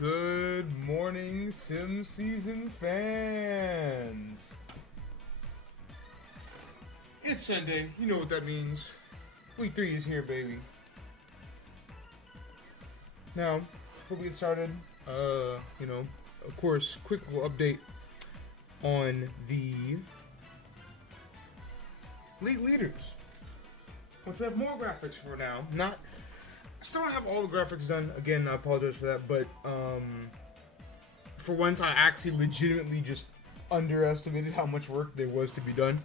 Good morning, Sim Season fans. It's Sunday. You know what that means. Week 3 is here, baby. Now, before we get started, of course, quick little update on the league leaders, which we have more graphics for now. Still don't have all the graphics done. Again, I apologize for that, but for once, I actually legitimately just underestimated how much work there was to be done.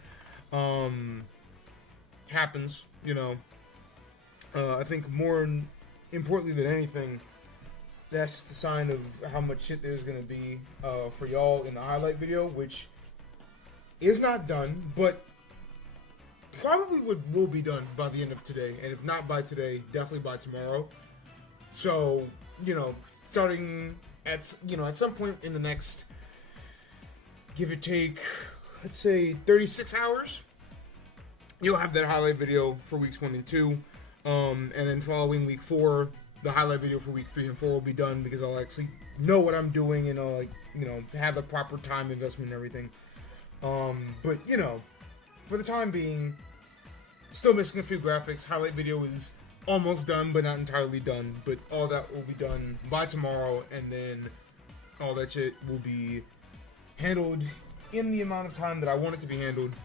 Happens, you know. I think more importantly than anything, that's the sign of how much shit there's gonna be for y'all in the highlight video, which is not done, but probably will be done by the end of today, and if not by today, definitely by tomorrow. So, starting at some point in the next, give or take, let's say 36 hours, you'll have that highlight video for weeks 1 and 2, and then following week 4, the highlight video for week 3 and 4 will be done, because I'll actually know what I'm doing and I'll have the proper time investment and everything. But for the time being, still missing a few graphics. Highlight video is almost done, but not entirely done. But all that will be done by tomorrow, and then all that shit will be handled in the amount of time that I want it to be handled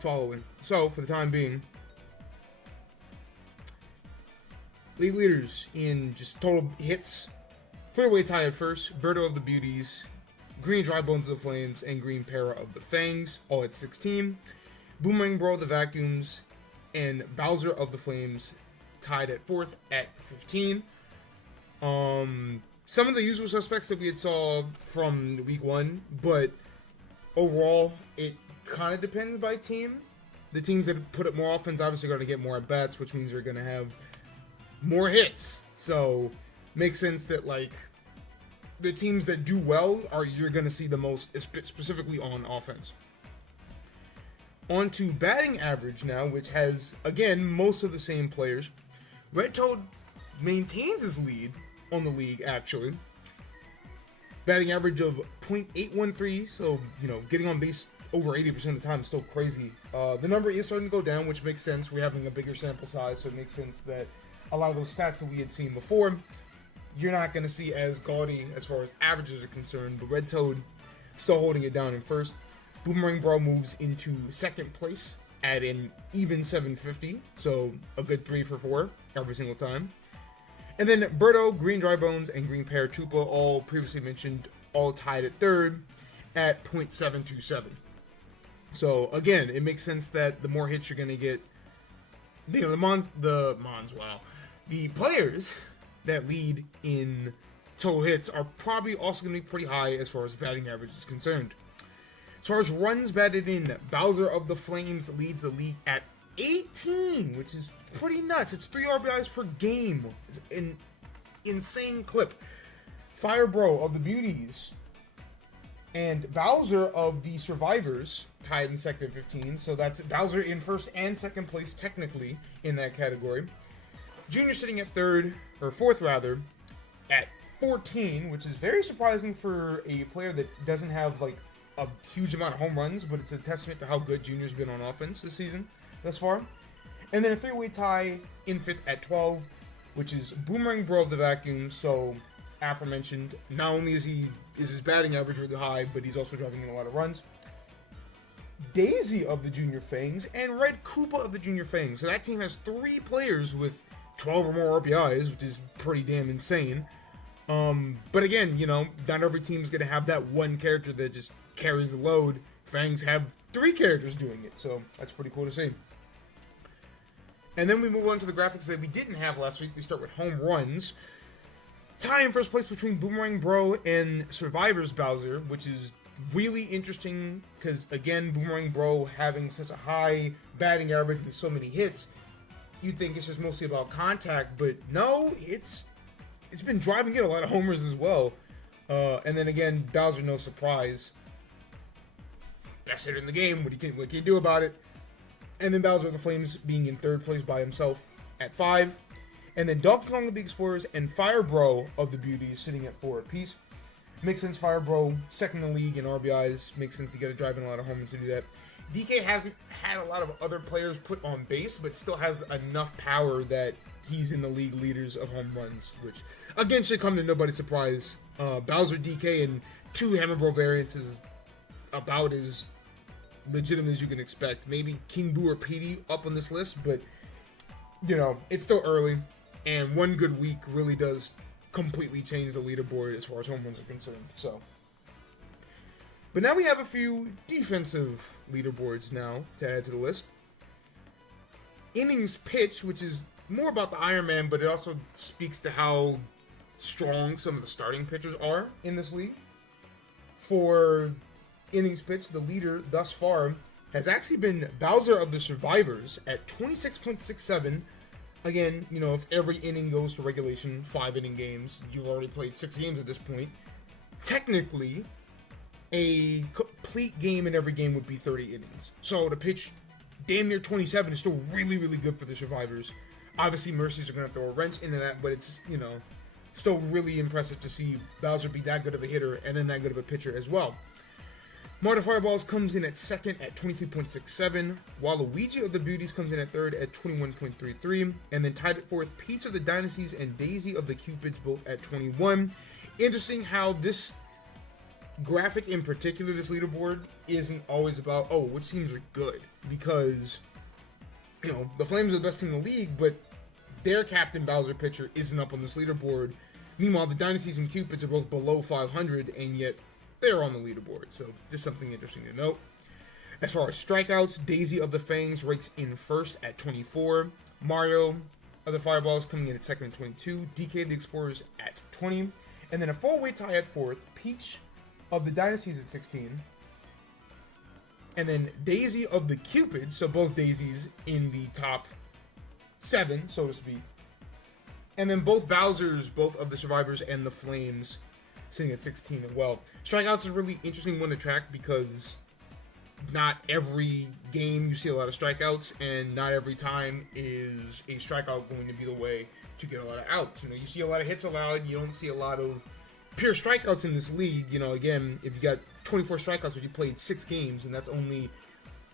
following. So, for the time being, league leaders in just total hits. Clearway tie at first, Birdo of the Beauties, Green Dry Bones of the Flames, and Green Para of the Fangs, all at 16. Boomerang Bro of the Vacuums, and Bowser of the Flames tied at 4th at 15. Some of the usual suspects that we had saw from week 1, but overall, it kind of depends by team. The teams that put up more offense obviously are going to get more at-bats, which means they're going to have more hits. So, makes sense that, the teams that do well you're going to see the most, specifically on offense. On to batting average now, which has, again, most of the same players. Red Toad maintains his lead on the league, actually. Batting average of .813, so, getting on base over 80% of the time is still crazy. The number is starting to go down, which makes sense. We're having a bigger sample size, so it makes sense that a lot of those stats that we had seen before, you're not going to see as gaudy as far as averages are concerned, but Red Toad still holding it down in first. Boomerang Bro moves into 2nd place at an even 750, so a good 3 for 4 every single time. And then Birdo, Green Dry Bones, and Green Paratroopa, all previously mentioned, all tied at 3rd at .727. So again, it makes sense that the more hits you're going to get, the players that lead in total hits are probably also going to be pretty high as far as batting average is concerned. As far as runs batted in, Bowser of the Flames leads the league at 18, which is pretty nuts. It's 3 RBIs per game. It's an insane clip. Fire Bro of the Beauties and Bowser of the Survivors tied in 2nd at 15. So that's Bowser in 1st and 2nd place technically in that category. Junior sitting at 4th rather, at 14, which is very surprising for a player that doesn't have a huge amount of home runs, but it's a testament to how good Junior's been on offense this season thus far. And then a 3-way tie in 5th at 12, which is Boomerang Bro of the Vacuum. So, aforementioned, not only is his batting average really high, but he's also driving in a lot of runs. Daisy of the Junior Fangs and Red Koopa of the Junior Fangs. So that team has 3 players with 12 or more RBIs, which is pretty damn insane. But again, not every team is going to have that one character that just carries the load. Fangs have 3 characters doing it, so that's pretty cool to see. And then we move on to the graphics that we didn't have last week. We start with home runs. Tie in 1st place between Boomerang Bro and Survivors Bowser, which is really interesting because, again, Boomerang Bro having such a high batting average and so many hits, you'd think it's just mostly about contact, but no, it's been driving in a lot of homers as well. And then again, Bowser, no surprise, best hitter in the game. What can you do about it? And then Bowser of the Flames being in 3rd place by himself at 5. And then Donkey Kong of the Explorers and Fire Bro of the Beauties sitting at 4 apiece. Makes sense, Fire Bro, second in the league in RBIs. Makes sense, you got to drive in a lot of homers to do that. DK hasn't had a lot of other players put on base, but still has enough power that he's in the league leaders of home runs, which, again, should come to nobody's surprise. Bowser, DK, and 2 Hammer Bro variants is about as legitimate as you can expect. Maybe King Boo or Petey up on this list, but, you know, it's still early, and one good week really does completely change the leaderboard as far as home runs are concerned, so... But now we have a few defensive leaderboards now to add to the list. Innings pitched, which is more about the Iron Man, but it also speaks to how strong some of the starting pitchers are in this league. For innings pitched, the leader thus far has actually been Bowser of the Survivors at 26.67. Again, you know, if every inning goes to regulation, 5-inning games, you've already played 6 games at this point. Technically, a complete game in every game would be 30 innings. So to pitch damn near 27 is still really, really good for the Survivors. Obviously, Mercies are going to throw a wrench into that, but it's, you know, still really impressive to see Bowser be that good of a hitter and then that good of a pitcher as well. Marta Fireballs comes in at second at 23.67, while Luigi of the Beauties comes in at third at 21.33, and then tied at fourth, Peach of the Dynasties and Daisy of the Cupids both at 21. Interesting how this graphic in particular, this leaderboard, isn't always about, oh, which teams are good, because, you know, the Flames are the best team in the league, but their captain Bowser pitcher isn't up on this leaderboard. Meanwhile, the Dynasties and Cupids are both below 500, and yet they're on the leaderboard, so just something interesting to note. As far as strikeouts, Daisy of the Fangs ranks in first at 24, Mario of the Fireballs coming in at second at 22, DK of the Explorers at 20, and then a four-way tie at fourth, Peach of the Dynasties at 16, and then Daisy of the Cupids, so both Daisies in the top 7, so to speak, and then both Bowsers, both of the Survivors and the Flames, sitting at 16 as well. Strikeouts is a really interesting one to track because not every game you see a lot of strikeouts, and not every time is a strikeout going to be the way to get a lot of outs. You know, you see a lot of hits allowed, you don't see a lot of pure strikeouts in this league. You know, again, if you got 24 strikeouts but you played 6 games, and that's only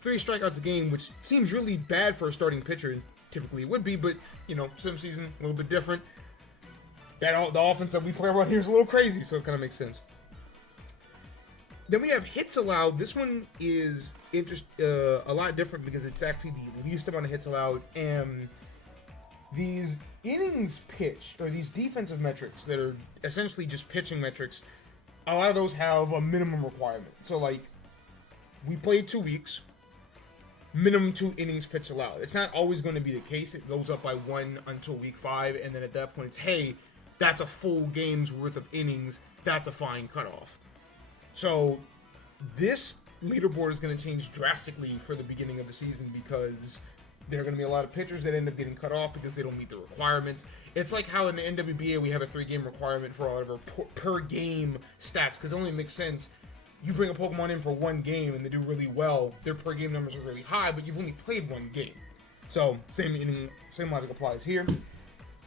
3 strikeouts a game, which seems really bad for a starting pitcher. Typically it would be, but, you know, sim season, a little bit different. The offense that we play around here is a little crazy, so it kind of makes sense. Then we have hits allowed. This one is a lot different because it's actually the least amount of hits allowed, and these innings pitched, or these defensive metrics that are essentially just pitching metrics, a lot of those have a minimum requirement. So, like, we played 2 weeks, minimum 2 innings pitched allowed. It's not always going to be the case. It goes up by 1 until week 5, and then at that point it's, hey, that's a full game's worth of innings. That's a fine cutoff. So this leaderboard is going to change drastically for the beginning of the season because there are going to be a lot of pitchers that end up getting cut off because they don't meet the requirements. It's like how in the NWBA we have a 3-game requirement for all of our per-game stats, because it only makes sense. You bring a Pokemon in for 1 game and they do really well, their per-game numbers are really high, but you've only played 1 game. So same logic applies here.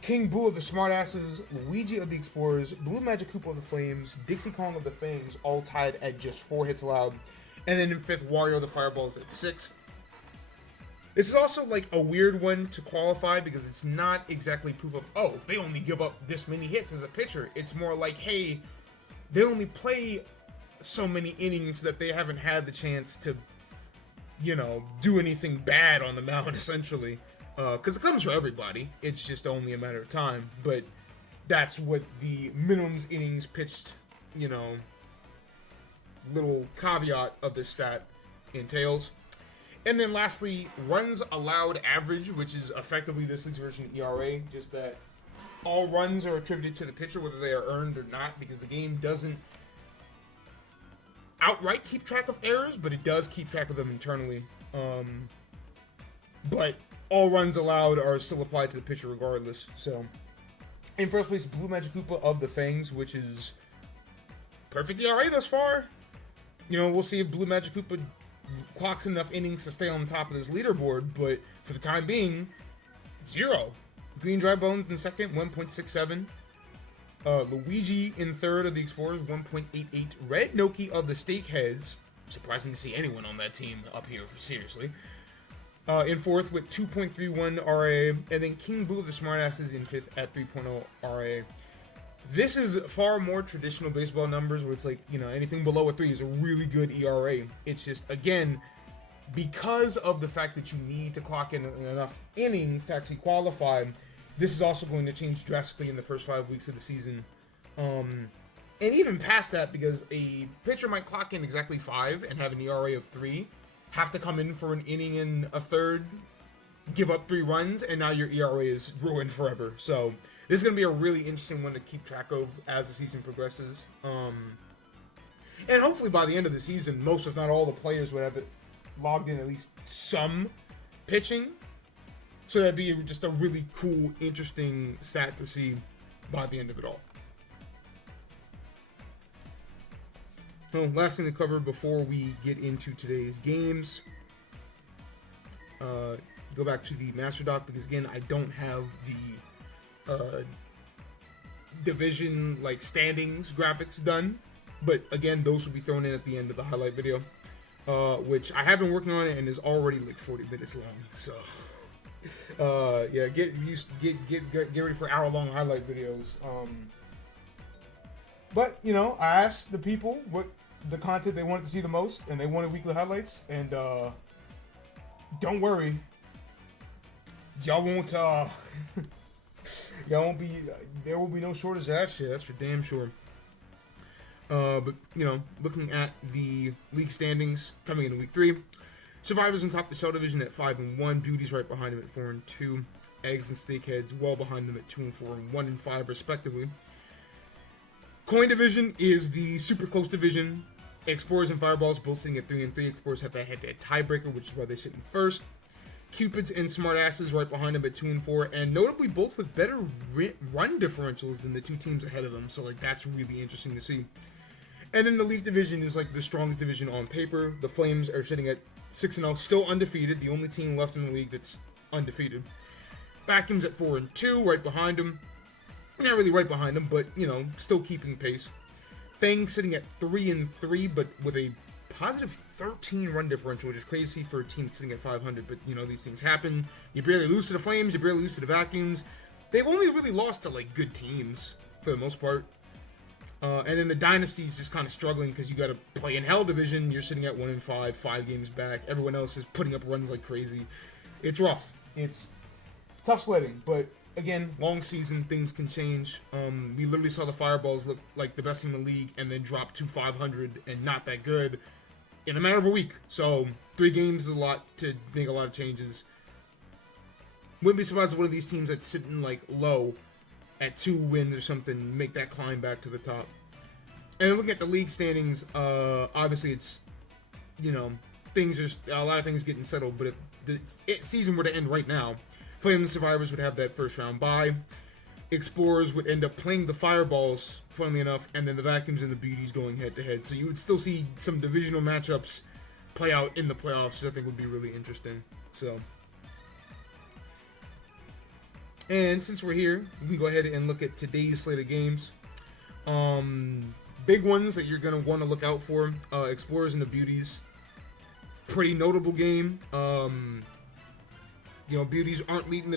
King Boo of the Smartasses, Luigi of the Explorers, Blue Magic Koopa of the Flames, Dixie Kong of the Fangs, all tied at just 4 hits allowed. And then in 5th, Wario of the Fireballs at 6. This is also like a weird one to qualify because it's not exactly proof of, oh, they only give up this many hits as a pitcher. It's more like, hey, they only play so many innings that they haven't had the chance to, you know, do anything bad on the mound, essentially. Because it comes for everybody. It's just only a matter of time. But that's what the minimums innings pitched, you know, little caveat of this stat entails. And then lastly, runs allowed average, which is effectively this league's version of ERA. Just that all runs are attributed to the pitcher, whether they are earned or not, because the game doesn't outright keep track of errors, but it does keep track of them internally. But all runs allowed are still applied to the pitcher regardless. So, in first place, Blue Magic Koopa of the Fangs, which is perfect ERA thus far. You know, we'll see if Blue Magic Koopa clocks enough innings to stay on the top of this leaderboard, but for the time being, 0. Green Dry Bones in second, 1.67. Luigi in third of the Explorers, 1.88. Red Noki of the Steakheads, surprising to see anyone on that team up here, seriously. In fourth with 2.31 RA, and then King Boo of the Smartasses in fifth at 3.0 RA. This is far more traditional baseball numbers where it's like, you know, anything below a 3 is a really good ERA. It's just, again, because of the fact that you need to clock in enough innings to actually qualify, this is also going to change drastically in the first 5 weeks of the season. And even past that, because a pitcher might clock in exactly 5 and have an ERA of 3, have to come in for an inning and a third, give up 3 runs, and now your ERA is ruined forever. So this is going to be a really interesting one to keep track of as the season progresses. And hopefully by the end of the season, most if not all the players would have it logged in at least some pitching. So that'd be just a really cool, interesting stat to see by the end of it all. So last thing to cover before we get into today's games. Go back to the Master Doc because again, I don't have the division like standings graphics done. But again, those will be thrown in at the end of the highlight video. Which I have been working on it and is already like 40 minutes long. So yeah, get ready for hour-long highlight videos. But you know, I asked the people what the content they wanted to see the most, and they wanted weekly highlights. And don't worry, y'all won't be. There will be no shortage of that shit. That's for damn sure. But you know, looking at the league standings coming into week 3. Survivors on top of the Shell Division at 5-1. Beauties right behind them at 4-2. Eggs and Steakheads well behind them at 2-4 and 1-5 respectively. Coin Division is the super close division. Explorers and Fireballs both sitting at 3-3. Explorers have that head-to-head tiebreaker, which is why they sit in first. Cupids and Smartasses right behind them at 2-4, and notably both with better run differentials than the 2 teams ahead of them. So like that's really interesting to see. And then the Leaf Division is like the strongest division on paper. The Flames are sitting at 6-0, still undefeated, the only team left in the league that's undefeated. Vacuum's at 4-2, right behind them. Not really right behind them, but, you know, still keeping pace. Fang sitting at 3-3, but with a positive 13 run differential, which is crazy for a team sitting at 500. But, you know, these things happen. You barely lose to the Flames, you barely lose to the Vacuums. They've only really lost to, like, good teams, for the most part. And then the Dynasty's just kind of struggling because you got to play in Hell Division. You're sitting at 1-5, 5 games back. Everyone else is putting up runs like crazy. It's rough. It's tough sledding, but again, long season, things can change. We literally saw the Fireballs look like the best in the league and then drop to 500 and not that good in a matter of a week. So 3 games is a lot to make a lot of changes. Wouldn't be surprised if one of these teams that's sitting like low at 2 wins or something make that climb back to the top. And looking at the league standings, obviously it's, you know, things are a lot of things getting settled. But if the season were to end right now, Flames and Survivors would have that first round bye. Explorers would end up playing the Fireballs, funnily enough, and then the Vacuums and the Beauties going head to head. So you would still see some divisional matchups play out in the playoffs, which I think would be really interesting. So, and since we're here, we can go ahead and look at today's slate of games. Big ones that you're going to want to look out for. Explorers and the Beauties. Pretty notable game. You know, Beauties aren't leading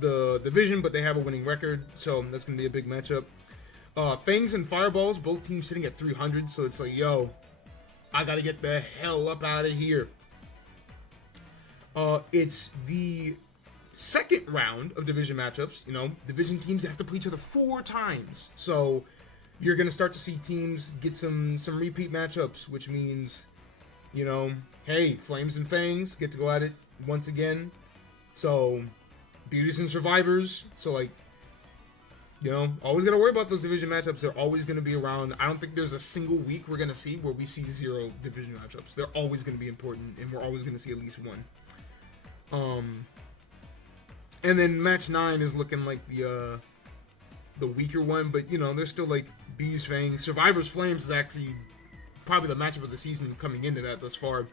the division, but they have a winning record, so that's going to be a big matchup. Fangs and Fireballs, both teams sitting at 300, so it's like, yo, I got to get the hell up out of here. It's the second round of division matchups. You know, division teams have to play each other 4 times, so you're going to start to see teams get some repeat matchups, which means, you know, hey, Flames and Fangs get to go at it once again. So, Beauties and Survivors. So, like, you know, always got to worry about those division matchups. They're always going to be around. I don't think there's a single week we're going to see where we see 0 division matchups. They're always going to be important, and we're always going to see at least one. And then match 9 is looking like the weaker one, but, you know, there's still, like, Bees, Fangs. Survivors, Flames is actually probably the matchup of the season coming into that thus far.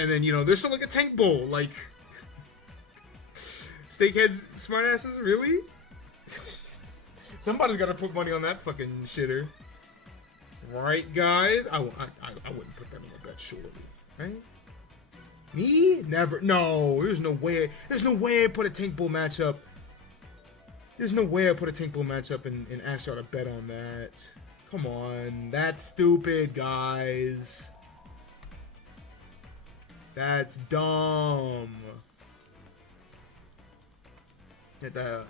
And then, you know, there's still, like, a Tank Bowl, like... Steakheads, smartasses, really? Somebody's got to put money on that fucking shitter. Right, guys? I wouldn't put that on the bet, surely. Right? Me? Never. No, there's no way. There's no way I put a Tank Bull matchup. There's no way I put a Tank Bull matchup and asked y'all to bet on that. Come on. That's stupid, guys. That's dumb.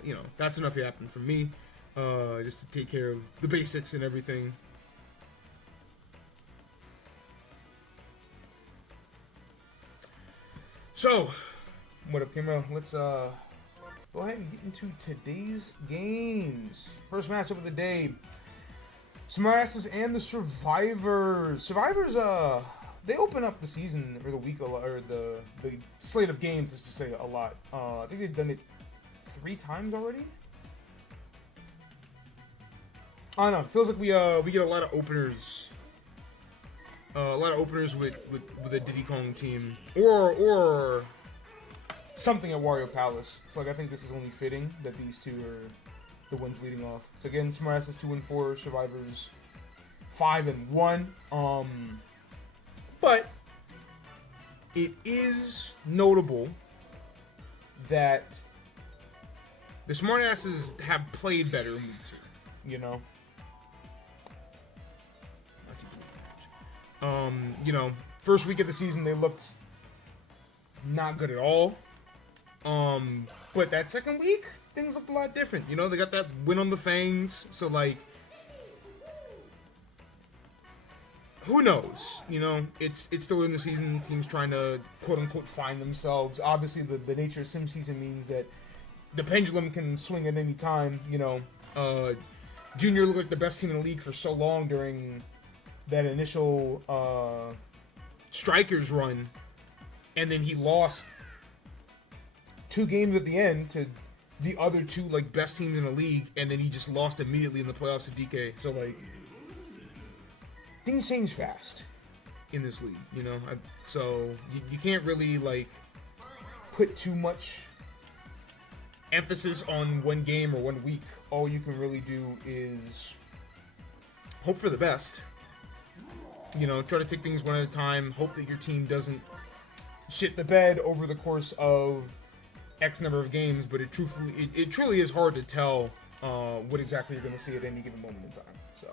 You know, that's enough happened from me. Just to take care of the basics and everything. So, what up, Kimbo? Let's go ahead and get into today's games. First matchup of the day: Smartasses and the Survivors. Survivors, they open up the season or the week or the slate of games, is to say, a lot. I think they've done it 3 times already. I don't know. It feels like we get a lot of openers. A lot of openers with a Diddy Kong team or something at Wario Palace. So like I think this is only fitting that these two are the ones leading off. So again, Smartasses 2-4, Survivors 5-1. But it is notable that the Smartasses have played better in week 2. You know. You know, first week of the season they looked not good at all. But that second week, things looked a lot different. You know, they got that win on the Fangs, so like, who knows? You know, it's still in the season. Teams trying to quote unquote find themselves. Obviously, the nature of sim season means that the pendulum can swing at any time. You know, Junior looked like the best team in the league for so long during that initial Strikers run, and then he lost 2 games at the end to the other 2 like best teams in the league, and then he just lost immediately in the playoffs to DK. So like, things change fast in this league, you know. So you can't really like put too much emphasis on one game or 1 week. All you can really do is hope for the best. You know, try to take things one at a time. Hope that your team doesn't shit the bed over the course of X number of games. But it truly is hard to tell what exactly you're going to see at any given moment in time. So,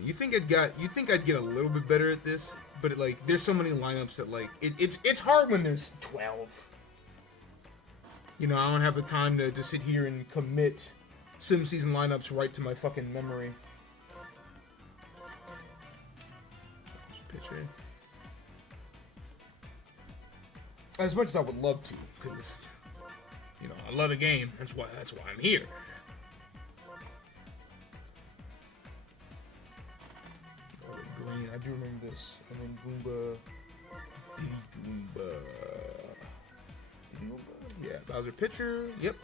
you think I'd get a little bit better at this, but like, there's so many lineups that like it's hard when there's 12. You know, I don't have the time to sit here and commit sim season lineups right to my fucking memory. Pitcher. As much as I would love to, because you know I love the game. That's why I'm here. Oh, green. I do remember this. And then Goomba. Goomba. Yeah, Bowser pitcher. Yep,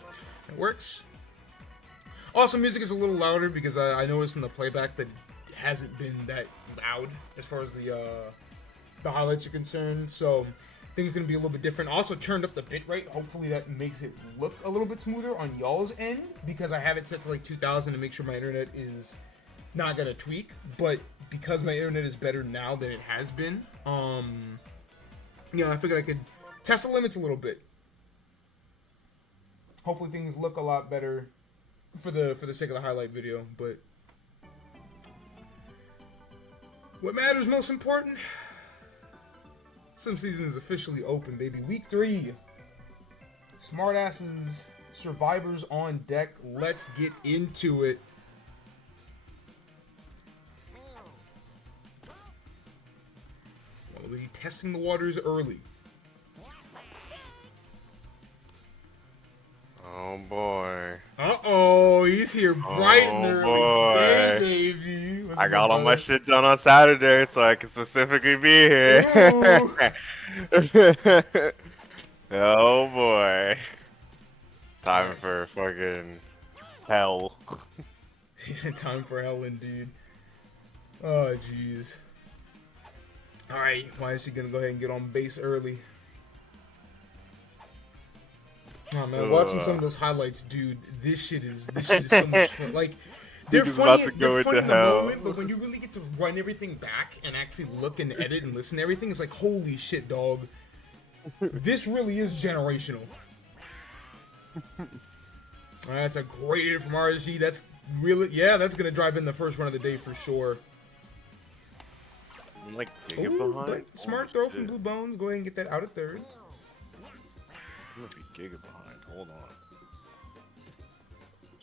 it works. Also, music is a little louder because I noticed in the playback that it hasn't been that loud as far as the highlights are concerned. So things gonna be a little bit different. Also turned up the bitrate. Hopefully that makes it look a little bit smoother on y'all's end, because I have it set to like 2,000 to make sure my internet is not gonna tweak. But because my internet is better now than it has been, I figured I could test the limits a little bit. Hopefully things look a lot better for the sake of the highlight video, but what matters most important, sim season is officially open, baby. Week 3. Smartasses, Survivors on deck. Let's get into it. Well, was he testing the waters early? Oh boy. Uh-oh, he's here bright and early today, baby. I got all my shit done on Saturday so I can specifically be here. Oh boy. Time for fucking hell. Time for hell indeed. Oh, jeez. Alright, why is he gonna go ahead and get on base early? Oh man, watching some of those highlights, dude, this shit is so much fun. Like, they're funny, in the moment, but when you really get to run everything back and actually look and edit and listen to everything, it's like, holy shit, dog. This really is generational. That's a great hit from RSG. That's really, yeah, that's gonna drive in the first run of the day for sure. I'm like Ooh, but smart throw from Blue Bones. Go ahead and get that out of third. I'm gonna be giga behind. Hold on.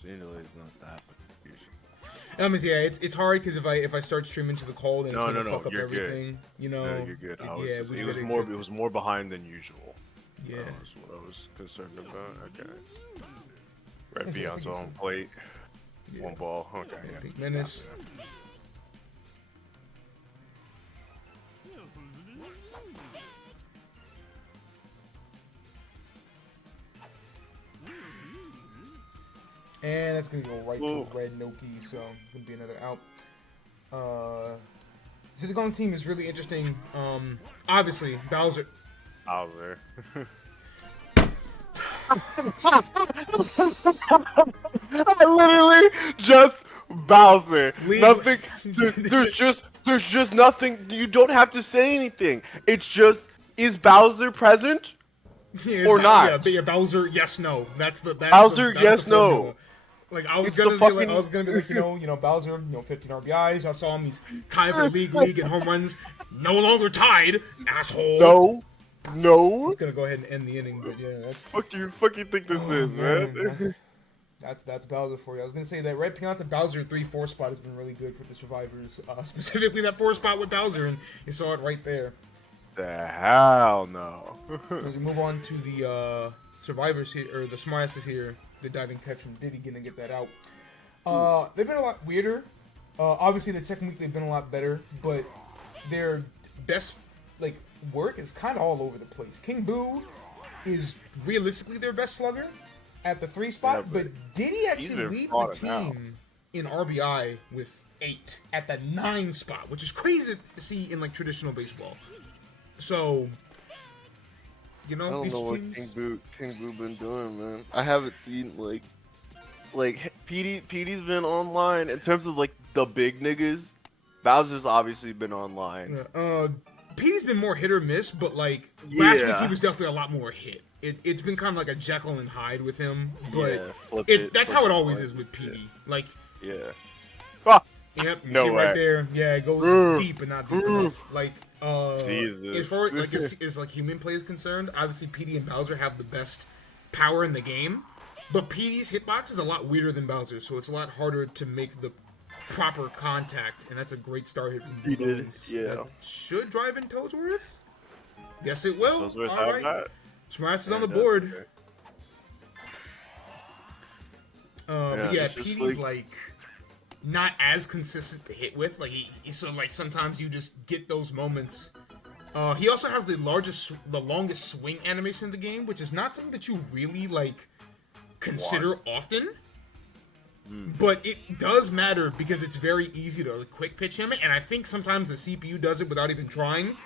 Generally, it's not that, but usually. Yeah, it's hard because if I start streaming to the call, then it's gonna fuck up you're everything. Good. You know. No, you're good. It was more behind than usual. Yeah. That's what I was concerned about. Okay. Red Beyond's on plate. Yeah. One ball. Okay. Yeah. Pink Menace. And that's gonna go right to red Noki, so it's gonna be another out. So the going team is really interesting. Obviously Bowser. I literally just Bowser. Nothing. There's just nothing. You don't have to say anything. It's just, is Bowser present or not? Yeah, Bowser. Yes, no. That's Bowser. Yes, no. Like I was gonna be like, you know, Bowser, 15 RBIs. I saw him. He's tied for the league in home runs. No longer tied, asshole. No. He's gonna go ahead and end the inning, but yeah, that's fuck you think this is, man. That's Bowser for you. I was gonna say that Red Pianta Bowser 3-4 spot has been really good for the survivors. Specifically that 4 spot with Bowser, and you saw it right there. The hell no. As we move on to the survivors here, or the smartasses here, the diving catch from Diddy, gonna get that out. They've been a lot weirder. Obviously the second week they've been a lot better, but their best work is kind of all over the place. King Boo is realistically their best slugger at the 3 spot, but Diddy actually leads the team in RBI with 8 at the 9 spot, which is crazy to see in traditional baseball. So, you know, I don't know what King Boo been doing, man. I haven't seen PD's been online in terms of the big niggas. Bowser's obviously been online. PD's been more hit or miss, but last week he was definitely a lot more hit. It's been kind of like a Jekyll and Hyde with him, but that's how it always is with PD. Yep, you see right there. Yeah, it goes deep and not deep enough. Jesus. As far as human play is concerned, obviously PD and Bowser have the best power in the game, but PD's hitbox is a lot weirder than Bowser's, so it's a lot harder to make the proper contact, and that's a great start hit from Bones. Yeah. That should drive in Toadsworth? Yes, it will. Toadsworth, all right. Smash is on the board. But yeah, PD's not as consistent to hit with. Sometimes you just get those moments. He also has the longest swing animation in the game, which is not something that you really consider often. But it does matter because it's very easy to quick pitch him, and I think sometimes the CPU does it without even trying,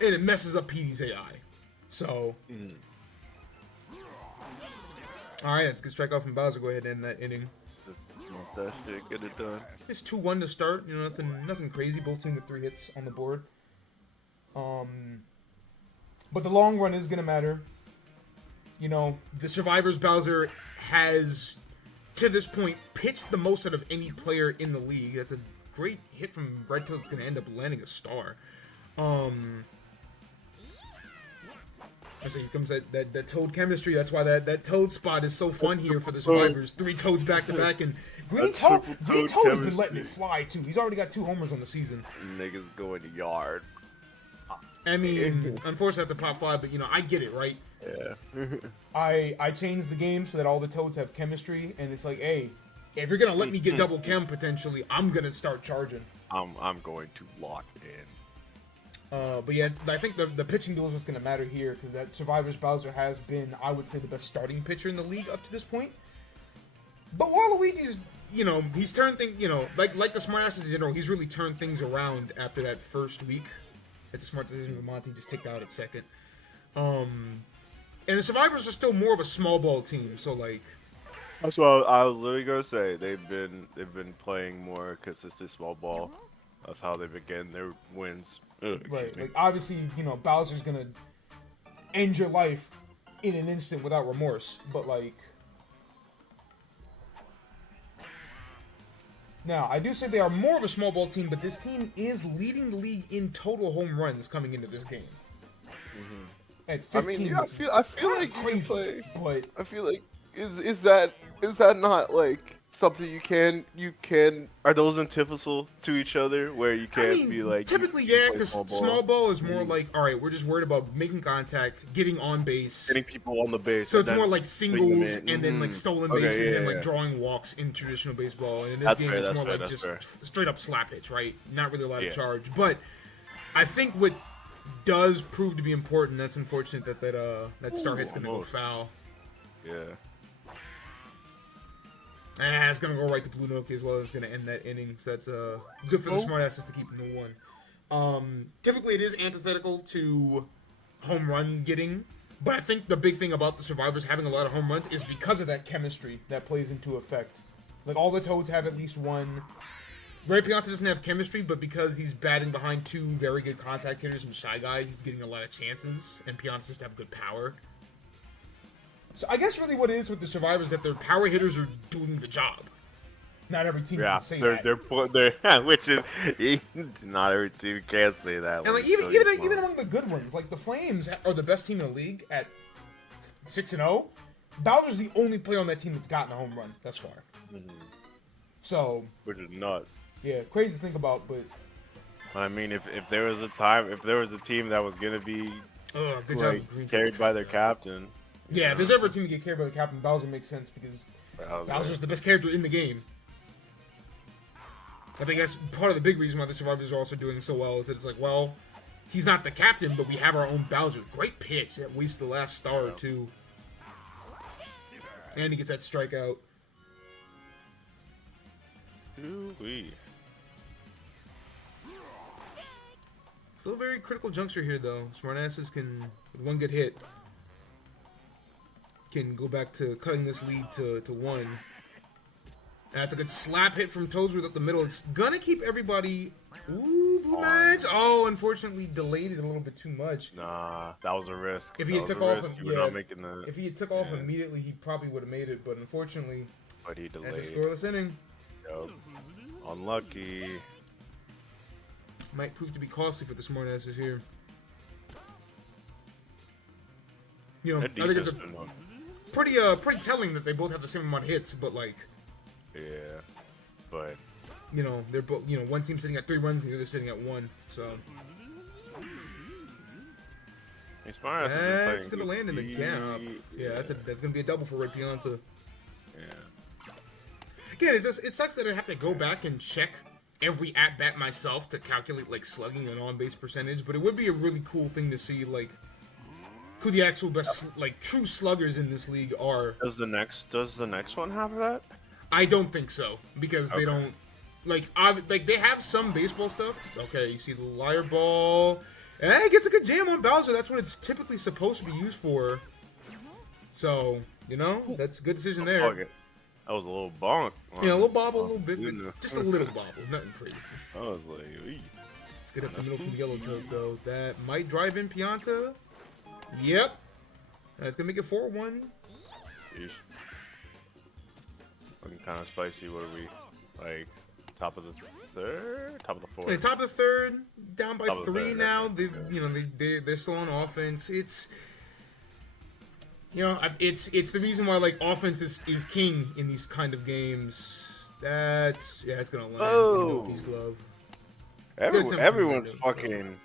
and it messes up PD's AI. So, all right, let's get strike off from Bowser. Go ahead and end that inning. That shit, get it done. It's 2-1 to start. You know, nothing crazy. Both teams with 3 hits on the board. But the long run is gonna matter. You know, the Survivors Bowser has, to this point, pitched the most out of any player in the league. That's a great hit from Red Toad. It's gonna end up landing a star. I say here comes that Toad chemistry. That's why that Toad spot is so fun here for the Survivors. 3 Toads back to back, and Green Toad has been letting it fly too. He's already got 2 homers on the season. Niggas going to yard. I mean, unfortunately that's a pop fly, but I get it, right? Yeah. I changed the game so that all the Toads have chemistry, and it's like, hey, if you're gonna let me get double chem potentially, I'm gonna start charging. I'm going to lock in. But yeah, I think the pitching duel is what's going to matter here, because that Survivors Bowser has been, I would say, the best starting pitcher in the league up to this point. But Waluigi's you know, he's turned things, you know, like the smartasses in general, he's really turned things around after that first week. It's a smart decision with Monty, just take out at second. And the Survivors are still more of a small ball team, so like. That's what I was literally gonna say. They've been playing more consistent small ball. That's how they've been getting their wins. Right. Like obviously, you know, Bowser's gonna end your life in an instant without remorse, but like. Now, I do say they are more of a small ball team, but this team is leading the league in total home runs coming into this game. Mm-hmm. At 15, I mean, yeah, I feel like crazy, but I feel like is that not like something you can Are those antithesis to each other where you can't be like typically yeah, because small ball is more like, all right, we're just worried about making contact, getting on base, getting people on the base, so it's more like singles and then like stolen bases and like yeah. drawing walks in traditional baseball, and in this game it's more like just fair. straight up slap hits, right? Not really allowed to charge, but I think what does prove to be important, that's unfortunate that star hit's gonna go foul. Yeah. It's gonna go right to Blue Noki as well. It's gonna end that inning, so that's good for the smartasses to keep them to one. Typically, it is antithetical to home run getting, but I think the big thing about the Survivors having a lot of home runs is because of that chemistry that plays into effect. Like all the Toads have at least one. Ray Pianta doesn't have chemistry, but because he's batting behind two very good contact hitters and Shy Guys, he's getting a lot of chances, and Pianta just have good power. So I guess really what it is with the Survivors is that their power hitters are doing the job. Not every team can say that. They're which is not every team can say that. And like even among the good ones, like the Flames are the best team in the league at 6-0. Bowser's the only player on that team that's gotten a home run thus far. Mm-hmm. So, which is nuts. Yeah, crazy to think about, but I mean, if there was a team that was gonna be carried by their captain. Yeah, if there's ever a team to get carried by the captain, Bowser makes sense because Bowser's the best character in the game. I think that's part of the big reason why the Survivors are also doing so well is that it's like, well, he's not the captain, but we have our own Bowser. Great pitch that wastes the last star or two. And he gets that strikeout. Ooh-wee. Still a very critical juncture here, though. Smartasses can, with one good hit, can go back to cutting this lead to 1. And that's a good slap hit from Toadsworth up the middle. It's gonna keep everybody. Ooh, blue match. Oh, unfortunately delayed it a little bit too much. Nah, that was a risk. If he had took off, if he had took off immediately, he probably would have made it. But unfortunately, he delayed. That's a scoreless inning. Yep. Unlucky. Might prove to be costly for the smartasses here. You know, I think it's pretty telling that they both have the same amount of hits, but like. Yeah, but. You know, they're both. You know, one team's sitting at 3 runs, and the other sitting at 1. So. That's gonna land in the gap. Yeah, that's gonna be a double for Ray Pianta. Yeah. Again, it sucks that I have to go back and check every at-bat myself to calculate, like, slugging and on-base percentage, but it would be a really cool thing to see, like, who the actual best, like, true sluggers in this league are. Does the next one have that? I don't think so, because they don't, like, they have some baseball stuff. Okay, you see the liar ball. It gets a good jam on Bowser. That's what it's typically supposed to be used for. So, you know, that's a good decision there. Okay. That was a little bonk. Yeah, a little bobble, a little bit, but just a little bobble, nothing crazy. I was like, eey. Let's get up the middle from Yellow Toad, though. That might drive in Pianta. Yep. That's going to make it 4-1. Yeesh. Looking kind of spicy. What are we? Like, top of the third? Top of the fourth? Yeah, top of the third. Down by 3 now. Yeah. You know, they're still on offense. It's... You know, it's the reason why, like, offense is king in these kind of games. It's gonna land in Noki's glove. Everyone's fucking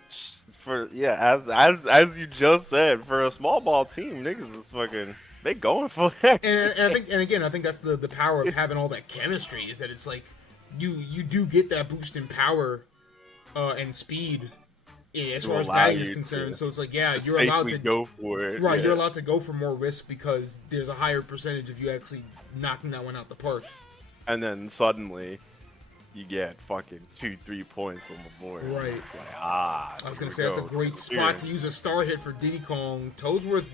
as you just said, for a small ball team, niggas is fucking they going for that. And I think that's the power of having all that chemistry is that it's like you do get that boost in power and speed. Yeah, as far as batting is concerned, so it's like, yeah, you're allowed to go for it. Right, yeah. You're allowed to go for more risk because there's a higher percentage of you actually knocking that one out the park. and then suddenly you get fucking 2-3 points on the board. Right. It's like, I was gonna say that's a great spot to use a star hit for Diddy Kong. Toadsworth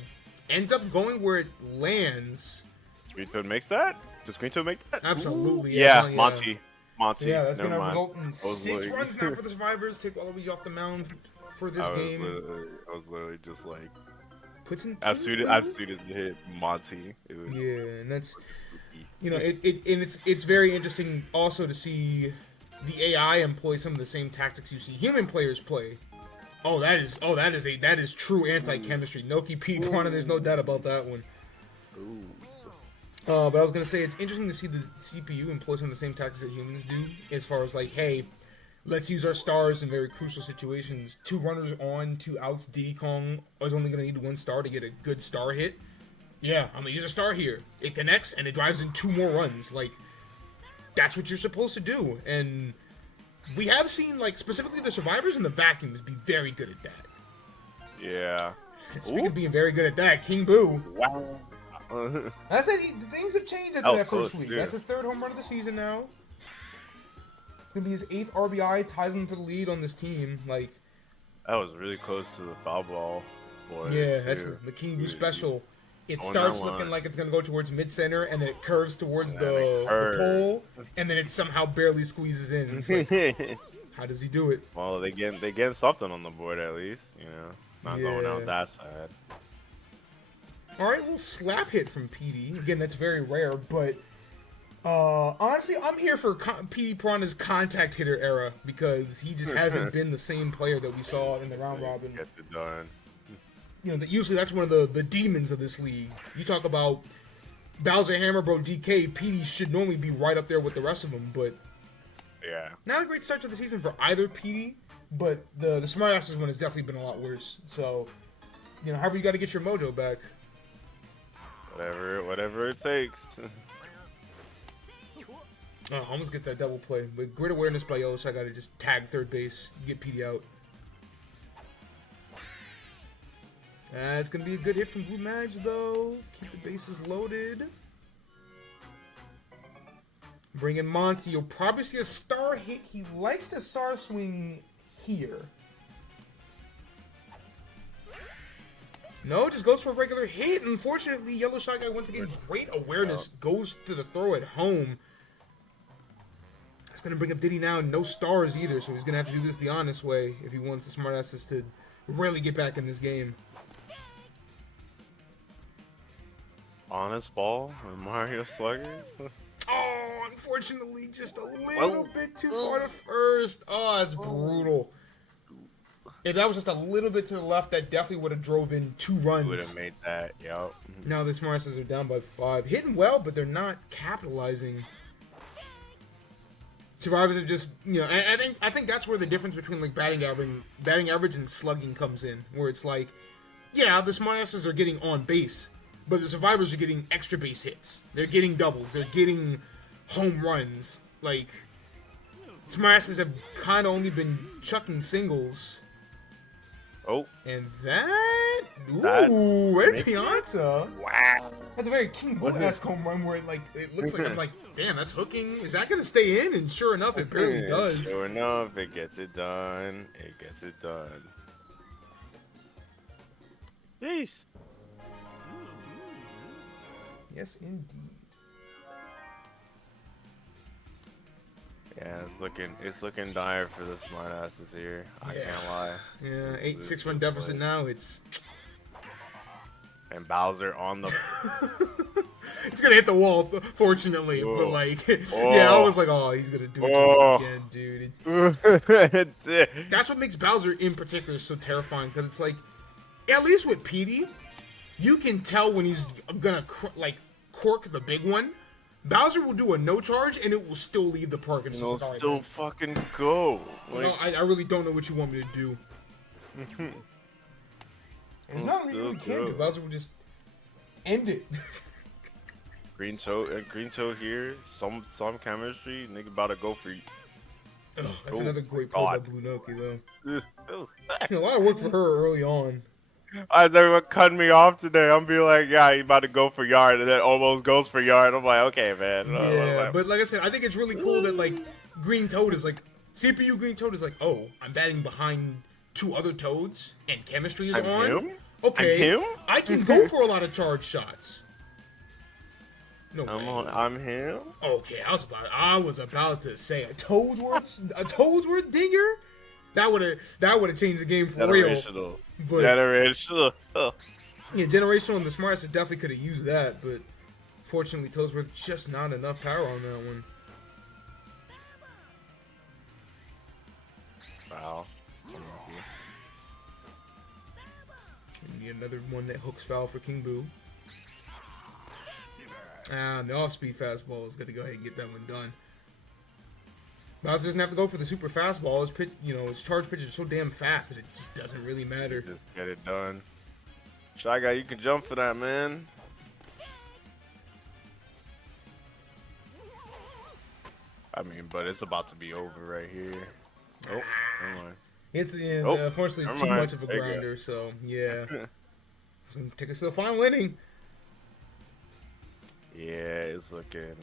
ends up going where it lands. Green Toad makes that? Does Green Toad make that? Absolutely. Yeah, Monty. Yeah, that's Never gonna mind. result in 6 runs now for the survivors. Take Waluigi off the mound for this game. I was literally just like, Puts in as soon as it hit Monty, it was. Yeah, and that's, you know, it's very interesting also to see the AI employ some of the same tactics you see human players play. That is true anti-chemistry. Noki P Piranha, there's no doubt about that one. Ooh. But I was gonna say it's interesting to see the CPU employ some of the same tactics that humans do, as far as like, hey, let's use our stars in very crucial situations. 2 runners on, 2 outs. Diddy Kong is only gonna need 1 star to get a good star hit. Yeah, I'm gonna use a star here. It connects and it drives in 2 more runs. Like, that's what you're supposed to do. And we have seen, like, specifically the survivors and the vacuums be very good at that. Yeah. Speaking of being very good at that, King Boo. Wow. I said things have changed after that close, first week. yeah. That's his 3rd home run of the season now. It's gonna be his 8th RBI, ties him to the lead on this team. Like, That was really close to the foul ball. yeah, that's the King Boo special. It Going starts that looking line. like it's gonna go towards mid center, and then it curves towards And then the it curves. pole, and then it somehow barely squeezes in. It's like, how does he do it? Well, they get something on the board at least, you know. Not going Yeah. out that side. All right, well, slap hit from PD. Again, that's very rare, but honestly, I'm here for PD Piranha's contact hitter era because he just hasn't been the same player that we saw in the round robin. Gets it done. You know, that usually that's one of the demons of this league. You talk about Bowser, Hammer Bro, DK, PD should normally be right up there with the rest of them, but Yeah. not a great start to the season for either PD, but the Smartasses one has definitely been a lot worse. So, you know, however you got to get your mojo back. Whatever it takes. Almost gets that double play, but great awareness by Yellow, so I got to just tag third base, get PD out. It's going to be a good hit from Blue Madge, though. Keep the bases loaded. Bring in Monty. You'll probably see a star hit. He likes to star swing here. No, just goes for a regular hit. Unfortunately, Yellow Shy Guy, once again, great awareness. Goes to the throw at home. That's going to bring up Diddy now. No stars either, so he's going to have to do this the honest way if he wants the Smartasses to really get back in this game. Honest ball with Mario Sluggers. Oh, unfortunately, just a little bit too far to first. Oh, that's brutal. If that was just a little bit to the left, that definitely would have drove in 2 runs. Would have made that, yep. Now the Smartasses are down by 5. Hitting well, but they're not capitalizing. Survivors are just, you know, I think that's where the difference between like batting average and slugging comes in, where it's like, yeah, the Smartasses are getting on base, but the Survivors are getting extra base hits. They're getting doubles. They're getting home runs. Like, Smartasses have kind of only been chucking singles. Oh. And that... That Ooh, Red makes Pianta. Wow. That's a very King Boo-esque home run where it looks like, I'm like, damn, that's hooking. Is that going to stay in? And sure enough, it barely does. Sure enough, it gets it done. It gets it done. Jeez. Yes, indeed. Yeah, it's looking dire for the Smartasses here. I can't lie. Yeah, 8-6 run deficit now. It's And Bowser on the. it's gonna hit the wall, fortunately. Whoa. But like, Whoa. yeah, I was like, oh, he's gonna do it Whoa. again, dude. It That's what makes Bowser in particular so terrifying, because it's like, at least with Petey, you can tell when he's gonna cork the big one. Bowser will do a no charge and it will still leave the park and it's It'll just like, still fucking go. you know, I really don't know what you want me to do. There's nothing you really can do. Bowser will just end it. Green toe here. Some chemistry. Nigga about to go for you. Ugh, that's Oh, another great play by God. Blue Noki, though. Ugh, You know, a lot of work for her early on. They were cutting me off today. I'm be like, yeah, he about to go for yard, and then almost goes for yard. I'm like, okay, man. Yeah, but like I said, I think it's really cool that like Green Toad is like CPU Green Toad is like, oh, I'm batting behind 2 other Toads and chemistry is I'm on. him? Okay, I'm him? I can go for a lot of charge shots. No way. I'm him. Okay, I was about to say a Toadsworth digger. That would have changed the game for real. Generational. But Generational. Oh. yeah, generational and the smartest definitely could have used that, but fortunately, Toadsworth just not enough power on that one. Wow. And another one that hooks foul for King Boo. The off-speed fastball is gonna go ahead and get that one done. Bowser doesn't have to go for the super fastball. His pitch, his charge pitches are so damn fast that it just doesn't really matter. Just get it done. Shy Guy, you can jump for that, man. I mean, but it's about to be over right here. Oh, never mind. It's Oh, unfortunately it's never too mind. much of a There you go. grinder, so yeah. Take us to the final inning. Yeah, it's looking.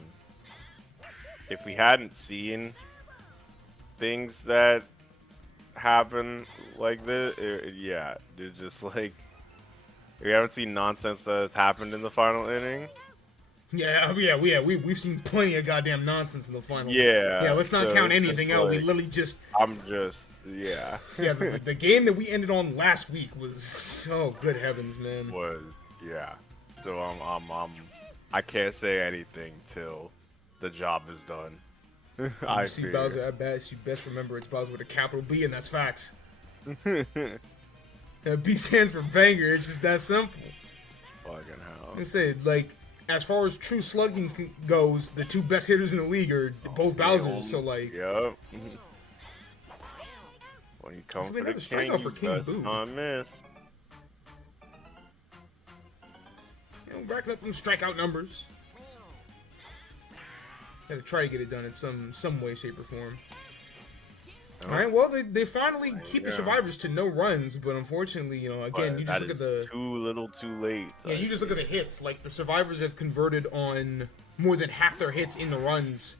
If we hadn't seen things that happen like this, yeah, it's just like we haven't seen nonsense that has happened in the final inning. Yeah, we've seen plenty of goddamn nonsense in the final. Yeah. Yeah, let's not so count it's anything just out. We like, literally just yeah. yeah. The game that we ended on last week was oh good heavens, man. Yeah. So I can't say anything till the job is done. You see Bowser at bat, you best remember it's Bowser with a capital B, and that's facts. That B stands for banger. It's just that simple. Fucking hell. I said, like, as far as true slugging goes, the 2 best hitters in the league are both Bowsers. So like, yep. When you come This for will be the another king, strikeout for you King best Boo. not miss. Racking up them strikeout numbers. Gotta try to get it done in some way, shape, or form. Oh. All right, well, they finally keep the yeah. survivors to no runs, but unfortunately, again, But you just that look at is the too little, too late. yeah, you just look at the hits. Like the survivors have converted on more than half their hits in the runs.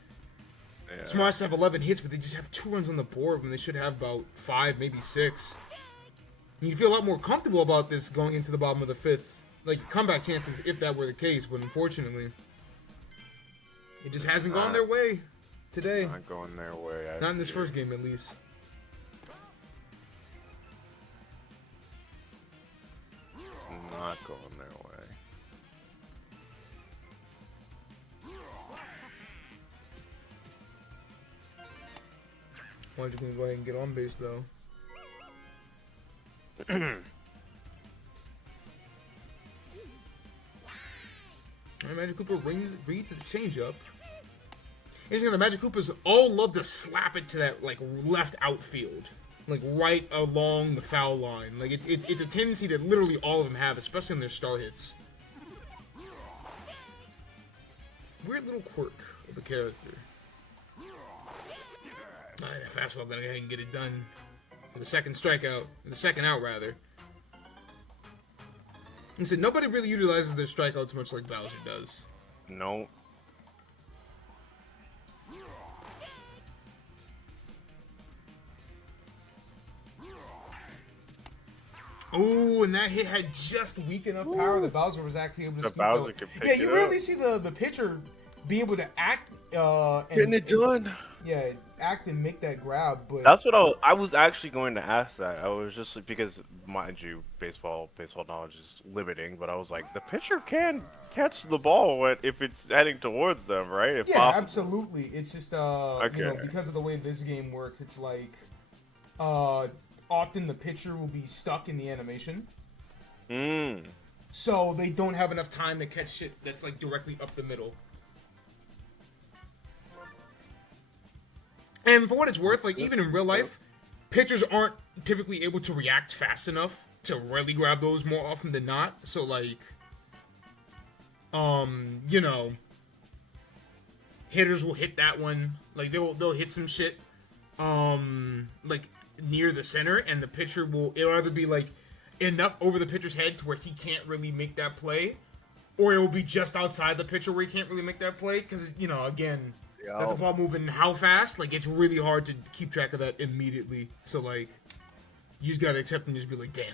Yeah. Smarts have 11 hits, but they just have 2 runs on the board when they should have about 5, maybe 6. And you feel a lot more comfortable about this going into the bottom of the 5th. Like comeback chances, if that were the case, but unfortunately, it just hasn't gone their way today. Not going their way. Not in this first game, at least. Not going their way. Why don't you go ahead and get on base, though? Alright, Magic Cooper reads the changeup. Interesting, the Magic Coopers all love to slap it to that like left outfield, like right along the foul line. Like it's a tendency that literally all of them have, especially in their star hits. Weird little quirk of a character. Alright, that fastball gonna go ahead and get it done for the second strikeout, the second out rather. He said nobody really utilizes their strikeouts much like Bowser does. No. Ooh, and that hit had just weak enough power that Bowser was actually able to The scoop Bowser out. could pick Yeah, it you up. really see the pitcher being able to act and Getting it done. Yeah, act and make that grab, but That's what I was actually going to ask that. I was just because, mind you, baseball knowledge is limiting, but I was like, the pitcher can catch the ball if it's heading towards them, right? If yeah, possible. absolutely. It's just Okay. because of the way this game works, it's like often the pitcher will be stuck in the animation. So they don't have enough time to catch shit that's like directly up the middle. And for what it's worth, like even in real life, pitchers aren't typically able to react fast enough to really grab those more often than not. So like, hitters will hit that one. Like they'll hit some shit, like near the center, and the pitcher it'll either be like enough over the pitcher's head to where he can't really make that play, or it will be just outside the pitcher where he can't really make that play because, you know, again, that's the ball moving how fast, like, it's really hard to keep track of that immediately. So, like, you just gotta accept and just be like, damn.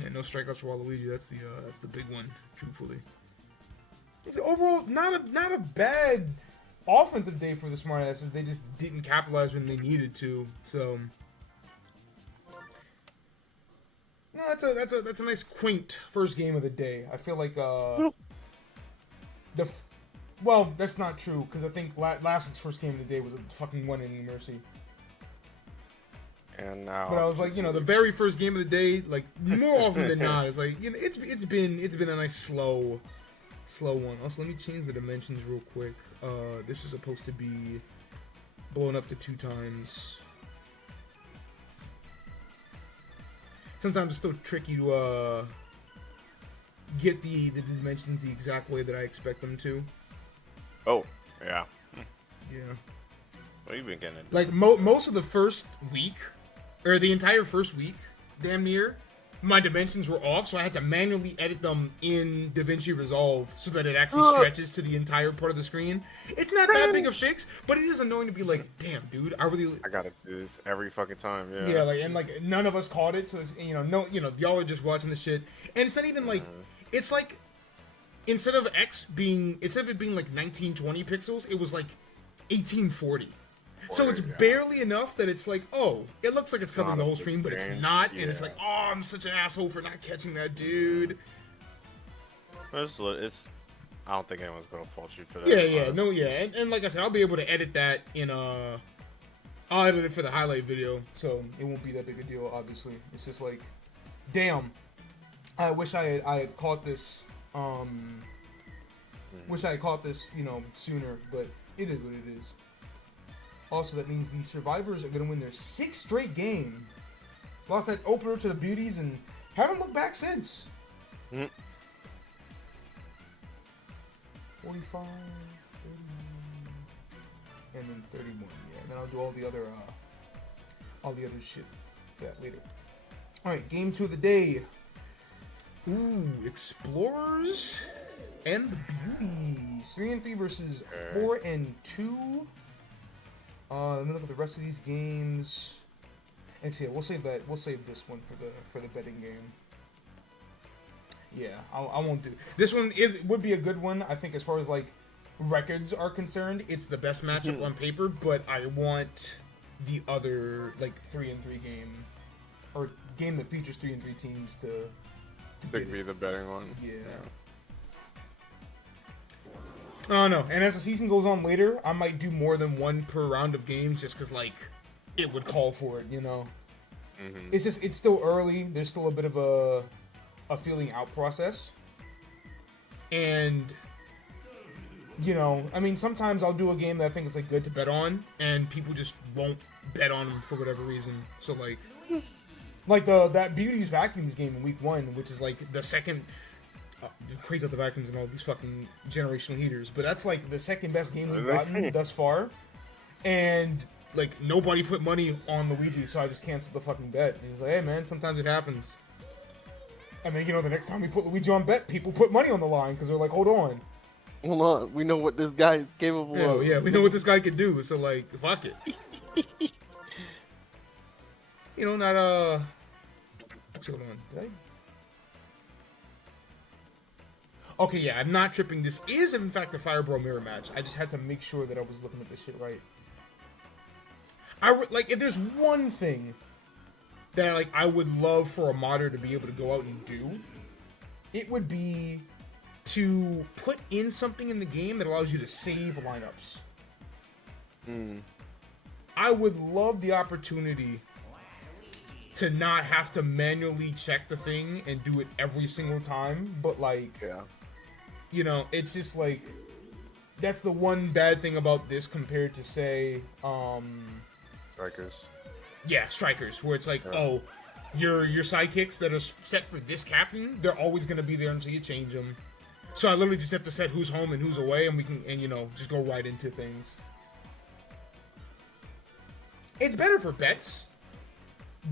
Yeah, no strikeouts for Waluigi. That's the big one, truthfully. It's overall not a bad offensive day for the smartasses. They just didn't capitalize when they needed to. So no, that's a nice quaint first game of the day. I feel like well, that's not true because I think last week's first game of the day was a fucking 1-inning mercy. And now, but I was like, you know, the very first game of the day, like more often than not, it's like, you know, it's been a nice slow one. Also, let me change the dimensions real quick. This is supposed to be blown up to 2 times. Sometimes it's still tricky to get the dimensions the exact way that I expect them to. Oh, yeah. Yeah. What have you been getting into? Like most of the first week, or the entire first week, damn near, my dimensions were off, so I had to manually edit them in DaVinci Resolve so that it actually stretches to the entire part of the screen. It's not that big a fix, but it is annoying to be like, damn, dude, I gotta do this every fucking time, yeah. Yeah, like, and like none of us caught it, so it's, you know, y'all are just watching the shit, and it's not even like, it's like, instead of it being like 1920 pixels, it was like 1840. So it's barely enough that it's like, oh, it looks like it's covering the whole stream, but it's not, and it's like, oh, I'm such an asshole for not catching that, dude. I don't think anyone's gonna fault you for that. Yeah, and like I said, I'll be able to edit that in I'll edit it for the highlight video, so it won't be that big a deal. Obviously, it's just like, damn, I wish I had caught this. Wish I had caught this, you know, sooner, but it is what it is. Also, that means the Survivors are going to win their 6th straight game. Lost that opener to the Beauties and haven't looked back since. 45, 39, and then 31. Yeah, and then I'll do all the other shit for that later. All right, game 2 of the day. Ooh, Explorers and the Beauties. 3-3 versus 4-2. Let me look at the rest of these games. Actually, yeah, we'll save this one for the betting game. Yeah, I won't do this one. Would be a good one. I think as far as like records are concerned, it's the best matchup on paper. But I want the other like 3-3 game, or game that features 3-3 teams to be the betting one. Yeah. Oh no, and as the season goes on later, I might do more than one per round of games just because, like, it would call for it, you know? It's still early. There's still a bit of a feeling out process. And, you know, I mean, sometimes I'll do a game that I think is, like, good to bet on, and people just won't bet on them for whatever reason. So, like that Beauties Vacuums game in week 1, which is, like, the second... crazy out the vacuums and all these fucking generational heaters, but that's like the second best game we've gotten thus far, and like nobody put money on Luigi, so I just canceled the fucking bet. And he's like, hey man, sometimes it happens. And then, you know, the next time we put Luigi on bet, people put money on the line because they're like, hold on, we know what this guy is capable of. Yeah, we know what this guy can do, so like, fuck it. You know, not hold on, did I? Okay, yeah, I'm not tripping. This is, in fact, the Fireball mirror match. I just had to make sure that I was looking at this shit right. Like, if there's one thing that I would love for a modder to be able to go out and do, it would be to put in something in the game that allows you to save lineups. I would love the opportunity to not have to manually check the thing and do it every single time, but like, you know, it's just like, that's the one bad thing about this compared to, say, Strikers. Yeah, Strikers, where it's like, oh, your sidekicks that are set for this captain, they're always going to be there until you change them. So I literally just have to set who's home and who's away, and we can, and you know, just go right into things. it's better for bets,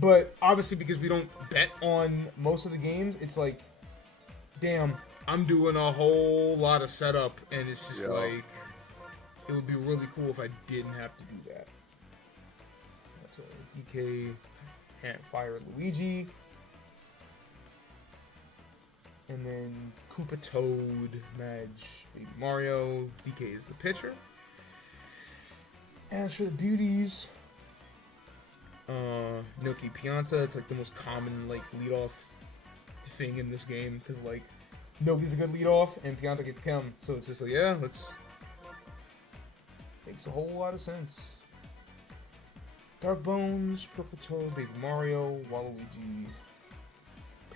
but obviously because we don't bet on most of the games, it's like, damn, I'm doing a whole lot of setup, and it's just like, it would be really cool if I didn't have to do that. That's a DK, Fire Luigi, and then Koopa Toad, Madge, Baby Mario. DK is the pitcher. As for the beauties, Noki Pianta, it's like the most common like leadoff thing in this game because like Noki's a good leadoff and Pianta gets Chem, so it's just like makes a whole lot of sense. Dark Bones, Purple Toad, Baby Mario, Waluigi,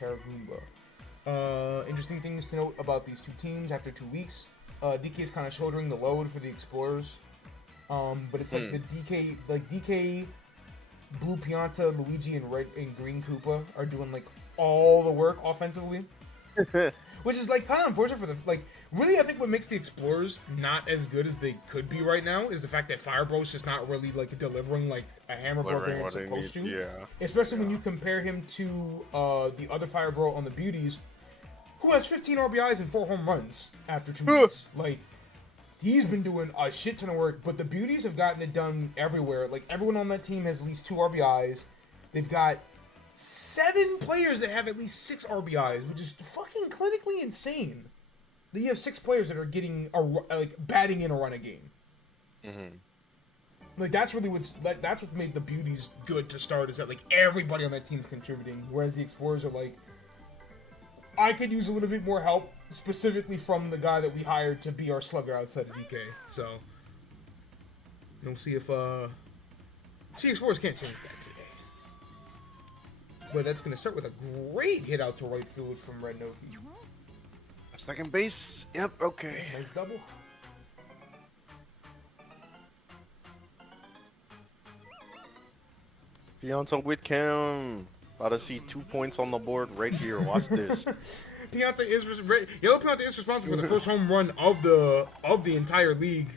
Paragoomba. Interesting things to note about these two teams after 2 weeks. DK is kind of shouldering the load for the Explorers. But it's like the DK, Blue Pianta, Luigi, and Red and Green Koopa are doing like all the work offensively, which is like kind of unfortunate for the like. Really, I think what makes the Explorers not as good as they could be right now is the fact that Fire Bro's just not really like delivering like a Hammer Bro they're supposed to. Yeah. Especially when you compare him to the other Fire Bro on the Beauties, who has 15 RBIs and 4 home runs after 2 weeks. Like. He's been doing a shit ton of work, but the Beauties have gotten it done everywhere. Like, everyone on that team has at least 2 RBIs. They've got 7 players that have at least 6 RBIs, which is fucking clinically insane. That you have 6 players that are getting, batting in a run a game. Mm-hmm. Like, that's really that's what made the Beauties good to start, is that, like, everybody on that team's contributing, whereas the Explorers are like, I could use a little bit more help, specifically from the guy that we hired to be our slugger outside of DK. So, we'll see if, Explorers can't change that today. But that's going to start with a great hit out to right field from Red Noki. Second base. Yep, okay. Nice double. Pianta with Cam. About to see 2 points on the board right here. Watch this. Pianta is responsible for the first home run of the entire league,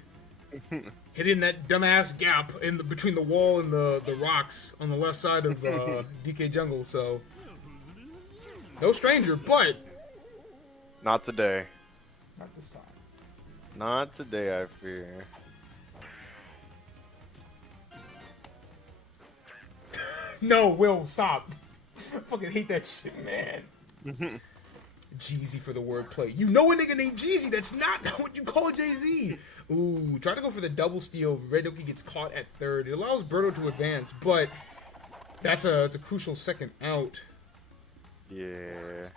hitting that dumbass gap between the wall and the rocks on the left side of DK Jungle. So no stranger, but not today. Not this time. Not today, I fear. No, Will, stop. I fucking hate that shit, man. Jeezy for the wordplay. You know a nigga named Jeezy. That's not what you call Jay-Z. Ooh, try to go for the double steal. Red Noki gets caught at third. It allows Birdo to advance, but it's a crucial second out. Yeah.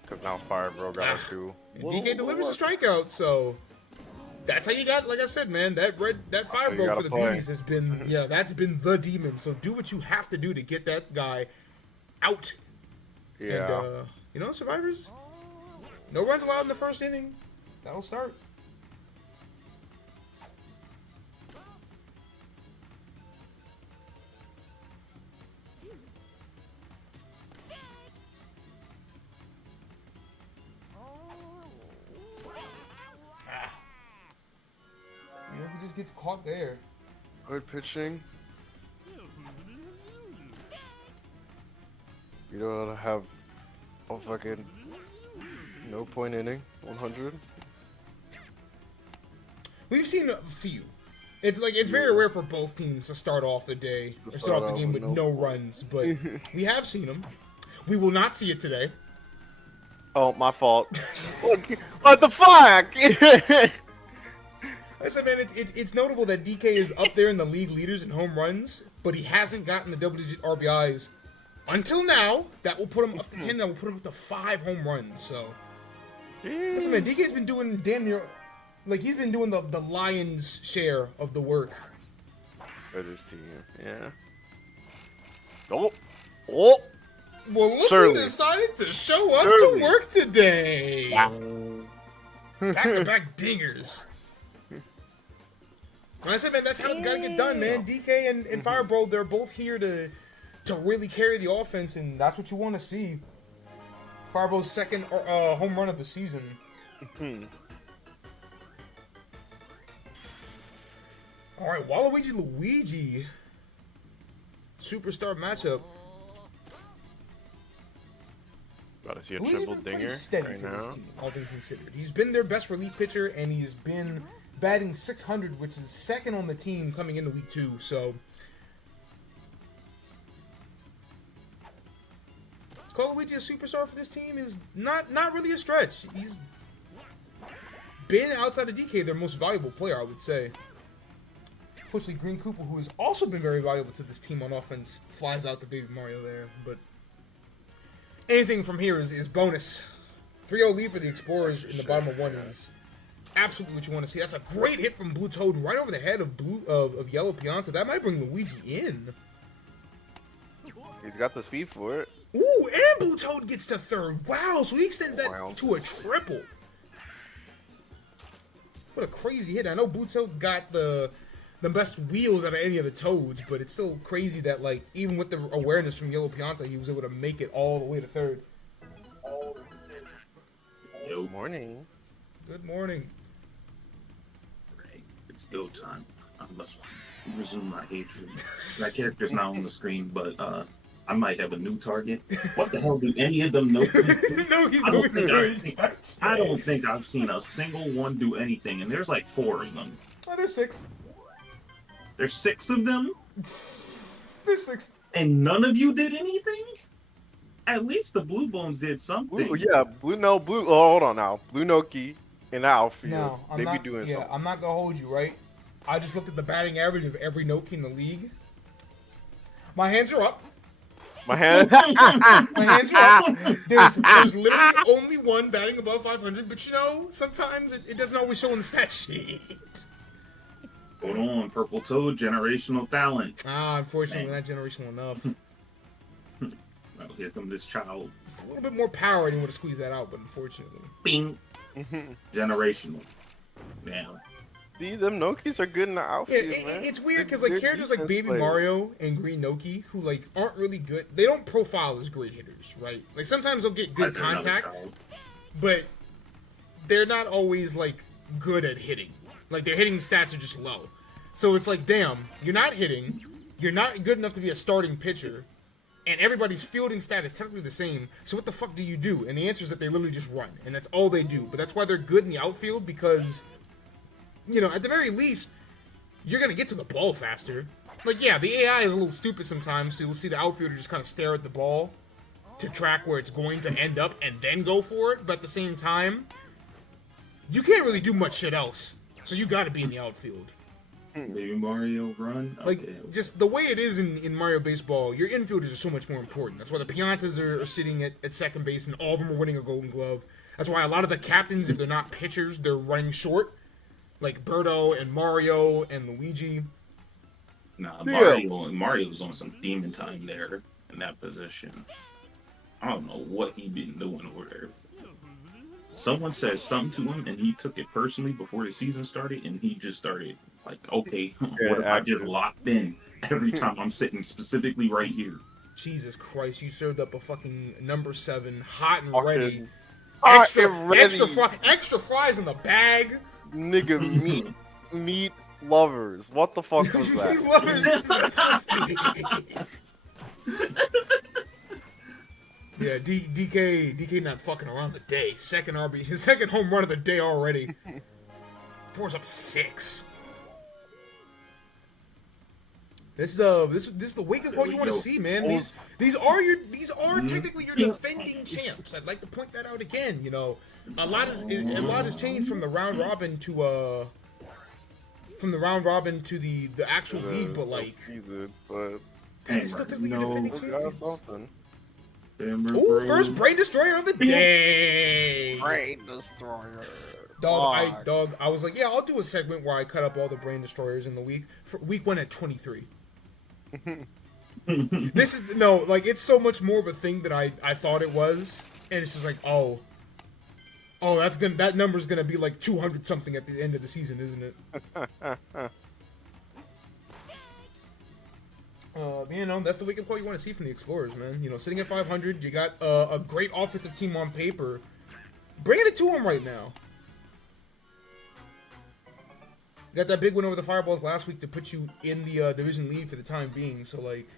Because now Fire Bro got a 2. DK delivers a strikeout, so that's how you got, like I said, man, that Fire Bro for the Beauties has been, that's been the demon. So do what you have to do to get that guy out. Yeah. And, Survivors, no runs allowed in the first inning. That'll start. He just gets caught there. Good pitching. You don't have a fucking no point inning, 100. We've seen a few. It's very rare for both teams to start off the day or start off the game with no runs, but we have seen them. We will not see it today. Oh, my fault. What the fuck? I said, man, it's notable that DK is up there in the league leaders in home runs, but he hasn't gotten the double-digit RBIs until now. That will put him up to 10. That will put him up to 5 home runs. So, listen, man, DK's been doing damn near, like, he's been doing the lion's share of the work For this team, yeah. Well, look who decided to show up to work today. Back-to-back dingers. Like I said, man, that's how it's got to get done, man. DK and Fire Bro, they're both here to really carry the offense, and that's what you want to see. Fire Bro's second home run of the season. All right, Waluigi Luigi. superstar matchup. About to see a Luigi's triple been pretty dinger steady right for this now. team, all things considered. He's been their best relief pitcher, and he's been batting 600, which is second on the team coming into week 2. So, to call Luigi a superstar for this team is not really a stretch. He's been, outside of DK, their most valuable player, I would say. Unfortunately, Green Cooper, who has also been very valuable to this team on offense, flies out to Baby Mario there. But anything from here is bonus. 3-0 lead for the Explorers in the bottom of 1 is absolutely what you want to see. That's a great hit from Blue Toad right over the head of Yellow Pianta. That might bring Luigi in. He's got the speed for it. Ooh, and Blue Toad gets to third. Wow, so he extends that to a triple. What a crazy hit. I know Blue Toad's got the best wheels out of any of the Toads, but it's still crazy that, like, even with the awareness from Yellow Pianta, he was able to make it all the way to third. Yo, Morning. Good morning. right. It's go time. I must resume my hatred. That character's not on the screen, but I might have a new target. What the hell do any of them know? No, he's I doing don't think very much. I don't think I've seen a single one do anything, and there's like 4 of them. Oh, there's 6. There's 6 of them, There's 6. and none of you did anything? At least the Blue Bones did something. Blue, yeah, blue. Oh, hold on now. Blue Noki in the outfield. No, they I'm be not. doing Yeah, something. I'm not gonna hold you, right? I just looked at the batting average of every Noki in the league. My hands are up. My hand. My hands are up. There's literally only one batting above 500, but you know, sometimes it doesn't always show in the stat sheet. Hold on, Purple Toad, generational talent. Unfortunately, not generational enough. Well, here comes this child. Just a little bit more power, I didn't want to squeeze that out, but unfortunately. Bing. Generational. Damn. See, them Nokis are good in the Yeah, outfield, man. it's weird because They're like characters like defense Baby players. Mario and Green Noki, who like aren't really good, they don't profile as great hitters, right? Like sometimes they'll get good That's another contact, child. but they're not always like good at hitting. Like their hitting stats are just low. So it's like, damn, you're not hitting, you're not good enough to be a starting pitcher, and everybody's fielding stat is technically the same. So what the fuck do you do? And the answer is that they literally just run, and that's all they do. But that's why they're good in the outfield because, you know, at the very least, you're gonna get to the ball faster. Like, yeah, the AI is a little stupid sometimes, so you'll see the outfielder just kind of stare at the ball to track where it's going to end up and then go for it. But at the same time, you can't really do much shit else. So you gotta be in the outfield. Baby Mario run. Like, Okay. just the way it is in Mario Baseball, your infielders are so much more important. That's why the Piantas are sitting at second base, and all of them are winning a Golden Glove. That's why a lot of the captains, if they're not pitchers, they're running short. Like Birdo and Mario and Luigi. Nah, Yeah. Mario's on some demon time there in that position. I don't know what he been doing over there. Someone said something to him, and he took it personally before the season started, and he just started like, okay, what if I just locked in every time I'm sitting specifically right here? Jesus Christ, you served up a fucking number 7, hot and Fucking ready. hot Extra, and ready. extra fries in the bag. Nigga, meat lovers. What the fuck was He that? loves Yeah, DK not fucking around today. His second home run of the day already. This pours up 6. This is the wake up call you want to see, man. These are technically your defending champs. I'd like to point that out again. You know, a lot has changed from the round robin to the actual league, but like, it's still technically your defending champions. Ooh, first brain destroyer of the day. Brain destroyer. Dog, I was like, yeah, I'll do a segment where I cut up all the brain destroyers in the week. For week 1 at 23. This is it's so much more of a thing than I thought it was, and it's just like, oh, that number's gonna be like 200 something at the end of the season, isn't it? You know, that's the wake up call you want to see from the Explorers, man. You know, sitting at 500, you got a great offensive team on paper. Bringing it to them right now. Got that big win over the Fireballs last week to put you in the division lead for the time being. So, like,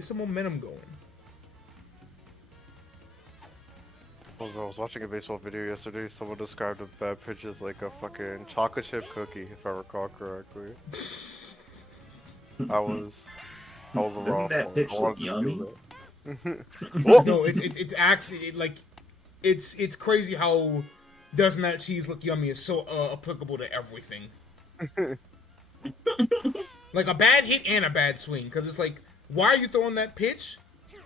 some momentum going. I was watching a baseball video yesterday. Someone described a bad pitch as like a fucking chocolate chip cookie, if I recall correctly. I was a raw. That pitch look yummy? No, it's actually like it's crazy how doesn't that cheese look yummy is so applicable to everything. Like a bad hit and a bad swing, because it's like, why are you throwing that pitch?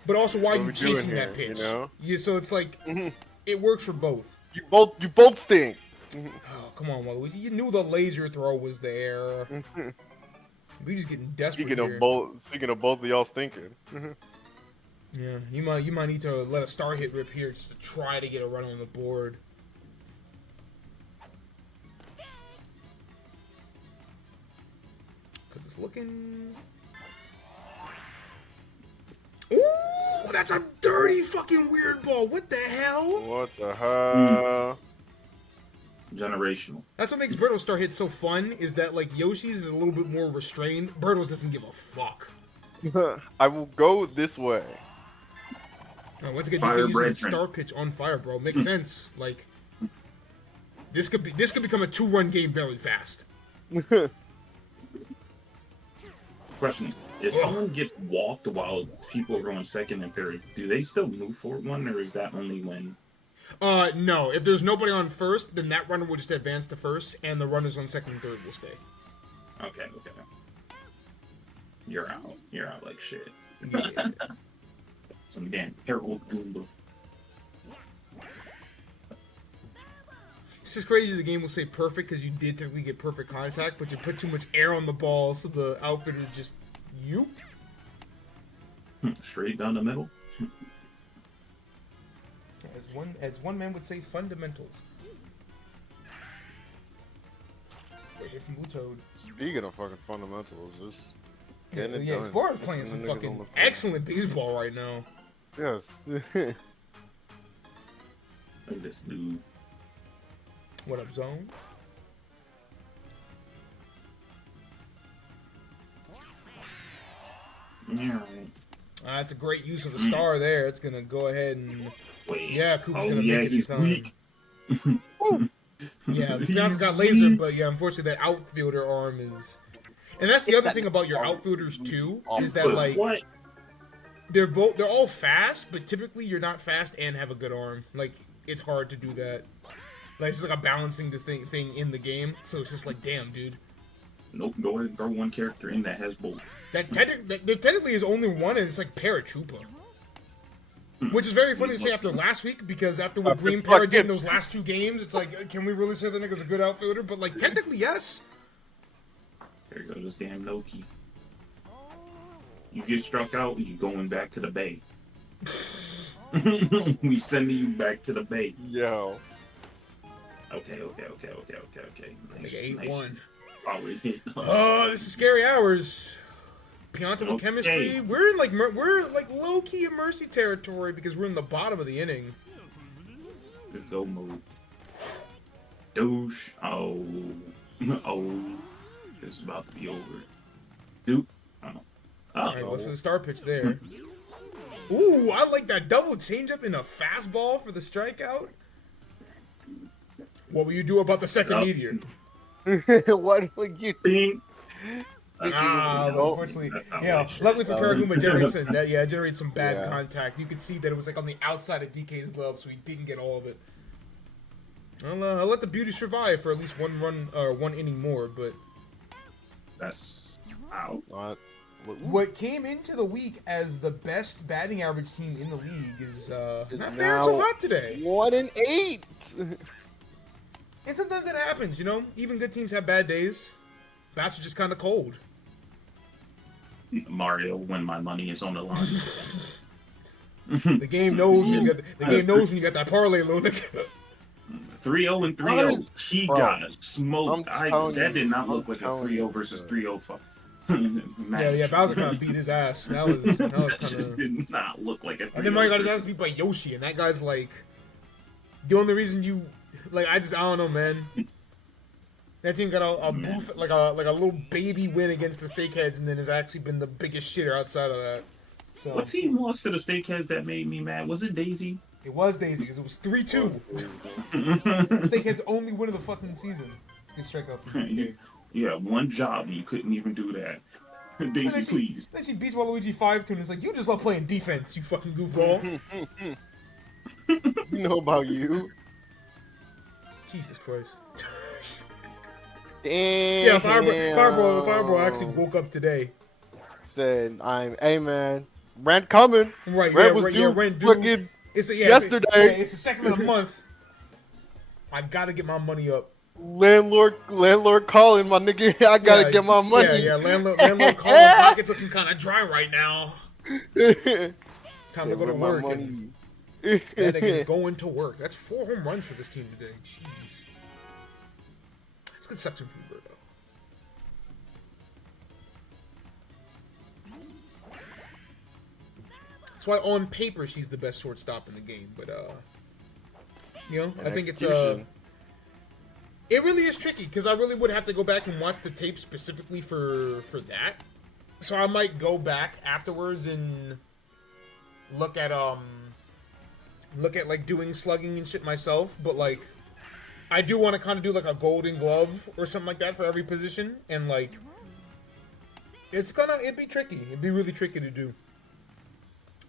But also, why are you chasing that pitch? You know? Yeah, so it's like it works for both. You both stink. Oh, come on, Waluigi. You knew the laser throw was there. We just getting desperate Speaking here. of both of y'all stinking. Yeah, you might need to let a star hit rip here just to try to get a run on the board. Cause it's looking. Ooh, that's a dirty fucking weird ball. What the hell? What the hell? Generational. That's what makes Birtle's star hit so fun, is that like Yoshi's is a little bit more restrained. Birtle's doesn't give a fuck. I will go this way. Right, once again, Fire you can use bread the star pitch on fire, bro. Makes sense. Like this could become a 2-run game very fast. Question: if someone gets walked while people are going second and third, do they still move for one, or is that only when? No. If there's nobody on first, then that runner will just advance to first, and the runners on second and third will stay. Okay. You're out. You're out like shit. Yeah. Some damn Harold Goomba. It's just crazy the game will say perfect because you did typically get perfect contact, but you put too much air on the ball, so the outfitter just yoop. Straight down the middle. As one man would say, fundamentals. Right here from Blue Toad. Speaking of fucking fundamentals, just getting it Yeah, done. Explorer's playing some fucking excellent baseball right now. Yes. Look at this dude. What up, Zone? Yeah. That's a great use of the star there. It's gonna go ahead and Wait. yeah, Koopa's gonna yeah, make it he's this time. weak. Yeah, Leon's got laser, but yeah, unfortunately that outfielder arm is. And that's the other thing about your outfielders too, is that like What? they're all fast, but typically you're not fast and have a good arm. Like it's hard to do that. Like it's like a balancing this thing in the game. So it's just like, damn, dude. Nope. Go ahead and throw one character in that has both. There technically is only one, and it's like Paratroopa. Which is very funny to say after last week, because after what Green Para did in those last 2 games, it's like, can we really say that nigga's a good outfielder? But like, technically, yes. There you go, this damn Noki. You get struck out, you going back to the bay. We sending you back to the bay. Yo. Okay. Nice, Nigga, 8-1. nice. Solid hit. Oh, this is scary hours. Pianta with chemistry. We're like low key in mercy territory because we're in the bottom of the inning. Let's go mode. Douche. Oh. This is about to be over. Dude. All right, go for the star pitch there. Ooh, I like that double changeup in a fastball for the strikeout. What will you do about the second meteor? What would you Bing. Unfortunately, luckily for Karaguma, generates some bad contact. You could see that it was like on the outside of DK's glove, so he didn't get all of it. I'll let the beauty survive for at least one run or 1 inning more, but That's out. what came into the week as the best batting average team in the league is not faring now so hot today. 1-8. And sometimes it happens, you know. Even good teams have bad days. Bats are just kind of cold. Mario, when my money is on the line. The game knows when you got that parlay, little nigga. 3-0 and 3-0. He Bro, got smoked. That did not look like a 3-0 you, versus bro. 3-0 fuck. Yeah, Bowser kind of beat his ass. That was kind just of. did not look like a 3-0. And then Mario got his ass beat by Yoshi, and that guy's like, the only reason you, like, I don't know, man. That team got a boof, like a little baby win against the Steakheads, and then has actually been the biggest shitter outside of that. So What team lost to the Steakheads that made me mad? Was it Daisy? it was Daisy because it was 3-2. Steakhead's only win of the fucking season. Good strikeout for DK. You had one job and you couldn't even do that. Daisy, please. Then she beats Waluigi 5-2 and it's like, you just love playing defense, you fucking goofball. You know about you. Jesus Christ. Damn. Yeah, Fireball actually woke up today. Said, hey man, rent coming. Right, Rent was due rent due. fucking Yesterday. It's the second of the month. I gotta get my money up. Landlord calling, my nigga. I gotta get my money. Yeah, landlord calling. Pockets looking kind of dry right now. It's time to go to work. That nigga's going to work. That's 4 home runs for this team today. Jeez. It's good section from Birdo. That's why on paper she's the best shortstop in the game, but you know, I think it's it really is tricky because I really would have to go back and watch the tape specifically for that. So I might go back afterwards and look at like doing slugging and shit myself, but like I do want to kind of do like a Golden Glove or something like that for every position, and like it'd be tricky. It'd be really tricky to do.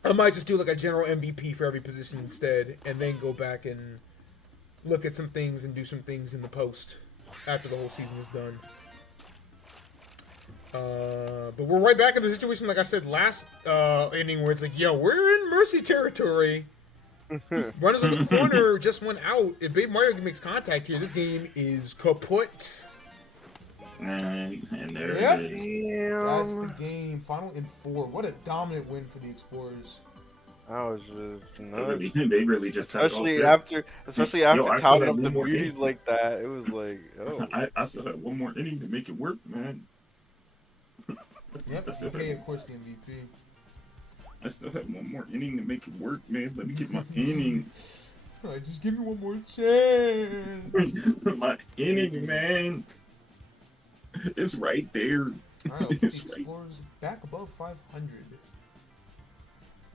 I might just do like a general MVP for every position instead, and then go back and look at some things and do some things in the post after the whole season is done. But we're right back in the situation, like I said last inning, where it's like, yo, we're in Mercy territory. Runners on the corner just went out. If Baby Mario makes contact here, this game is kaput. And there Yep. it is. That's the game. Final in 4. What a dominant win for the Explorers. That was just nuts. They really just Especially after I touting still up had the one more beauties game. like that, it was like, oh. I still have one more inning to make it work, man. Yep, DK, of course, the MVP. I still have one more inning to make it work, man. Let me get my inning. Just give me one more chance. My inning, man. It's right there. Alright, put It's the right. Explorers back above 500.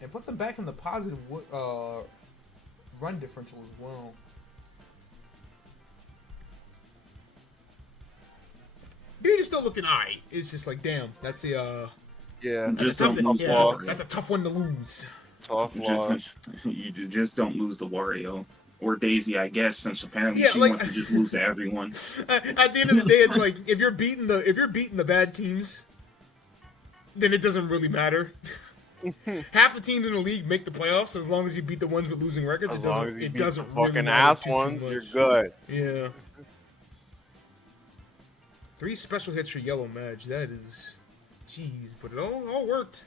And put them back in the positive run differential as well. Beauty's still looking aight. It's just like, damn, that's a Yeah, Just that's a don't tough, lose loss. that's a tough one to lose. Tough loss. You just don't lose to Wario. Or Daisy, I guess, since apparently Yeah, she like- wants to just lose to everyone. At the end of the day, it's like if you're beating the bad teams, then it doesn't really matter. Half the teams in the league make the playoffs, so as long as you beat the ones with losing records, As it long doesn't as you it beat doesn't the really fucking matter ass too ones, much. you're good. Yeah. 3 special hits for Yellow Madge. That is, jeez, but it all worked.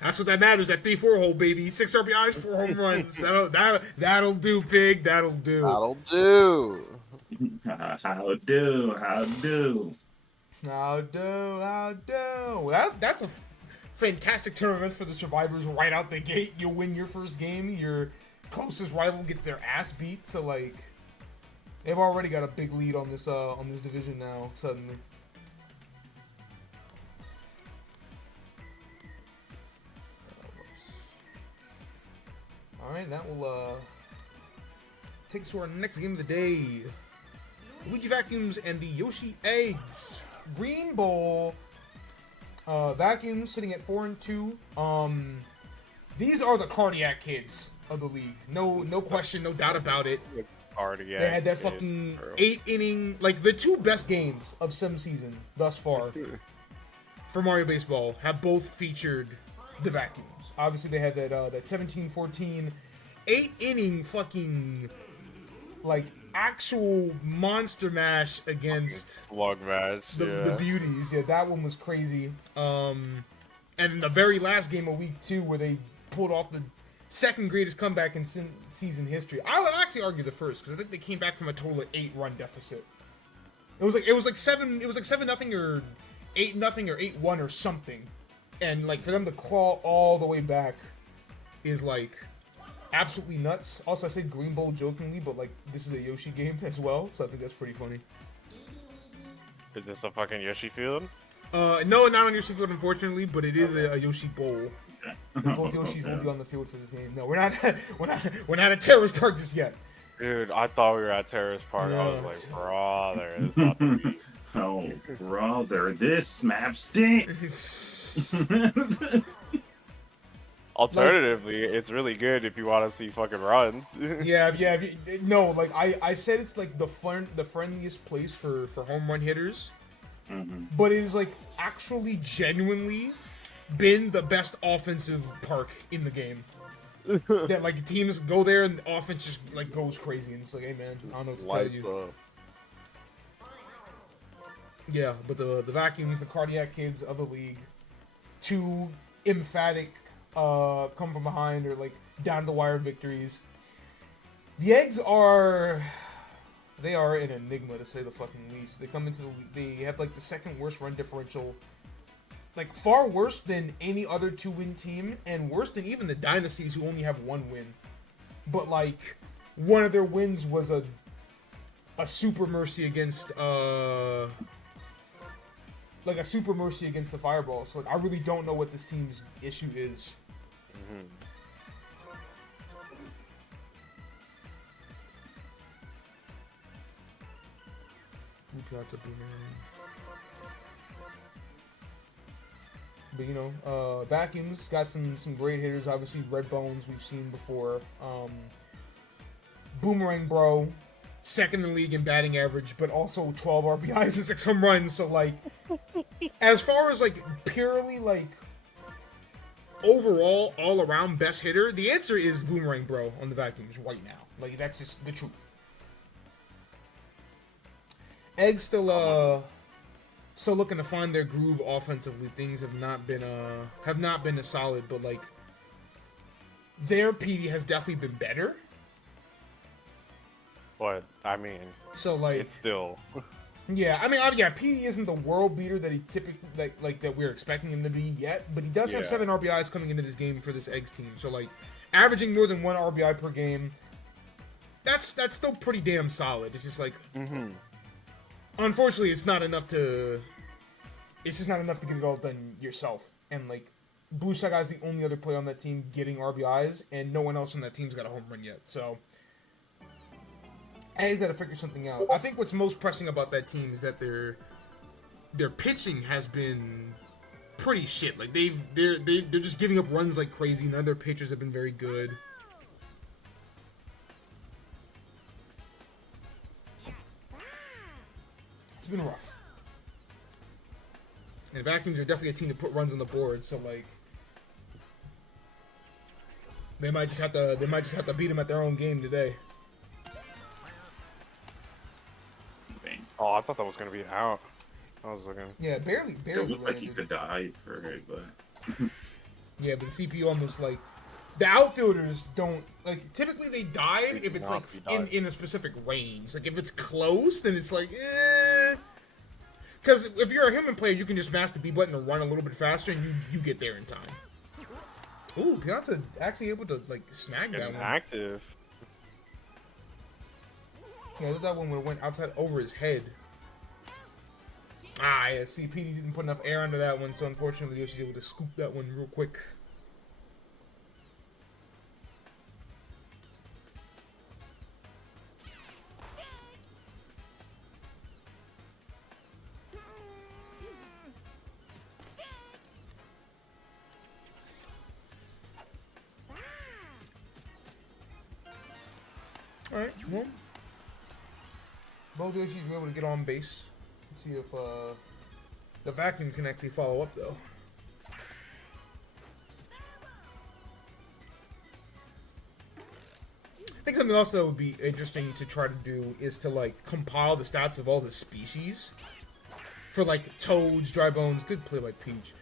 That's what that matters. That 3-4 hole, baby. 6 RBIs, 4 home runs. That'll do, pig. That'll do. That'll do. How do? How do? Well, that's a fantastic turn of events for the Survivors right out the gate. You win your first game. Your closest rival gets their ass beat. So like, they've already got a big lead on this division now. Suddenly. All right, that will take us to our next game of the day. Luigi Vacuums and the Yoshi Eggs. Green Bowl. Vacuums sitting at 4-2. These are the cardiac kids of the league. No question, no doubt about it. Cardiac. They had that fucking 8-inning, like the 2 best games of some season thus far for Mario Baseball have both featured the Vacuums. Obviously, they had that 17-14 8-inning fucking like actual monster mash against Slug match. the Beauties. Yeah, that one was crazy. And the very last game of week 2 where they pulled off the second greatest comeback in season history. I would actually argue the first because I think they came back from a total of 8-run deficit. It was like 7-0 or 8-0 or 8-1 or something. And like for them to claw all the way back is like absolutely nuts. Also, I said Green Bowl jokingly, but like this is a Yoshi game as well, so I think that's pretty funny. Is this a fucking Yoshi field? No, not on Yoshi Field, unfortunately, but it is a Yoshi Bowl. Both Yoshis will be on the field for this game. No, we're not. We're not at Terrorist Park just yet. Dude, I thought we were at Terrace Park. I was like, brother, this about to be. Oh, brother, this map stinks. Alternatively, it's really good if you want to see fucking runs. Yeah. No, like I said, it's like the friendliest place for home run hitters. But it is like actually genuinely been the best offensive park in the game. That like teams go there and the offense just like goes crazy, and it's like, hey man, I don't know what to tell you. Up. Yeah, but the Vacuums, the Cardiac Kids of the league, two emphatic come from behind or like down the wire victories. The Eggs are an enigma to say the fucking least. They come into the league, they have like the second worst run differential. Like, far worse than any other 2-win team, and worse than even the Dynasties who only have 1 win. But, like, one of their wins was a super mercy against, like, a super mercy against the Fireball. So, like, I really don't know what this team's issue is. But, you know, Vacuums got some great hitters. Obviously, Red Bones we've seen before. Boomerang Bro, second in the league in batting average, but also 12 RBIs and 6 home runs. So, like, as far as, like, purely, like, overall, all-around best hitter, the answer is Boomerang Bro on the Vacuums right now. Like, that's just the truth. Eggs still looking to find their groove offensively. Things have not been as solid, but like their PD has definitely been better. But I mean, so like it's still. Yeah, I mean, yeah, PD isn't the world beater that he typically like that we're expecting him to be yet, but he does have 7 RBIs coming into this game for this Eggs team. So like averaging more than 1 RBI per game, that's still pretty damn solid. It's just like. Unfortunately, it's not enough to. It's just not enough to get it all done yourself. And like, Blue Sky Guy's the only other player on that team getting RBIs, and no one else on that team's got a home run yet. So, I got to figure something out. I think what's most pressing about that team is that their pitching has been pretty shit. Like they're just giving up runs like crazy. None of their pitchers have been very good. It's been rough. And Vacuums are definitely a team to put runs on the board, so like they might just have to beat them at their own game today. Oh, I thought that was gonna be out. I was looking. Yeah, barely. It looked like he could die for it, but yeah, but the CPU almost like the outfielders don't like. Typically, they dive if it's like in a specific range. Like if it's close, then it's like eh. Because if you're a human player, you can just mash the B button and run a little bit faster, and you get there in time. Ooh, Pianta actually able to like snag that one. Active. Yeah, that one would have went outside over his head. Ah, yeah, see, PD didn't put enough air under that one, so unfortunately, Yoshi's able to scoop that one real quick. Alright, well, both Yoshis were able to get on base. Let's see if the Vacuum can actually follow up, though. I think something else that would be interesting to try to do is to, like, compile the stats of all the species. For, like, Toads, Dry Bones, good play by Peach.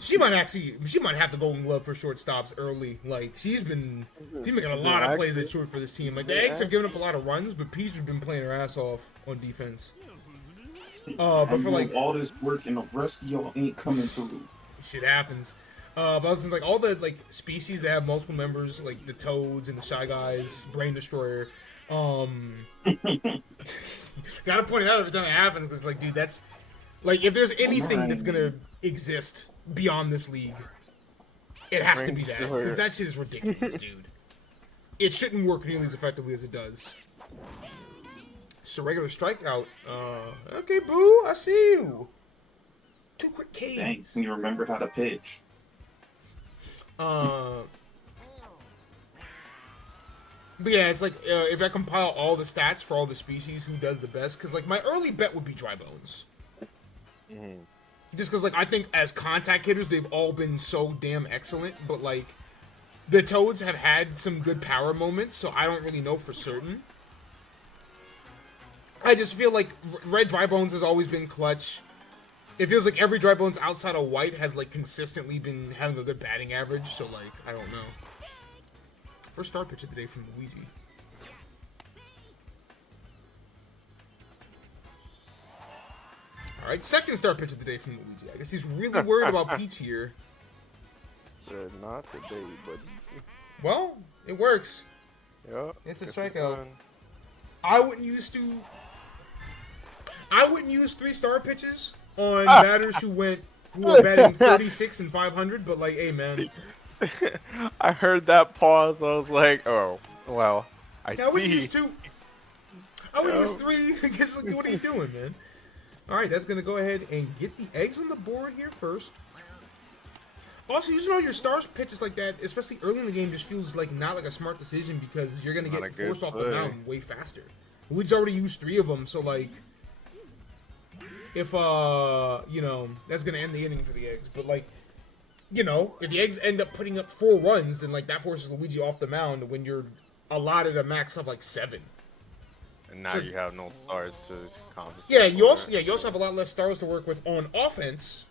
She might have the Golden Glove for shortstops early. Like she's making a lot of plays at short for this team. Like the Eggs have given up a lot of runs, but Peach has been playing her ass off on defense. But for like all this work and the rest of y'all ain't coming through. Shit happens. But I was like all the like species that have multiple members, like the Toads and the Shy Guys, Brain Destroyer. Gotta point it out every time it happens because like, dude, that's. Like, if there's anything that's gonna exist beyond this league, It has to be that, because that shit is ridiculous, dude. It shouldn't work nearly as effectively as it does. Just a regular strikeout. Okay, Boo, I see you. 2 quick Ks. Thanks, and you remembered how to pitch. But yeah, it's like, if I compile all the stats for all the species, who does the best? Because, like, my early bet would be Dry Bones. Just because, like, I think as contact hitters, they've all been so damn excellent. But, like, the Toads have had some good power moments, so I don't really know for certain. I just feel like Red Dry Bones has always been clutch. It feels like every Dry Bones outside of White has, like, consistently been having a good batting average. So, like, I don't know. First start pitch of the day from Luigi. Alright, second start pitch of the day from Luigi. I guess he's really worried about Peach here. Not today, buddy. Well, it works. Yeah. It's a strikeout. I wouldn't use 3 star pitches on batters who are batting 36 and 500, but like, hey man. I heard that pause. I was like, oh, well, I wouldn't see. use 2. I wouldn't use 3. I guess, like, what are you doing, man? Alright, that's going to go ahead and get the eggs on the board here first. Also, using all your stars pitches like that, especially early in the game, just feels like not like a smart decision because you're going to get forced off the mound way faster. We just already used 3 of them, so like, if, you know, that's going to end the inning for the eggs. But like, you know, if the eggs end up putting up 4 runs, then like that forces Luigi off the mound when you're allotted a max of like 7. And now you have no stars to compensate. Yeah, you also have a lot less stars to work with on offense,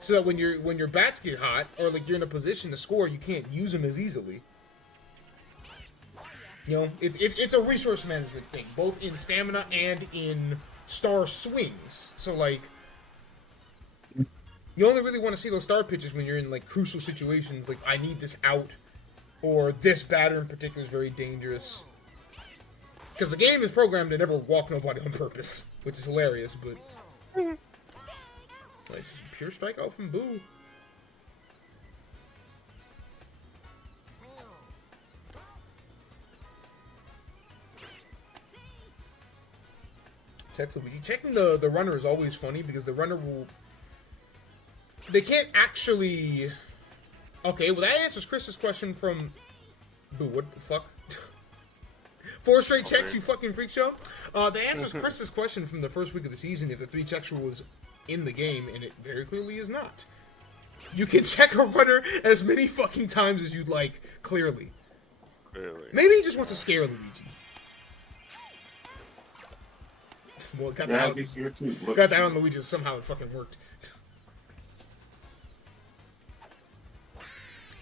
so that when your bats get hot or like you're in a position to score, you can't use them as easily. You know, it's a resource management thing, both in stamina and in star swings. So like, you only really want to see those star pitches when you're in like crucial situations, like I need this out, or this batter in particular is very dangerous. Because the game is programmed to never walk nobody on purpose, which is hilarious, but this is pure strikeout from Boo. Text Luigi. Checking the runner is always funny because the runner will... They can't actually... Okay, well that answers Chris's question from... Boo, what the fuck? 4 straight checks, you fucking freak show? The answer is Chris's question from the first week of the season if the 3 checks rule is in the game, and it very clearly is not. You can check a runner as many fucking times as you'd like, clearly. Maybe he just wants to scare Luigi. Well, got that on Luigi, somehow it fucking worked.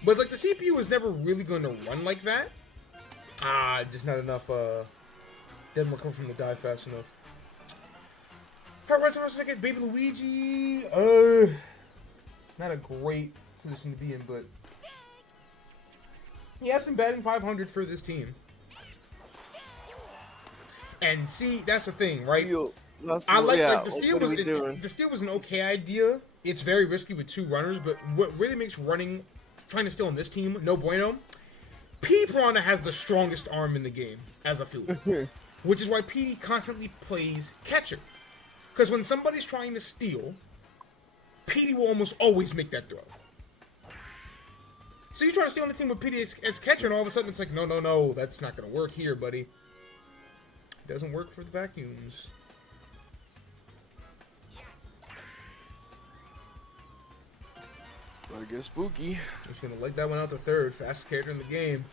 But like the CPU was never really going to run like that. Just not enough, doesn't come from the die fast enough. Alright, right, so for a second, Baby Luigi, not a great position to be in, but he has been batting 500 for this team. And see, that's the thing, right? I like the steal was an okay idea. It's very risky with 2 runners, but what really makes trying to steal on this team no bueno. P Piranha has the strongest arm in the game as a fielder, which is why PD constantly plays catcher. Because when somebody's trying to steal, PD will almost always make that throw. So you try to steal on the team with PD as catcher, and all of a sudden it's like, no, that's not going to work here, buddy. Doesn't work for the vacuums. Better get spooky. Just gonna leg that one out to third. Fastest character in the game.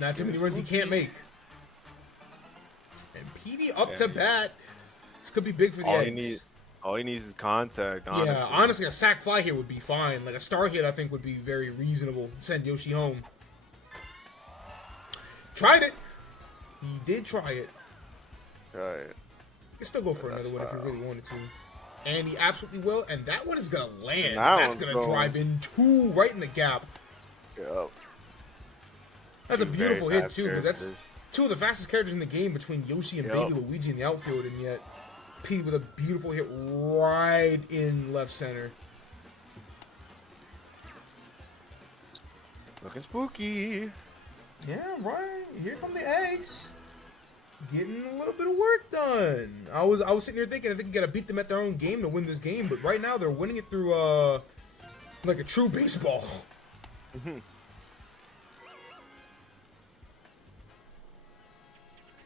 Not too many runs he can't make. And PD up to bat. This could be big for the eggs. All he needs is contact, honestly. Yeah, honestly, a sac fly here would be fine. Like a star hit, I think, would be very reasonable. Send Yoshi home. Tried it. He did try it. Right. He can still go for another one if he really wanted to. And he absolutely will. And that one is going to land. So That that's going to drive in 2 right in the gap. Yep. That's a beautiful hit, fast too, because that's characters. 2 of the fastest characters in the game between Yoshi and Baby Luigi in the outfield, and yet P with a beautiful hit right in left center. Looking spooky. Yeah, right. Here come the eggs. Getting a little bit of work done. I was sitting here thinking I think you gotta beat them at their own game to win this game, but right now they're winning it through like a true baseball.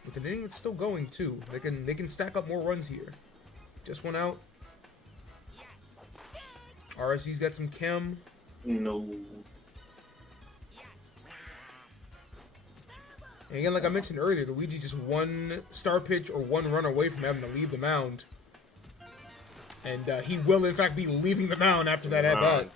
With an inning that's still going too. They can stack up more runs here. Just one out. RSG's got some chem. No. And again, like I mentioned earlier, Luigi just one star pitch or one run away from having to leave the mound. And he will, in fact, be leaving the mound after that at-bat.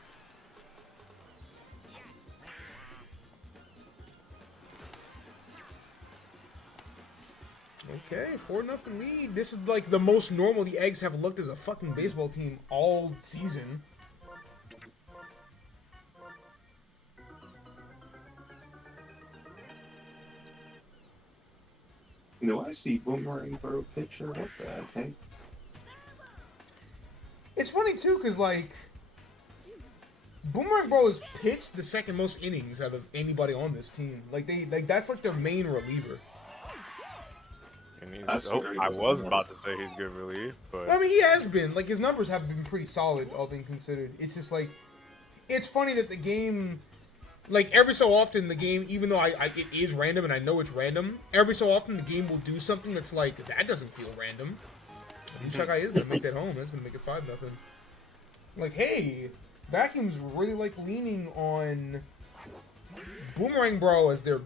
Okay, 4-0 lead. This is like the most normal the Eggs have looked as a fucking baseball team all season. No, I see Boomerang Bro picture. What the heck? It's funny too, cause like Boomerang Bro has pitched the second most innings out of anybody on this team. Like that's like their main reliever. And I was about to say he's good relief, but I mean he has been. Like his numbers have been pretty solid, all things considered. It's just like it's funny that the game, like every so often the game, even though it is random and I know it's random, every so often the game will do something that's like that doesn't feel random. Shakai is gonna make that home. That's gonna make it 5-0. Like, hey, Vacuum's really like leaning on Boomerang Bro as their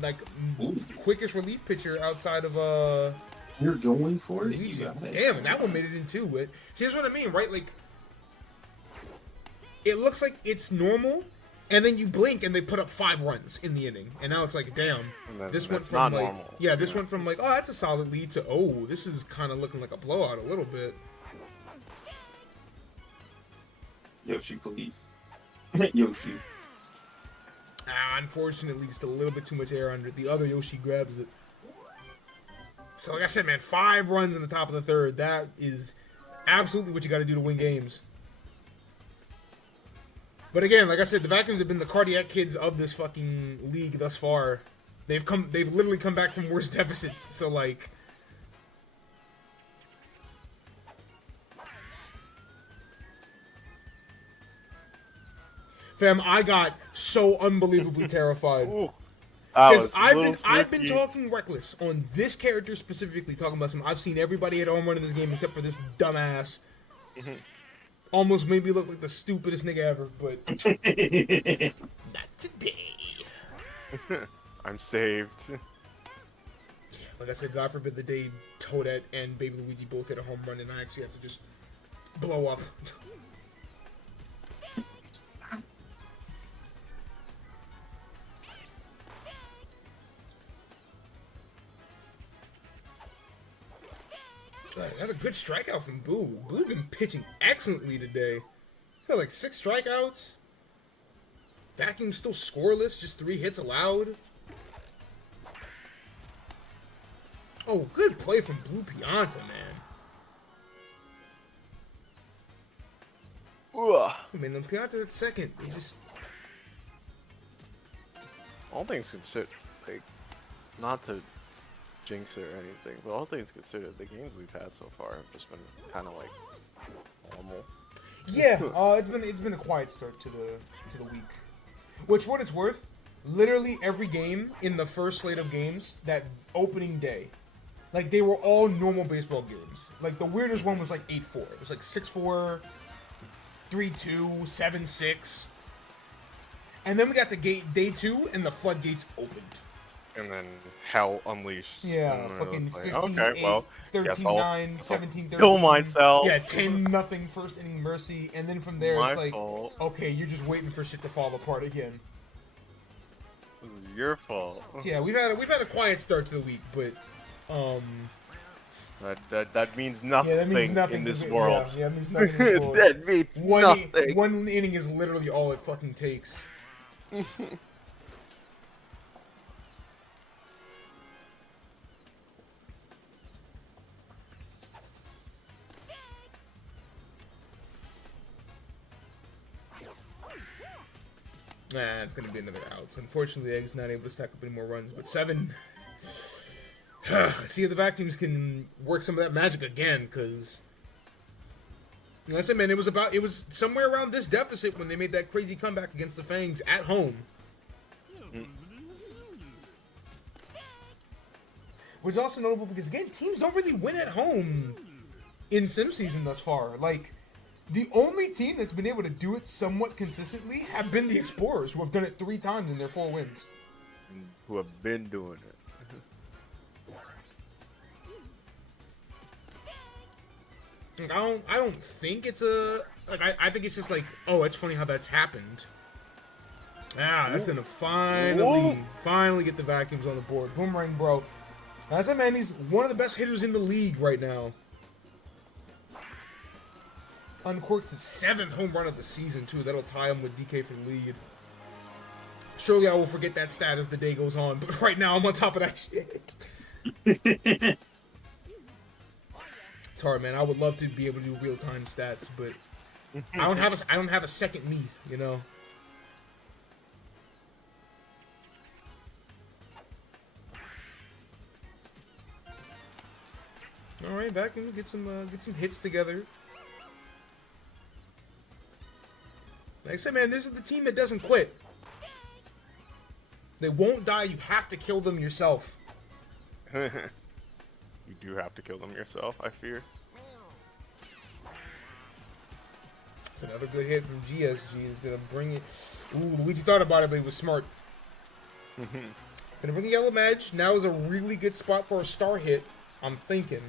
like quickest relief pitcher outside of You're going for it. Luigi. You got it. Damn, and that one made it in too. See, that's what I mean, right? Like, it looks like it's normal, and then you blink and they put up 5 runs in the inning, and now it's like, damn, this went from like, normal. this went from like, oh, that's a solid lead to, oh, this is kind of looking like a blowout a little bit. Yoshi, please. Yoshi. Unfortunately, just a little bit too much air under it. The other Yoshi grabs it. So, like I said, man, 5 runs in the top of the third. That is absolutely what you got to do to win games. But again, like I said, the Vacuums have been the cardiac kids of this fucking league thus far. They've literally come back from worse deficits. So like, fam, I got so unbelievably terrified. Because I've been talking reckless on this character specifically, talking about I've seen everybody hit a home run in this game except for this dumbass. Almost made me look like the stupidest nigga ever, but not today. I'm saved. Like I said, God forbid the day Toadette and Baby Luigi both hit a home run and I actually have to just blow up. Another good strikeout from Boo. Boo's been pitching excellently today. He's got like 6 strikeouts. Vacuum still scoreless, just 3 hits allowed. Oh, good play from Blue Pianta, man. I mean, the Pianta's at second. He just... All things considered, like, not to jinx it or anything, but all things considered, the games we've had so far have just been kind of like normal. Yeah, it's been a quiet start to the week. Which, for what it's worth, literally every game in the first slate of games that opening day, like they were all normal baseball games. Like the weirdest one was like 8-4. It was like 6-4, 3-2, 7-6, and then we got to day 2 and the floodgates opened. And then hell unleashed. Yeah, fucking like, 15, okay, 8, well, 13, 9, 17, 13. Kill myself. Yeah, 10-0 first inning mercy, and then from there My it's like, fault. okay, you're just waiting for shit to fall apart again. This is your fault. Yeah, we've had a quiet start to the week, but That means nothing, yeah, that means nothing in this yeah, world. Yeah, it means nothing in this world. That means nothing. One inning is literally all it fucking takes. Nah, it's gonna be another out. So unfortunately, Egg's not able to stack up any more runs. But 7. See if the vacuums can work some of that magic again, because like I said, man, it was somewhere around this deficit when they made that crazy comeback against the Fangs at home. Which is also notable because, again, teams don't really win at home in Sim season thus far. Like, the only team that's been able to do it somewhat consistently have been the Explorers, who have done it 3 times in their 4 wins. Who have been doing it. Like, I don't think it's a... Like, I think it's just like, oh, it's funny how that's happened. Ah, that's gonna finally get the vacuums on the board. Boomerang, bro. As I said, man, he's one of the best hitters in the league right now. Uncorks his 7th home run of the season, too. That'll tie him with DK for the lead. Surely I will forget that stat as the day goes on, but right now I'm on top of that shit. It's hard, man. I would love to be able to do real-time stats, but I don't have a second me, you know. All right, back and get some hits together. Like I said, man, this is the team that doesn't quit. They won't die. You have to kill them yourself. You do have to kill them yourself, I fear. It's another good hit from GSG. Is gonna bring it. Ooh, Luigi thought about it, but he was smart. Gonna bring a yellow edge. Now is a really good spot for a star hit. I'm thinking.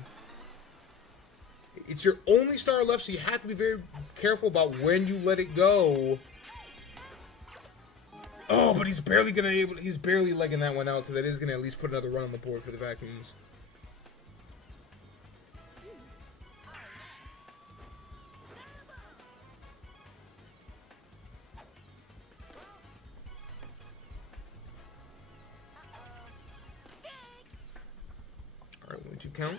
It's your only star left, so you have to be very careful about when you let it go. Oh, but he's barely legging that one out, so that is gonna at least put another run on the board for the vacuums. Alright, 1-2 count.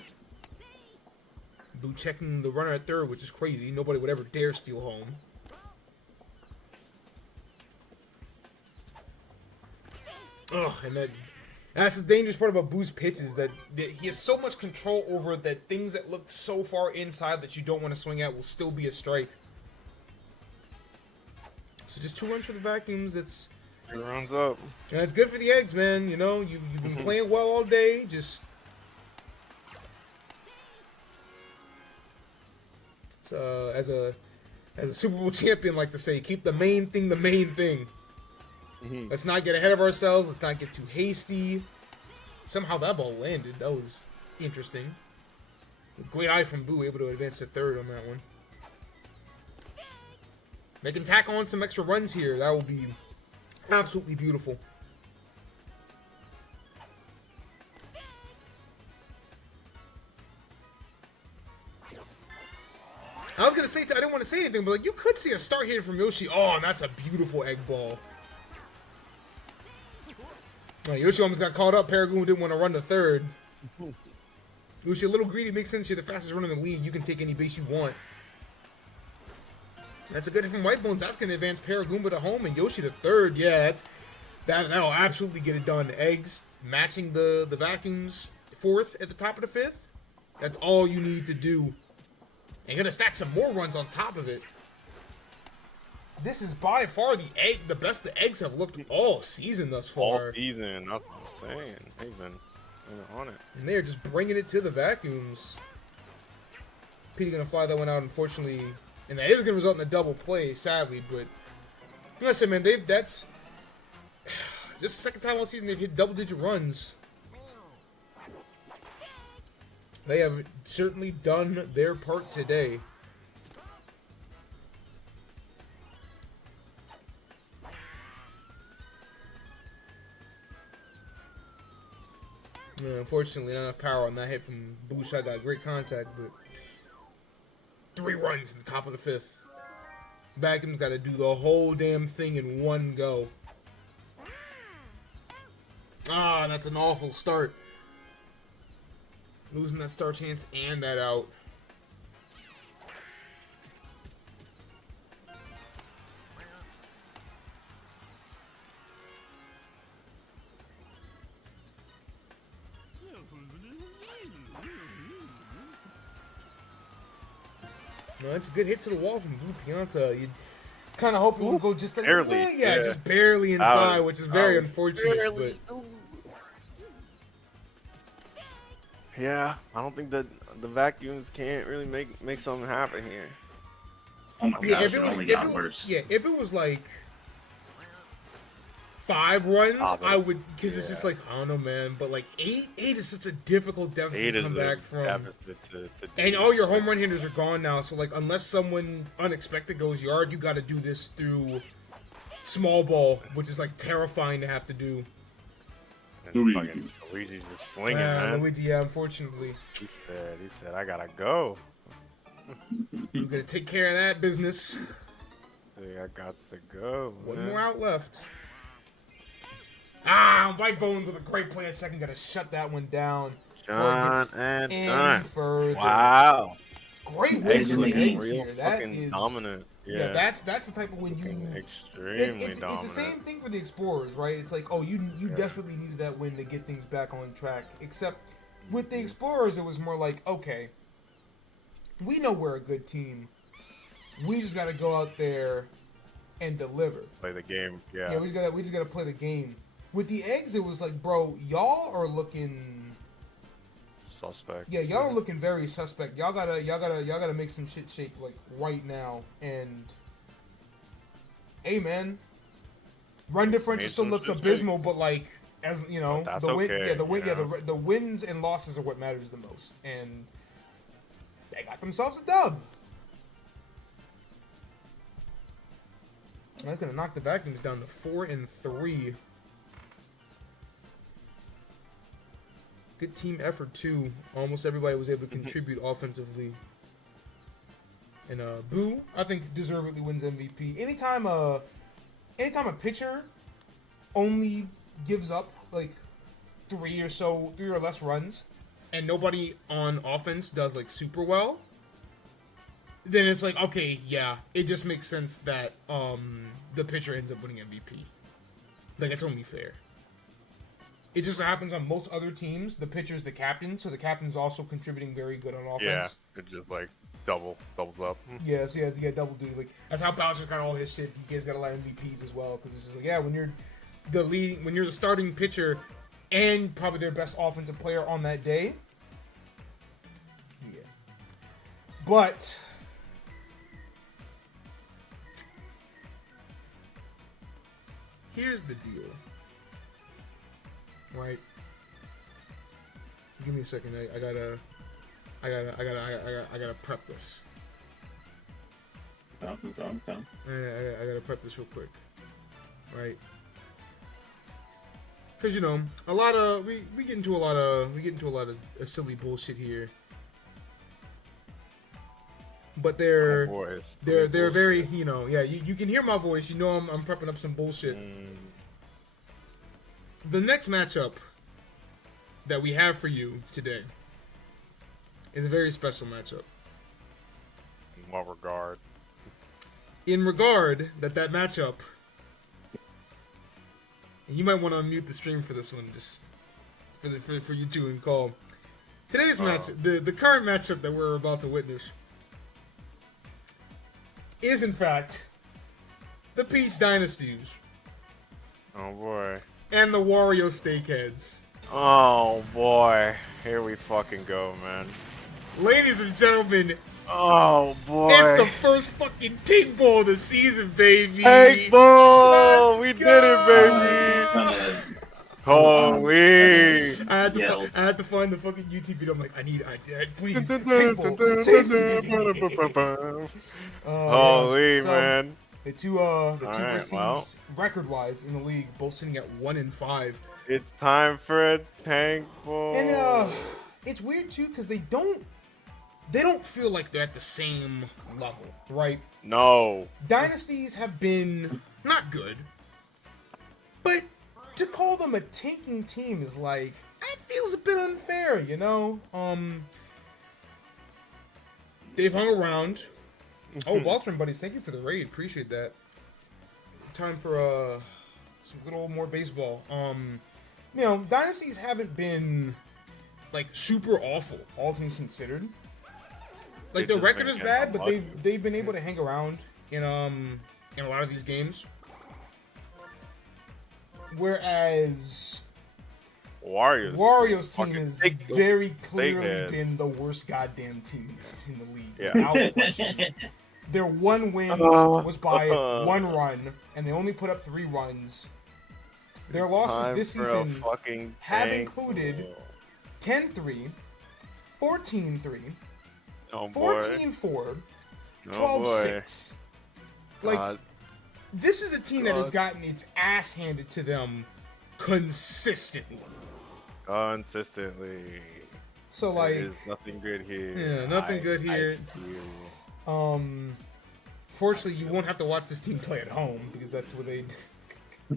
Boo checking the runner at third, which is crazy. Nobody would ever dare steal home. Oh, and that's the dangerous part about Boo's pitches, that he has so much control over it that things that look so far inside that you don't want to swing at will still be a strike. So just 2 runs for the vacuums. It's 2 runs up. And it's good for the Eggs, man. You know, you've been playing well all day. Just as a Super Bowl champion, like to say, keep the main thing the main thing. Let's not get ahead of ourselves. Let's not get too hasty. Somehow that ball landed. That was interesting. Great eye from Boo, able to advance to third on that one. They can tack on some extra runs here. That will be absolutely beautiful. I was gonna say, I didn't want to say anything, but like, you could see a start hit from Yoshi. Oh, and that's a beautiful egg ball. Oh, Yoshi almost got caught up. Paragoon didn't want to run to third. Yoshi, a little greedy, makes sense. You're the fastest runner in the league. You can take any base you want. That's a good hit from White Bones. That's gonna advance Paragoomba to home and Yoshi to third. Yeah, that'll absolutely get it done. Eggs matching the vacuums 4th at the top of the 5th. That's all you need to do. And gonna stack some more runs on top of it. This is by far the best the Eggs have looked all season thus far. All season, that's what I'm saying. They've been on it. And they're just bringing it to the vacuums. Petey gonna fly that one out, unfortunately. And that is gonna result in a double play, sadly, but like I said, man, that's just the second time all season they've hit double-digit runs. They have certainly done their part today. Unfortunately, not enough power on that hit from Boo. Shot got great contact, but 3 runs at the top of the 5th. Vacuum's got to do the whole damn thing in one go. Ah, that's an awful start. Losing that star chance and that out. No, that's a good hit to the wall from Blue Pianta. You kind of hope it would go just a barely, little, yeah. just barely inside, which is very unfortunate. Barely. Yeah, I don't think that the vacuums can't really make something happen here. Oh my Yeah, gosh, it only got worse. Yeah, if it was like 5 runs, I would, because it's just like, I don't know, man. But like 8 is such a difficult deficit to come back from. And all your home run hitters are gone now, so like unless someone unexpected goes yard, you got to do this through small ball, which is like terrifying to have to do. Luigi's just swinging, man. Luigi, yeah, unfortunately. He said, I gotta go. You gotta take care of that business. I got to go. One more out left. Ah, White Bones with a great play at second. Gotta shut that one down. John and John. Further. Wow. Great win from the Eggs Real here. That fucking is dominant. Yeah, that's the type of win you. Extremely It's dominant. the same thing for the Explorers, right? It's like, oh, you desperately needed that win to get things back on track. Except with the Explorers, it was more like, okay, we know we're a good team. We just gotta go out there and deliver. Play the game. Yeah. Yeah, we just gotta play the game. With the Eggs, it was like, bro, y'all are looking suspect. Yeah, y'all are looking very suspect. Y'all gotta make some shit shake like right now. And hey, man, run differential still looks abysmal, but like as you know, that's the win, okay, the wins and losses are what matters the most. And they got themselves a dub. That's gonna knock the Vacuums down to 4-3. Good team effort too. Almost everybody was able to contribute offensively. And Boo, I think deservedly wins MVP. Anytime a pitcher only gives up like 3 or less runs, and nobody on offense does like super well, then it's like, okay, yeah, it just makes sense that the pitcher ends up winning MVP. Like, it's only fair. It just happens on most other teams, the pitcher's the captain, so the captain's also contributing very good on offense. Yeah, it just like doubles up. Yeah, so yeah, double duty. Like, that's how Bowser's got all his shit. DK's got a lot of MVPs as well, because it's just like, yeah, when you're the starting pitcher and probably their best offensive player on that day. Yeah. But here's the deal. Right. Give me a second. I gotta prep this. I gotta prep this real quick. Right. Cause you know, a lot of we get into a lot of silly bullshit here. But they're very, you know, yeah, you can hear my voice, you know I'm prepping up some bullshit. The next matchup that we have for you today is a very special matchup. In what regard? In regard that matchup, and you might want to unmute the stream for this one, just for you two and call. Today's match, the current matchup that we're about to witness, is in fact the Peach Dynasties. Oh boy. And the Wario Steakheads. Oh boy, here we fucking go, man. Ladies and gentlemen, oh boy, it's the first fucking Tank Ball of the season, baby. Tank Ball, we go. did it, baby. Holy! I had to find the fucking YouTube video. I'm like, please, Tank Ball. Holy man. The two worst teams, record-wise, in the league, both sitting at 1-5. It's time for a Tank Ball. And it's weird too because they don't feel like they're at the same level, right? No. Dynasties have been not good, but to call them a tanking team is like, it feels a bit unfair, you know. They've hung around. Oh, Baltron buddies, thank you for the raid. Appreciate that. Time for some good old more baseball. You know, dynasties haven't been like super awful, all things considered. Like, It their just record makes is it bad, but unlucky. they've been able to hang around in a lot of these games. Whereas Wario's team has very clearly been the worst goddamn team in the league. Yeah. Without question. Their one win was by 1 run, and they only put up 3 runs. Their losses this season have included 10-3, 14-3, Oh boy. 14-4, Oh boy. 12-6. Like, this is a team that has gotten its ass handed to them consistently. Consistently. So, like, There's nothing good here. Yeah, nothing good here. I feel you. Fortunately, you won't have to watch this team play at home because that's where they. I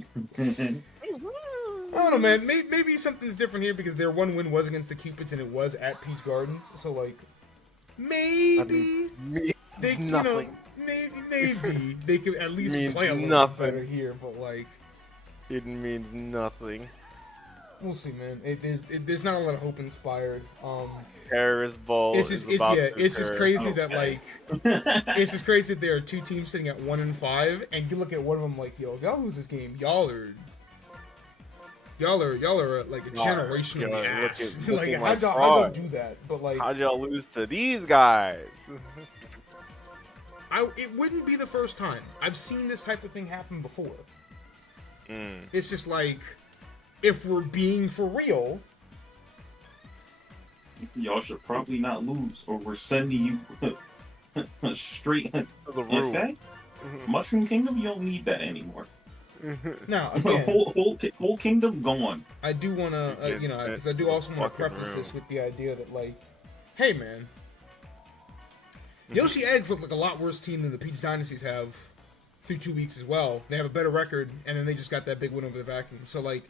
don't know, man. Maybe something's different here because their one win was against the Cupids and it was at Peach Gardens. So, like, maybe they, maybe they could at least play a little bit better here. But, like, it means nothing. We'll see, man. There's not a lot of hope inspired. Terrorist Bowl. It's just crazy that like it's just crazy that there are 2 teams sitting at 1-5, and you look at one of them like, yo, if y'all lose this game, y'all are like a generation of the ass. Like, how'd y'all do that? But like, how'd y'all lose to these guys? It wouldn't be the first time. I've seen this type of thing happen before. It's just like, if we're being for real, y'all should probably not lose, or we're sending you straight to the room. In fact, Mushroom Kingdom, you don't need that anymore. Now, again, whole kingdom gone. I do want to, because I do also want to preface this with the idea that, like, hey, man, Yoshi Eggs look like a lot worse team than the Peach Dynasties have through 2 weeks as well. They have a better record, and then they just got that big win over the Vacuum. So, like,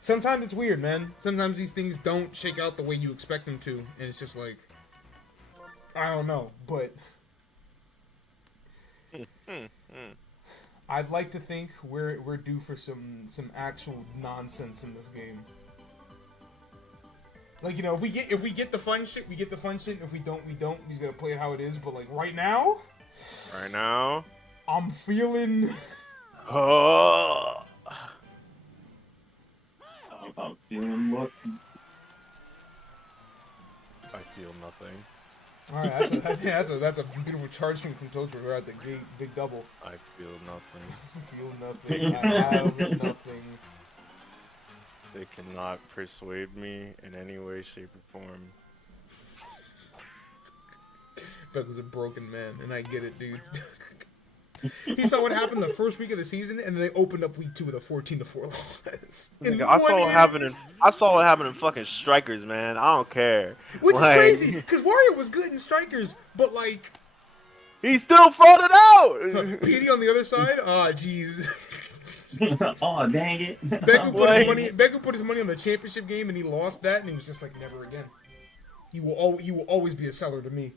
sometimes it's weird, man. Sometimes these things don't shake out the way you expect them to, and it's just like, I don't know, but I'd like to think we're due for some actual nonsense in this game. Like, if we get the fun shit, we get the fun shit. If we don't, we don't. We just gotta play it how it is. But like right now, I'm feeling. I'm feeling lucky. I feel nothing. All right, that's a beautiful charge swing from Toaster. We're at the gate, big double. I feel nothing. Feel nothing. I have nothing. They cannot persuade me in any way, shape, or form. Beck was a broken man, and I get it, dude. He saw what happened the first week of the season, and then they opened up week 2 with a 14-4 loss. I saw what happened in fucking Strikers, man. I don't care. Which is crazy, because Wario was good in Strikers, but like, he still fought it out. PD on the other side, jeez. Oh, dang it. Beku put his money on the championship game, and he lost that, and he was just like, never again. You will always be a seller to me.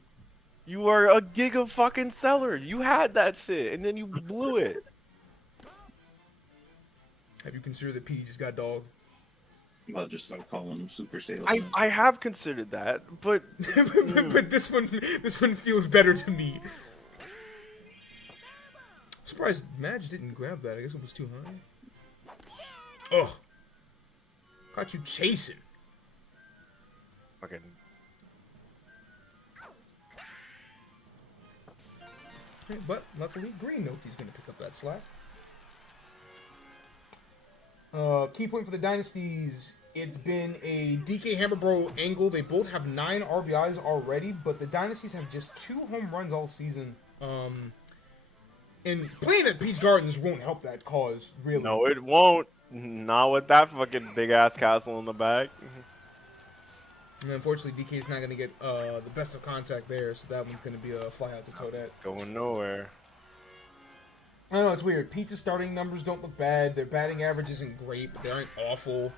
You are a giga fucking seller. You had that shit, and then you blew it. Have you considered that PD just got dog? I'll just start calling him Super Salesman. I have considered that, but but this one feels better to me. I'm surprised Madge didn't grab that. I guess it was too high. Ugh. Got you chasing. fucking. But luckily, Green Noki's going to pick up that slack. Key point for the Dynasties. It's been a DK Hammer Bro angle. They both have 9 RBIs already, but the Dynasties have just 2 home runs all season. And playing at Peach Gardens won't help that cause, really. No, it won't. Not with that fucking big-ass castle in the back. And unfortunately, DK's not going to get the best of contact there, so that one's going to be a fly out to Toadette. Going nowhere. I don't know, it's weird. Peach's starting numbers don't look bad. Their batting average isn't great, but they aren't awful.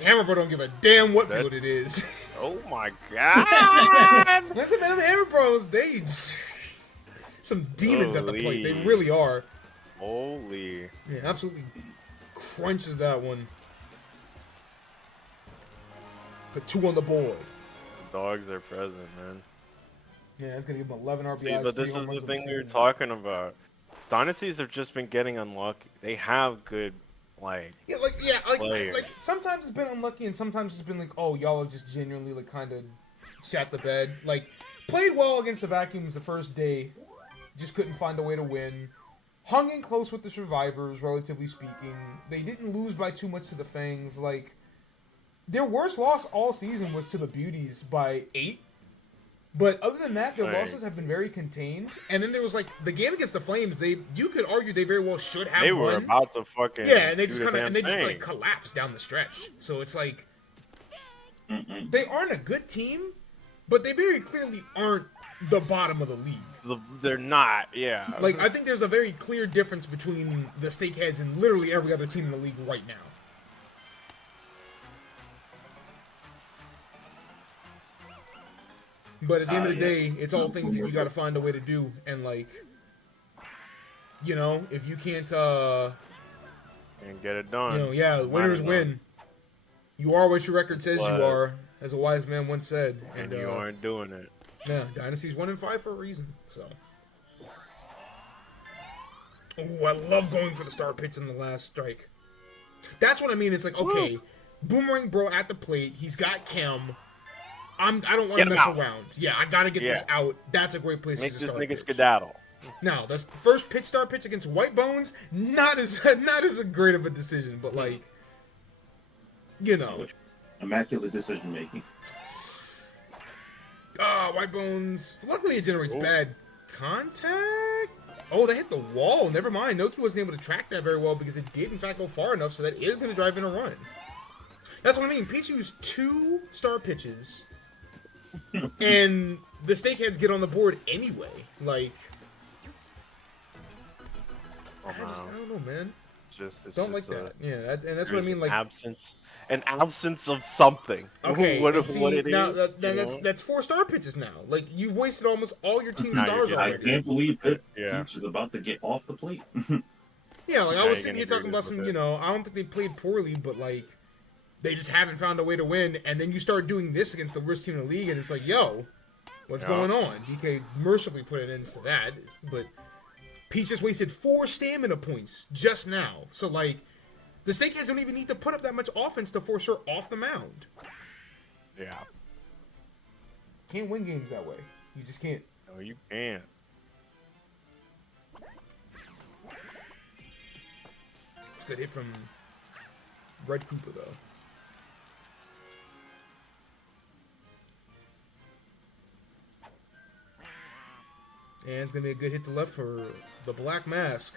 Hammerbro don't give a damn what field it is. Oh my god! That's a man of Hammerbros. They some demons at the plate. They really are. Holy. Yeah, absolutely crunches that one. Put 2 on the board. dogs are present, man. Yeah, it's gonna give him 11 RBIs. See, but 3 this home is the runs on thing we were season. talking about. Dynasties have just been getting unlucky. They have good, like, players. Like sometimes it's been unlucky, and sometimes it's been like, oh, y'all are just genuinely like kind of shat the bed. Like played well against the Vacuums the first day, just couldn't find a way to win. Hung in close with the Survivors, relatively speaking. They didn't lose by too much to the Fangs. Like their worst loss all season was to the Beauties by 8. But other than that, their losses have been very contained. And then there was like the game against the Flames. You could argue they very well should have They won. were about to fucking and they just kind of collapsed down the stretch. So it's like they aren't a good team, but they very clearly aren't the bottom of the league. They're not, yeah. Like I think there's a very clear difference between the Steakheads and literally every other team in the league right now. But at the end of the day, it's all things that you got to find a way to do, and like, you know, if you can't, and get it done. You know, winners win. You are what your record says you are, as a wise man once said. And you aren't doing it. Yeah, Dynasty's 1-5 for a reason. So. Oh, I love going for the star pitch in the last strike. That's what I mean. It's like, okay, Boomerang Bro at the plate. He's got Chem. I don't want to mess around. Yeah, I gotta get this out. That's a great place to start. Make this nigga skedaddle. Now, that's the first start pitch against White Bones. Not as great of a decision, but like, you know, immaculate decision making. White Bones. Luckily, it generates bad contact. Oh, they hit the wall. Never mind. Noki wasn't able to track that very well because it did in fact go far enough, so that is going to drive in a run. That's what I mean. Peach used 2 star pitches. And the Steakheads get on the board anyway. Like, I don't know, man. Don't like that. Yeah, that's what I mean. Like an absence of something. Okay, what it now is. that's 4 star pitches now. Like you've wasted almost all your team stars already. I can't believe that Peach is about to get off the plate. Yeah, like I was sitting here talking about some. You know, I don't think they played poorly, but like. They just haven't found a way to win, and then you start doing this against the worst team in the league, and it's like, yo, what's going on? DK mercifully put an end to that, but Peach just wasted 4 stamina points just now. So, like, the Steakheads don't even need to put up that much offense to force her off the mound. Yeah. Can't win games that way. You just can't. No, you can't. It's a good hit from Red Cooper, though. And it's going to be a good hit to left for the Black Mask.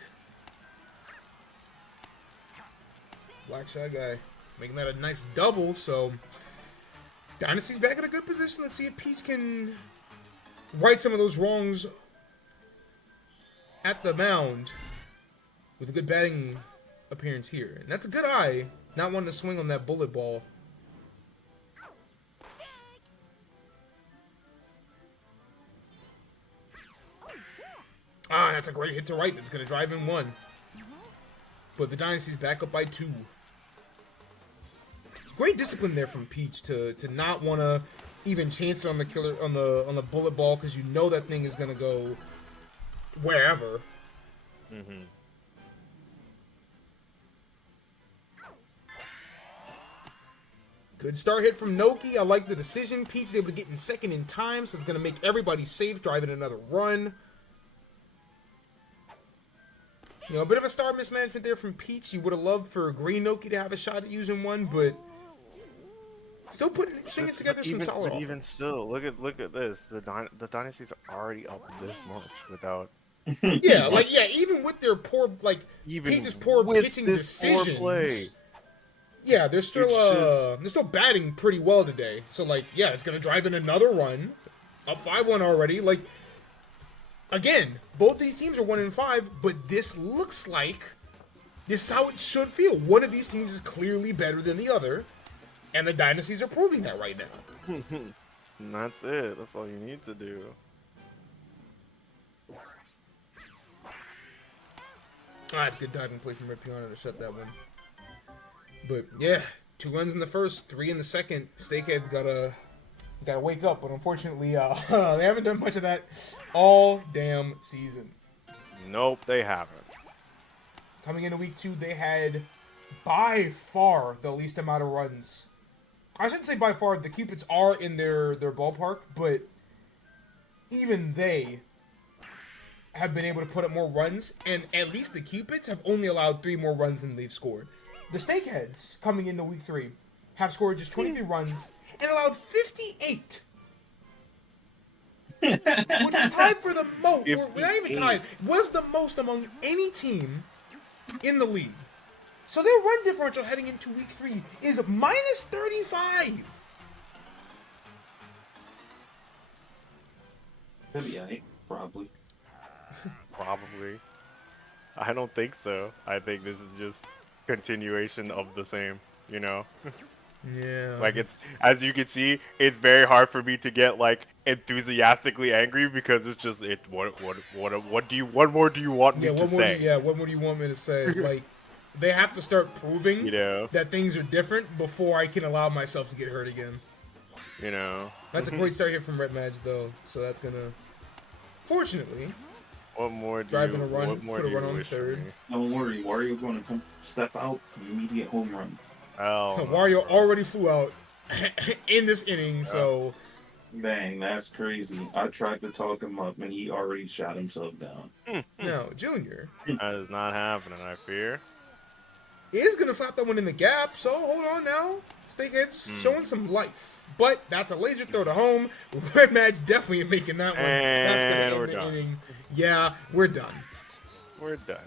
Black Shy Guy making that a nice double, so Dynasty's back in a good position. Let's see if Peach can right some of those wrongs at the mound with a good batting appearance here. And that's a good eye, not wanting to swing on that bullet ball. That's a great hit to right. That's going to drive in 1. But the Dynasty's back up by 2. Great discipline there from Peach to not want to even chance it on the killer on the bullet ball because you know that thing is going to go wherever. Mm-hmm. Good start hit from Noki. I like the decision. Peach is able to get in second in time, so it's going to make everybody safe, driving another run. You know, a bit of a star mismanagement there from Peach. You would have loved for Green Noki to have a shot at using one, but still stringing together some solid offense. Even still, look at this. The Dynasties are already up this much without. Even with their poor, Peach's poor pitching decisions. Yeah, they're still batting pretty well today. So it's gonna drive in another run, up 5-1 already. Again, both these teams are 1-5, but this looks like this is how it should feel. One of these teams is clearly better than the other, and the Dynasties are proving that right now. And that's it. That's all you need to do. That's good diving play from Repiano to shut that one. But yeah, 2 runs in the first, 3 in the second. Steakhead's got to gotta wake up, but unfortunately, they haven't done much of that all damn season. Nope, they haven't. Coming into week 2, they had by far the least amount of runs. I shouldn't say by far. The Cupids are in their ballpark, but even they have been able to put up more runs, and at least the Cupids have only allowed 3 more runs than they've scored. The Steakheads, coming into week 3, have scored just 23 runs and allowed 58. Which is tied for the most, or not even tied, was the most among any team in the league. So their run differential heading into week 3 is minus 35. That'd be alright, probably. Probably. I don't think so. I think this is just continuation of the same, you know? Yeah. Like, it's, as you can see, it's very hard for me to get, like, enthusiastically angry because it's just, what more do you want me to say? What more do you want me to say? Like, they have to start proving You know? that things are different before I can allow myself to get hurt again. You know? That's a great start here from Red Madge, though. So that's gonna, fortunately, What more do driving you, a run, what more put a do run you on wish for third. me? Don't worry, Wario going to come step out, immediate home run. Oh, no. Wario already flew out in this inning, so Dang, that's crazy. I tried to talk him up, and he already shot himself down. now Junior That is not happening, I fear. is gonna slap that one in the gap. So hold on now, Steakhead's showing some life. But that's a laser throw to home. Red Madge definitely making that one. That's gonna And end we're the done. inning. Yeah, we're done. We're done.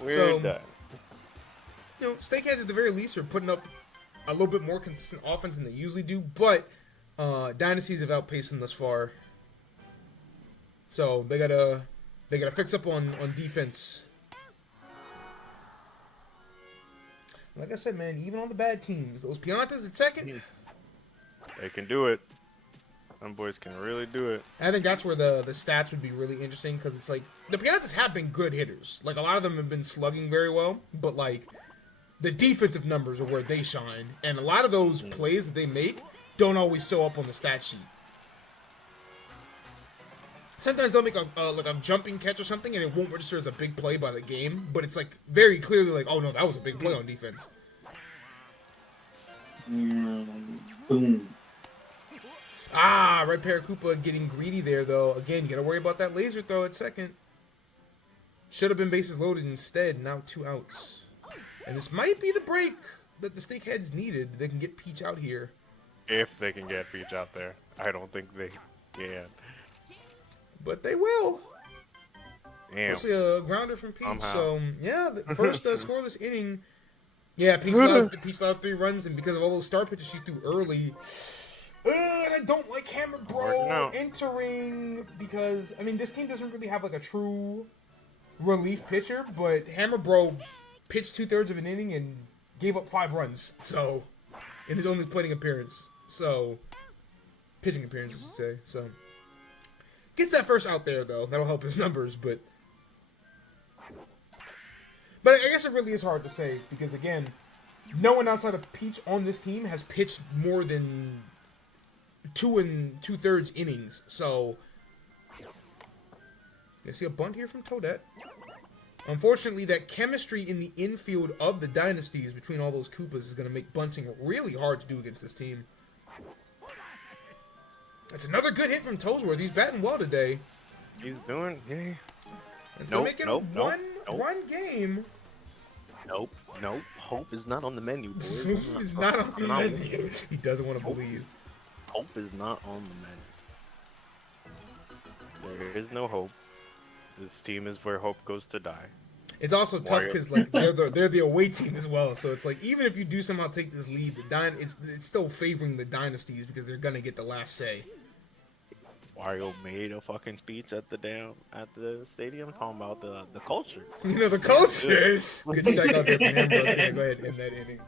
We're done. You know, Steakheads at the very least are putting up a little bit more consistent offense than they usually do, but Dynasties have outpaced them thus far. So they gotta fix up on defense. Like I said, man, even on the bad teams, those Piantas at second, They can do it. Them boys can really do it. I think that's where the stats would be really interesting, because it's like the Piantas have been good hitters. Like, a lot of them have been slugging very well, but like the defensive numbers are where they shine, and a lot of those plays that they make don't always show up on the stat sheet. Sometimes they'll make a jumping catch or something, and it won't register as a big play by the game, but it's like very clearly like, oh no, that was a big play on defense. Boom. Ah, Red Paracupa getting greedy there, though. Again, you gotta worry about that laser throw at second. Should have been bases loaded instead. Now 2 outs. And this might be the break that the Steakheads needed. They can get Peach out here. If they can get Peach out there. I don't think they can. But they will. Damn. Mostly a grounder from Peach. Somehow. So, yeah, the first scoreless inning. Yeah, Peach allowed 3 runs, and because of all those star pitches she threw early. And I don't like Hammer Bro entering because, I mean, this team doesn't really have like a true relief pitcher, but Hammer Bro pitched 2/3 of an inning and gave up 5 runs. So, in his only pitching appearance, I should say. So, gets that first out there though. That'll help his numbers, but I guess it really is hard to say because again, no one outside of Peach on this team has pitched more than 2 2/3 innings. So, you see a bunt here from Toadette. Unfortunately, that chemistry in the infield of the Dynasties between all those Koopas is going to make bunting really hard to do against this team. That's another good hit from Toesworth. He's batting well today. He's doing, yeah. It's going to make it a one-run game. Nope. Hope is not on the menu, boys. He's not on the menu. He doesn't want to believe. Hope is not on the menu. There is no hope. This team is where hope goes to die. It's also tough because like they're the away team as well, so it's like even if you do somehow take this lead, it's still favoring the Dynasties because they're gonna get the last say. Wario made a fucking speech at the stadium talking about the culture. You know the culture. Good strike out there from him. Go ahead and end that inning.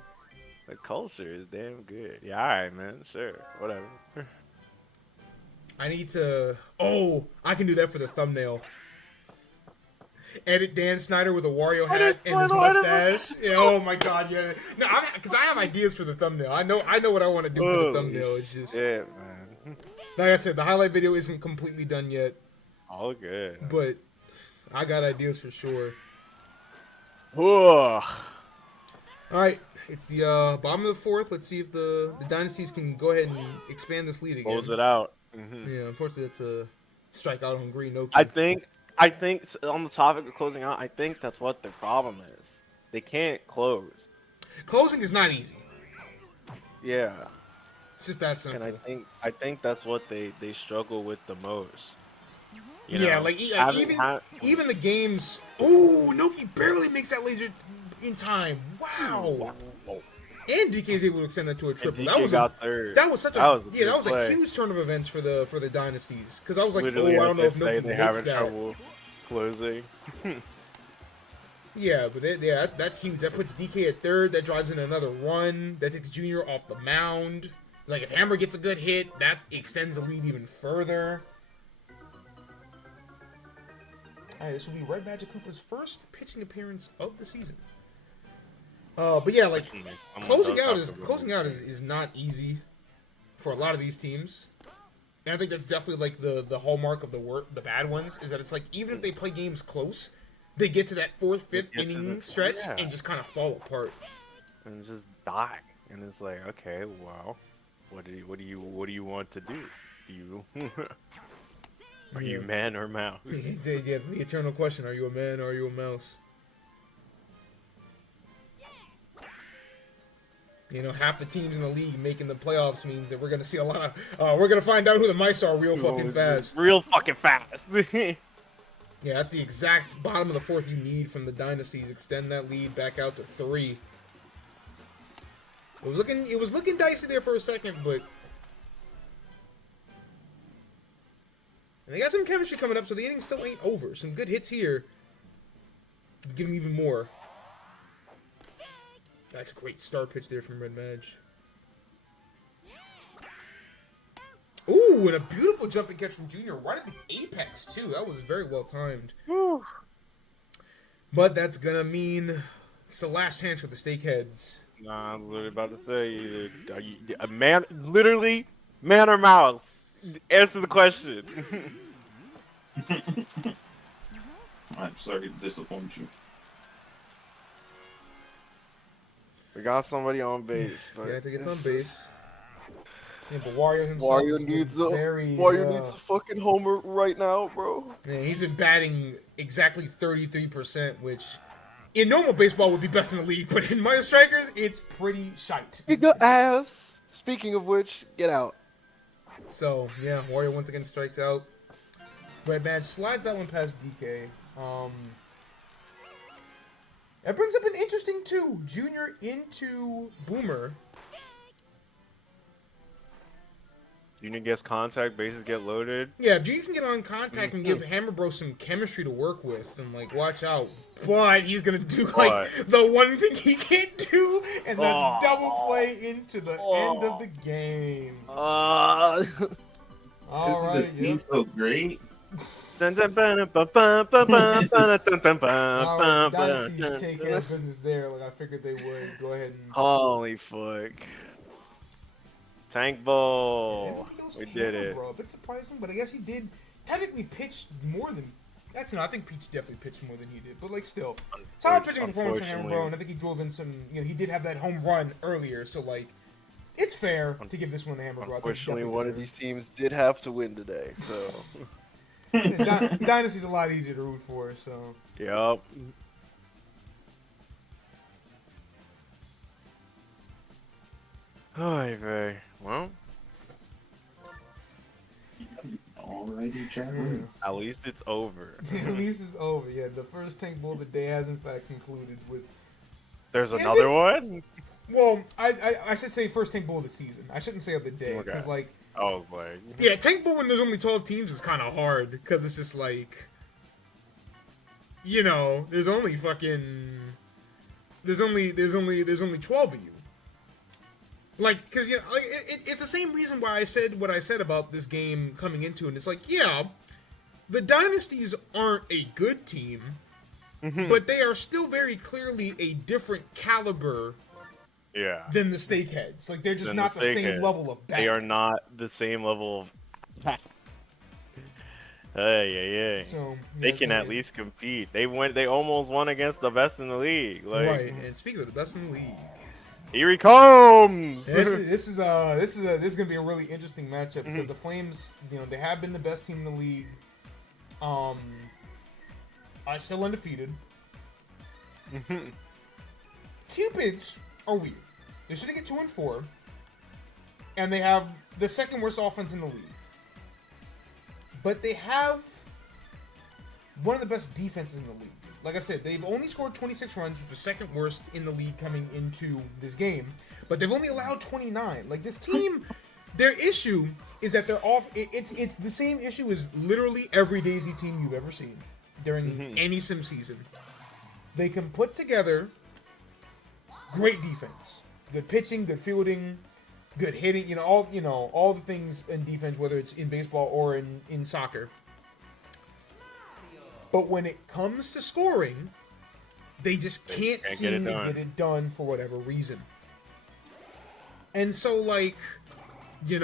The culture is damn good. Yeah, alright, man. Sure, whatever. I need to. Oh, I can do that for the thumbnail. Edit Dan Snyder with a Wario hat and his mustache. Yeah, oh my god, yeah. No, because I have ideas for the thumbnail. I know what I want to do for the thumbnail. It's just yeah, man. Like I said, the highlight video isn't completely done yet, All good. but I got ideas for sure. Whoa. Alright, it's the bottom of the fourth. Let's see if the Dynasties can go ahead and expand this lead again. Close it out. Yeah, unfortunately, it's a strikeout on green. No. I think on the topic of closing out, I think that's what their problem is. They can't close. Closing is not easy. Yeah. It's just that simple. And I think that's what they struggle with the most. You Yeah, know, like having even the games. Ooh, Noki barely makes that laser in time. Wow. And DK is able to extend that to a triple. DK got third. That was such a That was a yeah. That was play. a huge turn of events for the Dynasties, because I was like, Literally, oh, I don't know if they Noki having makes that. trouble closing. Yeah, but that's huge. That puts DK at third. That drives in another run. That takes Junior off the mound. Like, if Hammer gets a good hit, that extends the lead even further. All right, this will be Red Magic Cooper's first pitching appearance of the season. But yeah, like closing out is not easy for a lot of these teams. And I think that's definitely like the hallmark of the bad ones, is that it's like even if they play games close, they get to that fourth, fifth inning stretch and just kind of fall apart and just die. And it's like, okay, well, what do you want to do? Do you are you man or mouse? Yeah, the eternal question: are you a man or are you a mouse? You know, half the teams in the league making the playoffs means that we're gonna see a lot of. We're gonna find out who the mice are real fucking fast. Real fucking fast. Yeah, that's the exact bottom of the fourth you need from the Dynasties. Extend that lead back out to 3. It was looking dicey there for a second, but and they got some chemistry coming up, so the inning still ain't over. Some good hits here. Give them even more. That's a great start pitch there from Red Madge. Ooh, and a beautiful jumping catch from Junior right at the apex, too. That was very well timed. Whew. But that's going to mean it's the last chance for the Steakheads. Nah, I was literally about to say, either, are you A man, literally, man or mouse? Answer the question. I'm sorry to disappoint you. We got somebody on base. But Yeah, I think it's on base. Yeah, but Wario himself needs needs a fucking homer right now, bro. Yeah, he's been batting exactly 33%, which in normal baseball would be best in the league, but in Minor Strikers, it's pretty shite. Big ass. Speaking of which, get out. So, yeah, Wario once again strikes out. Red Badge slides that one past DK. That brings up an interesting 2. Junior into Boomer. Junior gets contact, bases get loaded. Yeah, if Junior can get on contact and give Hammer Bro some chemistry to work with, and like, watch out. But he's gonna do like the one thing he can't do, and that's double play into the end of the game. All right, This team's so great. Dynasty's take care of business there. Like I figured they would. Go ahead and. Holy fuck. Tank Ball. We did it. Bro, a bit surprising, but I guess he did technically pitch more than. Actually, no, I think Peach definitely pitched more than he did, but like still, solid pitching performance from Hammer Bro, and I think he drove in some. You know, he did have that home run earlier, so like, it's fair to give this one to Hammer Bro. Unfortunately, one of these teams did have to win today, so. Dynasty's a lot easier to root for, so. Yup. Alright, very well. Alrighty, chat. At least it's over. At least it's over. Yeah, the first Tank Bowl of the day has in fact concluded with. There's another one? Well, I should say first Tank Bowl of the season. I shouldn't say of the day because Okay. like. Oh, boy. Yeah, Tank Bowl when there's only 12 teams is kind of hard because it's just like. You know, there's only 12 of you. Like, because, you know, like, it's the same reason why I said what I said about this game coming into it. And it's like, yeah, the Dynasties aren't a good team, but they are still very clearly a different caliber Yeah. than the Steakheads. Like they're just Than not the the same Steakheads. level of bad. They are not the same level of. Hey. So They yeah, can at least compete. They almost won against the best in the league. Like, right. And speaking of the best in the league, here he comes. this is gonna be a really interesting matchup because the Flames, they have been the best team in the league. Are still undefeated. Cupids are weird. They shouldn't get 2-4, and they have the second worst offense in the league. But they have one of the best defenses in the league. Like I said, they've only scored 26 runs, which was second worst in the league coming into this game. But they've only allowed 29. Like this team, their issue is that they're off. It's the same issue as literally every Daisy team you've ever seen during any sim season. They can put together great defense, good pitching, good fielding, good hitting, all the things in defense, whether it's in baseball or in soccer. But when it comes to scoring, they just can't seem to get it done for whatever reason. And so, like, we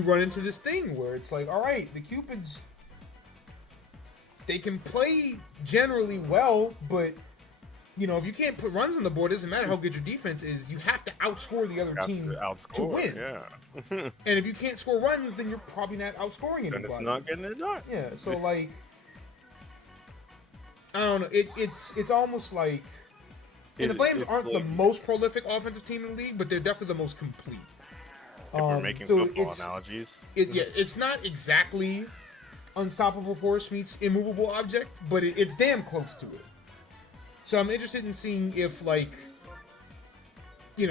run into this thing where it's like, all right, the Cupids, they can play generally well, but if you can't put runs on the board, it doesn't matter how good your defense is. You have to outscore the other team to win. Yeah. And if you can't score runs, then you're probably not outscoring anybody. And it's not getting it done. Yeah. So like, I don't know. It's almost like, and the Flames aren't the most prolific offensive team in the league, but they're definitely the most complete. If we're making football analogies. It's not exactly unstoppable force meets immovable object, but it's damn close to it. So I'm interested in seeing if, like,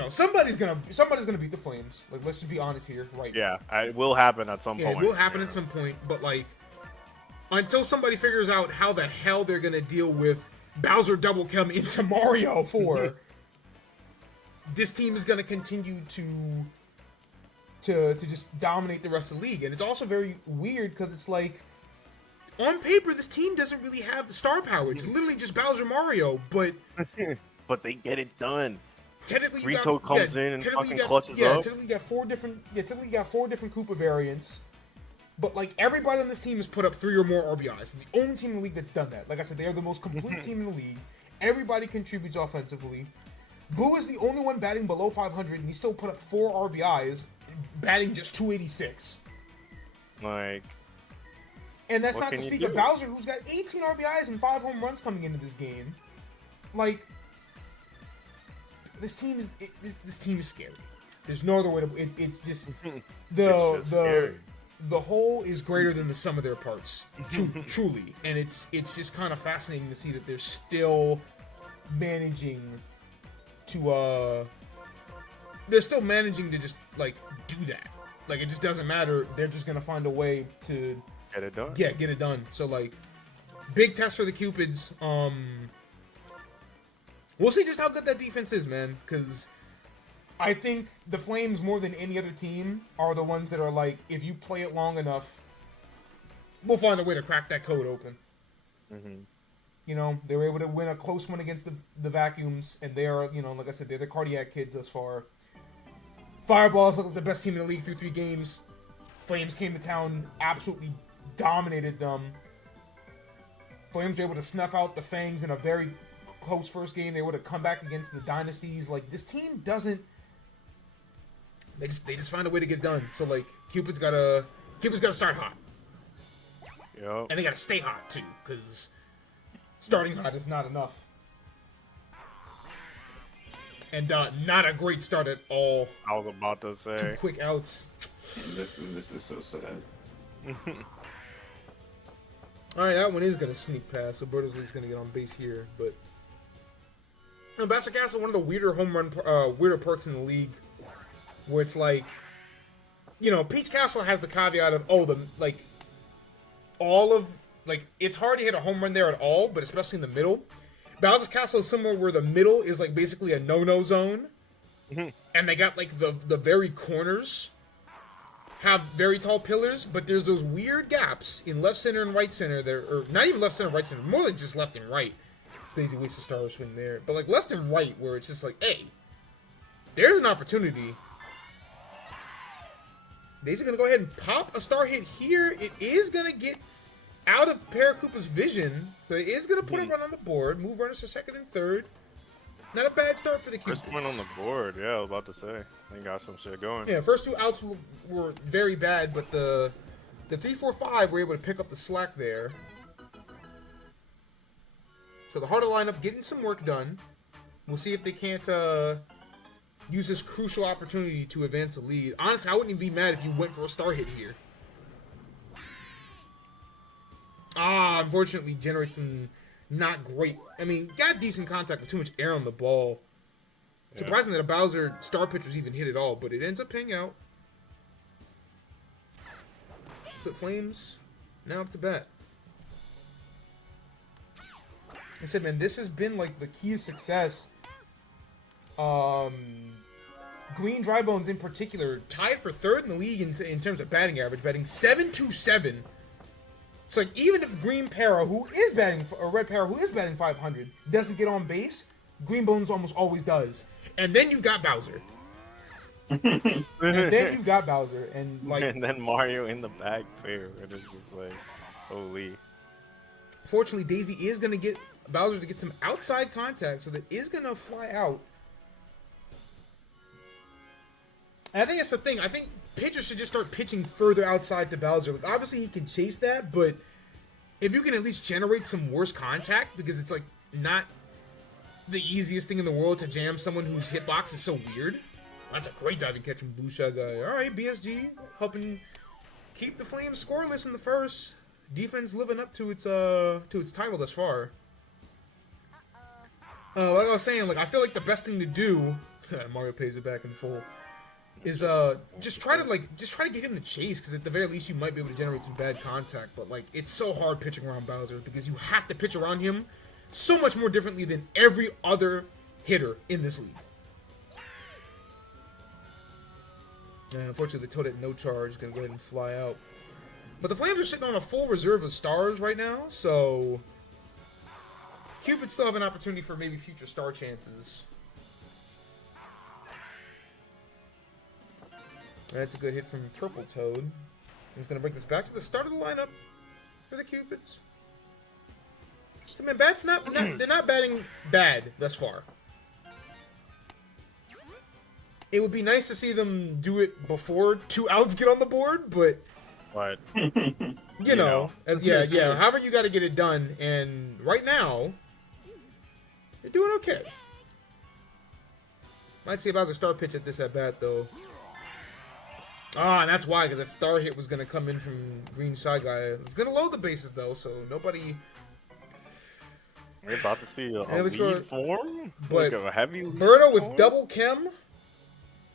somebody's gonna beat the Flames. Like, let's just be honest here, right? Yeah, it will happen at some point. It will happen at some point, but like, until somebody figures out how the hell they're gonna deal with Bowser double come into Mario 4, this team is gonna continue to just dominate the rest of the league. And it's also very weird because it's like, on paper, this team doesn't really have the star power. It's literally just Bowser Mario, but they get it done. Technically, Rito comes in and fucking clutches up. Technically, you got four different Koopa variants. But like everybody on this team has put up 3 or more RBIs. And the only team in the league that's done that. Like I said, they are the most complete team in the league. Everybody contributes offensively. Boo is the only one batting below 500, and he still put up 4 RBIs, batting just 286. Like. And that's not to speak of Bowser, who's got 18 RBIs and 5 home runs coming into this game. Like, this team is scary. There's no other way to. It's just the whole is greater than the sum of their parts, truly. And it's just kind of fascinating to see that they're still managing to just like do that. Like, it just doesn't matter. They're just gonna find a way to get it done. Yeah, get it done. So like, big test for the Cupids. We'll see just how good that defense is, man. Because I think the Flames, more than any other team, are the ones that are like, if you play it long enough, we'll find a way to crack that code open. They were able to win a close one against the Vacuums, and they are, like I said, they're the cardiac kids thus far. Fireballs look like the best team in the league through 3 games. Flames came to town, absolutely dominated them. Flames were able to snuff out the Fangs in a very close first game. They were able to come back against the Dynasties. Like, this team doesn't. They just find a way to get done. So like, Cupid's gotta start hot. Yep. And they gotta stay hot too, because starting hot is not enough. And not a great start at all. I was about to say. 2 quick outs. This is so sad. Alright, that one is going to sneak past, so Bertelsley's going to get on base here. But Ambassador Castle, one of the weirder weirder perks in the league, where it's like, Peach Castle has the caveat of, it's hard to hit a home run there at all, but especially in the middle. Bowser's Castle is somewhere where the middle is like basically a no-no zone, and they got like the very corners have very tall pillars, but there's those weird gaps in left center and right center there, or not even left center, right center, more like just left and right. Daisy wastes a star swing there, but like left and right, where it's just like, hey, There's an opportunity. Daisy gonna go ahead and pop a star hit here. It is gonna get out of Paracoopa's vision, so it is gonna put a run on the board. Move runners to second and third. Not a bad start for the Cupids. First one on the board, yeah, I was about to say. They got some shit going. Yeah, first two outs were very bad, but the 3-4-5 were able to pick up the slack there. So the harder lineup getting some work done. We'll see if they can't use this crucial opportunity to advance the lead. Honestly, I wouldn't even be mad if you went for a star hit here. Unfortunately, generates some not great. I mean, got decent contact with too much air on the ball. Yeah. Surprising that a Bowser star pitch was even hit at all, but it ends up paying out. So Flames now up to bat. I said, man, this has been like the key to success. Green Dry Bones in particular tied for third in the league in terms of batting average, batting 727. It's like even if Green Para, who is batting, or Red Para, who is batting 500, doesn't get on base, Green Bones almost always does. And then you've got Bowser. And like, and then Mario in the back too. It is just like, holy. Fortunately, Daisy is gonna get Bowser to get some outside contact, so that is gonna fly out. And I think that's the thing. I think pitchers should just start pitching further outside to Bowser. Like, obviously, he can chase that, but if you can at least generate some worse contact, because it's like not the easiest thing in the world to jam someone whose hitbox is so weird. That's a great diving catch from Blue Shot guy. All right, BSG helping keep the Flames scoreless in the first. Defense living up to its title thus far. Like I was saying, like I feel like the best thing to do, Mario pays it back in full, is just try to get him to chase, because at the very least you might be able to generate some bad contact. But like it's so hard pitching around Bowser because you have to pitch around him so much more differently than every other hitter in this league. And unfortunately, the Toadette no charge is gonna go ahead and fly out. But the Flames are sitting on a full reserve of stars right now, so Cupid still have an opportunity for maybe future star chances. That's a good hit from Purple Toad. He's going to bring this back to the start of the lineup for the Cupids. So, man, bats they're not batting bad thus far. It would be nice to see them do it before 2 outs get on the board, but you know. Yeah. However, you got to get it done, and right now, you're doing okay. Might see about a star pitch at this at bat though. And that's why, because that star hit was gonna come in from Green Shy Guy. It's gonna load the bases though, so nobody. We're about to see a lead form, but like a heavy Birdo with double chem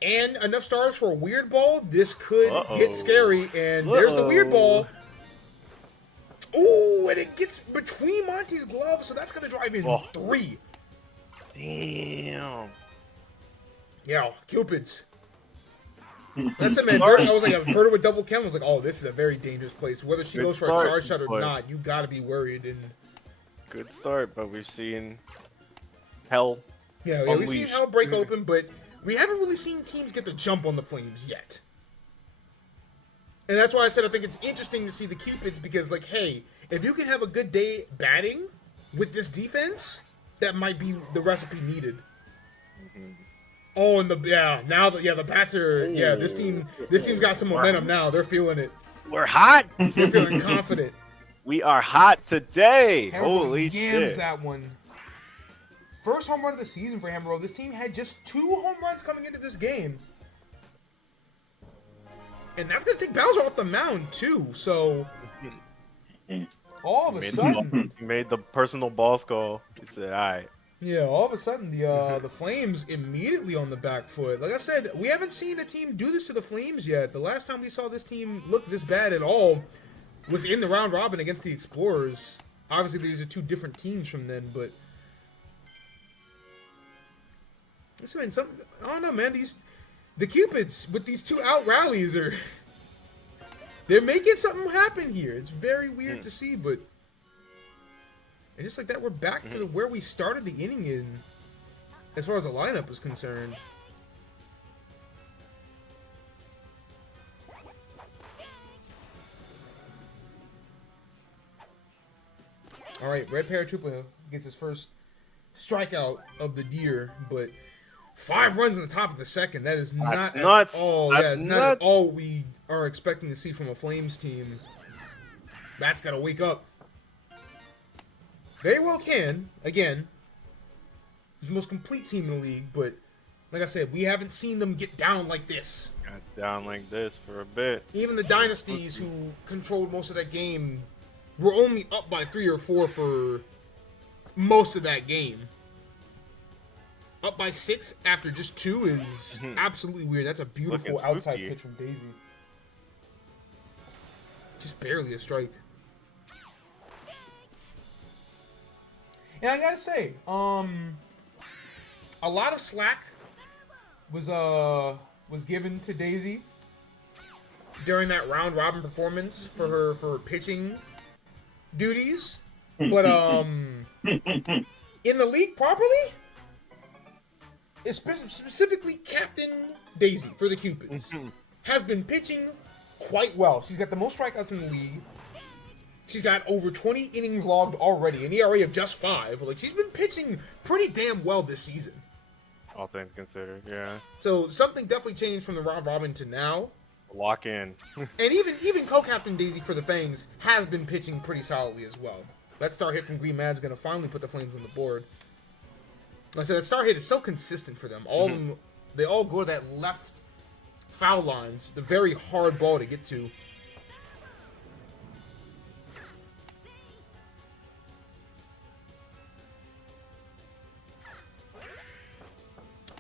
and enough stars for a weird ball. This could get scary, and there's the weird ball. Ooh, and it gets between Monty's gloves, so that's gonna drive in 3. Damn. Yeah, Cupids. That's it, man. I was like, Birdo with double chem. I was like, oh, this is a very dangerous place. Whether she goes for a charge shot or not, you gotta be worried. And good start, but we've seen hell. Yeah, we've seen hell break open, but we haven't really seen teams get the jump on the Flames yet. And that's why I said I think it's interesting to see the Cupids, because, like, hey, if you can have a good day batting with this defense, that might be the recipe needed. Oh, and the bats are this team's got some momentum now. They're feeling it. We're hot. They're feeling confident. We are hot today. Hammer Holy shit! That one. First home run of the season for Hammer. This team had just 2 home runs coming into this game, and that's gonna take Bowser off the mound too. So all of a sudden, he made the personal ball skull. He said, "All right." Yeah, all of a sudden the Flames immediately on the back foot. Like I said, we haven't seen a team do this to the Flames yet. The last time we saw this team look this bad at all was in the round robin against the Explorers. Obviously, these are 2 different teams from then, but I don't know, man. The Cupids with these 2 out rallies they're making something happen here. It's very weird to see, but. And just like that, we're back to where we started the inning in, as far as the lineup is concerned. All right, Red Paratrooper gets his first strikeout of the year, but 5 runs in the top of the second. That is not nuts. at all. That's not nuts. at all we are expecting to see from a Flames team. Bats got to wake up. Very well can. Again, he's the most complete team in the league, but like I said, we haven't seen them get down like this. Got down like this for a bit. Even the dynasties who controlled most of that game were only up by 3 or 4 for most of that game. Up by 6 after just 2 is absolutely weird. That's a beautiful Looking outside spooky. pitch from Daisy. Just barely a strike. And I gotta say, a lot of slack was given to Daisy during that round robin performance for her pitching duties, but in the league properly, specifically Captain Daisy for the Cupids has been pitching quite well. She's got the most strikeouts in the league. She's got over 20 innings logged already, an ERA of just 5. Like, she's been pitching pretty damn well this season. All things considered, yeah. So something definitely changed from the round robin to now. Lock in. And even co-captain Daisy for the Fangs has been pitching pretty solidly as well. That star hit from Green Mad's going to finally put the Flames on the board. Like I said, that star hit is so consistent for them. All of them, they all go to that left foul lines, the very hard ball to get to.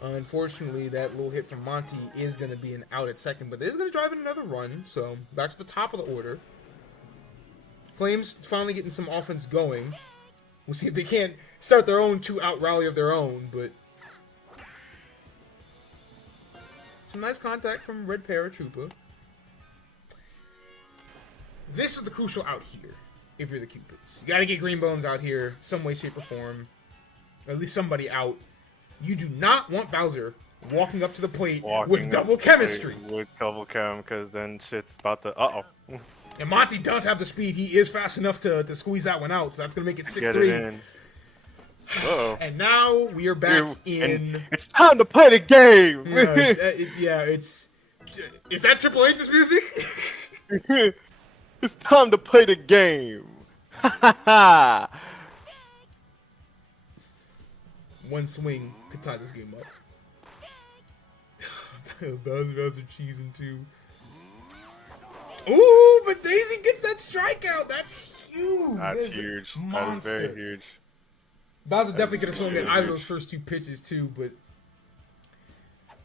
Unfortunately, that little hit from Monty is going to be an out at second, but it is going to drive in another run, so back to the top of the order. Flames finally getting some offense going. We'll see if they can't start their own 2-out rally of their own, but some nice contact from Red Paratrooper. This is the crucial out here, if you're the Cupids. You got to get Green Bones out here some way, shape, or form. Or at least somebody out. You do not want Bowser walking up to the plate with double chemistry. With double chem, because then shit's about to... Uh-oh. And Monty does have the speed. He is fast enough to squeeze that one out, so that's going to make it 6-3. Get it in. Uh-oh. And now we are back in... It's time to play the game! It's... Is that Triple H's music? It's time to play the game! Ha ha! One swing could tie this game up. Bowser cheesing too. Ooh, but Daisy gets that strikeout. That's huge. That's huge. That is very huge. Bowser definitely could have swung at either of those first 2 pitches too, but...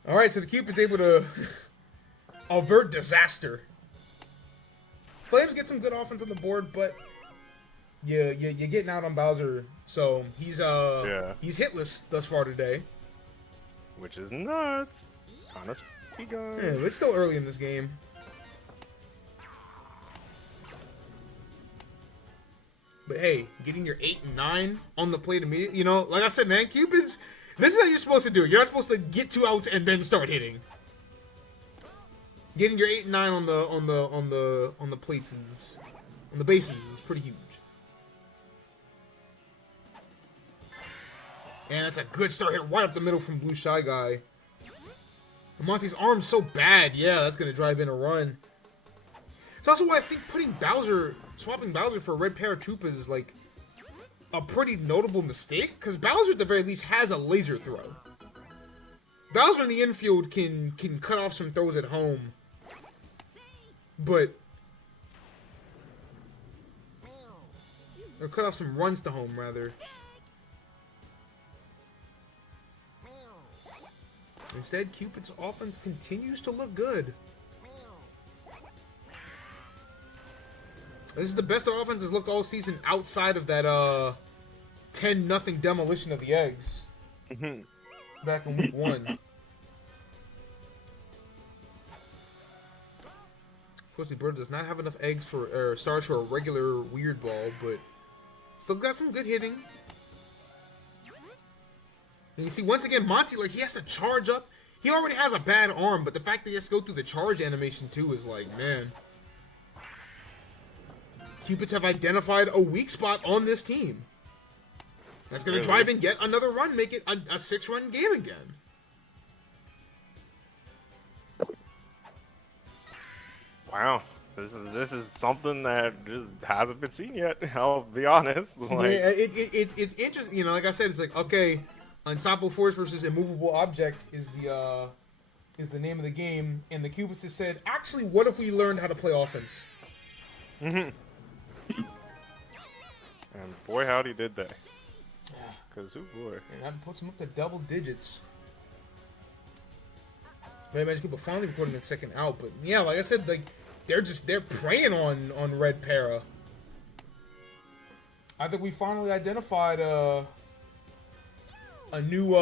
Alright, so the Cupid's able to avert disaster. Flames get some good offense on the board, but you're getting out on Bowser, so he's hitless thus far today. Which is nuts. Honest. Yeah, it's still early in this game. But hey, getting your 8 and 9 on the plate immediately, you know, like I said, man, Cupids, this is how you're supposed to do it. You're not supposed to get 2 outs and then start hitting. Getting your 8 and 9 on the plates is, on the bases is pretty huge. And that's a good start hit right up the middle from Blue Shy Guy. And Monty's arm's so bad, yeah, that's gonna drive in a run. It's also why I think swapping Bowser for Red Paratrooper is like a pretty notable mistake, because Bowser at the very least has a laser throw. Bowser in the infield can cut off some throws at home, but or cut off some runs to home rather. Instead, Cupid's offense continues to look good. This is the best their offense has looked all season outside of that 10-0 demolition of the Eggs back in week 1. Of course, the Bird does not have enough eggs for stars for a regular weird ball, but still got some good hitting. And you see, once again, Monty, like, he has to charge up. He already has a bad arm, but the fact that he has to go through the charge animation, too, is like, man. Cupids have identified a weak spot on this team. That's going to drive in yet another run, make it a 6-run game again. Wow. This is something that just hasn't been seen yet. I'll be honest. Like, yeah, it's interesting. You know, like I said, it's like, okay, unstoppable force versus immovable object is the name of the game, and the Cupids has said, actually, what if we learned how to play offense? and boy, howdy did they. Because, oh boy. And that puts them up to double digits. Man, Magic Cuba finally recording in second out, but yeah, like I said, like they're preying on Red Para. I think we finally identified a new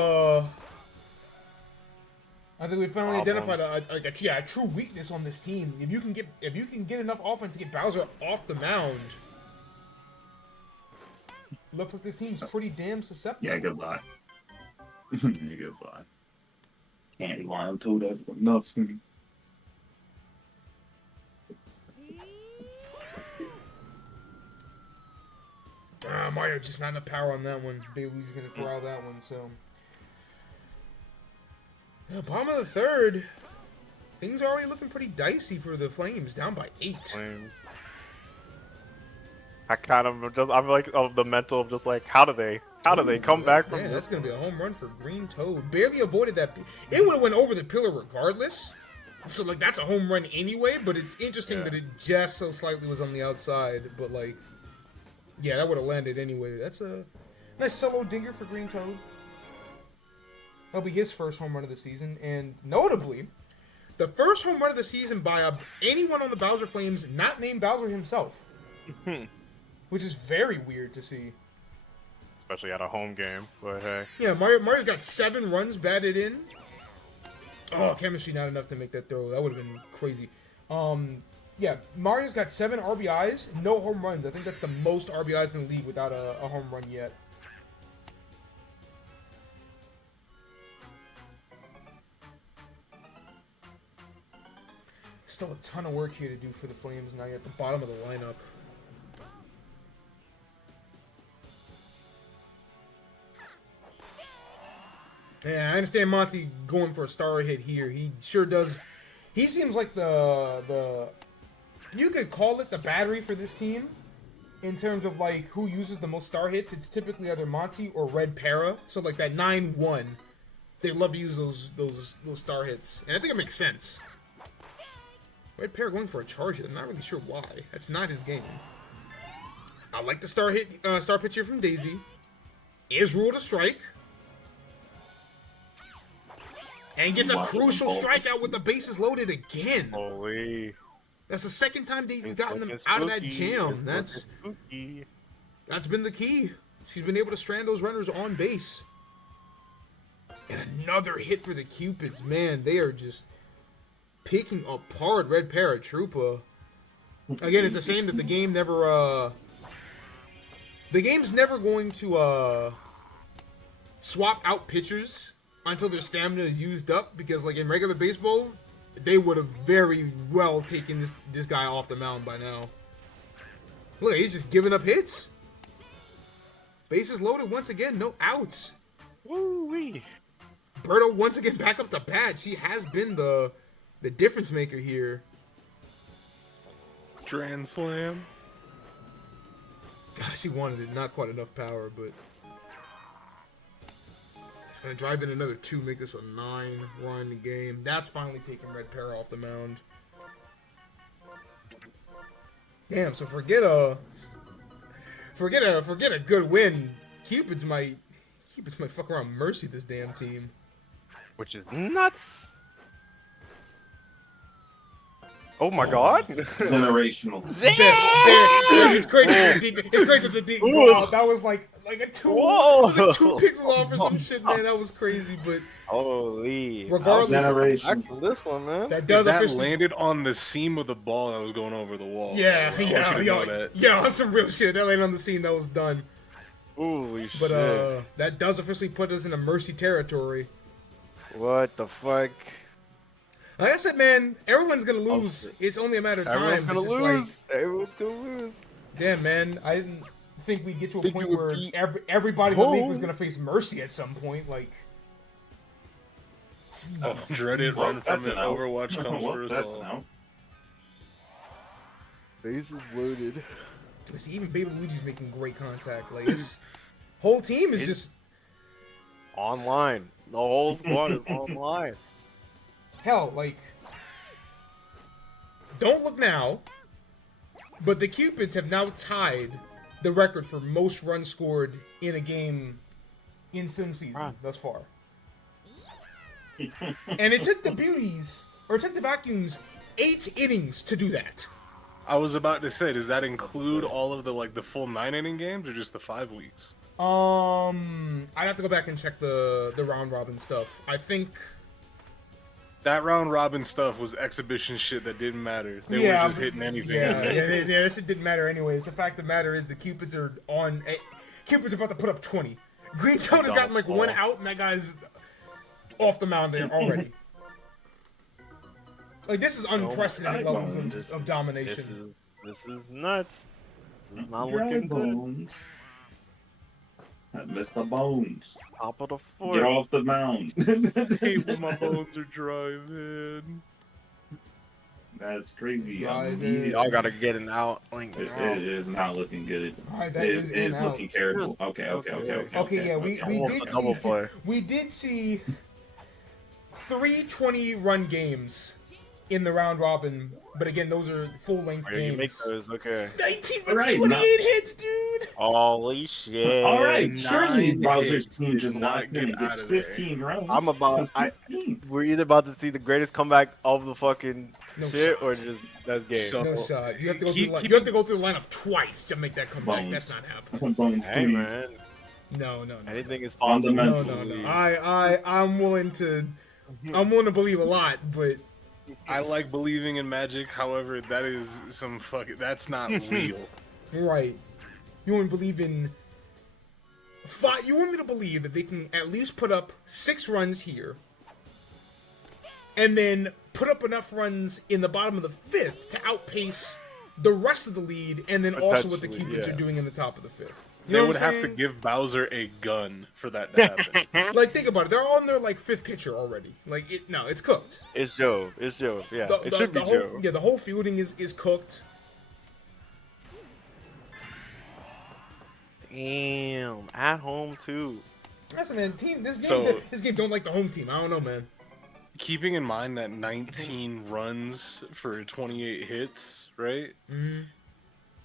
I think we finally identified a true weakness on this team. If you can get enough offense to get Bowser off the mound, looks like this team's pretty damn susceptible. Yeah, goodbye. Goodbye. Candy Lion told us enough. Mario just not enough power on that one. Bailey's gonna corral that one, so. Yeah, bottom of the third. Things are already looking pretty dicey for the Flames, down by 8. Flames. I kind of just, I'm like of the mental of just like, how do they come back from that's gonna be a home run for Green Toad. Barely avoided that. It would have went over the pillar regardless. So like that's a home run anyway, but it's interesting that it just so slightly was on the outside. But like, yeah, that would have landed anyway. That's a nice solo dinger for Green Toad. That'll be his first home run of the season, and notably, the first home run of the season by anyone on the Bowser Flames not named Bowser himself. Which is very weird to see. Especially at a home game, but hey. Yeah, Mario's got 7 runs batted in. Oh, chemistry not enough to make that throw. That would have been crazy. Yeah, Mario's got 7 RBIs, no home runs. I think that's the most RBIs in the league without a home run yet. Still a ton of work here to do for the Flames now. You're at the bottom of the lineup. Yeah, I understand Monty going for a star hit here. He sure does. He seems like the you could call it the battery for this team in terms of like who uses the most star hits. It's typically either Monty or Red Para. So like that 9-1, they love to use those star hits, and I think it makes sense. Red Para going for a charge hit. I'm not really sure why. That's not his game. I like the star pitch here from Daisy. Is ruled a strike. And gets a crucial strikeout with the bases loaded again. Holy. That's the second time Daisy's gotten them out of that jam. That's been the key. She's been able to strand those runners on base. And another hit for the Cupids. Man, they are just picking apart Red Paratroopa. Again, it's a shame that the game never, the game's never going to, swap out pitchers until their stamina is used up, because like in regular baseball, they would have very well taken this guy off the mound by now. Look, he's just giving up hits. Bases loaded once again, no outs. Woo-wee. Berto once again back up the bat. She has been the difference maker here. Grand Slam. God, she wanted it. Not quite enough power, but it's going to drive in another 2, make this a 9-run game. That's finally taking Red Para off the mound. Damn, so forget a good win. Cupids might fuck around mercy this damn team. Which is nuts. Oh my god. Generational. It's crazy. It's crazy that the wow, that was like a 2 pixels off or some shit, man. That was crazy, but holy. Regardless, Actually, this one, man. That does that officially landed on the seam of the ball that was going over the wall. Yeah, I want you to know that. yeah, some real shit. That landed on the scene. That was done. Holy But shit. that does officially put us in a mercy territory. What the fuck? Like I said, man, everyone's gonna lose. It's only a matter of time. Everyone's gonna lose. Everyone's gonna lose. Damn, man, I didn't think we'd get to a Think point you would where beat everybody in the league was home? gonna face Mercy at some point. Like, Oh, dread it, Well, run that's from it. an out. Overwatch comes Well, for us that's all. an out. Base is loaded. see, even Baby Luigi's making great contact. Like, his whole team is just Online. The whole squad is online. hell. Like, don't look now, but the Cupids have now tied the record for most runs scored in a game in Sim season thus far. And it took the Beauties, or it took the Vacuums, 8 innings to do that. I was about to say, does that include all of the full 9-inning games or just the 5 weeks? I'd have to go back and check the round robin stuff. I think That round robin stuff was exhibition shit that didn't matter. They yeah, were just hitting anything. Yeah, this shit didn't matter anyways. The fact of the matter is the Cupids are on. Cupids are about to put up 20. Green Toad has gotten like 1 out, and that guy's off the mound there already. Like, this is unprecedented levels of domination. This is nuts. This is not Dry looking good. bones. Mr. Bones. Top of the Get fourth. off the mound. hate when my bones are driving. That's crazy. Y'all gotta get an out. Like, It is not looking good. Alright, that It is is an out. looking terrible. Yes. Okay. Okay, yeah, we Almost did a double see play. we did see 3 20-run games in the round robin, but again, those are full-length Oh, you make games. those, okay. 19 All right, 28 now- hits, dude. Holy shit. All right, surely 9 Bowser's hits. team just Do not locked in. get Gets out of there. 15 rounds. I'm about. That's 16. We're either about to see the greatest comeback of the fucking No shit, shot. or just that's game. So- No shot. You have to go Keep- through. keep- You have to go through the lineup twice to make that comeback. Bones. That's not happening. Bones, Hey please. man, No. anything is Fundamental. possible. No. I'm willing to believe a lot, but I like believing in magic. However, that is some fucking. That's not real. right. You want me to believe in. You want me to believe that they can at least put up 6 runs here, and then put up enough runs in the bottom of the 5th to outpace the rest of the lead, and then also what the Potentially, Cupids yeah. are doing in the top of the 5th. You They know would what I'm have to saying? give Bowser a gun for that to happen. Like, think about it. They're on their like 5th pitcher already. Like, it's cooked. It's Joe. It's Joe. Yeah, The- it the- should be the whole, Joe. Yeah, the whole fielding is cooked. Damn, at home too. Listen, man, this game don't like the home team. I don't know, man. Keeping in mind that 19 runs for 28 hits, right? Mhm.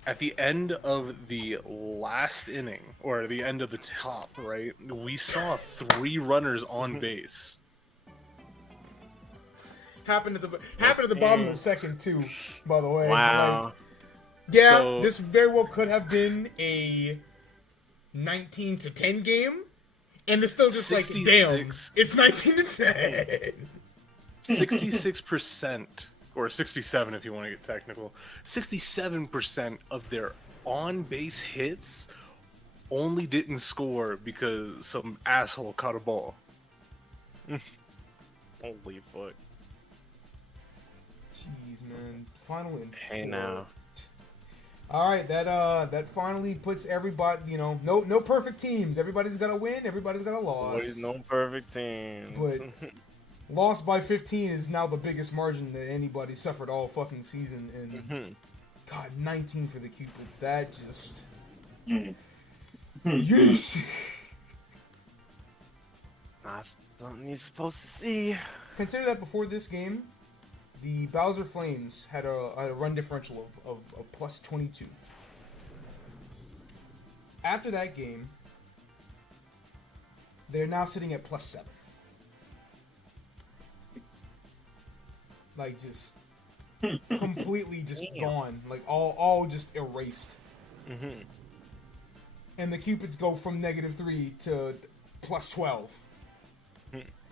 At the end of the last inning, or the end of the top, right? We saw 3 runners on base. Happened at the bottom of the second too. By the way, Wow. Like, yeah, So- this very well could have been a 19-10 game, and it's still just like, damn, 66. it's 19-10. 66%, or 67 if you want to get technical, 67% of their on-base hits only didn't score because some asshole caught a ball. Holy fuck. Jeez, man. Final in Hey 4. now. All right, that finally puts everybody. No perfect teams. Everybody's got to win. Everybody's got to lose. There's no perfect team. But lost by 15 is now the biggest margin that anybody suffered all fucking season. And God, 19 for the Cupids. That just. Yeesh. That's something you're supposed to see. Consider that before this game, the Bowser Flames had a run differential of plus 22. After that game, they're now sitting at plus 7. Like, just completely just gone. Like, all just erased. And the Cupids go from -3 to plus 12.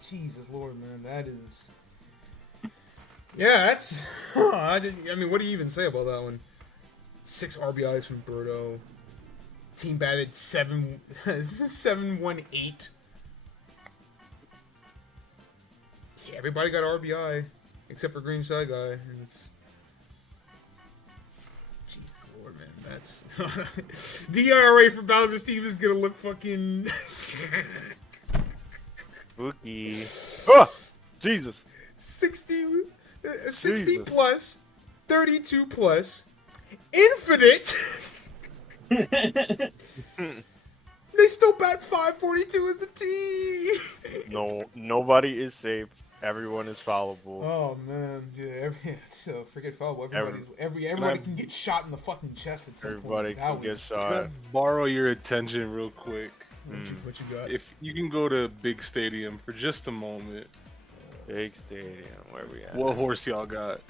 Jesus Lord, man, that is... Yeah, that's... I mean, what do you even say about that one? 6 RBIs from Birdo. Team batted 718. Yeah, everybody got RBI except for Green Shy Guy, and it's... Jesus Lord. man. That's the ERA for Bowser's team is gonna look fucking Spooky. Oh, Jesus. 60 60 Jesus. plus, 32 plus, infinite. They still bat 542 as a team. No, nobody is safe. Everyone is foulable. Oh man, yeah, forget foul. Everybody can get shot in the fucking chest at some Everybody point. can get Can I shot. borrow your attention real quick? What you got? If you can go to Big Stadium for just a moment, Big stadium. Where we at? what horse y'all got?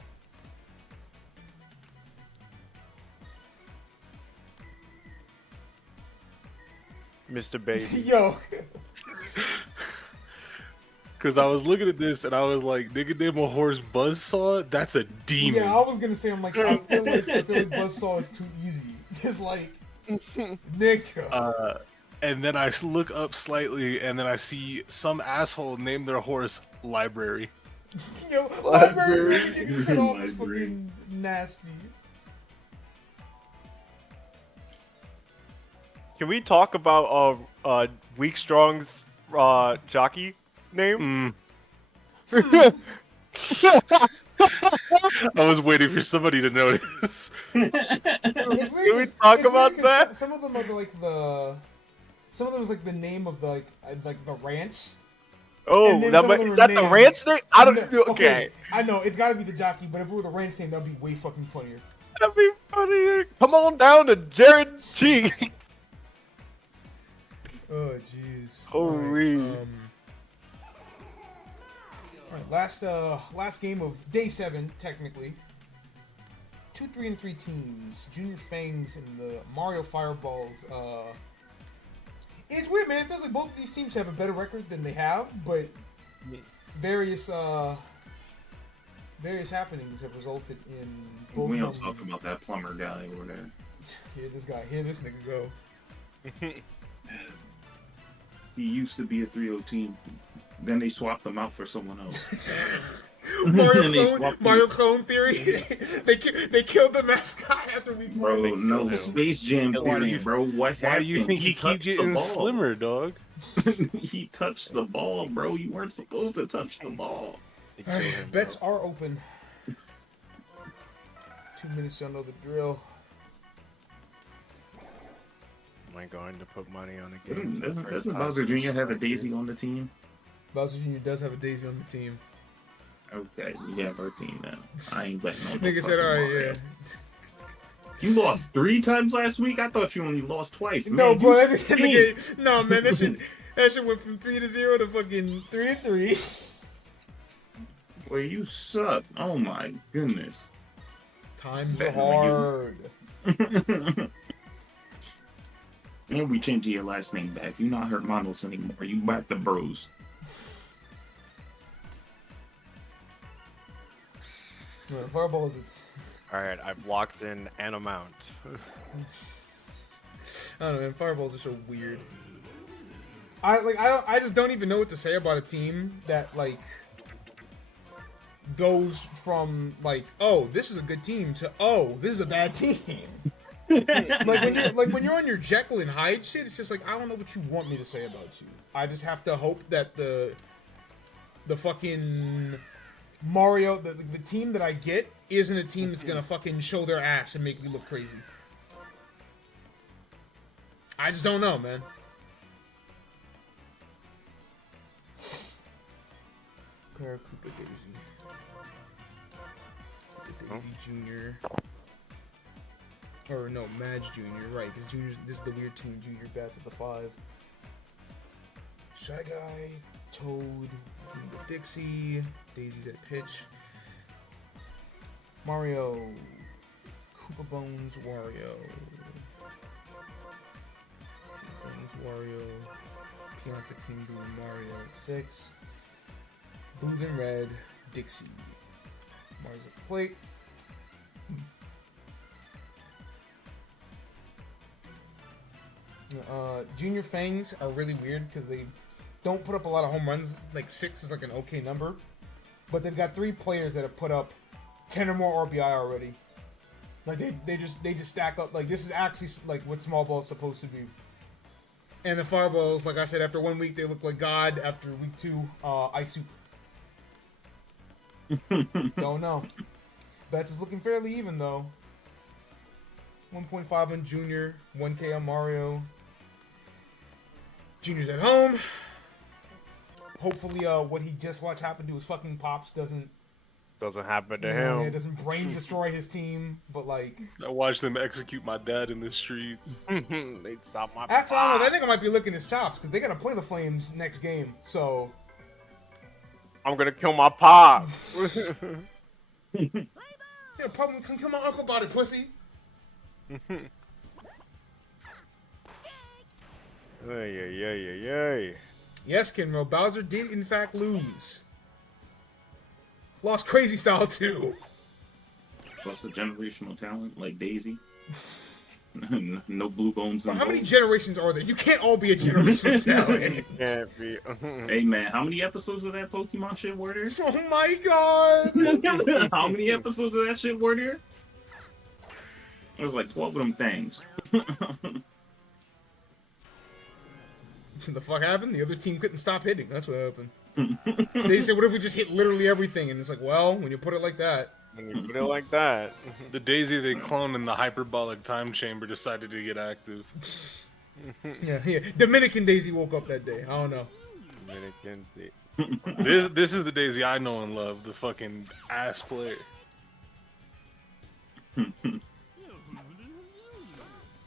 Mr. Baby. Yo, Because I was looking at this and I was like, nigga, name a horse Buzzsaw? That's a demon. yeah, I was gonna say, I'm like, I feel like Buzzsaw is too easy. It's like, Nick. And then I look up slightly and then I see some asshole name their horse Library. Yo, library getting cut off is fucking nasty. Can we talk about Weak Strong's jockey name? I was waiting for somebody to notice. It's weird. Can we talk it's about weird 'cause that? Some of them are like some of them is like the name of the like the ranch. Oh, And then that some of them is are that the names. ranch name? I don't. No, Okay. I know it's got to be the jockey, but if it were the ranch name, that'd be way fucking funnier. That'd be funny. Come on down to Jared G. Oh jeez. Holy. Alright, last game of day 7, technically. 2, 3, and 3 teams. Junior Fangs and the Mario Fireballs. It's weird, man. It feels like both of these teams have a better record than they have, but various happenings have resulted in both We of don't them. talk about that plumber guy over there. Here this nigga go. He used to be a 3-0 team. Then they swapped him out for someone else. Mario clone theory. they killed the mascot after we Bro, played. no Space Jam Why do theory, you- bro. What happened? Why do you think he keep touched the getting ball. slimmer, dog? He touched the ball, bro. You weren't supposed to touch the ball. Alright, bets are open. 2 minutes, y'all know the drill. Am I going to put money on the game? Doesn't Bowser Jr. have a Daisy on the team? Bowser Jr. does have a Daisy on the team. Okay, we have our team now. I ain't betting on no Nigga said, fucking alright, Mario. yeah. You lost 3 times last week? I thought you only lost twice. No, Man, bro, you stink. no, man, that shit went from 3-0 to fucking 3-3. Well, you suck. Oh my goodness. Times are Betting on hard. And we changing your last name back. You're not Hermanos anymore. You back the bros. Fireball is its. Alright, I've locked in an amount. I don't know, man. Fireballs are so weird. I just don't even know what to say about a team that like goes from like, oh, this is a good team to oh, this is a bad team. when you're on your Jekyll and Hyde shit, it's just like I don't know what you want me to say about you. I just have to hope that the fucking Mario, the team that I get isn't a team that's gonna fucking show their ass and make me look crazy. I just don't know, man. Cooper Daisy. Daisy Jr. Or no, Madge Jr. Right, because this is the weird team. Junior bats at the 5. Shy Guy, Toad, Dixie, Daisy's at pitch. Mario, Koopa Bones, Wario. Wario, Pianta Kingdom, Mario at 6. Blue and Red, Dixie. Mario's at the plate. Junior Fangs are really weird because they don't put up a lot of home runs. Like 6 is like an okay number. But they've got 3 players that have put up 10 or more RBI already. Like they just stack up. Like this is actually like what small ball is supposed to be. And the fireballs, like I said, after 1 week they look like God. After week 2, ice soup. Don't know. Bets is looking fairly even though. 1.5 on Junior, 1K on Mario. Junior's at home. Hopefully, what he just watched happen to his fucking pops doesn't happen to Yeah, him. it doesn't brain destroy his team, but like... I watched them execute my dad in the streets. They stopped my. Actually, I don't know, that nigga might be licking his chops, because they gotta play the Flames next game, so... I'm gonna kill my pop. Yeah, probably come kill my uncle about it, pussy. Ay. Yes, Kinro, Bowser did in fact lose. Lost crazy style too. Plus a generational talent like Daisy. No blue bones. But how many generations are there? You can't all be a generational talent. Can't be. Hey man, how many episodes of that Pokemon shit were there? Oh my god! How many episodes of that shit were there? There was like 12 of them things. The fuck happened? The other team couldn't stop hitting. That's what happened. They said, what if we just hit literally everything? And it's like, well, when you put it like that. When you put it like that. The Daisy they cloned in the hyperbolic time chamber decided to get active. Yeah. Dominican Daisy woke up that day. I don't know. Dominican. This is the Daisy I know and love, the fucking ass player.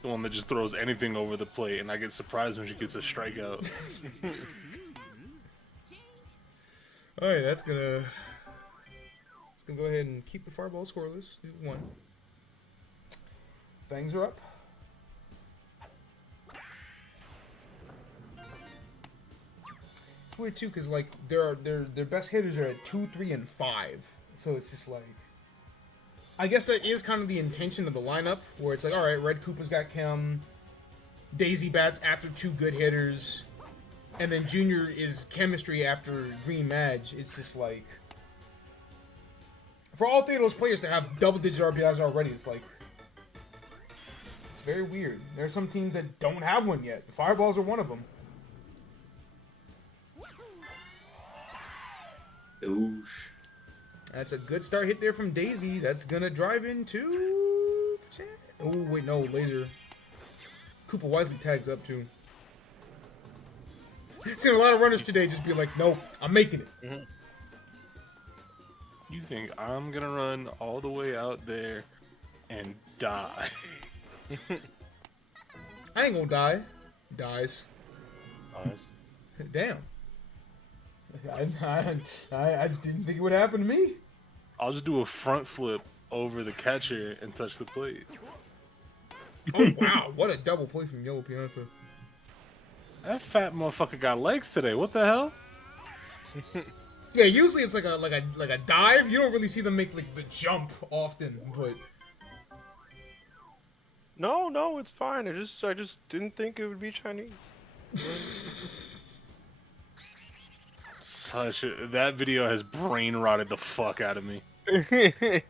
The one that just throws anything over the plate, and I get surprised when she gets a strikeout. Alright, that's gonna go ahead and keep the fireball scoreless. 2-1. Fangs are up. It's weird too, cause like their best hitters are at 2, 3, and 5. So it's just like, I guess that is kind of the intention of the lineup, where it's like, all right, Red Koopa's got Chem, Daisy bats after 2 good hitters, and then Junior is chemistry after Green Madge. It's just like, for all 3 of those players to have double-digit RBIs already, it's like, it's very weird. There are some teams that don't have one yet. The Fireballs are one of them. Oosh. That's a good start hit there from Daisy. That's gonna drive into... Oh, wait, no, laser. Koopa wisely tags up, too. Seen a lot of runners today just be like, nope, I'm making it. Mm-hmm. You think I'm gonna run all the way out there and die? I ain't gonna die. Dies. Damn. I just didn't think it would happen to me. I'll just do a front flip over the catcher and touch the plate. Oh wow, what a double play from Yellow Pianta. That fat motherfucker got legs today. What the hell? Yeah, usually it's like a dive. You don't really see them make like the jump often, but No, it's fine. I just didn't think it would be Chinese. That video has brain rotted the fuck out of me. I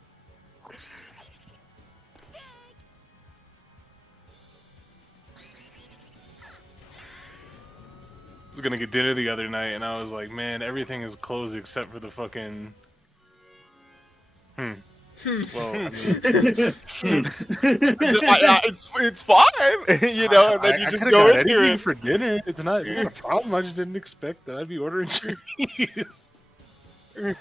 was gonna get dinner the other night, and I was like, man, everything is closed except for the fucking. Well, I mean, it's fine, you know. And then you just go into it for dinner. It's not a problem. I just didn't expect that I'd be ordering Chinese. Ain't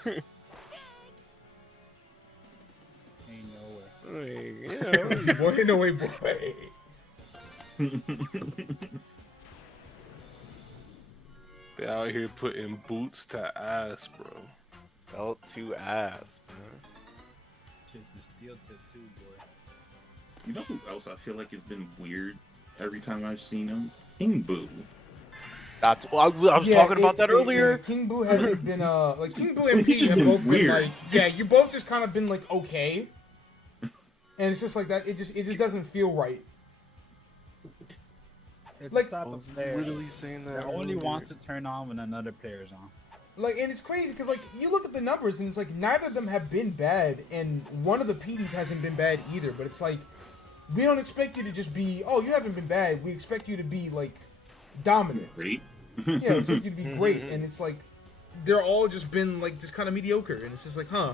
no way. You know. boy, no way, boy. They out here putting boots to ass, bro. Belt to ass, man. Just a steel tip too, boy. You know who else I feel like has been weird every time I've seen him? King Boo. That's I was talking about that earlier. King Boo hasn't been like King Boo and Pete have both been Weird. like, yeah, you both just kind of been like okay, and it's just like that. It just doesn't feel right. It's Like- the type of player Literally saying that. that only wants to turn on when another player's on. Like, and it's crazy because like you look at the numbers and it's like neither of them have been bad, and one of the PDs hasn't been bad either. But it's like we don't expect you to just be, oh, you haven't been bad. We expect you to be like dominant. Great. Yeah, we expect you to be great, and it's like they're all just been like just kind of mediocre, and it's just like, huh.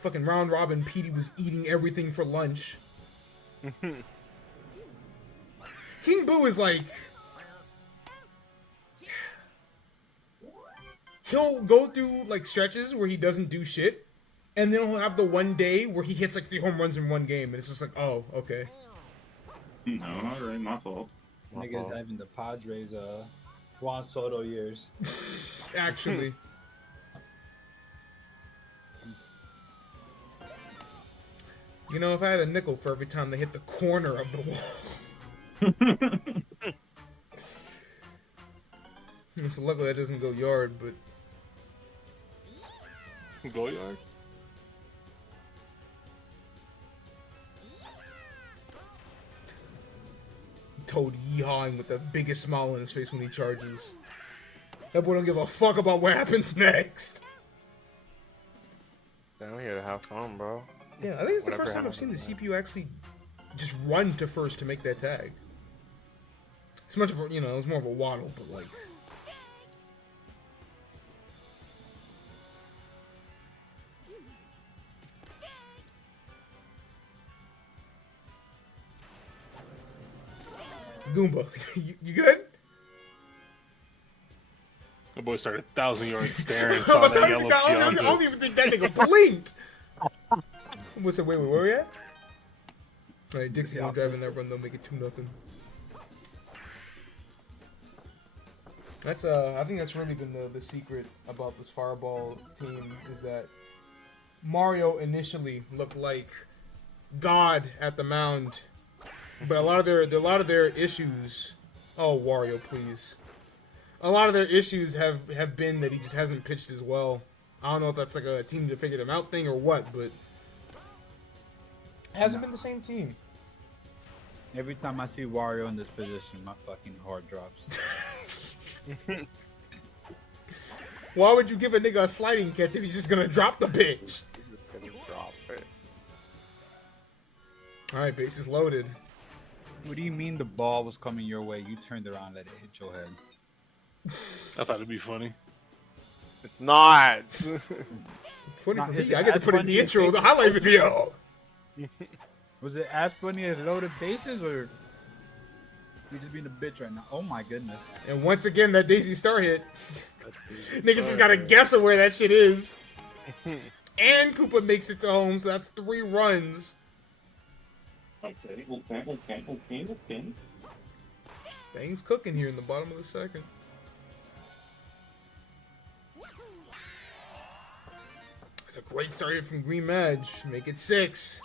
Fucking round robin, Petey was eating everything for lunch. King Boo is like, he'll go through like stretches where he doesn't do shit, and then he'll have the one day where he hits like 3 home runs in one game, and it's just like, oh, okay. No, alright, my fault. Niggas having the Padres Juan Soto years. Actually. You know, if I had a nickel for every time they hit the corner of the wall. It's lucky that doesn't go yard, but Go yard. Toad yeehawing with the biggest smile on his face when he charges. That boy don't give a fuck about what happens next. Down here to have fun, bro. Yeah, I think it's the Whatever first time I've seen the happens, CPU actually just run to first to make that tag. It's much of a, you know, it was more of a waddle, but like. Goomba, you good? The boy started 1,000 yards staring. I Saw was that like, yellow I Fianza. don't even think that nigga blinked. What's it? Wait, where we at? All right, Dixie gonna drive in that run. They'll make it 2-0. That's I think that's really been the secret about this Fireball team is that Mario initially looked like God at the mound, but a lot of their issues. Oh, Wario, please. A lot of their issues have been that he just hasn't pitched as well. I don't know if that's like a team to figure them out thing or what, but it hasn't been the same team. Every time I see Wario in this position, my fucking heart drops. Why would you give a nigga a sliding catch if he's just gonna drop the pitch? Drop it. All right, base is loaded. What do you mean the ball was coming your way? You turned around and let it hit your head. I thought it'd be funny. It's not. It's funny Not for his- me. I get to as put in funny the as intro, it- the highlight video. Was it as funny as loaded bases, or you just being a bitch right now? Oh my goodness. And once again, that Daisy Star hit. Niggas just gotta guess at where that shit is. And Koopa makes it to home, so that's 3 runs. Okay. Things cooking here in the bottom of the second. It's a great start here from Green Madge. Make it 6.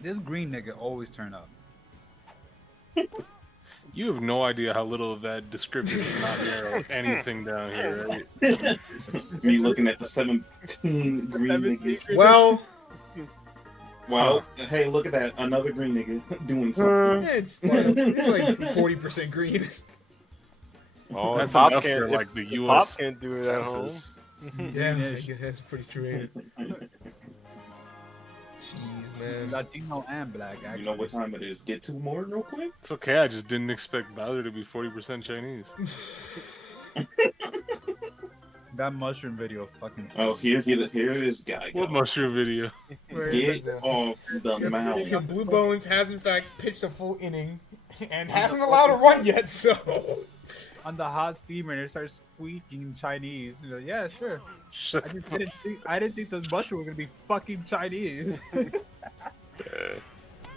This green nigga always turn up. You have no idea how little of that description does not narrow anything down here, right? Me looking at the 17 green niggas. Well, Well, hey, look at that. Another green nigga doing something. it's like 40% green. Oh, That's Pops enough can't. for like If the Pops U.S. can't do it at home. census. Yeah, I Greenish. guess that's pretty true, ain't it? Jeez, man. Latino and black, actually. You know what time it is? Get 2 more real quick? It's okay. I just didn't expect Bowser to be 40% Chinese. That mushroom video fucking Oh, here this guy What goes. mushroom video? Where Get is it? off the mound. Blue Bones has in fact pitched a full inning and hasn't allowed a run yet, so on the hot steamer and it starts squeaking Chinese. You're like, yeah, sure. Shut I didn't think the mushroom was gonna be fucking Chinese. You're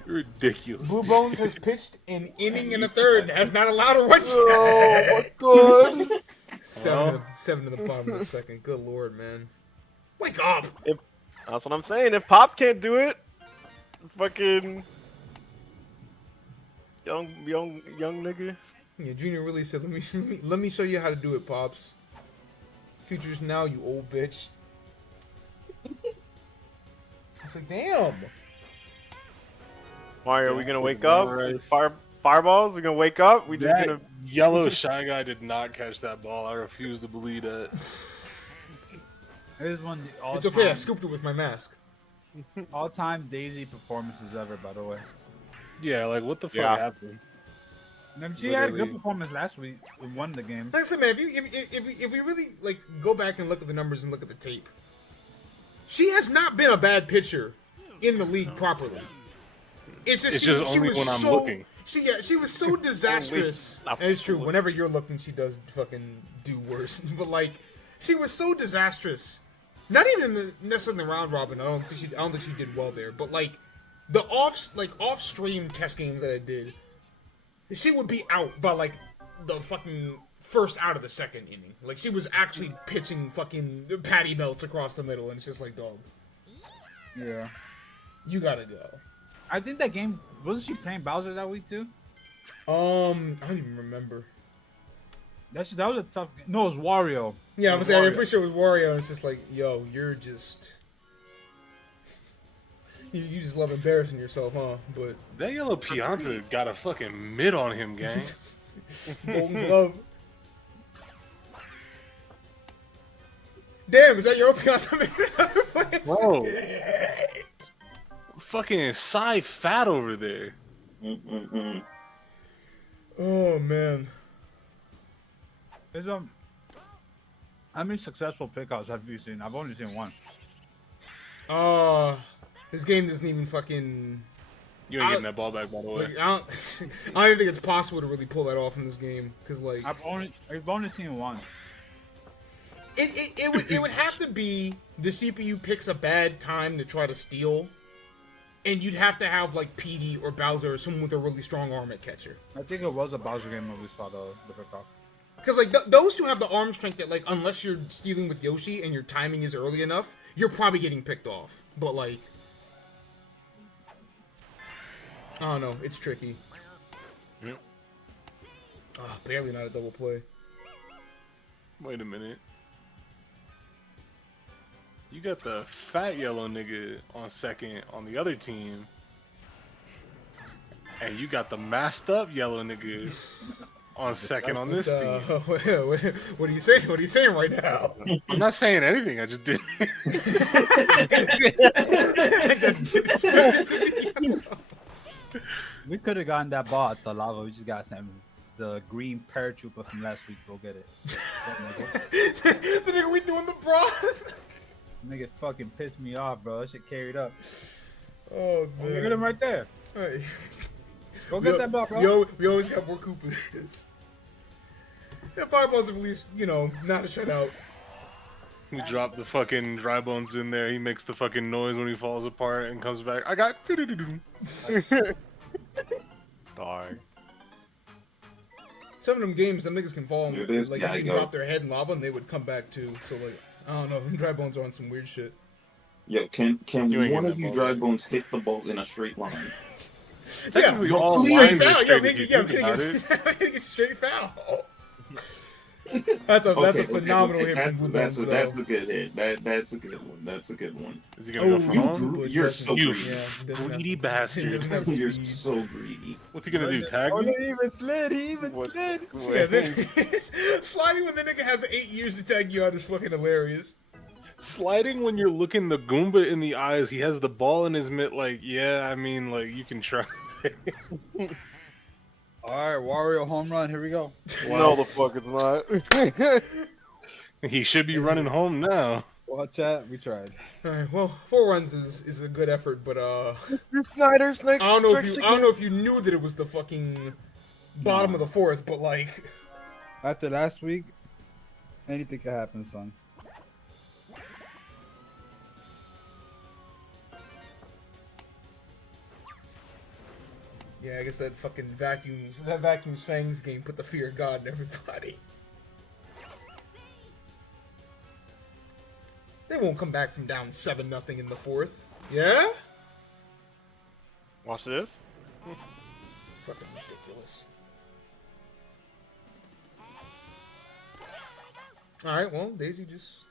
ridiculous. Blue dude. Bones has pitched an inning and a third and has not allowed a run yet. Oh, good. Seven to the bottom of the second. Good lord, man. Wake up! That's what I'm saying. If Pops can't do it, fucking young nigga. Yeah, Junior really said, let me show you how to do it, Pops. Future's now, you old bitch. It's like, damn. Mario, are we gonna wake up? Rice. Fireballs? We're gonna wake up? We just That gonna... yellow Shy Guy did not catch that ball. I refuse to believe that. It is one of the all It's okay. I scooped it with my mask. all-time Daisy performances ever, by the way. Yeah, like what the fuck Yeah. happened? And she had a Literally. good performance last week. We won the game. Like I said, man, if we really like go back and look at the numbers and look at the tape, she has not been a bad pitcher in the league properly. It's just, It's just she only was when I'm so, looking. She was so disastrous. And it's true. Whenever you're looking, she does fucking do worse. But like, she was so disastrous. Not even necessarily in the round robin. I don't think she did well there. But like, the off-stream test games that I did, she would be out by like the fucking first out of the second inning. Like, she was actually pitching fucking patty melts across the middle, and it's just like, dog, Yeah. you gotta go. I think that game, wasn't she playing Bowser that week too? I don't even remember. That was a tough game. No, it was Wario. Yeah, It I'm was saying, I'm Wario. pretty sure it was Wario, and it's just like, yo, you're just... You just love embarrassing yourself, huh? But That yellow Pianta got a fucking mid on him, gang. Golden Glove. Damn, is that your Pianta made in another place? Bro. Fucking Psy fat over there. Oh, man. There's how many successful pickouts have you seen? I've only seen one. This game doesn't even fucking... You ain't getting that ball back, by the way. Like, I don't even think it's possible to really pull that off in this game, because like I've only seen one. it would have to be the CPU picks a bad time to try to steal, and you'd have to have like PD or Bowser or someone with a really strong arm at catcher. I think it was a Bowser game when we saw the pickoff. Because like those two have the arm strength that like unless you're stealing with Yoshi and your timing is early enough, you're probably getting picked off. But like, I don't know, it's tricky. Yep. Barely not a double play. Wait a minute. You got the fat yellow nigga on second on the other team. And you got the masked up yellow nigga on second on this team. What are you saying? What are you saying right now? I'm not saying anything, I just did. We could have gotten that ball at the lava. We just got the green paratrooper from last week. Go get it. The nigga we doing the broth. Nigga fucking pissed me off, bro. That shit carried up. Oh Look at man. him right there. Hey. Go get that ball, bro. We always got more Koopas. Yeah, Fireball's at least, not a shutout. We drop the fucking dry bones in there. He makes the fucking noise when he falls apart and comes back. I got. Dog. Some of them games, them niggas can fall Look at and this like guy they can go. drop their head in lava and they would come back too. So like, I don't know, them dry bones are on some weird shit. Yo, can You ain't one getting of you that dry ball. bones hit the ball in a straight line? Technically, all straight lines are foul. straight Yeah, if you I'm think about it. hitting a straight foul. That's a phenomenal hit from Blue That's Bones, a though. good hit. That's a good one. That's a good one. Is he gonna go for home? but You're doesn't- so You greedy. doesn't have- greedy he bastard. doesn't have the You're speed. so greedy. What's he gonna do? Tag Oh, me? he even slid. He even What- slid. Yeah, then, sliding when the nigga has 8 years to tag you out is fucking hilarious. Sliding when you're looking the Goomba in the eyes, he has the ball in his mitt. Like, yeah, I mean, like you can try. All right, Wario home run. Here we go. No, the fuck it's not. He should be running home now. Well, chat, we tried. Alright, well, 4 runs is a good effort, but Snyder's next. I don't know if you knew that it was the fucking bottom of the 4th, but like, After last week, anything can happen, son. yeah, I guess that fucking vacuums fangs game put the fear of God in everybody. They won't come back from down 7-0 in the 4th. Yeah? Watch this. Fucking ridiculous. Alright, well, Daisy just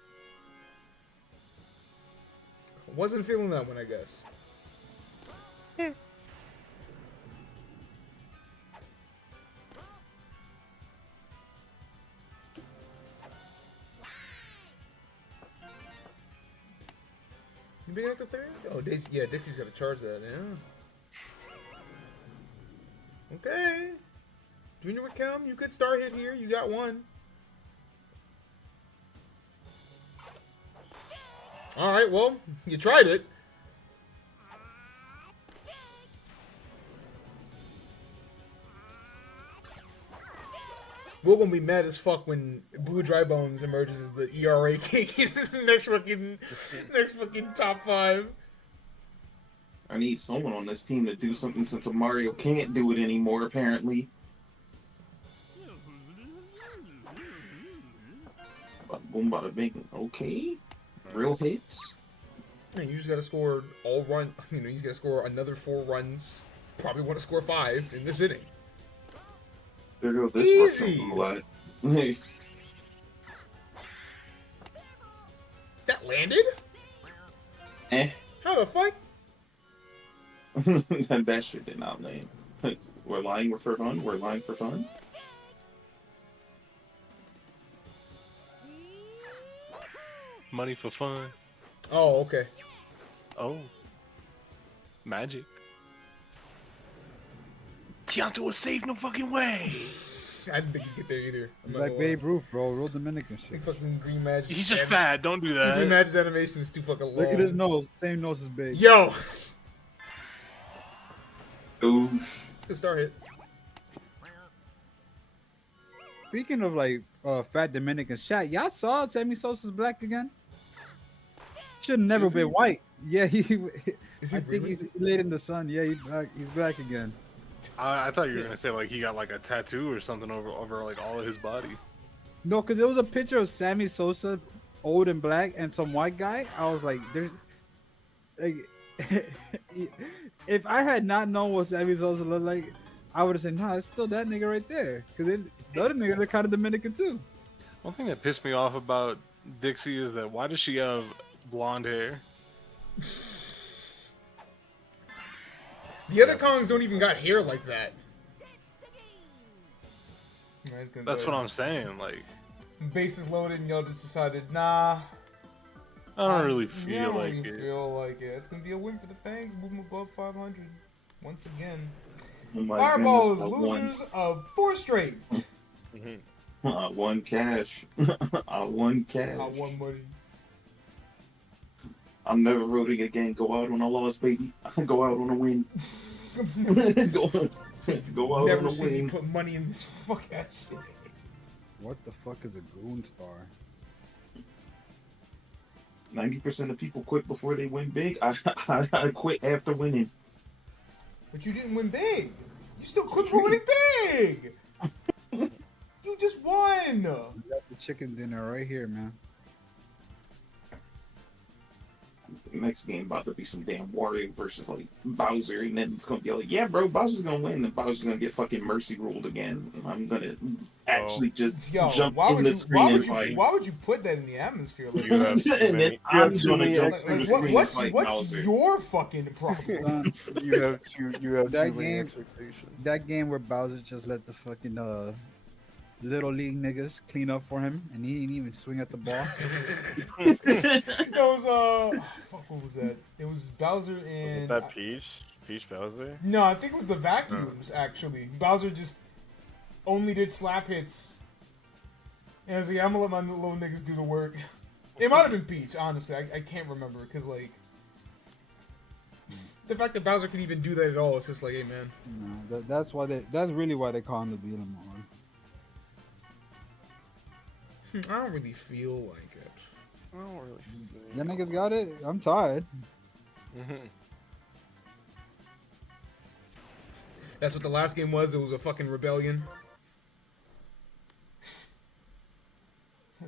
wasn't feeling that one, I guess. Being at the third? Oh, yeah, Dixie's got to charge that, yeah. Okay. Junior with Chem, you could start hit here. You got one. Alright, well, you tried it. We're gonna be mad as fuck when Blue Dry Bones emerges as the ERA king in the next fucking top 5. I need someone on this team to do something since Mario can't do it anymore, apparently. Bada boom, bada bing. Okay. Real hits. And you just gotta score all run. You know, you just gotta score another 4 runs. Probably want to score 5 in this inning. There go this Easy. That landed? Eh. How the fuck? That shit did not land. We're lying for fun. We're lying for fun. Money for fun. Oh, okay. Oh. Magic. Keontae was safe, no fucking way. I didn't think he'd get there either. He's like Babe Ruth, bro. Real Dominican shit. Fucking Green Magic. He's just fat. Don't do that. Green Magic's animation is too fucking long. Look at his nose. Same nose as Babe. Yo! Oof. Good start hit. Speaking of like fat Dominican chat, y'all saw Sammy Sosa's black again? Should have never been white. Yeah, he. Is he I think really? he's laid in the sun. Yeah, he's black. He's black again. I thought you were gonna say like he got like a tattoo or something over like all of his body. No, because there was a picture of Sammy Sosa, old and black, and some white guy. I was like, there's. Like, if I had not known what Sammy Sosa looked like, I would have said, nah, it's still that nigga right there. Because the other niggas are kind of Dominican too. One thing that pissed me off about Dixie is that why does she have blonde hair? The other Kongs don't even got hair like that. That's what I'm saying. Like, Bases loaded and y'all just decided, nah. I don't really feel like really it. feel like it. It's gonna be a win for the Fangs, moving above 500 once again. Oh my Fireballs, goodness, losers of 4 straight. I won cash. I won cash. I won money. I'm never rooting again. Go out on a loss, baby. Go out on a win. go out Never on a seen me win. put money in this fuck ass shit. What the fuck is a goon star? 90% of people quit before they win big. I quit after winning. But you didn't win big. You still quit for winning big. You just won. We got the chicken dinner right here, man. Next game about to be some damn Wario versus like Bowser, and then it's gonna be like, yeah, bro, Bowser's gonna win, and Bowser's gonna get fucking mercy ruled again. And I'm gonna actually just jump in the screen and fight. Why would you put that in the atmosphere? Like, You have too And then many, I'm gonna jump in the screen and what's fight Bowser. your fucking problem? you have too That many game- expectations. That game where Bowser just let the fucking little league niggas clean up for him, and he didn't even swing at the ball. That was fuck, what was that? It was Bowser and That Peach Bowser. no, I think it was the vacuums actually. Bowser just only did slap hits, and I was like, I'm gonna let my little niggas do the work. It might have been Peach, honestly. I can't remember because like the fact that Bowser can even do that at all, it's just like, hey man. No, that's really why they call him the Dealer Mod. I don't really feel like it. I don't really. That niggas got it. I'm tired. That's what the last game was. It was a fucking rebellion.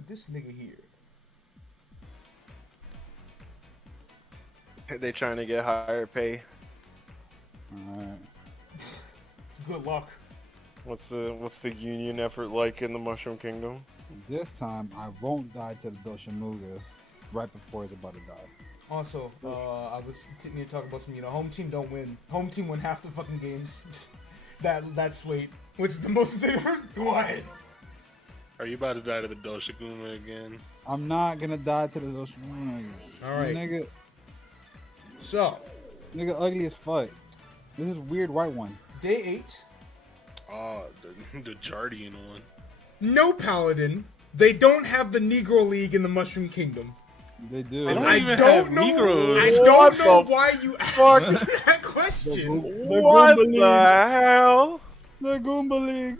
This nigga here. They trying to get higher pay. Alright. Good luck. What's the union effort like in the Mushroom Kingdom? This time, I won't die to the Doshamuga right before he's about to die. Also, I was sitting here talking about some, home team don't win. Home team win half the fucking games. that slate, which is the most they've ever won. Are you about to die to the Doshiguma again? I'm not gonna die to the Doshamuga. All right. Nigga, So, Nigga ugly as fuck. This is weird white one. day 8. Oh, the Jardian one. No Paladin. They don't have the Negro League in the Mushroom Kingdom. They do. They don't I even don't have know. Negroes. I don't What know the why you asked fuck? me that question. The What Goomba the hell? The Goomba League.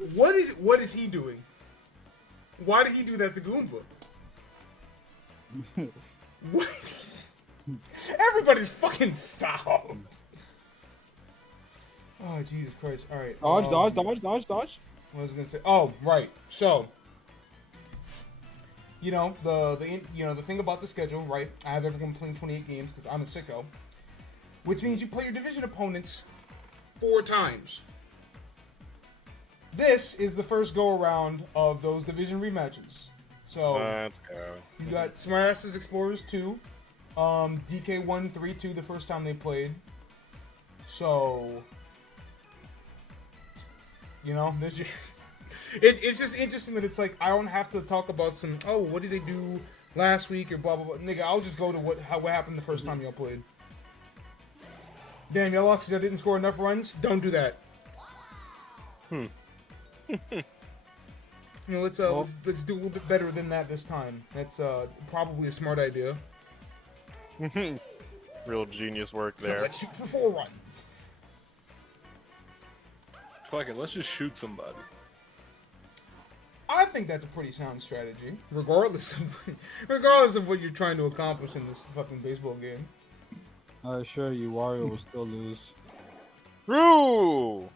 What is he doing? Why did he do that to Goomba? What? Everybody's fucking stop. Oh Jesus Christ! All right. Dodge. What was I gonna say? Oh, right. So, you know the thing about the schedule, right? I have everyone playing 28 games because I'm a sicko, which means you play your division opponents 4 times. This is the first go around of those division rematches. So Let's go. you got Smartasses Explorers 2, DK 1-3-2 the first time they played. So, you know, this it's just interesting that it's like I don't have to talk about some what did they do last week or blah blah blah. Nigga, I'll just go to what happened the first time y'all played. Damn, y'all lost because I didn't score enough runs. Don't do that. You know, let's do a little bit better than that this time. That's probably a smart idea. Real genius work there. Let's shoot for 4 runs. Fuck it, let's just shoot somebody. I think that's a pretty sound strategy, regardless of what you're trying to accomplish in this fucking baseball game. I assure you, Wario will still lose. True.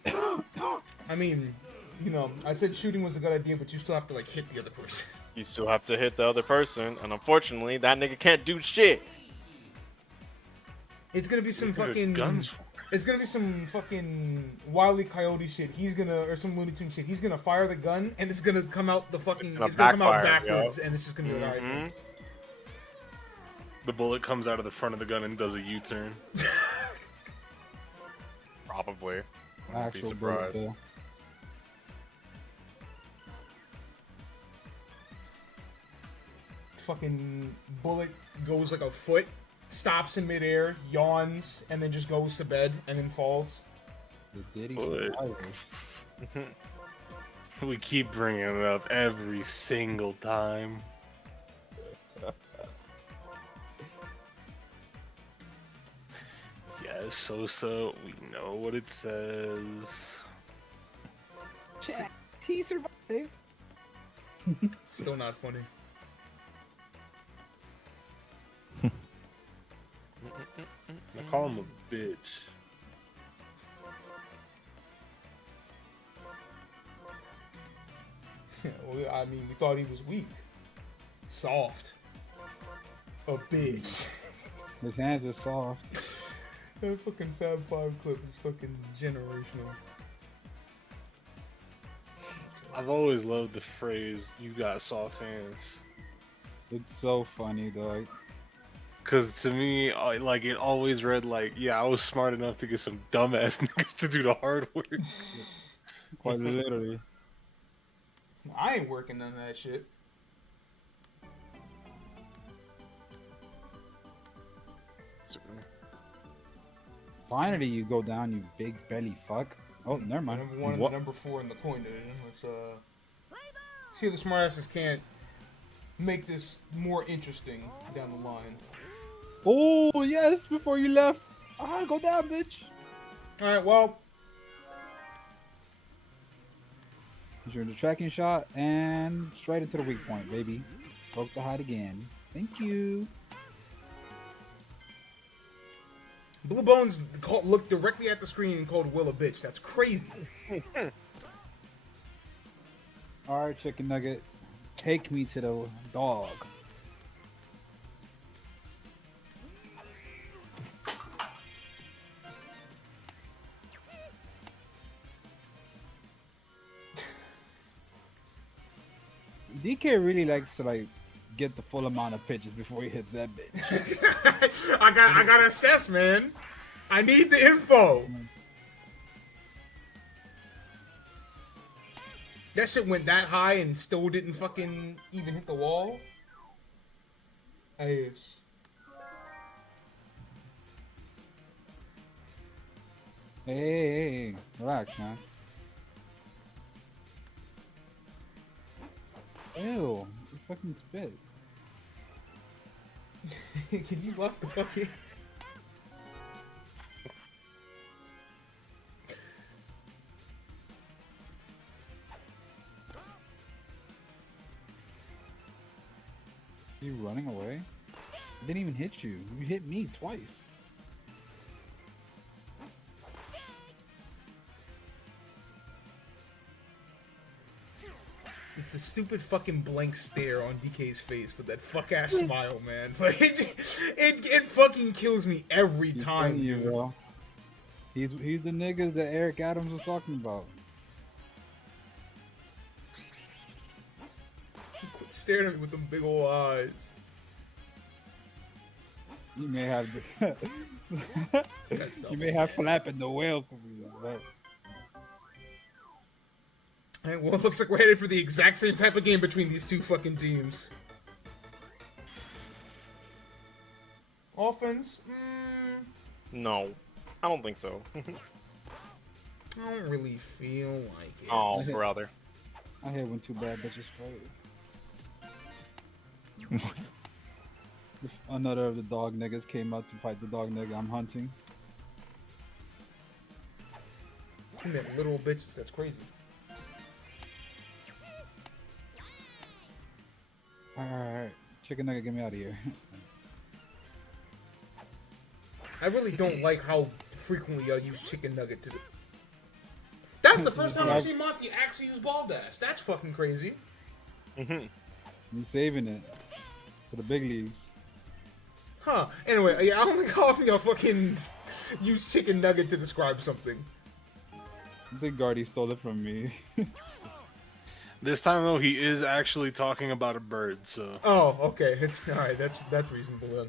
I mean, you know, I said shooting was a good idea, but you still have to like hit the other person. You still have to hit the other person, and unfortunately, that nigga can't do shit. It's gonna be some What are fucking guns for? It's gonna be some fucking Wile E. Coyote shit. Or some Looney Tunes shit. He's gonna fire the gun, and it's gonna come out it's gonna come out backfire, backwards, and it's just gonna be like, alright. Mhm. The bullet comes out of the front of the gun and does a U-turn. Probably. Wouldn't be Actual surprised. bullet, though. Fucking bullet goes like a foot, stops in midair, yawns, and then just goes to bed, and then falls. The Diddy Bullet. survivor. We keep bringing it up every single time. Yes, so we know what it says. Chat, he survived. Still not funny. I call him a bitch. Well, I mean, we thought he was weak. Soft. A bitch. His hands are soft. That fucking Fab 5 clip is fucking generational. I've always loved the phrase, you got soft hands. It's so funny, dog. Because to me, it always read like, yeah, I was smart enough to get some dumbass niggas to do the hard work. Quite literally. I ain't working none of that shit. Finally, you go down, you big belly fuck. Oh, never mind. Number 1 and What? the number 4 in the coin division. Let's see if the smartasses can't make this more interesting down the line. Oh, yes, before you left. Ah, go down, bitch. Alright, well, You're in the tracking shot and straight into the weak point, baby. Broke the hide again. Thank you. Blue Bones looked directly at the screen and called Will a bitch. That's crazy. All right, chicken nugget. Take me to the dog. DK really likes to like get the full amount of pitches before he hits that bitch. I gotta assess, man. I need the info. That shit went that high and still didn't fucking even hit the wall. Ace. Hey, relax, man. Ew, you fucking spit. Can you lock the fuck in? You running away? I didn't even hit you. You hit me twice. It's the stupid fucking blank stare on DK's face with that fuck ass smile, man. Like it fucking kills me every He's time. funny, bro. He's the niggas that Eric Adams was talking about. Quit staring at me with them big old eyes. You may have the That's you dumb. may have flapping the whale for me, but Alright, well, it looks like we're headed for the exact same type of game between these two fucking teams. Offense? No, I don't think so. I don't really feel like it. Oh, brother. I hate when two bad bitches fight. If another of the dog niggas came out to fight the dog nigga I'm hunting. You meant little bitches, that's crazy. Alright, chicken nugget, get me out of here. I really don't like how frequently I use chicken nugget to That's the first time I've seen Monty actually use ball dash. That's fucking crazy. You saving it for the big leagues. Huh. Anyway, yeah, I don't think how often y'all fucking use chicken nugget to describe something. Big Guardy stole it from me. This time though, he is actually talking about a bird. So. Oh, okay. It's alright. That's reasonable then.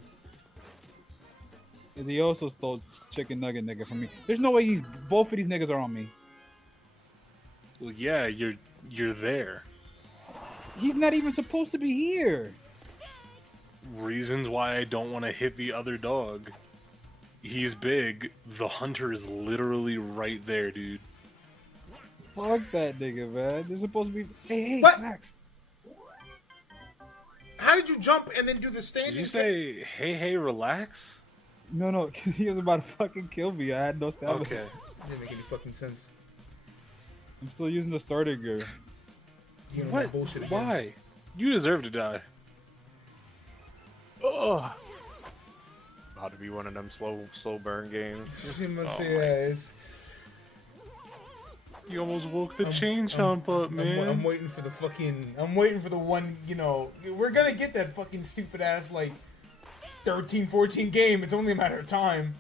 And he also stole chicken nugget nigga from me. There's no way both of these niggas are on me. Well, yeah, you're there. He's not even supposed to be here. Reasons why I don't want to hit the other dog. He's big. The hunter is literally right there, dude. Fuck that nigga, man. They're supposed to be. Hey, What? Max. How did you jump and then do the Did standing? you say, hey, relax? No, he was about to fucking kill me. I had no stamina. Okay. Didn't make any fucking sense. I'm still using the starter gear. You know, What? that bullshit again. Why? You deserve to die. Oh. About to be one of them slow burn games. You almost woke the chain chomp up, man. I'm waiting for the fucking. I'm waiting for the one. You know, we're gonna get that fucking stupid ass like 13-14 game. It's only a matter of time.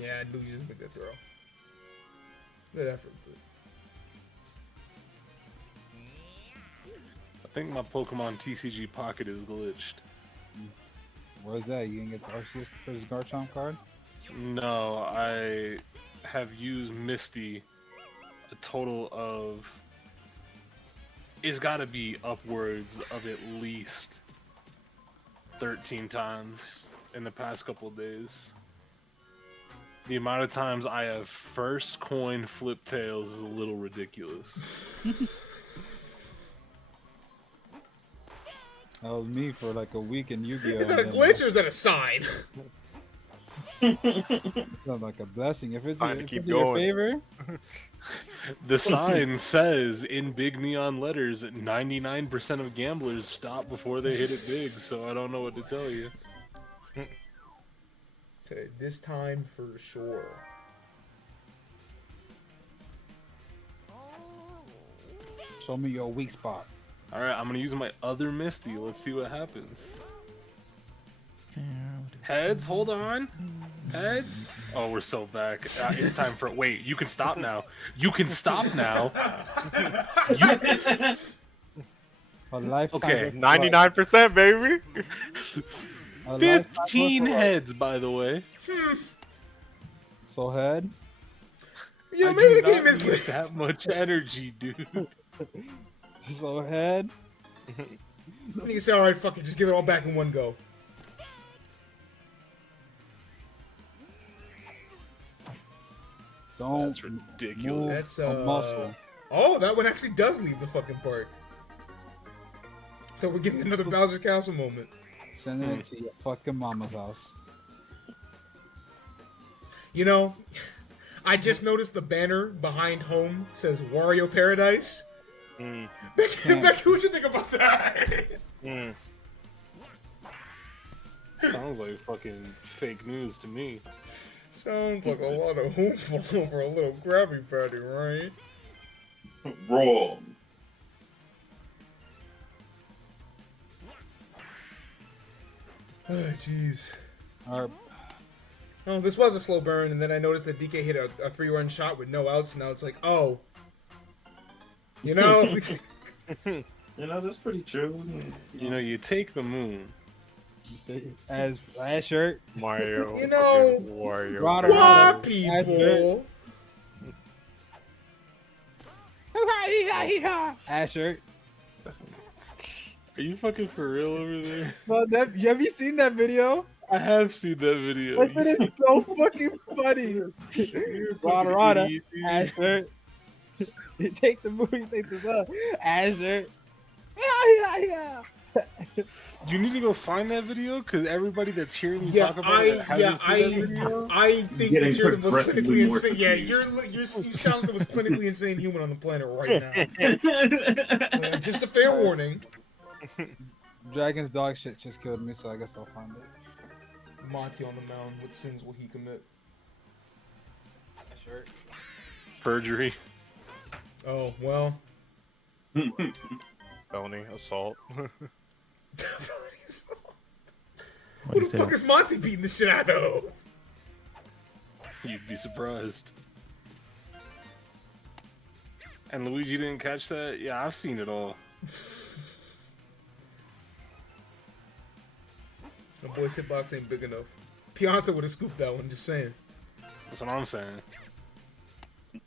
Yeah, I knew you just make that throw. Good effort, but... I think my Pokemon TCG Pocket is glitched. Where's that? You gonna get the Arceus for his Garchomp card? No, I have used Misty a total of... It's gotta be upwards of at least 13 times in the past couple of days. The amount of times I have first coin flip tails is a little ridiculous. That was me for like a week in Yu-Gi-Oh! Is that a glitch or is that a sign? It's not like a blessing. If it's, Time to if keep it's in your going. favor, The sign says in big neon letters that 99% of gamblers stop before they hit it big, so I don't know what to tell you. Okay, this time for sure. show me your weak spot. Alright, I'm gonna use my other Misty. Let's see what happens. Heads, hold on. Heads. Oh, we're so back. It's time for... Wait, you can stop now. You can stop now. A lifetime Okay, of 99%, baby. a lifetime 15 of- heads, by the way. So head. You know, I maybe do the game not is need glitched. that much energy, dude. So ahead. Nigga say, alright, fuck it, just give it all back in one go. Don't That's ridiculous. move That's, a muscle. Oh, that one actually does leave the fucking park. So we're getting another Bowser Castle moment. Send it to your fucking mama's house. You know, I just noticed the banner behind home says Wario Paradise. Becky, what you think about that? Sounds like fucking fake news to me. Sounds like a lot of hoopla over a little Krabby Patty, right? Wrong. Oh, jeez. Or Oh, this was a slow burn, and then I noticed that DK hit a 3-run shot with no outs, and now it's like, oh. You know? You know, that's pretty true. You know, you take the moon. as last shirt. Mario. You know, Wario. Rada, what Rada, people? Ass shirt. Are you fucking for real over there? Well, have you seen that video? I have seen that video. That shit is so fucking funny. Rada, Rada, ass shirt. You take the movie, you take this up. Ass shirt. Yeah. You need to go find that video because everybody that's hearing you Yeah, talk about it hasn't seen that video. I think Getting that you're the most progressively clinically more insane. Yeah, confused. you sound the most clinically insane human on the planet right now. Just a fair warning. Dragon's dog shit just killed me, so I guess I'll find it. Monty on the mound. What sins will he commit? Shirt. Perjury. Oh well. Felony assault. Who the fuck is Monty beating the shit out of? You'd be surprised. And Luigi didn't catch that? Yeah, I've seen it all. My boy's hitbox ain't big enough. Pianta would have scooped that one, just saying. That's what I'm saying.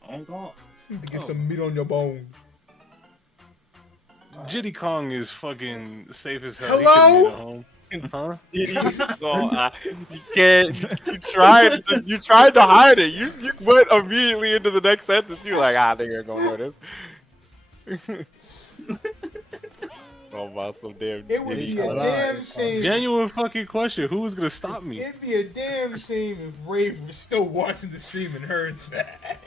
On God. To get some meat on your bones. Jitty Kong is fucking safe as hell. Hello? He couldn't get home. Huh? So, you can't. You tried to hide it. You went immediately into the next sentence. You're like, they ain't gonna notice. Oh, about some damn. It would be a Shut damn up. shame. Genuine fucking question. Who was gonna stop me? It'd be a damn shame if Rafe was still watching the stream and heard that.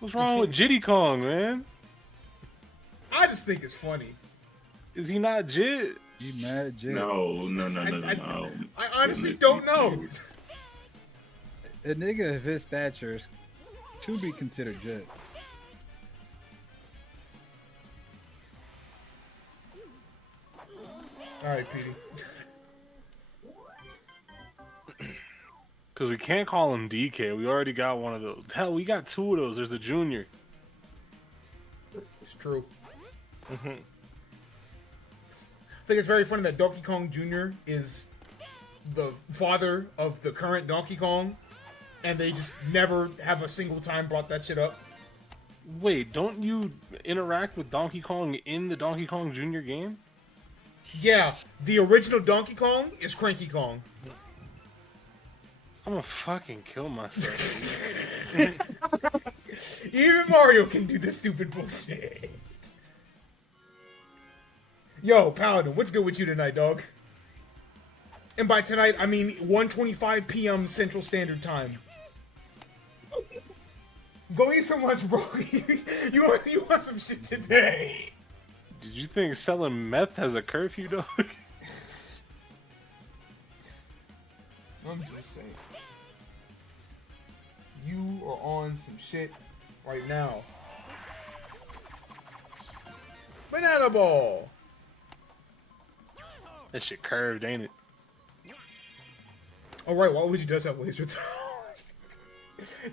What's wrong with Jitty Kong, man? I just think it's funny. Is he not Jit? You mad, Jay? No. I honestly don't know. A nigga of his stature is to be considered Jit. Alright, Petey. Because we can't call him DK. We already got one of those. Hell, we got two of those. There's a junior. It's true. I think it's very funny that Donkey Kong Jr. is the father of the current Donkey Kong, and they just never have a single time brought that shit up. Wait, don't you interact with Donkey Kong in the Donkey Kong Jr. game? Yeah, the original Donkey Kong is Cranky Kong. I'm gonna fucking kill myself. Even Mario can do this stupid bullshit. Yo, Paladin, what's good with you tonight, dog? And by tonight, I mean 1:25 p.m. Central Standard Time. Go eat some lunch, bro. you want some shit today? Did you think selling meth has a curfew, dog? I'm just saying. You are on some shit right now. Banana ball. That shit curved, ain't it? Oh right, Waluigi does have laser.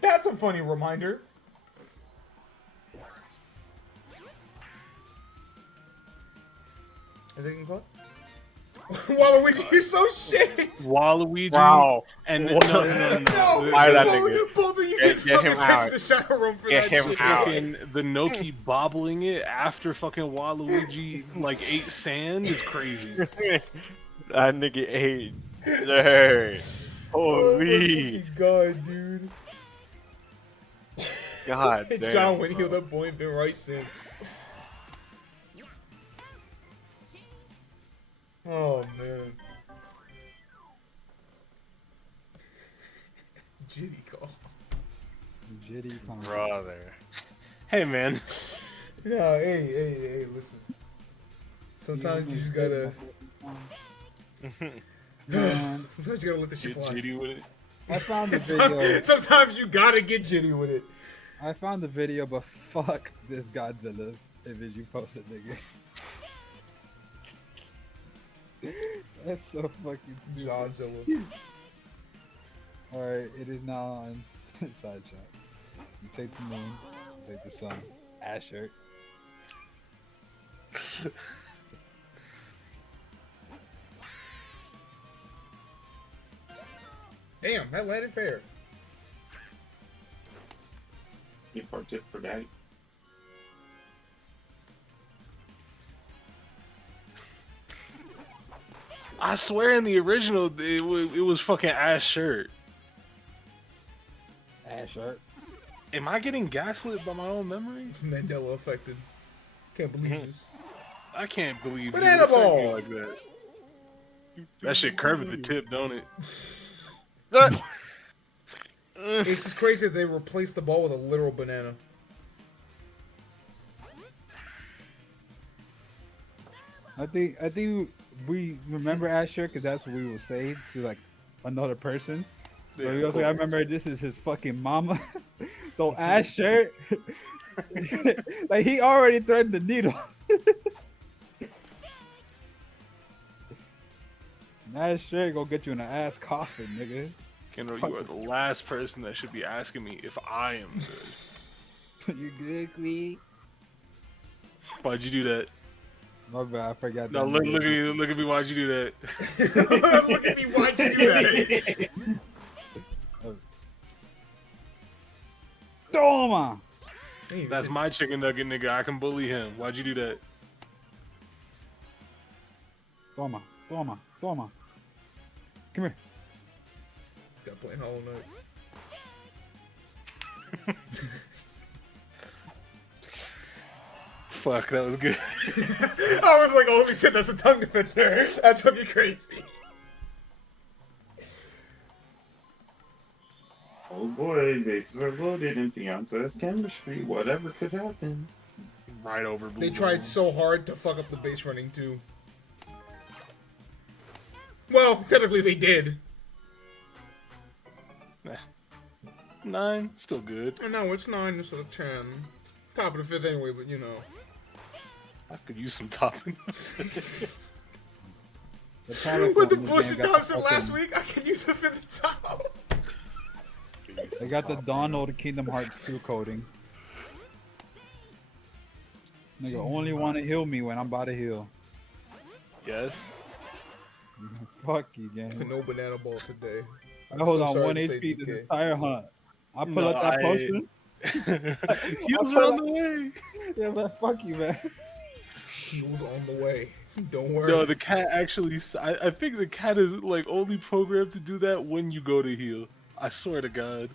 That's a funny reminder. Is it getting caught? Waluigi, you're so shit! Waluigi. Wow. And What? no. No, Why that both, nigga? both of you Get him fucking sent out. to the shadow room for Get that him shit. out. Fucking the Noki bobbling it after fucking Waluigi like ate sand is crazy. That nigga ate dirt. Oh my Holy. fucking god, dude. God damn. John went bro. healed up, boy, and been right since. Oh man. Jitty call. Jitty Kong. Brother. Hey man, No, hey, listen. Sometimes you just gotta. Man, Sometimes you gotta let the shit get fly. jitty with it. I found the video. Sometimes you gotta get jitty with it. I found the video, but fuck this Godzilla image you posted, nigga. That's so fucking stupid. Godzilla. Alright, it is now on side shot. You take the moon, you take the sun. Ash shirt. Damn, that landed fair. Get part tip for that. I swear in the original it was fucking Ash shirt. Ash shirt. Am I getting gaslit by my own memory? Mandela affected. Can't believe this. I can't believe you Banana would affect me ball! like that. That shit curved at the tip, don't it? It's just crazy that they replaced the ball with a literal banana. I think we remember Ash shirt because that's what we will say to like another person. But we also I remember this is his fucking mama. So Ash shirt, like he already threaded the needle. Ash shirt gonna get you in an ass coffin, nigga. Kendall, you are the last person that should be asking me if I am good. You good, Queen? Why'd you do that? My bad, I forgot. No, that look nigga. at me. Why'd you do that? Look at me, why'd you do that? Toma! Hey, That's my chicken nugget, nigga. I can bully him. Why'd you do that? Toma, toma, toma. Come here. Got playing Hollow Knight. Fuck, that was good. I was like, holy shit, that's a tongue defender. That's fucking crazy. Oh boy, bases are loaded in Fianza's chemistry. Whatever could happen. Right over blue. They tried so hard to fuck up the base running too. Well, technically they did. 9, still good. And now it's 9 instead of 10. Top of the 5th anyway, but you know. I could use some topping. With the bullshit Dom said last week, I could use a 5th top. They got the Donald Kingdom Hearts 2 coding. Nigga only want to heal me when I'm about to heal. Yes. Fuck you, gang. No banana ball today. I hold so on sorry 1 to say, HP this DK. entire hunt. I pull No, up that potion. Heels are on the way. Yeah, man, fuck you, man. Heels on the way. Don't worry. No, the cat actually. I think the cat is like only programmed to do that when you go to heal. I swear to God.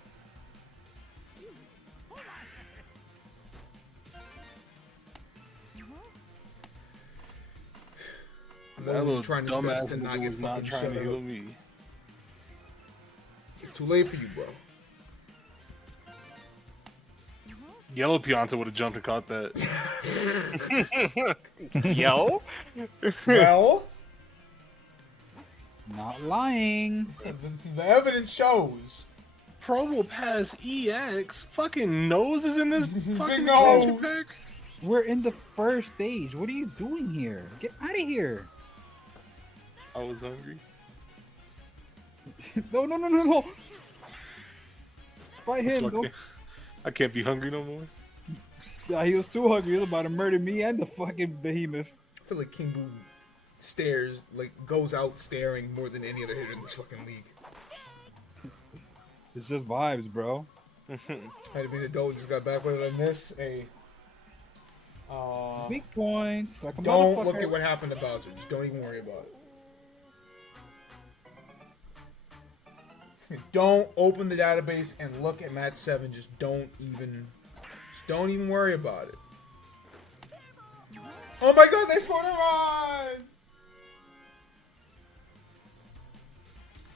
That Logan's little trying his best dumbass to not nigga get was not fucking trying shut to up. heal me. It's too late for you, bro. Yellow Pianta would have jumped and caught that. Yo? Well, Not lying. the evidence shows. Promo Pass EX. Fucking nose is in this fucking nose. expansion pack. We're in the first stage. What are you doing here? Get out of here. I was hungry. No. Fight him. So Don't. I can't be hungry no more. Yeah, he was too hungry. He was about to murder me and the fucking behemoth. I feel like King Boo stares, like, goes out staring more than any other hitter in this fucking league. It's just vibes, bro. Had to be an adult. Just got back. What did I miss? Big points. Like a Don't motherfucker. look at what happened to Bowser. Just don't even worry about it. Don't open the database and look at match 7. Just don't even worry about it. Oh my god, they scored a run!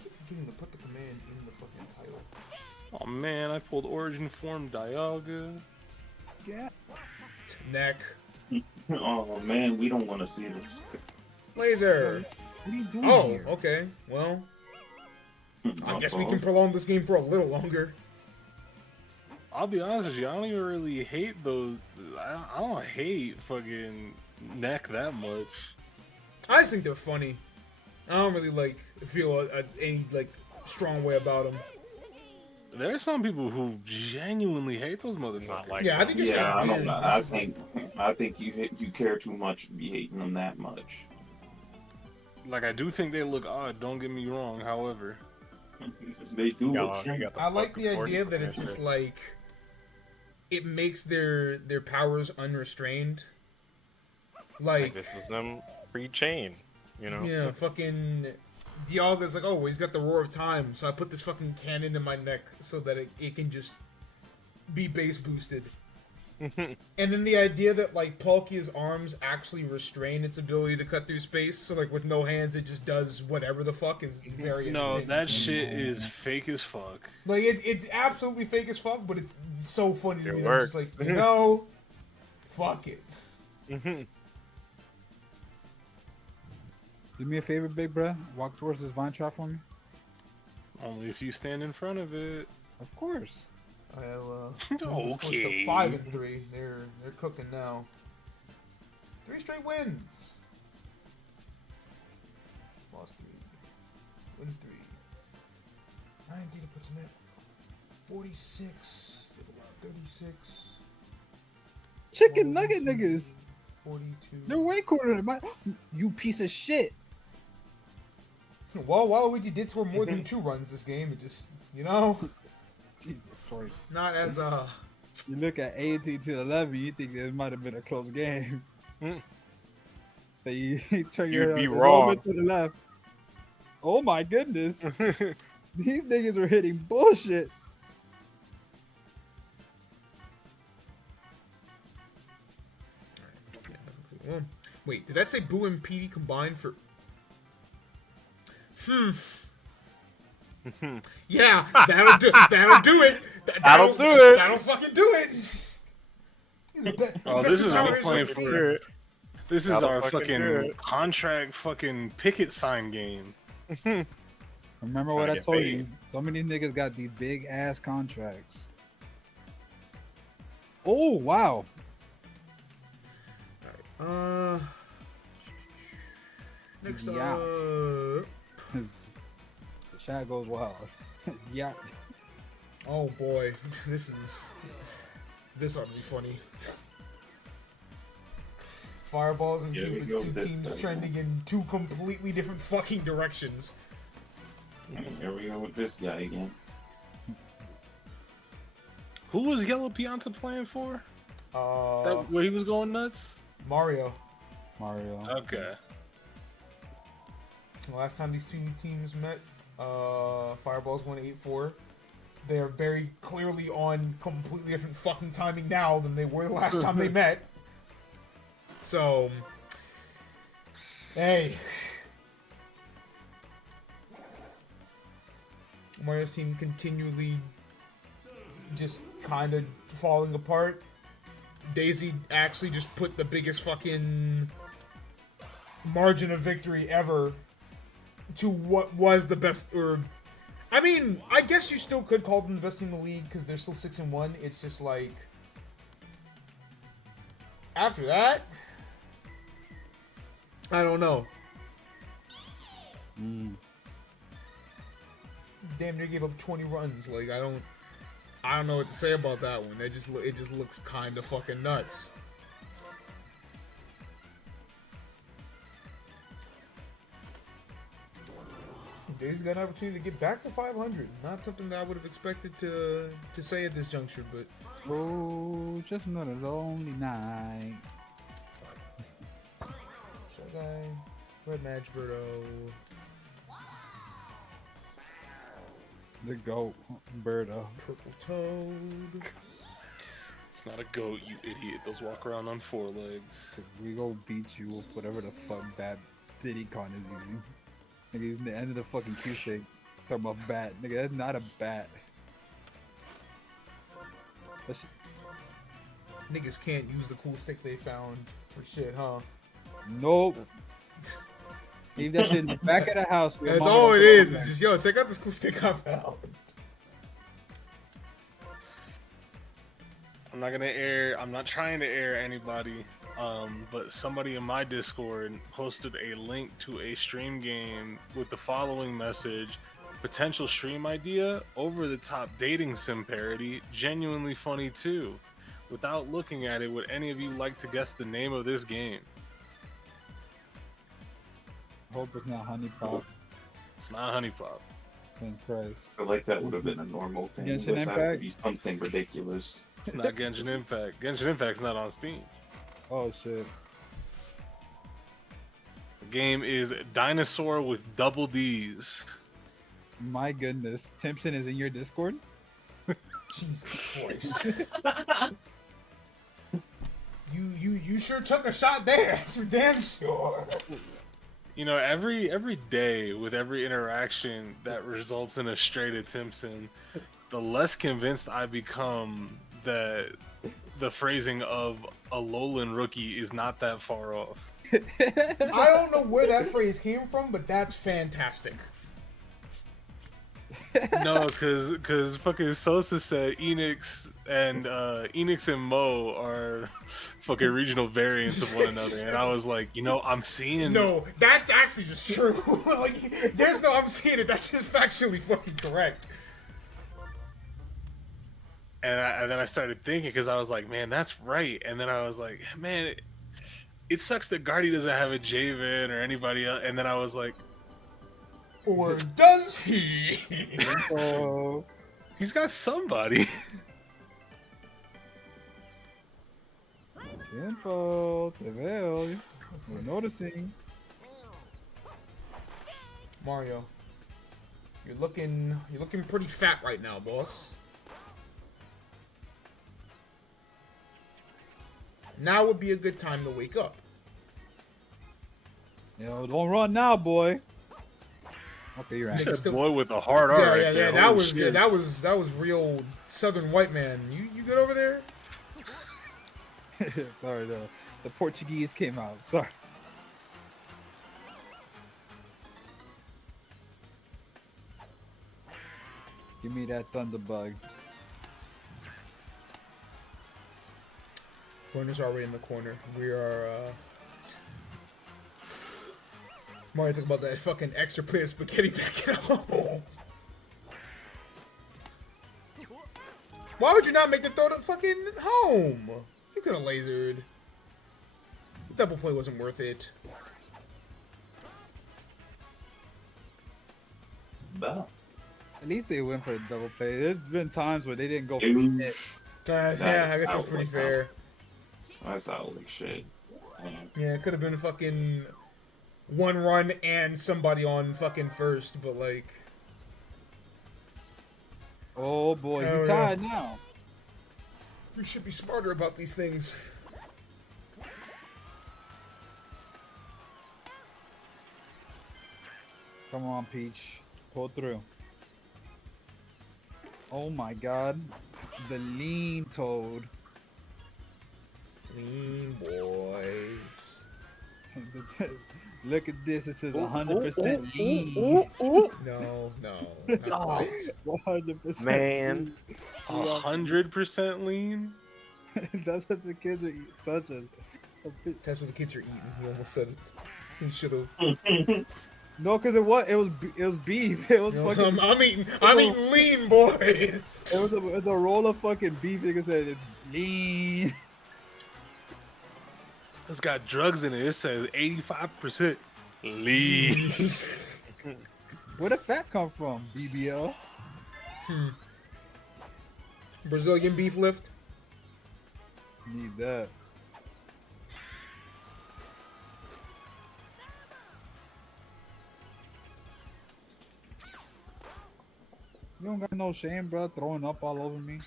I'm forgetting to put the command in the fucking title. Oh man, I pulled Origin Form Dialga. Yeah. Neck. Oh man, we don't want to see this. Laser. What are you doing Oh, here? okay. Well, I My guess we fault. can prolong this game for a little longer. I'll be honest with you, I don't even really hate those. I don't hate fucking Neck that much. I just think they're funny. I don't really feel any strong way about them. There are some people who genuinely hate those motherfuckers. Not like Yeah, I think it's Yeah, I weird. don't. I think you care too much to be hating them that much. Like, I do think they look odd, don't get me wrong, however. They do look You strange. got I like fucking the force idea that it's finisher. just like it makes their powers unrestrained. Like this was them pre-chain, you know? Yeah, fucking Dialga's like, oh, he's got the roar of time, so I put this fucking cannon in my neck so that it can just be base boosted. And then the idea that Palkia's arms actually restrain its ability to cut through space, so with no hands it just does whatever the fuck is very No, entertaining. that shit is fake as fuck. It's absolutely fake as fuck, but it's so funny to It me. That I'm just worked. fuck it. Do me a favor, big bruh. Walk towards this vine trap for me. Only if you stand in front of it. Of course. I'll Okay. 5-3. They're cooking now. 3 straight wins. Lost 3. Win 3. 9 data puts them at 46. 36. Chicken nugget niggas. 42. They're way cooler than mine. You piece of shit. Well, Waluigi did score more than 2 runs this game. It just, Jesus Christ. not as You look at 18 to 11, you think it might have been a close game. But you turn your You'd be head a little wrong. bit to the left. Oh my goodness. These niggas are hitting bullshit. Wait, did that say Boo and Petey combined for? Yeah, that'll do it. That'll do it. That'll fucking do it. He's Oh, the this best is Power what Rangers we're playing I've for. seen. This is That'll our fucking do fucking it. contract fucking picket sign game. Remember what Gotta I get told paid. you? Some of these niggas got these big ass contracts. Oh, wow. Next Yeah. up. The chat goes wild. Yeah. Oh boy, this ought to be funny. Fireballs and Here we Cupids, go, 2 this teams time. trending in 2 completely different fucking directions. Here we go with this guy again. Who was Yellow Pianta playing for? Uh, Where he was going nuts? Mario. Mario. Okay. The last time these 2 teams met, Fireballs won 8-4. They are very clearly on completely different fucking timing now than they were the last time they met. So, hey. Mario's team continually just kind of falling apart. Daisy actually just put the biggest fucking margin of victory ever to what was the best, or I mean, I guess you still could call them the best team in the league because they're still 6-1. It's just like after that, I don't know. Damn near gave up 20 runs. Like I don't know what to say about that one. It just looks kind of fucking nuts. Dave's got an opportunity to get back to 500. Not something that I would have expected to say at this juncture, but Oh, just another lonely night. Shy Guy, Red Match Birdo. The goat, Birdo. Purple Toad. It's not a goat, you idiot. Those walk around on 4 legs. We go beat you with whatever the fuck bad Diddy Con is using. Nigga, he's in the end of the fucking Q stick. Talking about bat. Nigga, that's not a bat. That's... Niggas can't use the cool stick they found for shit, huh? Nope. Leave that shit in the back of the house. Your That's mama all don't it put is. it It's back. just, yo, check out this cool stick I found. I'm not gonna air. I'm not trying to air anybody. But somebody in my Discord posted a link to a stream game with the following message: potential stream idea, over the top dating sim parody, genuinely funny too. Without looking at it, would any of you like to guess the name of this game? Hope it's not Honey Pop. It's not Honey Pop. Thank Christ. I feel like that would have been a normal thing. Genshin This has to Impact? be something ridiculous. It's not Genshin Impact. Genshin Impact's not on Steam. Oh shit. The game is Dinosaur with double D's. My goodness. Timpson is in your Discord? Jesus Christ. You sure took a shot there. That's for damn sure. You know, every day with every interaction that results in a stray to Timpson, the less convinced I become that the phrasing of a Alolan rookie is not that far off. I don't know where that phrase came from, but that's fantastic. No, cause fucking Sosa said Enix and Mo are fucking regional variants of one another, and I was like, you know, I'm seeing. No, that's actually just true. Like, there's no I'm seeing it. That's just factually fucking correct. And then I started thinking, because I was like, man, that's right. And then I was like, man, it sucks that Guardy doesn't have a Javen or anybody else. And then I was like, Or does he? Oh, he's got somebody. Simple. Te veo. We're noticing. Mario, you're looking pretty fat right now, boss. Now would be a good time to wake up. Yo, don't run now, boy. Okay, you're You right. said still- boy with a hard R right there. That Holy was shit. that was real Southern white man. You good over there? Sorry, the Portuguese came out. Sorry. Give me that thunderbug. Corner's already in the corner. We are. Mario, think about that fucking extra plate of spaghetti back at home. Why would you not make the throw to fucking home? You could have lasered. The double play wasn't worth it. Well, At least they went for a double play. There's been times where they didn't go for Oof. shit. Yeah, I guess that's out pretty like fair. that's out like shit. Yeah, it could have been a fucking one run and somebody on fucking first, but like. Oh boy, Hell you yeah. tied now. We should be smarter about these things. Come on, Peach. Pull through. Oh my god. The lean toad. Lean boys. Look at this. It says 100% lean. No, not quite. 100% Man. 100% lean. That's what the kids are touching. That's what the kids are eating. He almost said it. He should have. No, because it was beef. It was fucking. I'm eating lean boys. It was a roll of fucking beef. Nigga said lean. It's got drugs in it. It says 85% lean. Where did fat come from, BBL? Brazilian beef lift. Need that. You don't got no shame, bro, throwing up all over me.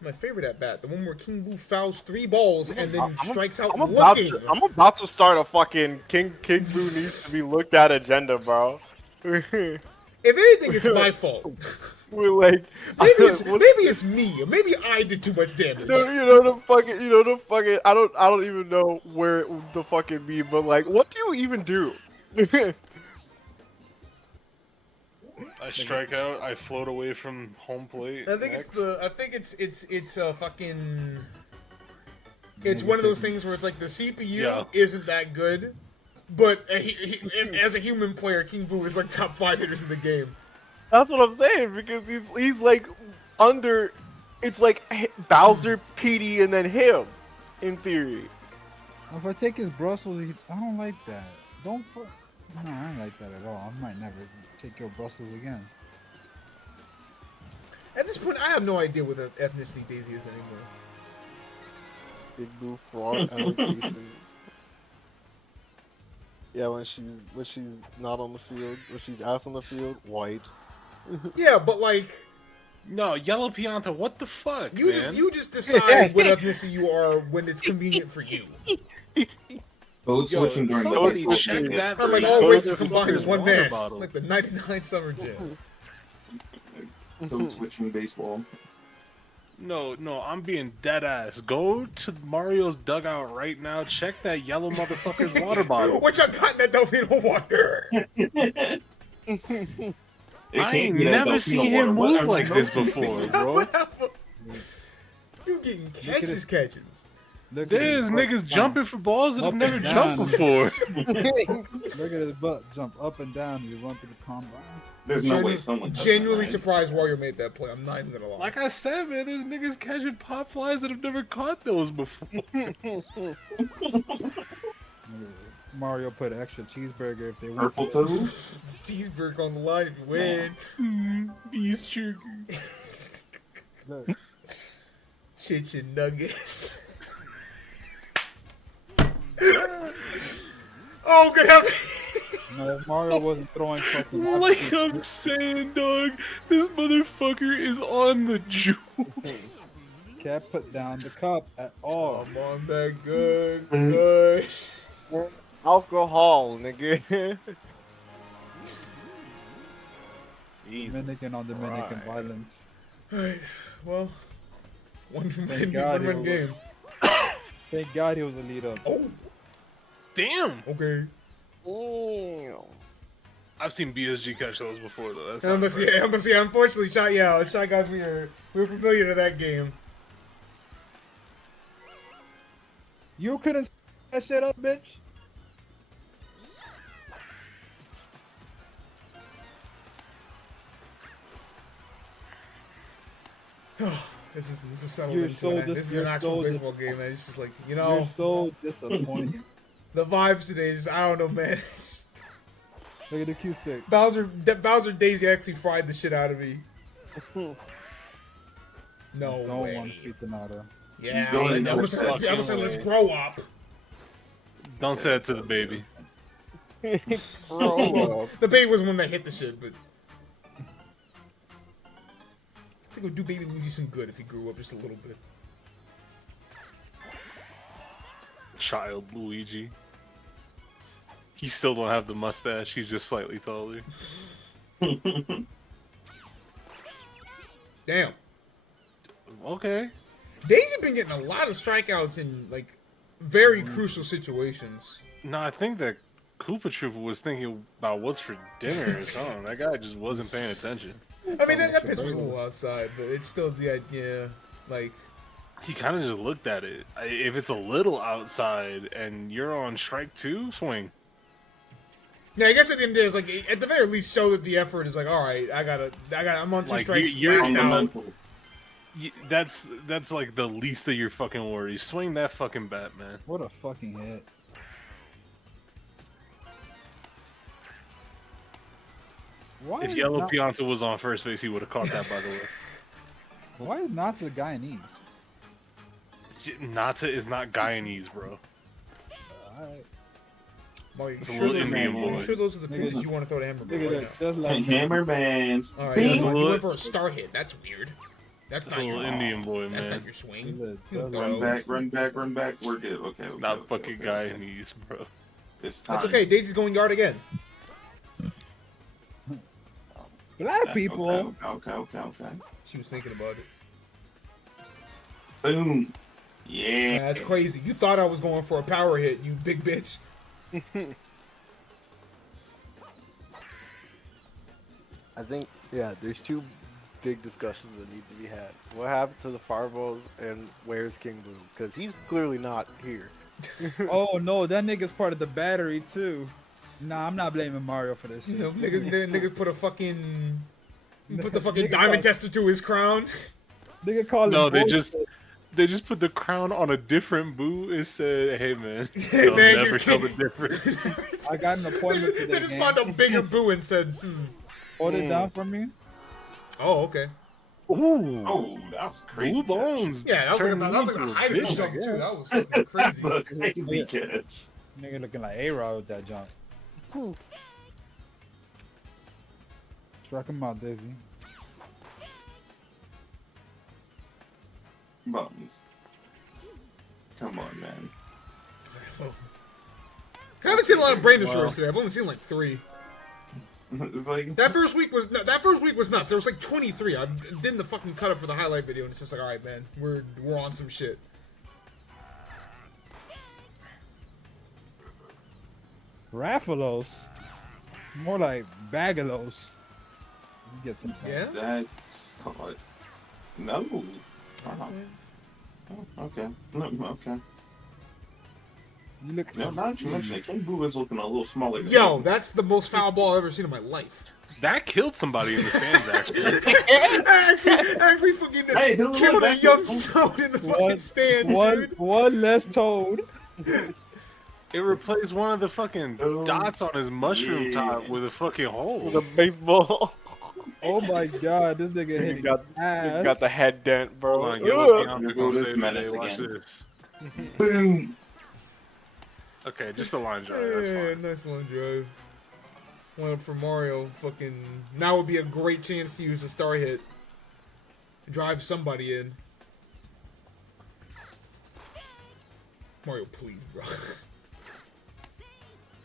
My favorite at bat, the one where King Boo fouls 3 balls and then strikes out I'm looking. about to start a fucking King Boo needs to be looked at agenda, bro. If anything, it's my fault. We're like, Maybe it's me. Or maybe I did too much damage. you know the fucking. I don't even know where the fucking meme, but like, what do you even do? I strike out. I float away from home plate. I think next. it's fucking. It's one of those things where it's like the CPU isn't that good, but and as a human player, King Boo is like top 5 hitters in the game. That's what I'm saying, because he's like under. It's like Bowser, PD, and then him, in theory. If I take his Brussels, I don't like that. No, I don't like that at all. I might never take your Brussels again. At this point, I have no idea what ethnicity Daisy is anymore. Big Boo fraud allegations. Yeah, when she's not on the field, when she's ass on the field, white. Yeah, but like No, Yellow Pianta, what the fuck, you just decide what ethnicity you are when it's convenient for you. Code switching during somebody the check that. I'm like all races combined in one man, like the '99 Summer Jam. code switching baseball. No, I'm being dead ass. Go to Mario's dugout right now. Check that yellow motherfucker's water bottle. Which I got in that Delfino water. I ain't never seen him move like this before, bro. You getting catches. There's niggas jumping for balls that have never jumped before. Look at his butt jump up and down as he run through the combine. There's no way someone does genuinely that, surprised Warrior made that play. I'm not even gonna lie. Like I said, man, there's niggas catching pop flies that have never caught those before. Mario put an extra cheeseburger if they went Purple to toe? It's cheeseburger on the line if you win. Beast jerky. Look, Chicken nuggets. Oh, good heavens! no, if Mario wasn't throwing fucking. Like I'm saying, dog, this motherfucker is on the juice. Can't put down the cup at all. Come on back, good. Alcohol, nigga. Dominican on Dominican violence. Alright, well, one God run it game. Thank God he was a lead up. Oh, Damn. okay. I've seen BSG catch those before, though. That's I'm not gonna see. Unfortunately, Shy Guys, we're familiar to that game. You couldn't that shit up, bitch. This is settled You're into so it. This is an actual baseball game, man. It's just like, you know, You're so disappointed. the vibes today is, I don't know, man. Look at the cue stick. Bowser Daisy actually fried the shit out of me. No Don't way. want to speak to Nada. Yeah, Go ahead, I'm gonna say let's grow up. Don't say that to the baby. Bro, The baby was the one that hit the shit, but I think it would do Baby Luigi some good if he grew up just a little bit. Child Luigi. He still don't have the mustache. He's just slightly taller. Damn. Okay. Daisy been getting a lot of strikeouts in like very crucial situations. No, I think that Koopa Troopa was thinking about what's for dinner or something. That guy just wasn't paying attention. I mean, that pitch was a little outside, but it's still the idea. Like, He kind of just looked at it. If it's a little outside and you're on strike 2, swing. yeah, I guess at the end of the day, it's like at the very least show that the effort is like, all right, I'm on 2 Like, strikes. you're last out. Fundamental. That's like the least of your fucking worries. Swing that fucking bat, man. What a fucking hit. Why If is Yellow not, Pianta was on first base, he would have caught that. By the way, why is not the Guyanese? Nata is not Guyanese, bro. Mario, It's a little Indian you boy. sure those are the Nigga, pitches you want to throw to Hammer Bro Look at right that, now? just like Hammermans. All right, Bing. that's fine. You What? went for a star hit. That's weird. That's It's a not little your Indian boy, That's man. not your swing. Look at that, Run back, run back, run back. We're good. Okay. okay Not okay, fucking okay, okay. Guyanese, bro. It's time. That's okay. Daisy's going yard again. black people. Okay. She was thinking about it. Boom. Yeah. That's crazy. You thought I was going for a power hit, you big bitch. I think, yeah, there's two big discussions that need to be had. What happened to the Fireballs and where's King Boo? Because he's clearly not here. Oh no, that nigga's part of the battery too. Nah, I'm not blaming Mario for this shit. You know, nigga put a fucking... Put the fucking Nigga diamond called- tester to his crown. Nigga call No, it they bullshit. just put the crown on a different Boo and said, "Hey man, Hey, they'll man, never you're tell the kidding. difference." I got an appointment today. They just gang. found a bigger boo and said, Hold it down for me. Oh, okay. Ooh, Oh, that was crazy. Blue catch. Bones. Yeah, that was turned like a into a hiding fish, I jump too. guess. That was fucking That's crazy. a crazy catch. Nigga looking like A-Rod with that jump. Struck him out, Daisy. Bones. Come on, man. I haven't seen a lot of brain destroyers today. I've only seen like 3. It's like That first week was nuts. There was like 23. I did the fucking cut up for the highlight video, and it's just like, all right, man, we're on some shit. Raffalos. More like Bagalos. You get some. Yeah. that's called. No. Oh, okay. No, okay. You look. No, now that you mention it, King Boo is looking a little smaller. Than Yo, him. that's the most foul ball I've ever seen in my life. That killed somebody in the stands, actually. actually fucking Hey, he'll killed look a back. young toad in the fucking stand, dude. One less toad. It replaced one of the fucking Oh, dots on his mushroom yeah. top with a fucking hole. With a baseball. Oh my god, this nigga hit got, ass. got the head dent, bro. Hold on, Yellow Ugh. Pianta Here gonna goes this save the menace day. Watch again. this. Boom. Okay, just a line drive. That's Yeah, fine. nice long drive. One up for Mario. Fucking now would be a great chance to use a star hit. Drive somebody in. Mario, please, bro.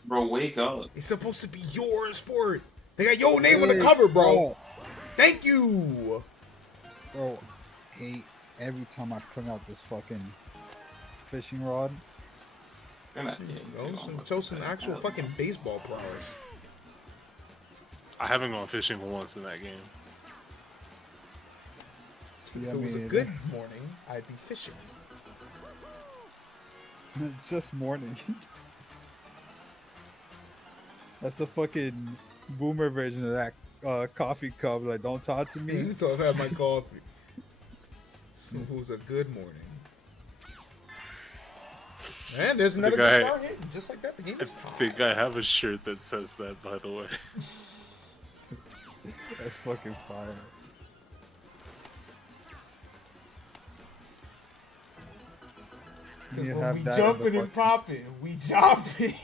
Bro, wake up. It's supposed to be your sport. They got your name on the cover, bro. Thank you. Bro, hate every time I put out this fucking fishing rod. You're not getting too long Show some with actual that. fucking baseball prowess. I haven't gone fishing once in that game. Yeah, If it was a me good morning, I'd be fishing. It's just morning. That's the fucking boomer version of that coffee cup. Like, don't talk to me. Until I've had my coffee. It was a good morning. And there's another think good I- star hit. Just like that, the game I is tied. think I have a shirt that says that, by the way. That's fucking fire. You need to have We that in jumping the and popping. We jumping.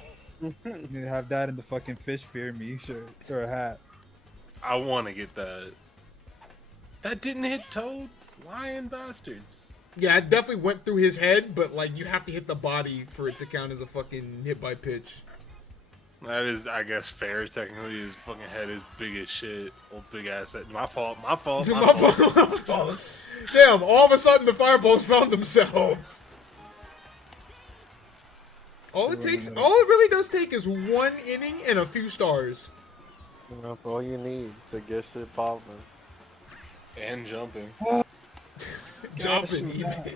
You need to have that in the fucking fish fear me shirt or a hat. I want to get that. That didn't hit Toad. Lying bastards. Yeah, it definitely went through his head, but like you have to hit the body for it to count as a fucking hit by pitch. That is, I guess, fair. Technically, his fucking head is big as shit. Old big ass head. My fault. My fault. My My fault. fault, my fault. Damn, all of a sudden the fireballs found themselves. All it really does take is one inning and a few stars. That's all you need to get shit popping. And jumping. Jumping Gosh, even. man.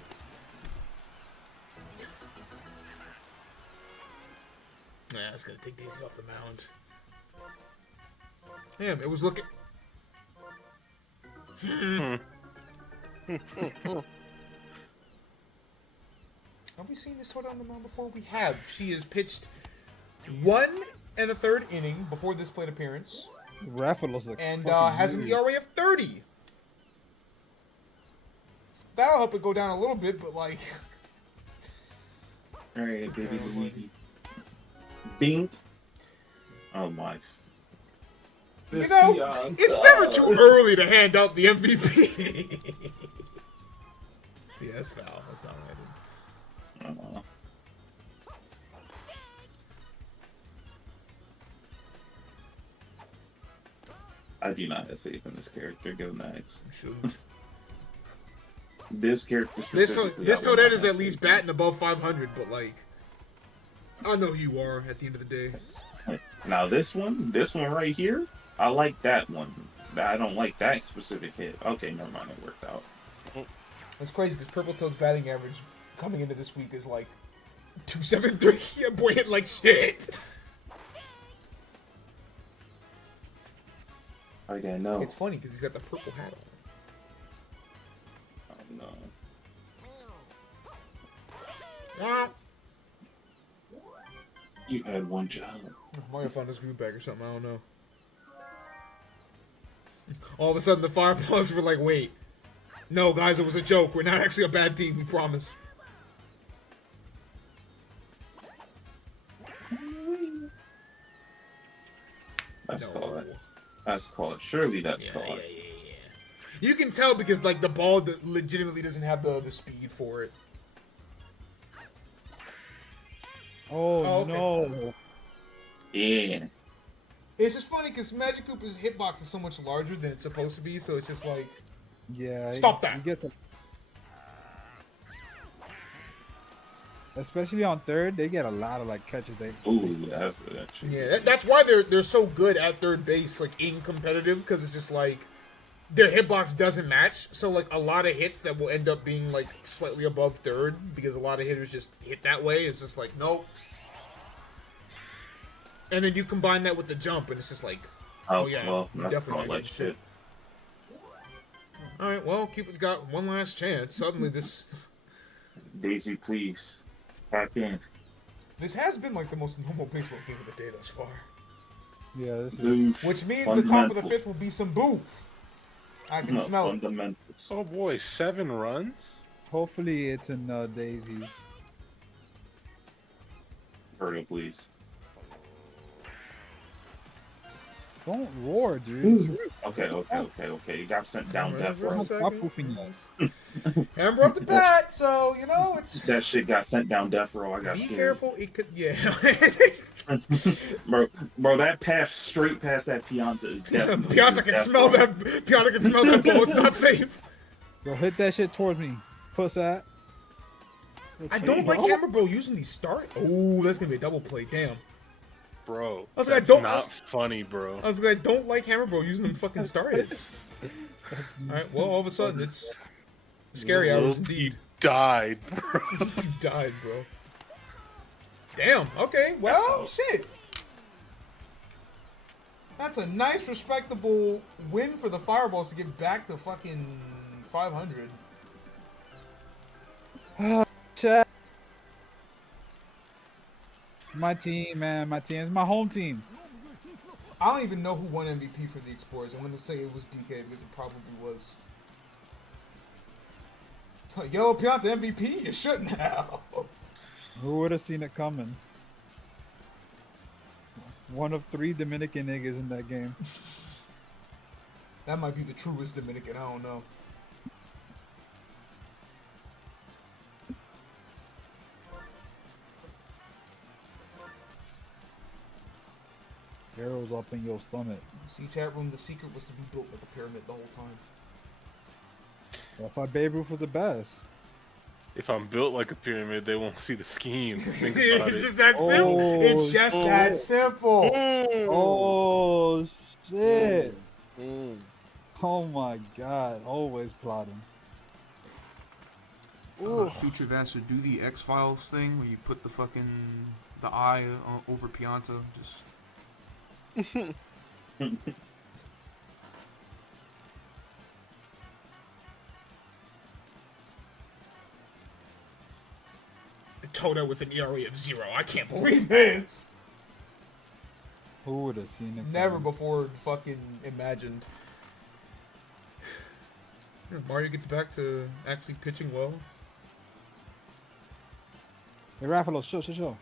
Nah, it's gonna take Daisy off the mound. Damn, it was looking. Have we seen this Toad on the mound before? We have. She has pitched 1 1/3 inning before this plate appearance. Rathalos looks and fucking has an huge. ERA of 30. That'll help it go down a little bit, but like. All right, baby Luigi. Bing. Oh my. You know, it's never too early to hand out the MVP. See, that's foul. That's not what I did. I do not have faith in this character. Go next. Shoot. This character This specifically. Toadette is at least batting above 500, but like, I know who you are at the end of the day. Now this one right here, I like that one. I don't like that specific hit. Okay, never mind. It worked out. It's crazy because Purple Toad's batting average coming into this week is like 273. Yeah, boy hit like shit. Okay, no. It's funny because he's got the purple hat on. Oh, no. Ah. You had one job. Mario found his groove bag or something. I don't know. All of a sudden, the Fireballs were like, "Wait, no, guys, it was a joke. We're not actually a bad team. We promise." That's No. called. That's called. Surely that's called. Yeah. You can tell because like the ball legitimately doesn't have the speed for it. Oh, okay. no. Yeah. It's just funny because Magic Koopa's hitbox is so much larger than it's supposed to be, so it's just like, Yeah. Stop that. You get the... Especially on third, they get a lot of like catches. Ooh, that's actually. yeah, that's why they're so good at third base, like in competitive, because it's just like their hitbox doesn't match. So like a lot of hits that will end up being like slightly above third because a lot of hitters just hit that way. It's just like nope. And then you combine that with the jump, and it's just like, oh yeah, well, you that's definitely called not like getting shit. All right, well, Cupid's got one last chance. Suddenly, this Daisy, please. Tap in. has been like the most normal baseball game of the day thus far. Yeah, this is... Boof. Which means the top of the fifth will be some boof. I can No, smell it. fundamentals. Oh boy, 7 runs? Hopefully it's in Daisies. Hurry, please. Don't roar, dude. Okay. You got sent down Right, death for a row. Stop second. poofing Hammer up the bat, so you know it's. That shit got sent down death row. I got Be scared. careful, it could. Yeah. Bro, that path straight past that Pianta is definitely. Pianta can smell that. Pianta can smell that ball. It's not safe. Yo, hit that shit towards me. Puss that. I don't like Hammer Bro using these start. Oh, that's gonna be a double play. Damn. Bro, I was like, that's I don't- not funny, bro. I was like, I don't like Hammer Bro using them fucking star hits. Alright, well, all of a sudden, it's scary hours indeed. Died, bro. You died, bro. Damn, okay, well, shit. That's a nice, respectable win for the Fireballs to get back to fucking 500. Chat. My team, man. My team. It's my home team. I don't even know who won MVP for the Explorers. I'm going to say it was DK because it probably was. Yo, Pianta MVP? You shouldn't have. Who would have seen it coming? One of 3 Dominican niggas in that game. That might be the truest Dominican. I don't know. Arrows up in your stomach. See, chat room, the secret was to be built like a pyramid the whole time. That's why Babe Ruth was the best. If I'm built like a pyramid, they won't see the scheme. Think about It's it. just that simple. Oh, It's just that simple. Oh shit! Mm. Oh my god! Always plotting. Future Vaster, do the X-Files thing where you put the fucking eye over Pianta. Just Toto with an ERA of 0. I can't believe this. Who would have seen it? Never before fucking imagined. Mario gets back to actually pitching well. Hey, Raphael, show.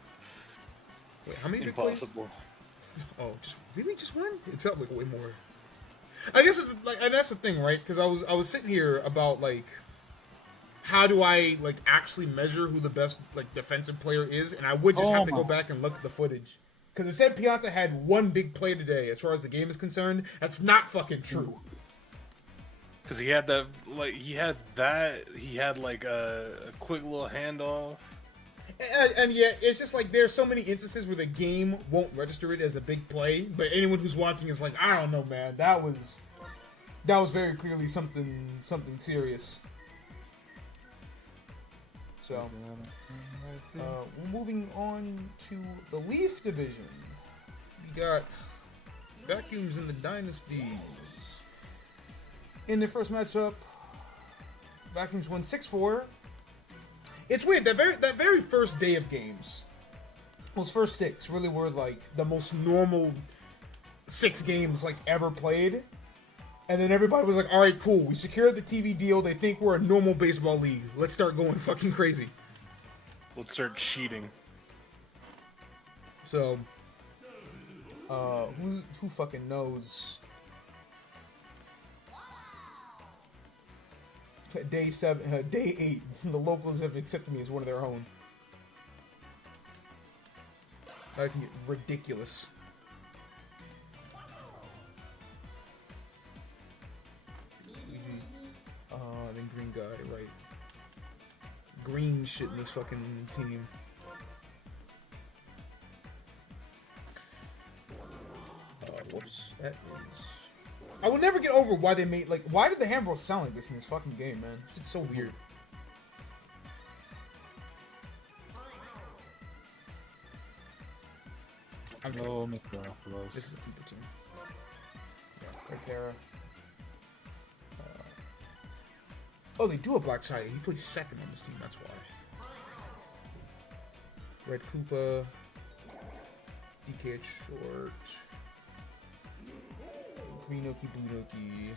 Wait, how many big plays? Impossible. Oh, just one? It felt like way more. I guess it's like, and that's the thing, right? Because I was sitting here about like, how do I like actually measure who the best like defensive player is, and I would just have to go back and look at the footage. Because it said Piazza had one big play today, as far as the game is concerned. That's not fucking true. Because he had that, like, he had like a quick little handoff. And yeah, it's just like there's so many instances where the game won't register it as a big play, but anyone who's watching is like, I don't know, man, that was very clearly something serious. So, moving on to the Leaf division, we got Vacuums in the Dynasties. In their first matchup, Vacuums won 6-4. It's weird, that very first day of games, those first 6 really were like the most normal 6 games like ever played. And then everybody was like, alright, cool, we secured the TV deal, they think we're a normal baseball league. Let's start going fucking crazy. Let's start cheating. So, who fucking knows? Day 8, the locals have accepted me as one of their own. That can get ridiculous. Then green guy, right? Green shit in this fucking team. Whoops. That is... I will never get over why they made, like, why did the Hambro sound like this in this fucking game, man? It's so weird. Oh, Mr. Raphael. This is the people team. Yeah, Ripera. Oh, they do a black side. He plays second on this team, that's why. Red Koopa. DK at short. Green Oki, Blue Oki.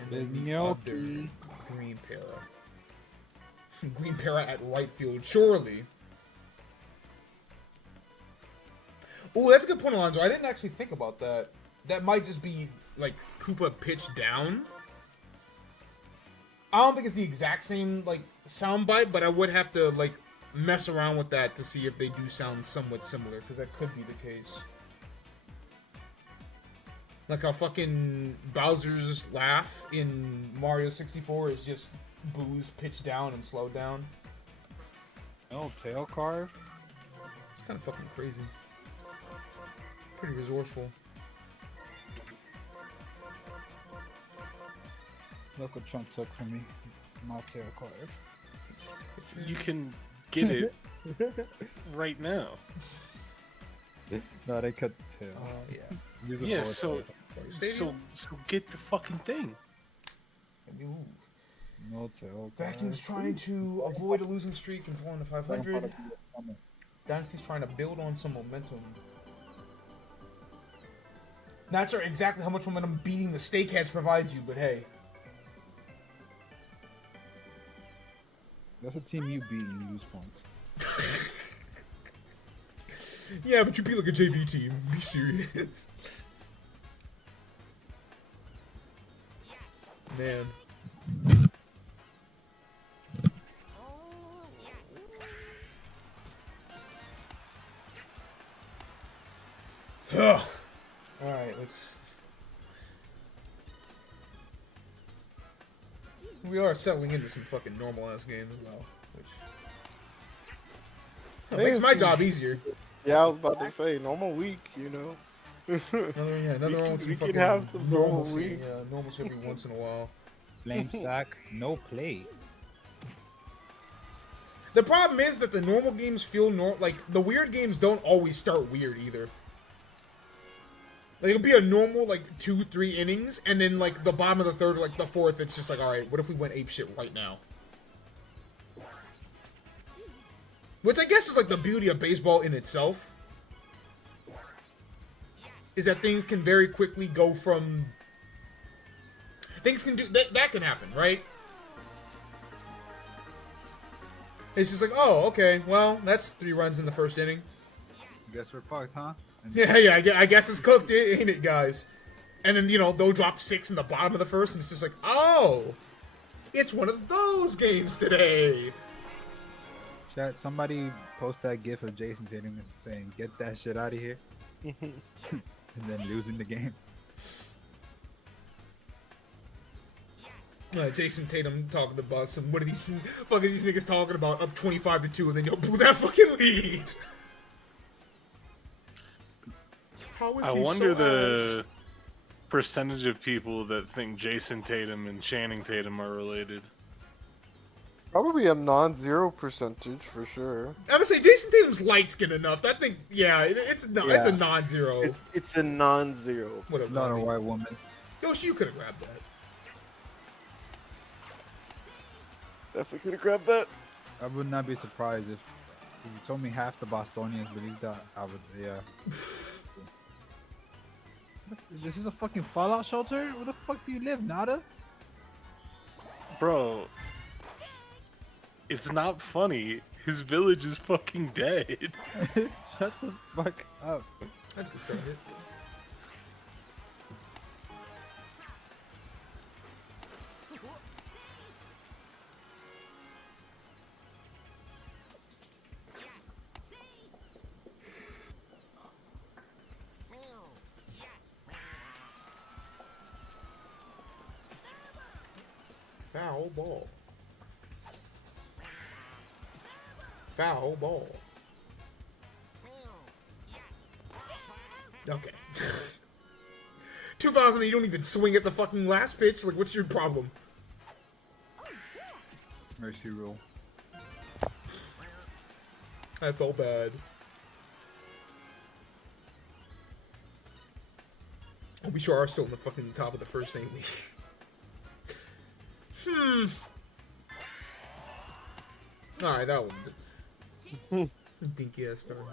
And then the other Green Para. Green Para at right field, surely. Oh, that's a good point, Alonzo. I didn't actually think about that. That might just be, like, Koopa pitched down. I don't think it's the exact same, like, soundbite, but I would have to, like, mess around with that to see if they do sound somewhat similar, because that could be the case. Like how fucking Bowser's laugh in Mario 64 is just boos pitched down and slowed down. Oh, tail carve? It's kind of fucking crazy. Pretty resourceful. Look what Trump took from me. My tail carve. You can get it right now. No, they cut the tail. Yeah. Use it Yeah, for so get the fucking thing. Ooh. no tail. Vacuum's trying to avoid a losing streak and fall into 500. Dynasty's trying to build on some momentum. Not sure exactly how much momentum beating the Steakheads provides you, but hey. That's a team you beat, you lose points. Yeah, but you beat like a JV team. Be serious. Man. Alright, let's... We are settling into some fucking normal-ass games as well, which... makes my job easier. Yeah, I was about to say, normal week, you know. Another one with some we fucking can have some normal normalcy. week. Yeah, normalcy every once in a while. Flame sack, no play. The problem is that the normal games feel like the weird games don't always start weird either. Like it'll be a normal like 2-3 innings, and then like the bottom of the third or like the fourth, it's just like, all right, what if we went ape shit right now? Which I guess is like the beauty of baseball in itself. Is that things can very quickly go from... Things can do... That can happen, right? It's just like, oh, okay, well, that's 3 runs in the first inning. Guess we're fucked, huh? Yeah, I guess it's cooked, ain't it, guys? And then, you know, they'll drop 6 in the bottom of the first, and it's just like, oh, it's one of those games today. Chat, somebody post that gif of Jason Tatum saying, get that shit out of here. And then losing the game. Jason Tatum talking about some, what are these fucking these niggas talking about, up 25-2, and then yo, blew that fucking lead. How is I he wonder so the percentage of people that think Jason Tatum and Channing Tatum are related. Probably a non-zero percentage for sure. I would say Jason Tatum's light skin enough. I think, yeah, it's a non-zero. It's a non-zero. Whatever. It's not a white woman. Yoshi, you could have grabbed that. Definitely could have grabbed that. I would not be surprised if you told me half the Bostonians believe that. I would, yeah. This is a fucking fallout shelter? Where the fuck do you live, Nada? Bro, it's not funny. His village is fucking dead. Shut the fuck up. That's good target. Foul ball. Foul ball. Okay. 2000, you don't even swing at the fucking last pitch. Like, what's your problem? Mercy rule. I felt bad. Oh, we sure are still in the fucking top of the first inning. Alright, that one. Dinky ass star hit.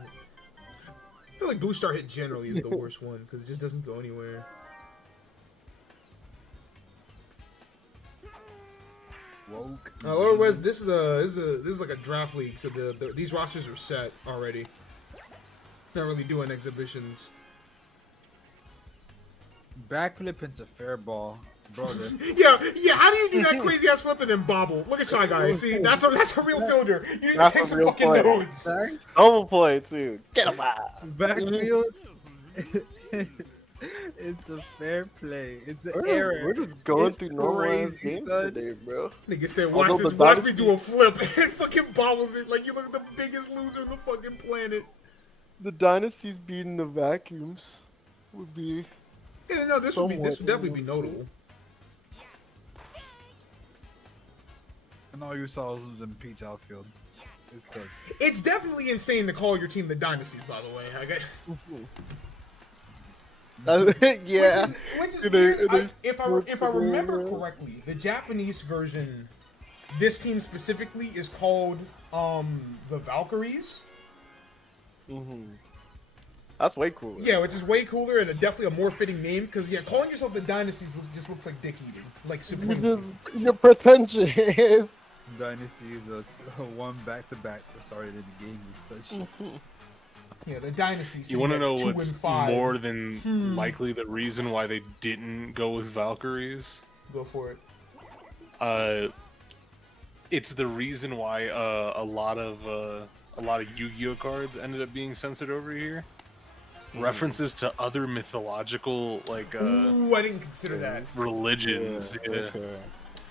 I feel like blue star hit generally is the worst one because it just doesn't go anywhere. Woke. Or was this is like a draft league, so these rosters are set already. Not really doing exhibitions. Backflip into fair ball. Brother. Yeah. How do you do that crazy ass flip and then bobble? Look at Shy Guy. See, that's a real fielder. You need to take some fucking notes. Double play too. Get him out. Backfield. It's a fair play. It's an error. We're just going It's through normalized crazy, games son. today, bro. Nigga said, Although watch me do a flip and fucking bobbles it like you look at the biggest loser on the fucking planet. The dynasties beating the vacuums would be. Yeah, no, this would definitely be notable. And all you saw was in Peach outfield. It's good. It's definitely insane to call your team the Dynasties, by the way. Yeah. Which is weird. If I remember correctly, the Japanese version, this team specifically is called the Valkyries. That's way cooler. Yeah, which is way cooler and definitely a more fitting name because calling yourself the Dynasties just looks like dick eating, like supreme. You're pretentious. Dynasty is a one back-to-back that started in the game and such. Yeah, the Dynasties. You want to know what's more than likely the reason why they didn't go with Valkyries? Go for it. It's the reason why a lot of Yu-Gi-Oh cards ended up being censored over here. References to other mythological Ooh, I didn't consider that. Religions. Yeah. Okay.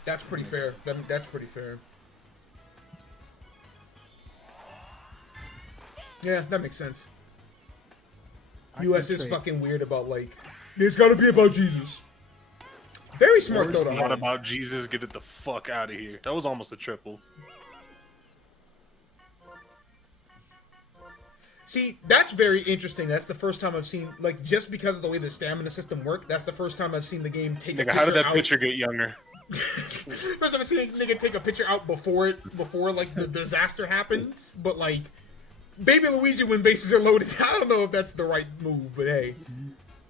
That's pretty fair. That's pretty fair. Yeah, that makes sense. US is fucking weird about it's gotta be about Jesus. Very smart though. It's not about Jesus. Get it the fuck out of here. That was almost a triple. See, that's very interesting. That's the first time I've seen, just because of the way the stamina system worked, that's the first time I've seen the game take a Nigga, pitcher how did that out. pitcher get younger? First time I see a nigga take a picture out before like the disaster happened, but like Baby Luigi when bases are loaded. I don't know if that's the right move, but hey.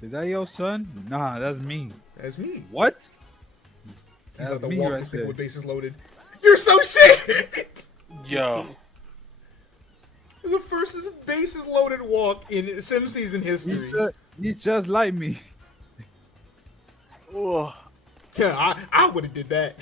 Is that your son? Nah, that's me. That's me. What? That's That's the me walk right this nigga there. with bases loaded. You're so shit! Yo. The first bases loaded walk in Sim season history. You just like me. Oh. Yeah, I would have did that.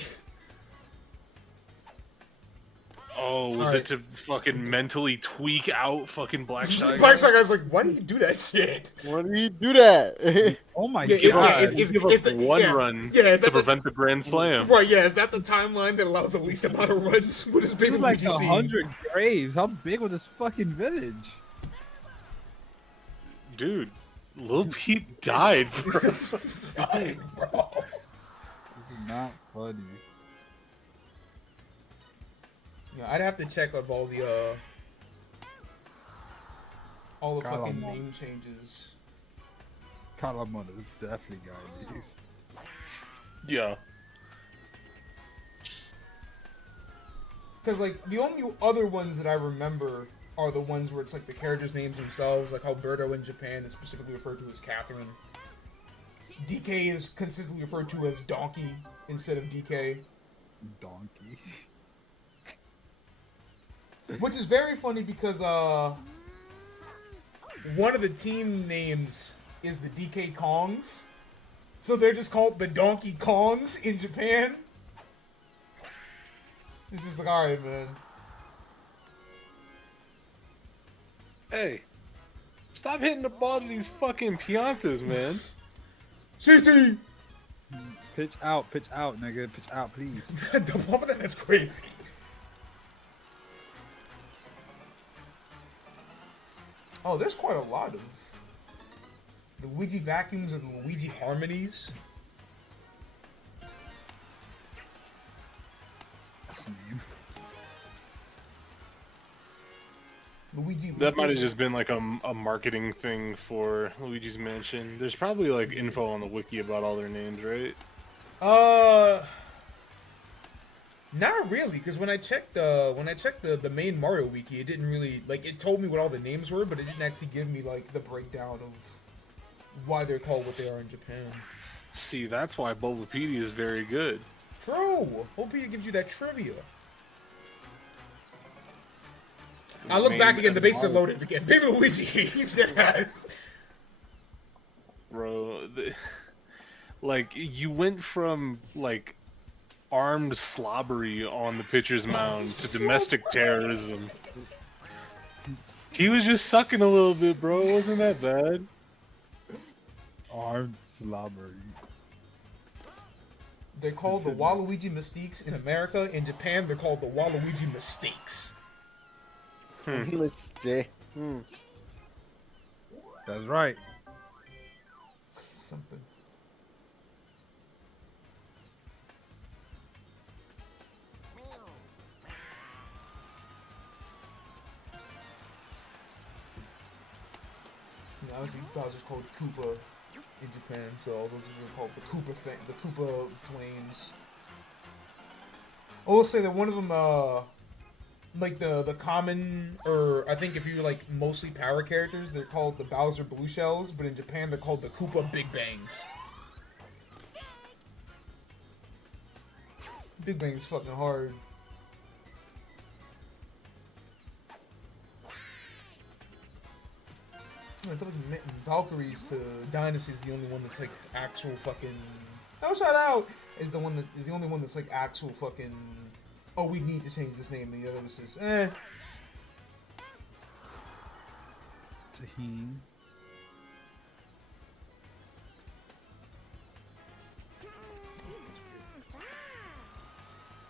Oh, was Alright. it to fucking mentally tweak out fucking Black Shy? Black Shy Guy's like, why do you do that shit? Why do you do that? Oh my Yeah, god. it's Give the- up one yeah, run yeah, is to that the- prevent the Grand Slam. Right, yeah, is that the timeline that allows the least amount of runs? What is Baby There's like Luigi seeing? 100 graves. How big was this fucking village? Dude, Lil Peep died, bro. Dying, bro. This is not funny. Yeah, I'd have to check of all the God, fucking I'm on. name changes. Kalamona's definitely got these. Yeah. Because, like, the only other ones that I remember are the ones where it's, like, the characters' names themselves, like how Birdo in Japan is specifically referred to as Catherine. DK is consistently referred to as Donkey instead of DK. Donkey. Which is very funny because, one of the team names is the DK Kongs. So they're just called the Donkey Kongs in Japan. It's just like, alright, man. Hey, stop hitting the ball to these fucking Piantas, man. CT! Pitch out, nigga. Pitch out, please. The ball for that's crazy. Oh, there's quite a lot of the Luigi vacuums and the Luigi harmonies. That's name. Luigi. That might have just been like a marketing thing for Luigi's Mansion. There's probably like info on the wiki about all their names, right? Not really, because when I checked the main Mario wiki, it didn't really like it told me what all the names were, but it didn't actually give me like the breakdown of why they're called what they are in Japan. See, that's why Bulbapedia is very good. True. Hopefully it gives you that trivia. I look back again, the bases are loaded again. Baby Luigi, he's dead ass. Bro, like you went from like armed slobbery on the pitcher's mound to domestic terrorism. He was just sucking a little bit, bro. It wasn't that bad. Armed slobbery. They're called the Waluigi Mystiques in America. In Japan, they're called the Waluigi Mistakes. Let's see. That's right. Something. Yeah, obviously, Bowser's called Koopa in Japan, so all those are called the Koopa Flames. I will say that one of them, like the common, or I think if you're like mostly power characters, they're called the Bowser Blue Shells, but in Japan they're called the Koopa Big Bangs. Big Bang is fucking hard. I feel like Valkyries to Dynasty is the only one that's like actual fucking. Oh, shout out! Is the one that is the only one that's like actual fucking. Oh, we need to change this name. And the other was just Tahine.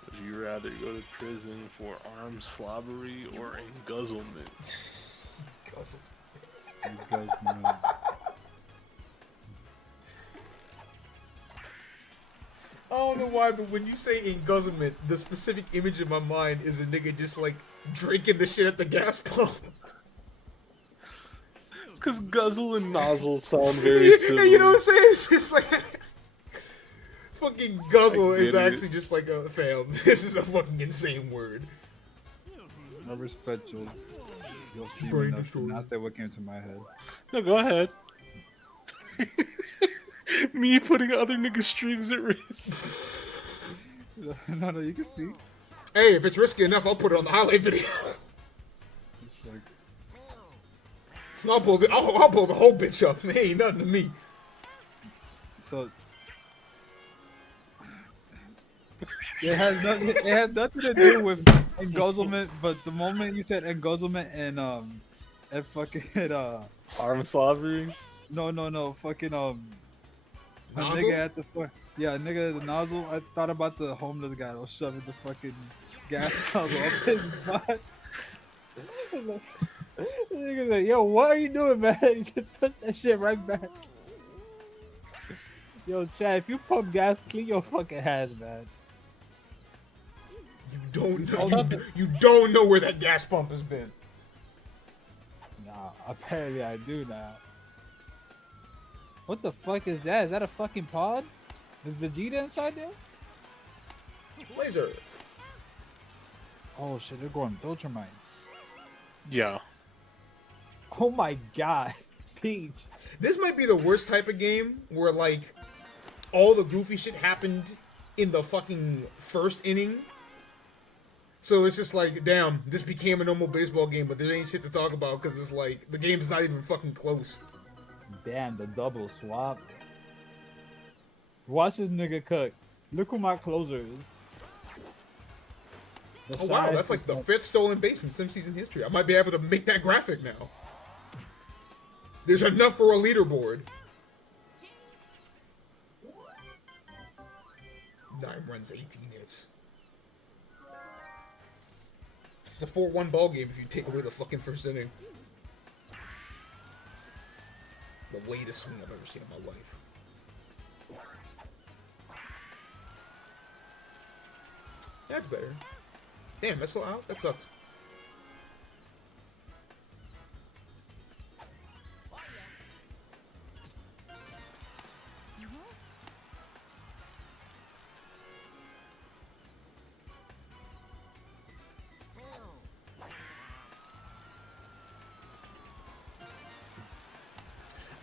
Would you rather go to prison for armed slobbery or emguzzlement? Guzzle. Because no. I don't know why, but when you say emguzzlement, the specific image in my mind is a nigga just like drinking the shit at the gas pump. It's because guzzle and nozzle sound very similar. You know what I'm saying? It's just like Fucking guzzle I is get it. actually just like a fam. This is a fucking insane word. I respect your stream Brain enough to destroyer. not say what came to my head. No, go ahead. Me putting other niggas' streams at risk. No, you can speak. Hey, if it's risky enough, I'll put it on the highlight video. It's like, I'll pull the whole bitch up. Hey, ain't nothing to me. so it has nothing to do with engulfment, but the moment you said engulfment and fucking Arm slobbering. no fucking a Nozzle? nigga at the nigga the nozzle. I thought about the homeless guy that was shoving the fucking gas nozzle up his butt. The nigga's like, yo, what are you doing, man? He just puts that shit right back. Yo, Chad, if you pump gas, clean your fucking hands, man. You don't know. You don't know where that gas pump has been. Nah, apparently I do now. What the fuck is that? Is that a fucking pod? Is Vegeta inside there? Laser. Oh shit, they're going Viltrumites. Yeah. Oh my god, Peach. This might be the worst type of game where like all the goofy shit happened in the fucking first inning. So it's just like, damn, this became a normal baseball game, but there ain't shit to talk about because it's like the game's not even fucking close. Damn, the double swap. Watch this nigga cook. Look who my closer is. The Oh wow, size that's like is the 5th stolen base in Sim Season history. I might be able to make that graphic now. There's enough for a leaderboard. 9 runs, 18 hits. It's a 4-1 ball game if you take away the fucking first inning. The latest swing I've ever seen in my life. That's better. Damn, that's still out? That sucks.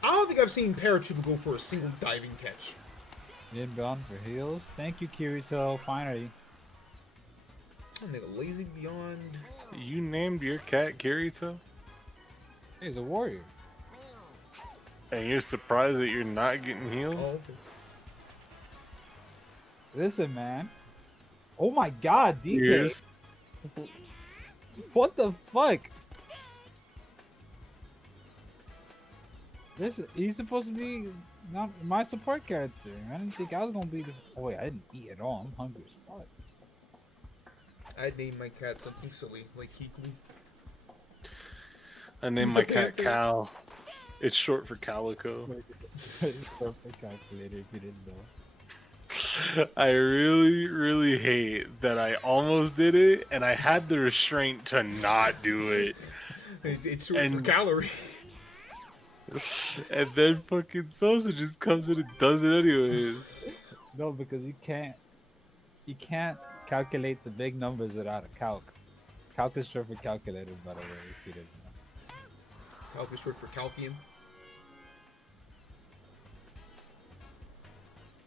I don't think I've seen Paratrooper go for a single diving catch. inbound for heals. Thank you, Kirito. Finally. Oh, nigga, lazy beyond. You named your cat Kirito? He's a warrior. And you're surprised that you're not getting heals? Oh, okay. Listen, man. Oh my god, DK. Ears. What the fuck? He's supposed to be not my support character. I didn't think I was gonna be the. Oh wait, I didn't eat at all. I'm hungry as fuck. I'd name my cat something silly, like Kiku. I named He's my a cat panther. Cal. It's short for Calico. It's perfect calculator if you didn't know. I really, really hate that I almost did it and I had the restraint to not do it. It's short for And- calorie. And then fucking Sosa just comes in and does it anyways. No, because you can't calculate the big numbers without a calc. Calc is short for calculator, by the way, if you didn't know. Calc is short for calcium.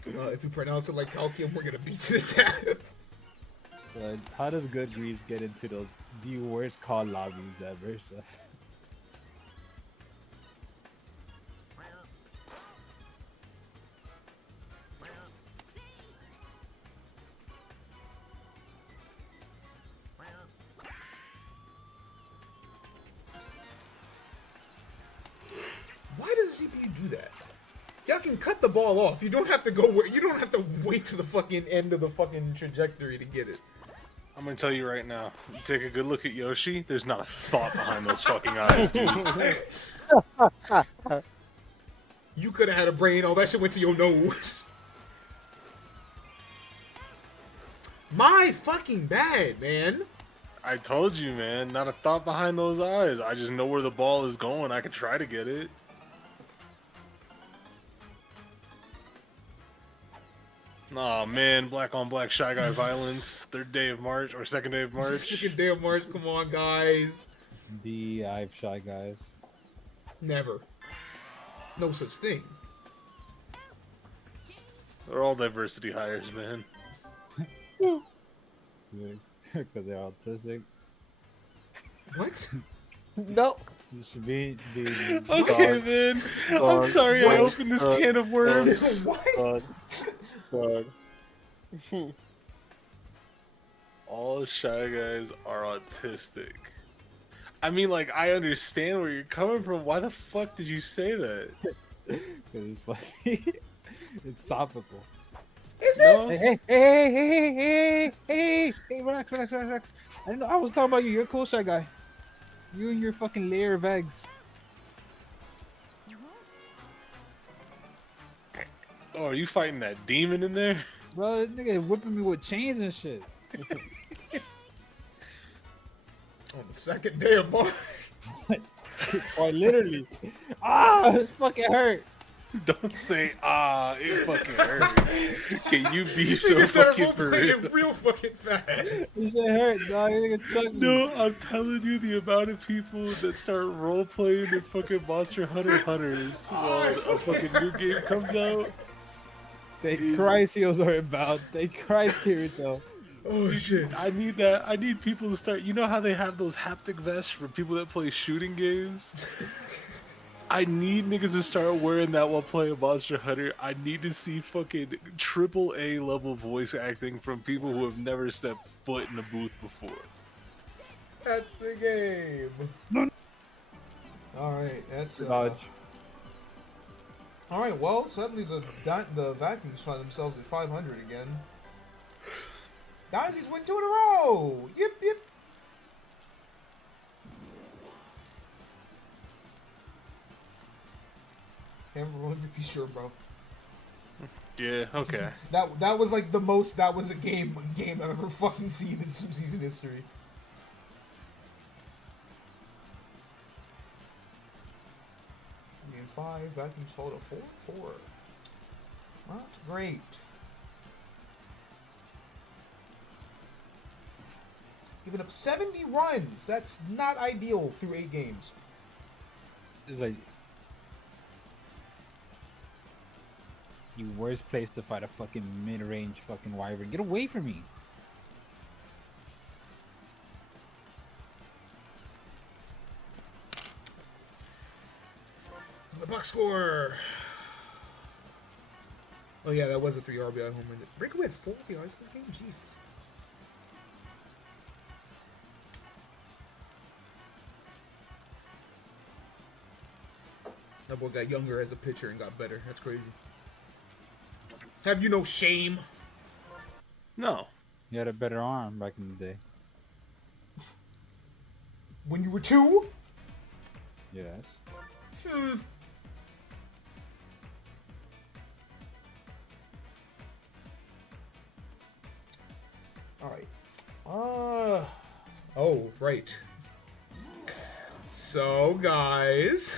If you pronounce it like calcium, we're gonna beat you to death. So how does Good Grease get into the worst call lobbies ever? So. Why does the CPU do that? Y'all can cut the ball off. You don't have to go where. You don't have to wait to the fucking end of the fucking trajectory to get it. I'm gonna tell you right now. You take a good look at Yoshi. There's not a thought behind those fucking eyes, dude. You could have had a brain. All that shit went to your nose. My fucking bad, man. I told you, man. Not a thought behind those eyes. I just know where the ball is going. I could try to get it. Oh man, black on black Shy Guy violence. Third day of March or second day of March. Second day of March. Come on, guys. I've Shy Guys. Never. No such thing. They're all diversity hires, man. Because they're autistic. What? No. It should be Okay, man. I'm sorry I opened this can of worms. What? Dog. All Shy Guys are autistic. I mean, like, I understand where you're coming from. Why the fuck did you say that? Because it's funny. It's topical. Is No? Hey, relax. I didn't know. I was talking about you. You're a cool Shy Guy. You and your fucking layer of eggs. Oh, are you fighting that demon in there? Bro, this nigga whipping me with chains and shit. On the second day of March. Or literally. It's fucking hurt. Don't say, it fucking hurt. Can you be so Nigga started fucking for real? roleplaying real fucking fast. This shit hurt, dog. You nigga chuck me. No, I'm telling you, the amount of people that start role playing in fucking Monster Hunter Hunters while a fucking new game comes out. Thank Christ heels are inbound. Thank Christ Kirito. Oh shit. I need that. I need people to start. You know how they have those haptic vests for people that play shooting games? I need niggas to start wearing that while playing Monster Hunter. I need to see fucking AAA level voice acting from people who have never stepped foot in a booth before. That's the game. Alright, that's Dodge. Alright, well, suddenly the vacuums find themselves at 500 again. Dynasties win 2 in a row! Yip, yip! Everyone, be sure, bro. Yeah, okay. That was like the most. That was a game I've ever fucking seen in some season history. Game 5, vacuums fall to 4-4. Not great. Giving up 70 runs. That's not ideal through 8 games. It's like you worst place to fight a fucking mid-range fucking wyvern. Get away from me. The box score. Oh yeah, that was a 3 RBI home run. Rico had 4 RBIs this game? Jesus. That boy got younger as a pitcher and got better. That's crazy. Have you no shame? No. You had a better arm back in the day. When you were 2? Yes. Alright. Oh, right. So, guys.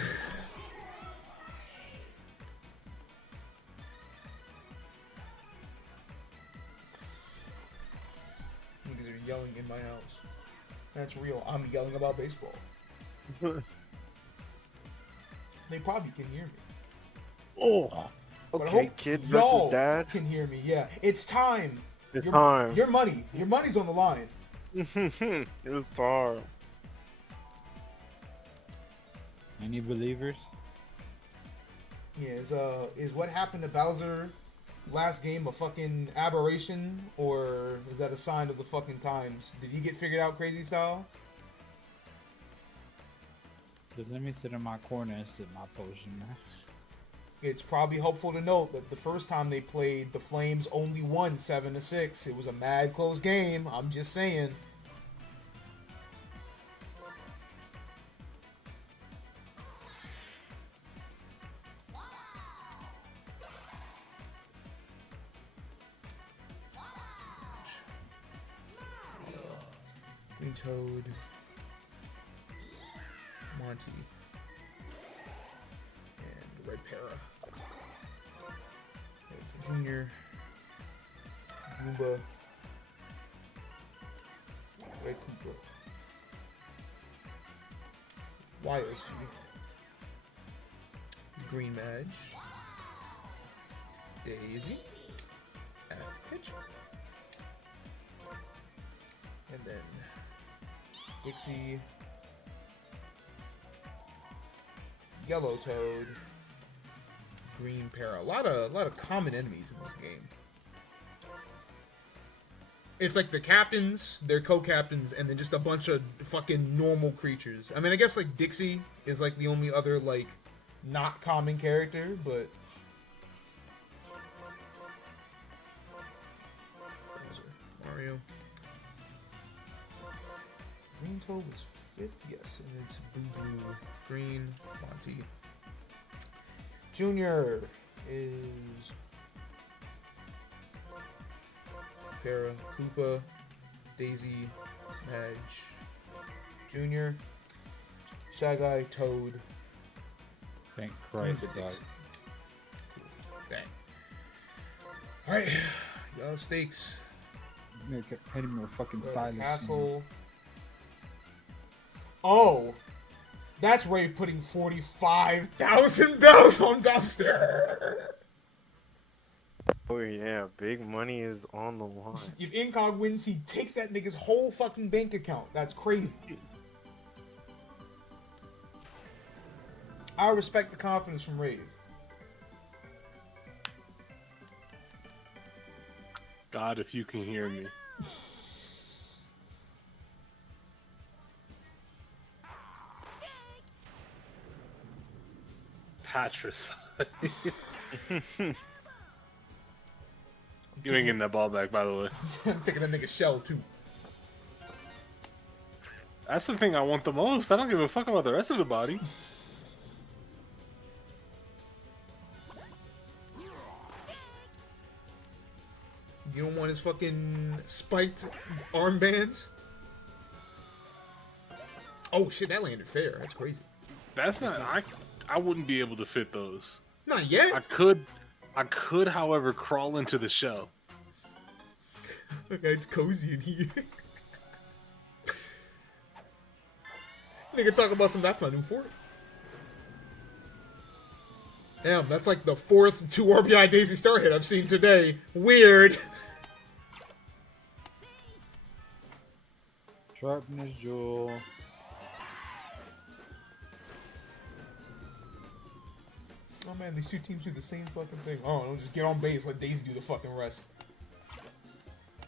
Niggas are yelling in my house. That's real. I'm yelling about baseball. They probably can hear me. Oh. But I Okay, hope kid y'all versus dad. can hear me. Yeah, it's time. It's your, time. Your money's on the line. It's time. Any believers? Yeah, is what happened to Bowser last game a fucking aberration, or is that a sign of the fucking times? Did he get figured out crazy style? Just let me sit in my corner and sip my potion, man. It's probably helpful to note that the first time they played, the Flames only won 7-6. It was a mad close game. I'm just saying. Green Toad, Monty, and Red Para. Junior, Goomba. Red Koopa. YOSG. Green Madge. Daisy. And Pitch. And then Dixie. Yellow Toad. Green Para. A lot of common enemies in this game. It's like the captains, their co-captains, and then just a bunch of fucking normal creatures. I mean, I guess like Dixie is like the only other like not common character, but Mario. Green Toad was 5th, yes, and it's Blue, Green, Monty. Junior is Para, Koopa, Daisy, Madge, Junior, Shy Guy, Toad. Thank Christ, and dog. Dixie. Cool. Bang. Alright, y'all stakes. You kept hitting me with fucking Go to stylish. Castle. Oh, that's Ray putting 45,000 bells on Bowser. Oh yeah, big money is on the line. If Incog wins, he takes that nigga's whole fucking bank account. That's crazy. I respect the confidence from Rave. God, if you can hear me. Patricide. You ain't getting that ball back, by the way. I'm taking that nigga's shell too. That's the thing I want the most. I don't give a fuck about the rest of the body. You don't want his fucking spiked armbands? Oh shit, that landed fair. That's crazy. That's not. I wouldn't be able to fit those. Not yet. I could, however, crawl into the shell. Okay, it's cozy in here. Nigga talk about some. That's my new fort. Damn, that's like the 4th 2 RBI Daisy Star hit I've seen today. Weird. Sharpness Jewel. Oh man, these two teams do the same fucking thing. Oh, don't just get on base, let Daisy do the fucking rest.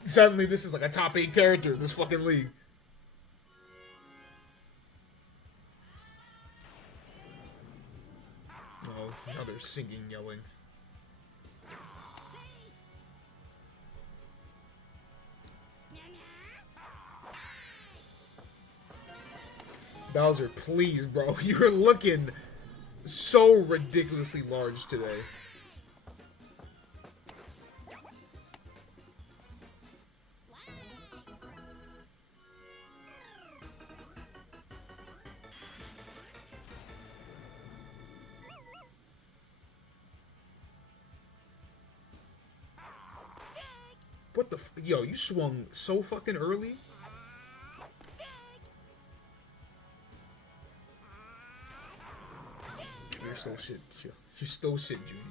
Suddenly, this is like a top 8 character in this fucking league. Oh, now they're singing, yelling. Bowser, please, bro. You're looking so ridiculously large today. What the yo, you swung so fucking early? You're still shit. You're still shit, Junior.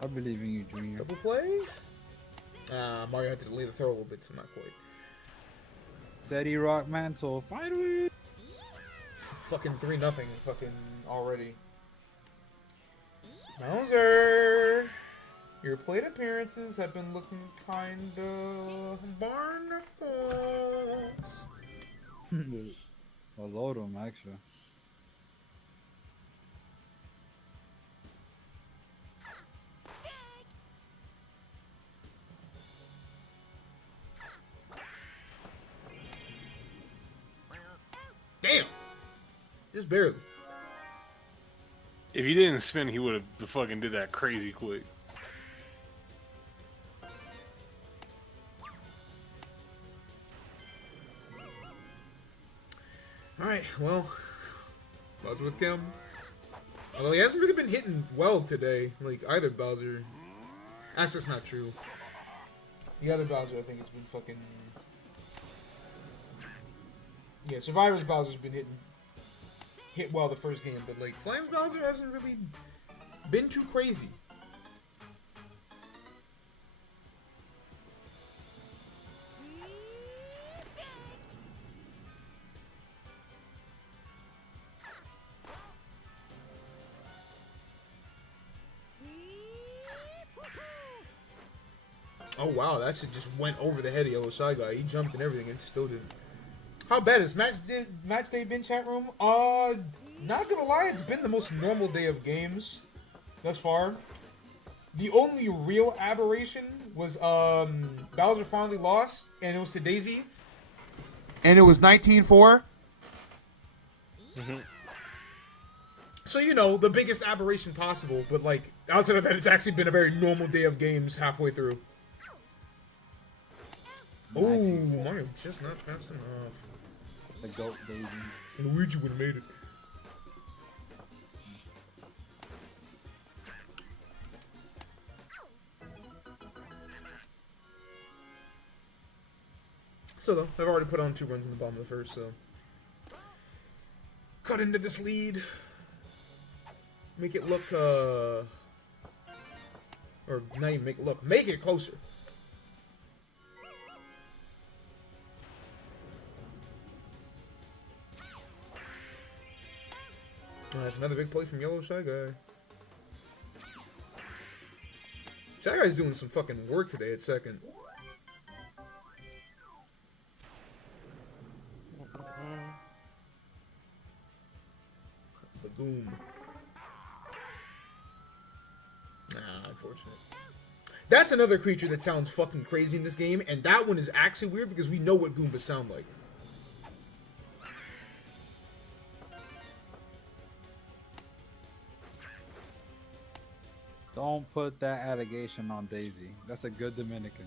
I believe in you, Junior. Double play? Mario had to delay the throw a little bit, so not quite. Steady Rock Mantle. Finally. Fucking 3-0 fucking already. Bowser! Your plate appearances have been looking kinda barnacles. I'll load them, actually. Damn! Just barely. If he didn't spin, he would have fucking did that crazy quick. Alright, well, Buzz with Kim. Although he hasn't really been hitting well today, like either Bowser. That's just not true. The other Bowser, I think, has been fucking. Yeah, Survivor's Bowser's been hit well the first game, but like Flames Bowser hasn't really been too crazy. Oh wow, that shit just went over the head of Yellow Shy Guy. He jumped and everything and still didn't. How bad is match day been, chat room? Not gonna lie, it's been the most normal day of games thus far. The only real aberration was Bowser finally lost, and it was to Daisy. And it was 19-4. So, you know, the biggest aberration possible, but like, outside of that, it's actually been a very normal day of games halfway through. Oh, Mario just not fast enough. The goat Daisy. And Luigi would have made it. So though, I've already put on 2 runs in the bottom of the first, so cut into this lead. Make it look or not even make it look. Make it closer. Oh, that's another big play from Yellow Shy Guy. Shy Guy's doing some fucking work today at second. The boom. Nah, unfortunate. That's another creature that sounds fucking crazy in this game, and that one is actually weird because we know what Goombas sound like. Don't put that allegation on Daisy. That's a good Dominican.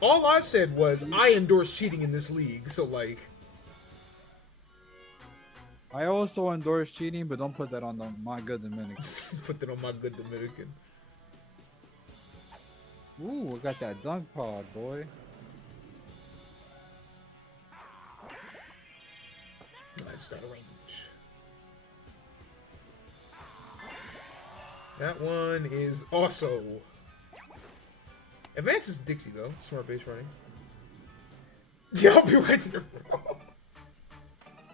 All I said was I endorse cheating in this league, so like. I also endorse cheating, but don't put that on my good Dominican. Put that on my good Dominican. Ooh, we got that dunk pod, boy. I just got a range. That one is also. Advance is Dixie though. Smart base running. Yeah, I'll be right there, bro.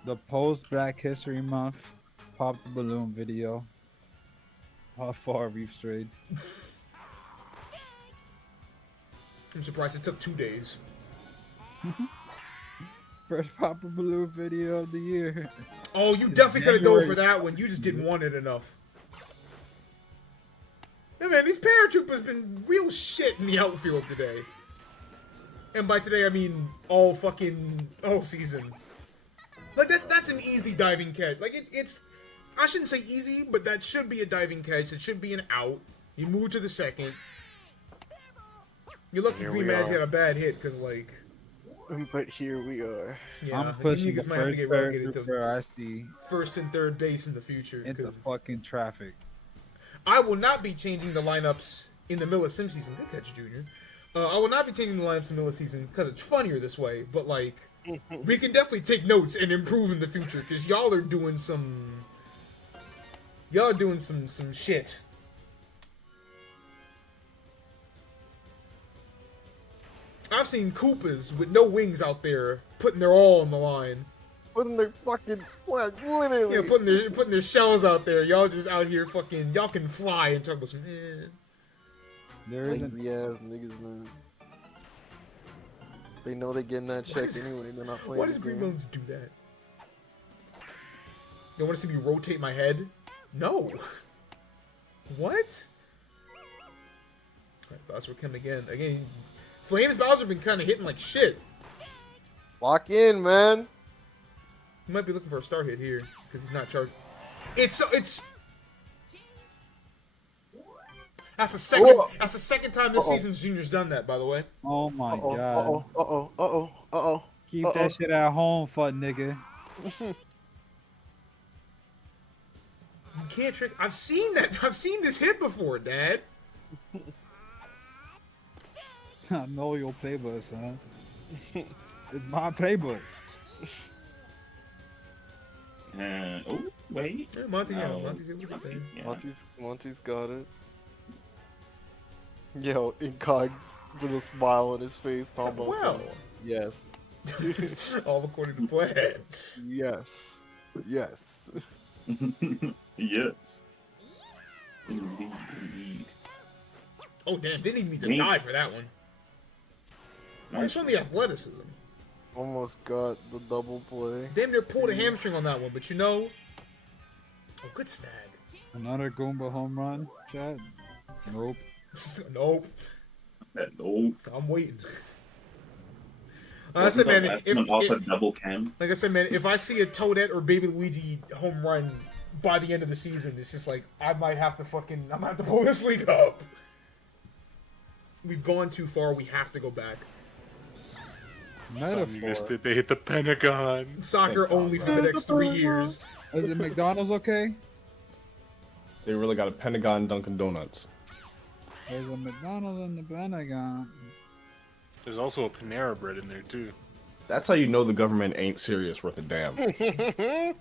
The post Black History Month pop the balloon video. How far we've strayed. I'm surprised it took 2 days. First pop a balloon video of the year. Oh, you definitely could have gone for that one. You just didn't want it enough. Yeah, man, these paratroopers been real shit in the outfield today. And by today, I mean all season. Like, that's an easy diving catch. Like, it's... I shouldn't say easy, but that should be a diving catch. It should be an out. You move to the second. You're lucky Green Magic had a bad hit, because, like... But here we are. Yeah, I'm pushing you the might have to get relegated to I see first and third base in the future. into fucking traffic. I will not be changing the lineups in the middle of sim season. Good catch, Junior. I will not be changing the lineups in the middle of season because it's funnier this way. But like, we can definitely take notes and improve in the future because y'all are doing some shit. I've seen Koopas with no wings out there putting their all on the line. Putting their fucking flag, literally. Yeah, putting their shells out there. Y'all just out here fucking. Y'all can fly and talk about some. There isn't. Yeah, niggas, man. They know they're getting that check anyway. They're not playing. Why does Green Bones do that? They want to see me rotate my head? No. What? Alright, Bowser coming again. Again, Flames Bowser been kind of hitting like shit. Lock in, man. He might be looking for a star hit here because he's not charged. It's that's the second. Whoa. That's the second time this season Junior's done that. By the way. Oh my god. Uh oh. Keep that shit at home, fuck nigga. You can't trick. I've seen that. I've seen this hit before, Dad. I know your playbook, son. It's my playbook. Oh, wait. Yeah, Monty, No. Monty's able to get there. Yeah. Monty's got it. Yo, Incog with a smile on his face, almost. Well. Yes. All according to plan. Yes. Yes. Yes. Indeed, indeed. Oh damn! Didn't even need to Me. die for that one. Nice showing the athleticism. Almost got the double play. Damn near pulled a hamstring on that one, but you know. Oh, good snag. Another Goomba home run, Chad? Nope. Nope. Nope. I'm waiting. Like I said, man, Off a double cam. like I said, man, if I see a Toadette or Baby Luigi home run by the end of the season, it's just like I might have to pull this league up. We've gone too far. We have to go back. You Metaphor. missed it. They hit the Pentagon. Soccer only for the next 3 years. Is it McDonald's okay? They really got a Pentagon Dunkin' Donuts. There's a McDonald's in the Pentagon. There's also a Panera Bread in there too. That's how you know the government ain't serious worth a damn. Because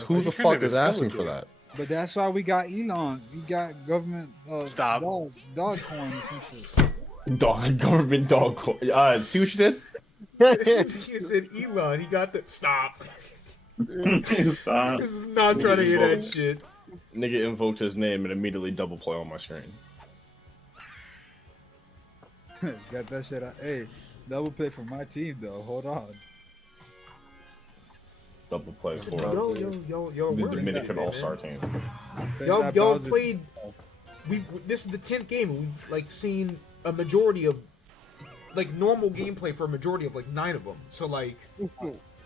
who Why the you trying fuck to is asking discover for it? that? But that's why we got Elon. He got government Stop. dog coins and shit. Dog, government dog. See what you did? He said Elon. He got the stop. Stop. He was not trying to hear that shit. Nigga invoked his name and immediately double play on my screen. Got that shit out. Hey, double play for my team though. Hold on. Double play for Yo, the we're Dominican in that, All-Star man. team. Y'all Bowser- played. This is the 10th game. And we've like seen a majority of like normal gameplay for a majority of like 9 of them. So like,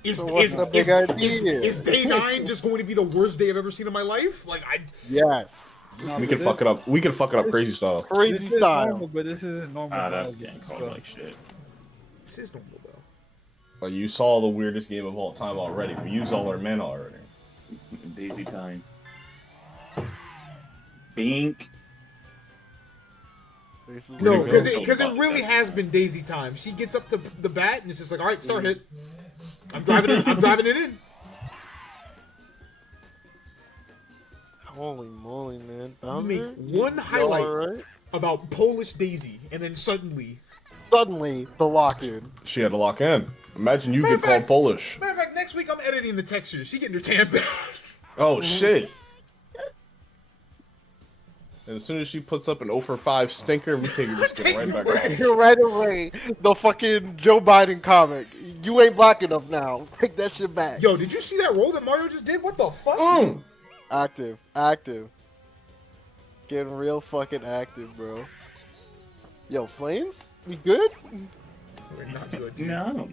is So what's the big idea? is day 9 just going to be the worst day I've ever seen in my life? Like Yes. No, We but can this- fuck it up. We can fuck it up crazy style. This Crazy is style. normal, but this isn't normal. That's Bowser, getting called so- like shit. this is normal though. Like, you saw the weirdest game of all time already. We used all our mana already. Daisy time. Bink. No, because go. it really has been Daisy time. She gets up to the bat and it's just like, all right, start hit. I'm driving it in. Holy moly, man. You make Bowser? one You highlight alright? about Polish Daisy, and then suddenly. Suddenly, the lock-in. She had to lock in. Imagine you Matter get of called fact- Polish. Matter of fact, next week I'm editing the textures. She getting her tan back. Oh, shit. And as soon as she puts up an 0 for 5 stinker, we take her just right back off. Right away, the fucking Joe Biden comic. You ain't black enough now. Take that shit back. Yo, did you see that roll that Mario just did? What the fuck? Mm. Active. Getting real fucking active, bro. Yo, Flames? We good? We're not good, dude. No.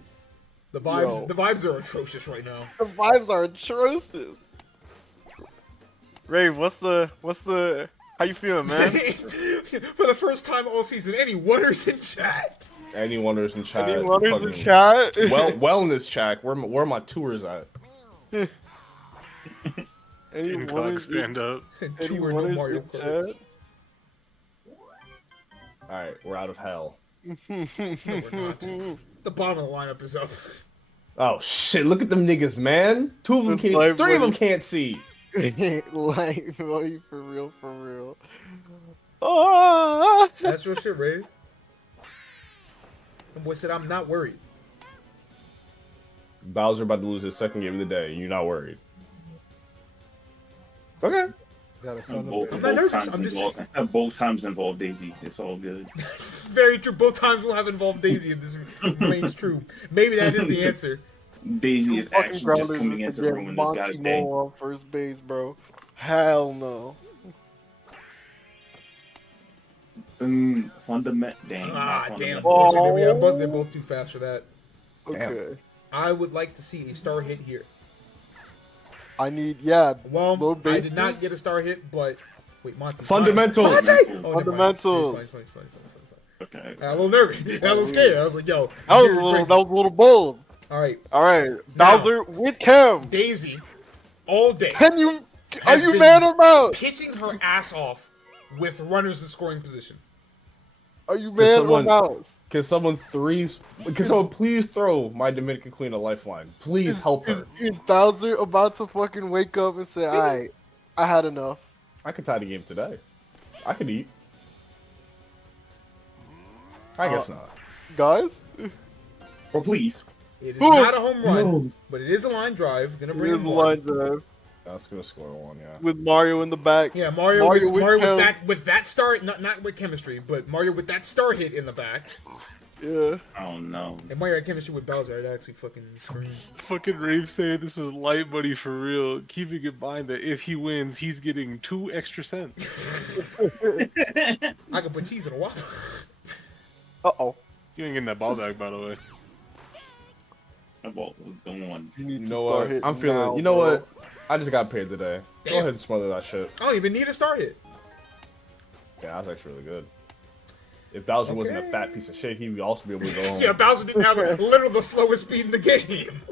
The vibes, Yo. the vibes are atrocious right now. The vibes are atrocious. Rave, what's the how you feeling, man? For the first time all season, any wonders in chat? Any wonders in chat? Any wonders in fucking- chat? Wellness chat. Where are my tours at? Any Incog wonders stand up. any Tour no wonders Mario in Kart. chat? Alright, we're out of hell. No, we're not. The bottom of the lineup is up. Oh shit, look at them niggas, man. 2 of them This can't, live 3 of them buddy. can't see. Like, boy, for real. Ah! That's real shit, Ray. And boy said, I'm not worried. Bowser about to lose his second game of the day, and you're not worried. Okay. Gotta Both, celebrate. I'm not nervous, times I'm just- involved, both times involved Daisy. It's all good. It's very true. Both times will have involved Daisy if this remains true. Maybe that is the answer. Daisy is Fucking actually just grounders coming in to to get ruin this guy's Monty day. Mole on first base, bro. Hell no. Fundament. Dang. Ah, not damn. fundamental. Unfortunately, they're both too fast for that. Okay. I would like to see a star hit here. I need, Well, load I did bases? not get a star hit, but wait, Monty. Fundamental. Monty! Oh, never mind. Fundamentals. It's fine. Okay. I got a little nervous. I got a little scared. I was like, yo. That was you're crazy. a little bold. All right, All right, Bowser with Cam. Daisy, all day. Can you Are has you been man or mouse? pitching her ass off with runners in scoring position. Are you man or mouse? Can someone please throw my Dominican Queen a lifeline? Please help her. Is Bowser about to fucking wake up and say, "Alright, I had enough"? I could tie the game today. I could eat. I guess not. Guys? Or please. It is not a home run, but it is a line drive. Gonna bring Here's him the one. line drive That's gonna score one, yeah. with Mario in the back. Yeah, Mario with him. that star, not with chemistry, but Mario with that star hit in the back. Yeah. Oh no. And Mario had chemistry with Bowser, I'd actually fucking scream. Fucking Rave saying this is light money for real. Keeping in mind that if he wins, he's getting 2 extra cents. I could put cheese in a waffle. Uh-oh. You ain't getting that ball back, by the way. That ball was going. You know what? I'm feeling. You know what? I just got paid today. Go ahead and smother that shit. I don't even need a star hit. Yeah, that's actually really good. If Bowser wasn't a fat piece of shit, he would also be able to go home. Yeah, Bowser didn't have literally the slowest speed in the game.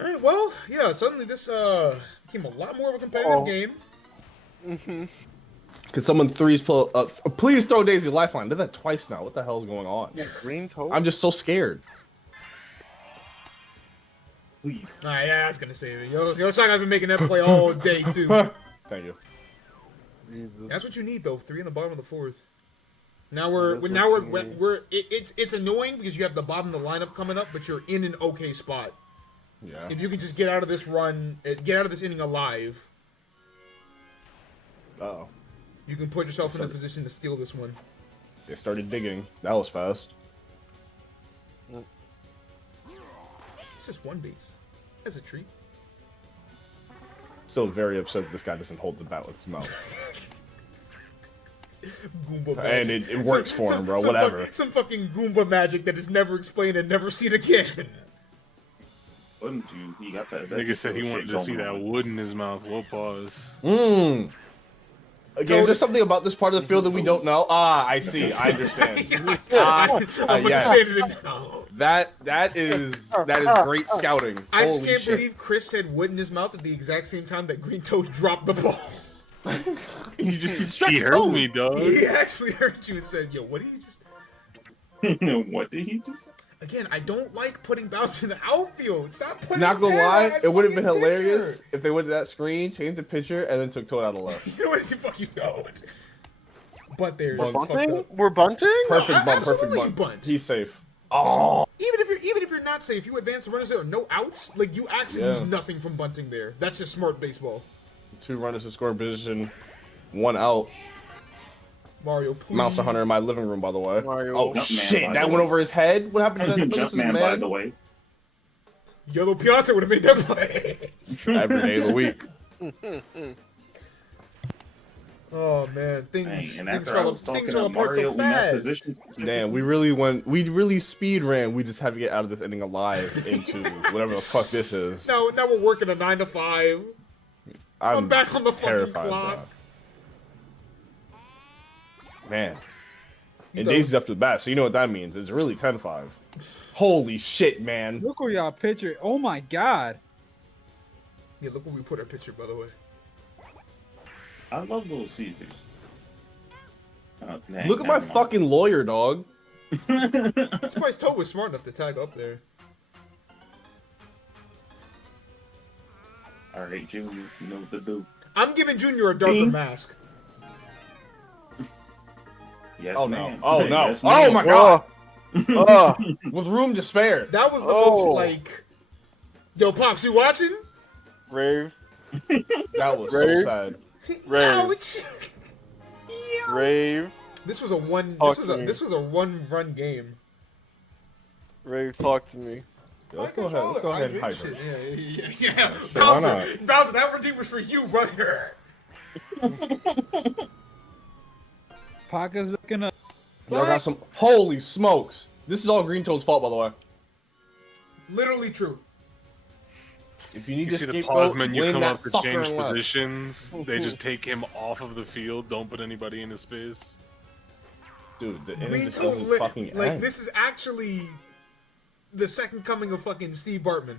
Alright, well, yeah, suddenly this became a lot more of a competitive game. Can someone please throw Daisy a lifeline? I did that twice now. What the hell is going on? Green Toad? I'm just so scared. Please. Alright, yeah, I was gonna save it. Yo, Shock, I've been making that play all day, too. Thank you. Jesus. That's what you need, though. 3 in the bottom of the 4th. Now it's annoying because you have the bottom of the lineup coming up, but you're in an okay spot. Yeah. If you can just get out of this run, get out of this inning alive, Uh-oh. you can put yourself in a position to steal this one. They started digging. That was fast. It's just one base. That's a treat. Still very upset that this guy doesn't hold the bat with his mouth. Goomba magic. And it works for him, bro. Whatever. Some fucking Goomba magic that is never explained and never seen again. Wouldn't you? He got that. Nigga said he wanted to see that wood in his mouth. We'll pause. Mmm. Again, is there something about this part of the field that we don't know? Ah, I see. I understand. Yes. That is great scouting. I just Holy can't shit. believe Chris said wood in his mouth at the exact same time that Green Toad dropped the ball. He heard me, dog. He actually heard you and said, "Yo, what did you just?" What did he just say? Again, I don't like putting Bowser in the outfield. Stop putting. Not gonna lie, it would have been fucking hilarious pitcher. if they went to that screen, changed the picture, and then took Toad out of left. You know what the fuck you don't. But there's We're fucked bunting? up. We're bunting? Perfect bump, perfect absolutely bump. bunt. He's safe. Oh, Even if you're not safe, you advance the runners there, no outs. Like you actually lose nothing from bunting there. That's just smart baseball. 2 runners to score position, 1 out. Mario, please. Monster Hunter in my living room, by the way. Mario. Oh Jumpman, shit, by that the went way. over his head. What happened to that? Jumpman, by the way. Yellow Pianta would have made that play. Every day of the week. Oh man, Dang, things and things after I fell was talking fell to apart Mario so in that fast. position, Damn, we really speed ran. We just have to get out of this inning alive into whatever the fuck this is. Now we're working a 9 to 5. I'm back on the fucking terrified, clock. bro. Man. And does. Daisy's up to the bat, so you know what that means. It's really 10-5. Holy shit, man. Look where y'all picture. Oh my god. Yeah, look where we put our picture, by the way. I love Little Caesars. Oh, dang, Look at my never mind. fucking lawyer, dog. I'm surprised Toad was smart enough to tag up there. All right, Junior, you know what to do. I'm giving Junior a darker Bing. mask. Yes, Oh no. ma'am. Oh no. Yes, Oh ma'am. my god. Oh, With room to spare. That was the Oh. most like, yo, Pops, you watching? Rave. That was so Right? sad. Right. Ouch. Rave. This was a one. Talk This was to a me. this was a one-run game. Rave, talk to me. Yeah, let's go ahead. Let's go ahead and hydrate hydrate. shit. Yeah. why Bowser, Bowser, that redeem was for you, brother. Paka's looking up. Y'all got some. Holy smokes! This is all Green Toad's fault, by the way. Literally true. If you need You to see the scapegoat, pause menu blame come that up to fucker change in left. positions. They just take him off of the field. Don't put anybody in his space. Dude, the inning Green just Toad, doesn't fucking like end. this is actually the second coming of fucking Steve Bartman.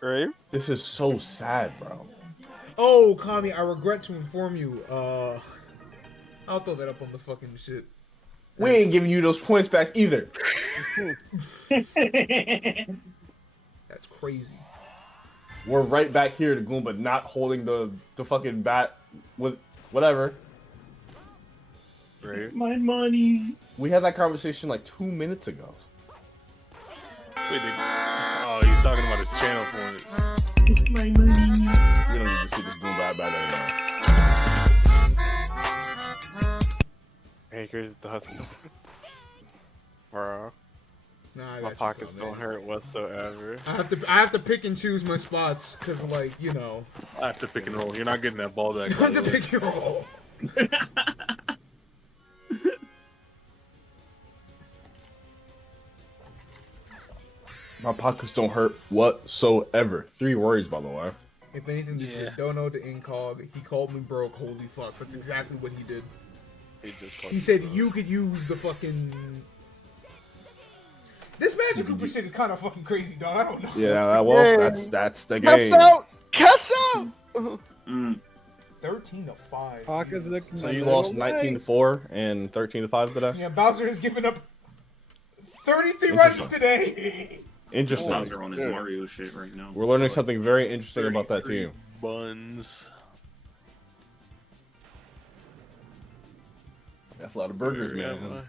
Right? This is so sad, bro. Oh, Kami, I regret to inform you. I'll throw that up on the fucking shit. We ain't giving you those points back either. That's crazy. We're right back here to Goomba not holding the fucking bat with whatever. Right? My money. We had that conversation like 2 minutes ago. Wait, oh, he's talking about his channel points. My money. We don't need to see this Goomba bat anymore. Acres does. Bro. Nah, My pockets don't hurt whatsoever. I have to pick and choose my spots, cause like, you know. I have to pick and roll. You're not getting that ball back. I have to pick and roll. My pockets don't hurt whatsoever. 3 words, by the way. If anything, just Yeah. don't know the incog. He called me broke. Holy fuck! That's exactly what he did. He He said you could use the fucking. This Magic Cooper shit is kind of fucking crazy, dog. I don't know. Yeah, well, that's the game. Catch out! 13-5. Parker's looking. So a you little lost light. 19-4 and 13-5 today? Yeah, Bowser has given up 33 runs today. Interesting. Bowser on his Mario shit right now. We're learning something very interesting about that 33. team. Buns. That's a lot of burgers, Yeah, man.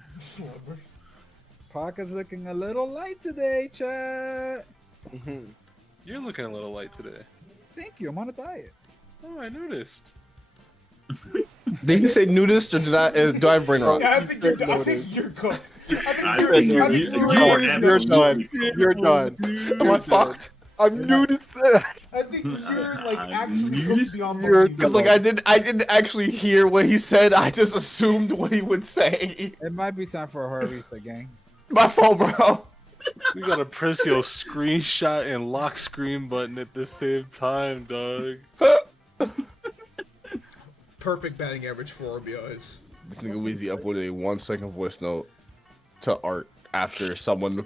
Parker's looking a little light today, chat. You're looking a little light today. Thank you. I'm on a diet. Oh, I noticed. Did he say nudist or do I have brain rot? Yeah, I think you're cooked. I think you're done. You're done. Am I fucked? I'm new to that. I think you're like actually You're cooked beyond you're- belief. Because like I didn't actually hear what he said. I just assumed what he would say. It might be time for a hard reset, gang. My fault, bro. You gotta press your screenshot and lock screen button at the same time, dog. Perfect batting average for RBIs. This nigga Weezy uploaded a 1-second voice note to Art after someone.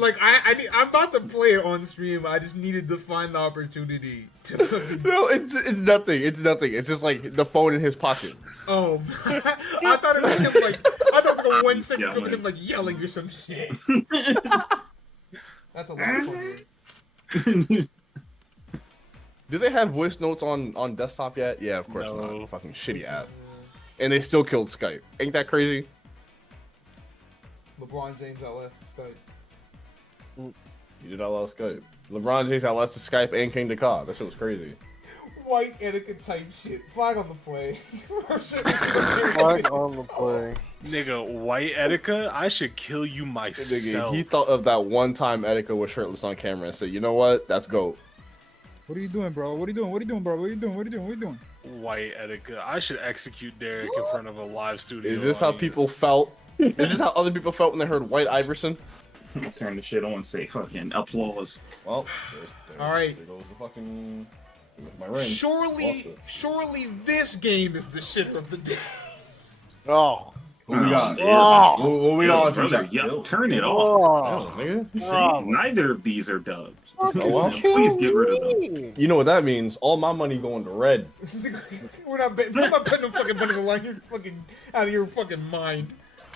Like I'm about to play it on stream. I just needed to find the opportunity to. No, it's nothing. It's nothing. It's just like the phone in his pocket. Oh, I thought it was him like I thought it was like a 1 second from him like yelling or some shit. That's a lot of fun. Do they have voice notes on desktop yet? Yeah, of course No. not. Fucking shitty app. And they still killed Skype. Ain't that crazy? LeBron James outlasted Skype. You did all Skype. LeBron James outlasted Skype and King Dakar. That shit was crazy. White etiquette type shit. Flag on the play. Flag on the play. Nigga, white Etika? I should kill you Nigga, myself. he thought of that one time Etika was shirtless on camera and said, you know what? That's GOAT. What are you doing, bro? What are you doing? What are you doing, bro? What are you doing? What are you doing? What are you doing? White Etika. I should execute Derek in front of a live studio. Is this how audience. people felt? Is this how other people felt when they heard White Iverson? Turn the shit on and say fucking applause. Well, All right. there goes the fucking my ring. Surely this game is the shit of the day. Oh. What we got? Oh. What we on? Brother, turn it off. Oh. Nigga. Neither of these are dubs. Oh, well. Please get rid of them. You know what that means? All my money going to red. we're not putting no fucking money on the line. You're fucking out of your fucking mind.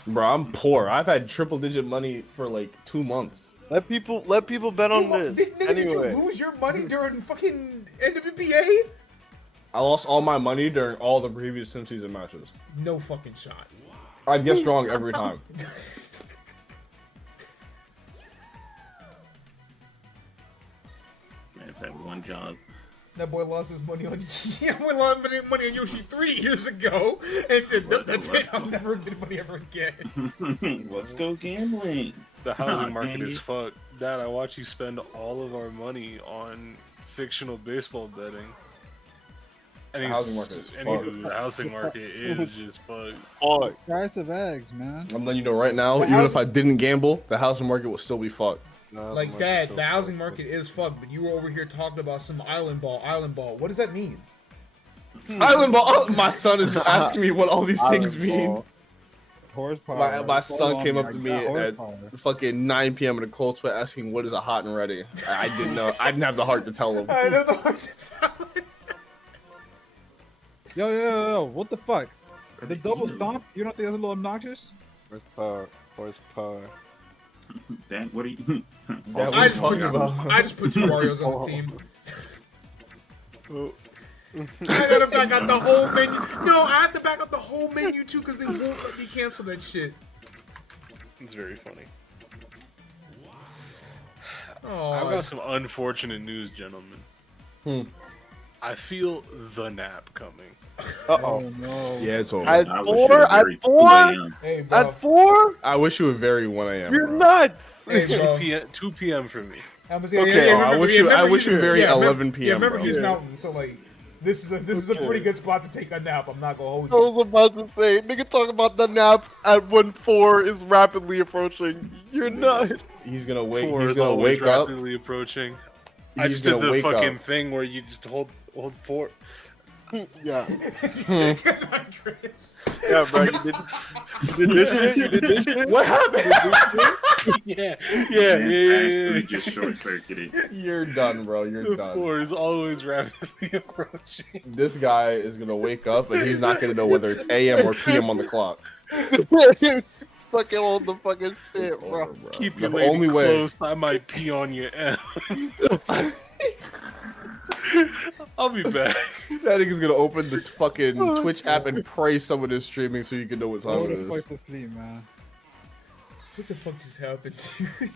Bro, I'm poor. I've had triple digit money for like 2 months. Let people bet on this. Nigga, Anyway. did you lose your money during fucking NWBA? I lost all my money during all the previous Sim season matches. No fucking shot. I'd guess wrong every time. Man's had one job. That boy lost his money on lost money on Yoshi 3 years ago and said, nope, that's it. I'll never get money ever again. Let's go gambling. The housing market dang is it. fucked. Dad, I watch you spend all of our money on fictional baseball betting. And The housing market is fucked. the housing market is just fucked. Oh, Price of eggs, man. I'm letting you know right now, even if I didn't gamble, the housing market will still be fucked. Like, Dad, the housing market is fucked, but you were over here talking about some island ball. What does that mean? Island ball. Oh, my son is asking me what all these things mean. horsepower. My son came up to me got at horsepower. fucking 9 p.m. in a cold sweat asking what is a hot and ready. I didn't know. I didn't have the heart to tell him. I know the hard to tell. Yo, what the fuck? The double stomp? You don't think that's a little obnoxious? Horsepower. Dan, what are you? That's I just, what I'm talking about. I just put 2 Warriors on the team. I gotta back out the whole menu. No, I have to back out the whole menu too because they won't let me cancel that shit. It's very funny. Oh, I've got some unfortunate news, gentlemen. I feel the nap coming. Oh no. Yeah, it's over. At I wish 4? it was At very 4? 2 a.m. hey, bro. At 4? I wish it was very 1 a.m. You're bro. nuts. Hey, 2 bro. p.m. 2 p.m. for me. Okay, I wish you were very 11 p.m., Yeah, remember bro. he's Yeah. mountain, so like this is a pretty good spot to take a nap. I'm not gonna hold I you. was about to say, nigga, talk about the nap at when 4 is rapidly approaching. You're nuts. He's gonna wake. 4 He's is gonna always wake up. rapidly approaching. I He's just did gonna the wake fucking up. thing where you just hold 4. Yeah. Chris. Yeah, bro. You did this shit? You did this shit? What happened? Yeah. Actually, just short circuited. You're done, bro. You're The done. 4 is always rapidly approaching. This guy is gonna wake up and he's not gonna know whether it's AM or PM on the clock. It's fucking all the fucking shit, It's bro. over, bro. Keep The your lady only way. close. I might pee on your M. I'll be back. That nigga's gonna open the fucking Twitch app and pray someone is streaming so you can know what time Go it the is. fuck to sleep, man. What the fuck just happened, dude?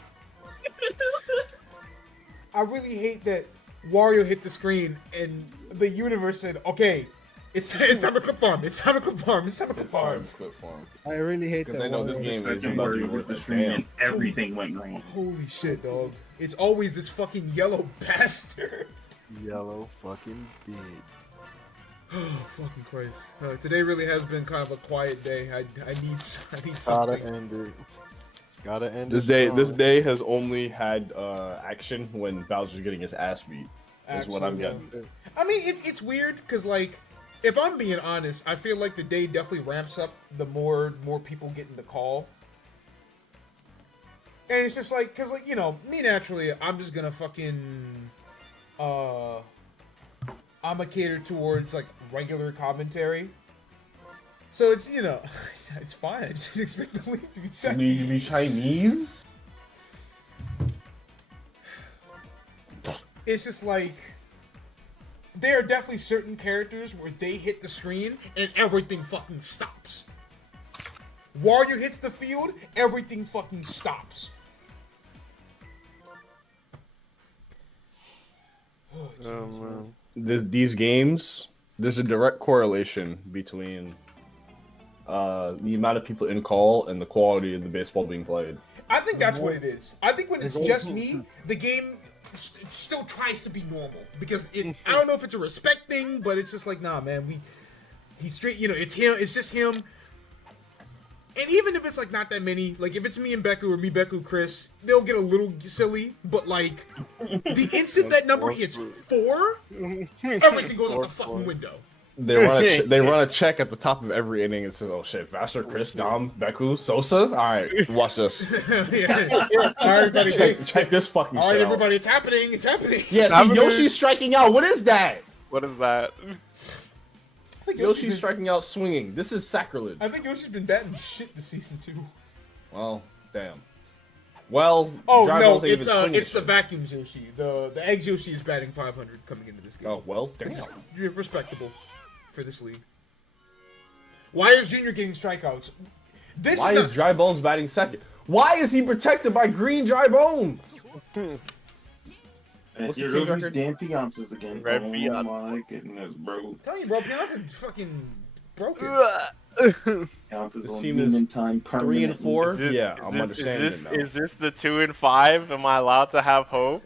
I really hate that Wario hit the screen and the universe said, "Okay, it's time to clip farm. It's time to clip farm. It's time to clip It's farm." time to clip farm. I really hate 'Cause that. I know this Wario- game is Second about to word be with worth the a stream damn. and everything went wrong. Holy shit, dog! It's always this fucking yellow bastard. Yellow fucking bitch. Oh fucking Christ! Today really has been kind of a quiet day. I need Gotta something. end it. Gotta end This it day, strong. this day has only had action when Bowser's getting his ass beat. Is what I'm Actually, getting. I mean, it's weird because like, if I'm being honest, I feel like the day definitely ramps up the more people get in the call. And it's just like, cause like, you know, me naturally, I'm just gonna fucking, I'ma cater towards like regular commentary. So it's, you know, it's fine. I just didn't expect the league to be You Chinese. need to be Chinese? It's just like, there are definitely certain characters where they hit the screen and everything fucking stops. Wario hits the field, everything fucking stops. Oh, jeez, man. These games, there's a direct correlation between the amount of people in call and the quality of the baseball being played. I think that's what it is. I think when it's just me, the game still tries to be normal because I don't know if it's a respect thing, but it's just like, nah, man, he's straight. You know, it's him. It's just him. And even if it's like not that many, like if it's me and Beku or me, Beku, Chris, they'll get a little silly. But like the instant that number hits 4, everything goes out the fucking window. They run a check at the top of every inning and says, "Oh shit, Vassar, Chris, Dom, Beku, Sosa. All right, watch this. Yeah. All right, everybody. Check this fucking All shit right, out." everybody. It's happening. It's happening. Yeah, see, Yoshi's striking out. What is that? What is that? I think Yoshi's striking out swinging. This is sacrilege. I think Yoshi's been batting shit this season too. Well, damn. Well, Oh Dry no, Balls ain't it's even swinging it's the shit. vacuums Yoshi. The eggs Yoshi is batting 500 coming into this game. Oh well, damn. You're respectable for this league. Why is Junior getting strikeouts? This Why is, is not, Dry Bones batting second? Why is he protected by green Dry Bones? And What's you're the team these record? damn Piances again. Red oh Piance. my goodness, bro. I'm telling you, bro, Pianza fucking broken. Piances This on team is demon time 3 and 4. Is this- Yeah, is I'm this- understanding is it this, now. Is this the 2 and 5? Am I allowed to have hope?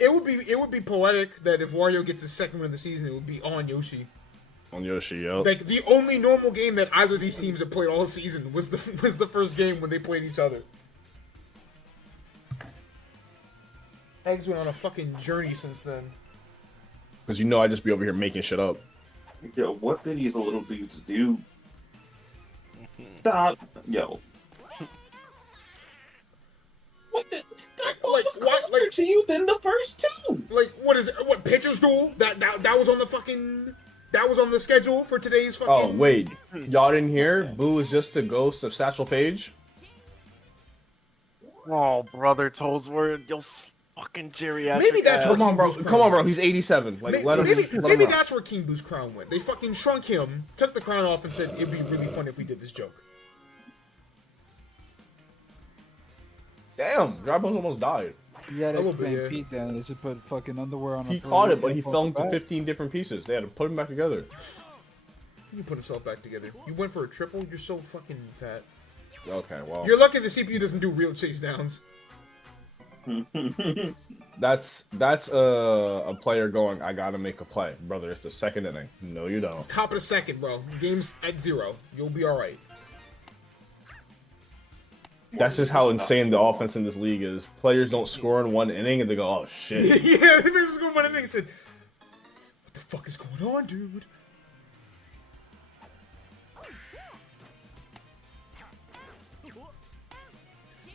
It would be poetic that if Wario gets his second win of the season, it would be on Yoshi. On Yoshi, yo. Like the only normal game that either of these teams have played all season was the first game when they played each other. Eggs went on a fucking journey since then. Because you know I just be over here making shit up. Yo, what did these little dudes do? Stop, yo. What the? Like what? Like To you than the first two. Like what is it? What pitcher's duel? That was on the fucking. That was on the schedule for today's fucking. Oh wait, y'all didn't hear? Boo is just the ghost of Satchel Paige. Oh, brother, Tollsworth, you'll fucking geriatric. Maybe that's ass. Come on, bro. Come on, bro. He's 87. Like, let him. Maybe let him rock. that's where King Boo's crown went. They fucking shrunk him, took the crown off, and said it'd be really fun if we did this joke. Damn, Dry Bones almost died. Yeah, little that's bit, been yeah. Pete down. They should put fucking underwear on. He him. caught it, but he fell into back. 15 different pieces. They had to put him back together. You put himself back together. You went for a triple. You're so fucking fat. Okay, well, You're lucky the CPU doesn't do real chase downs. that's a player going. I gotta make a play, brother. It's the second inning. No, you It's don't. top of the second, bro. Game's at 0. You'll be all right. That's just how insane the offense in this league is. Players don't score in one inning and they go, "Oh shit." Yeah, they just go one inning and said, "What the fuck is going on, dude?"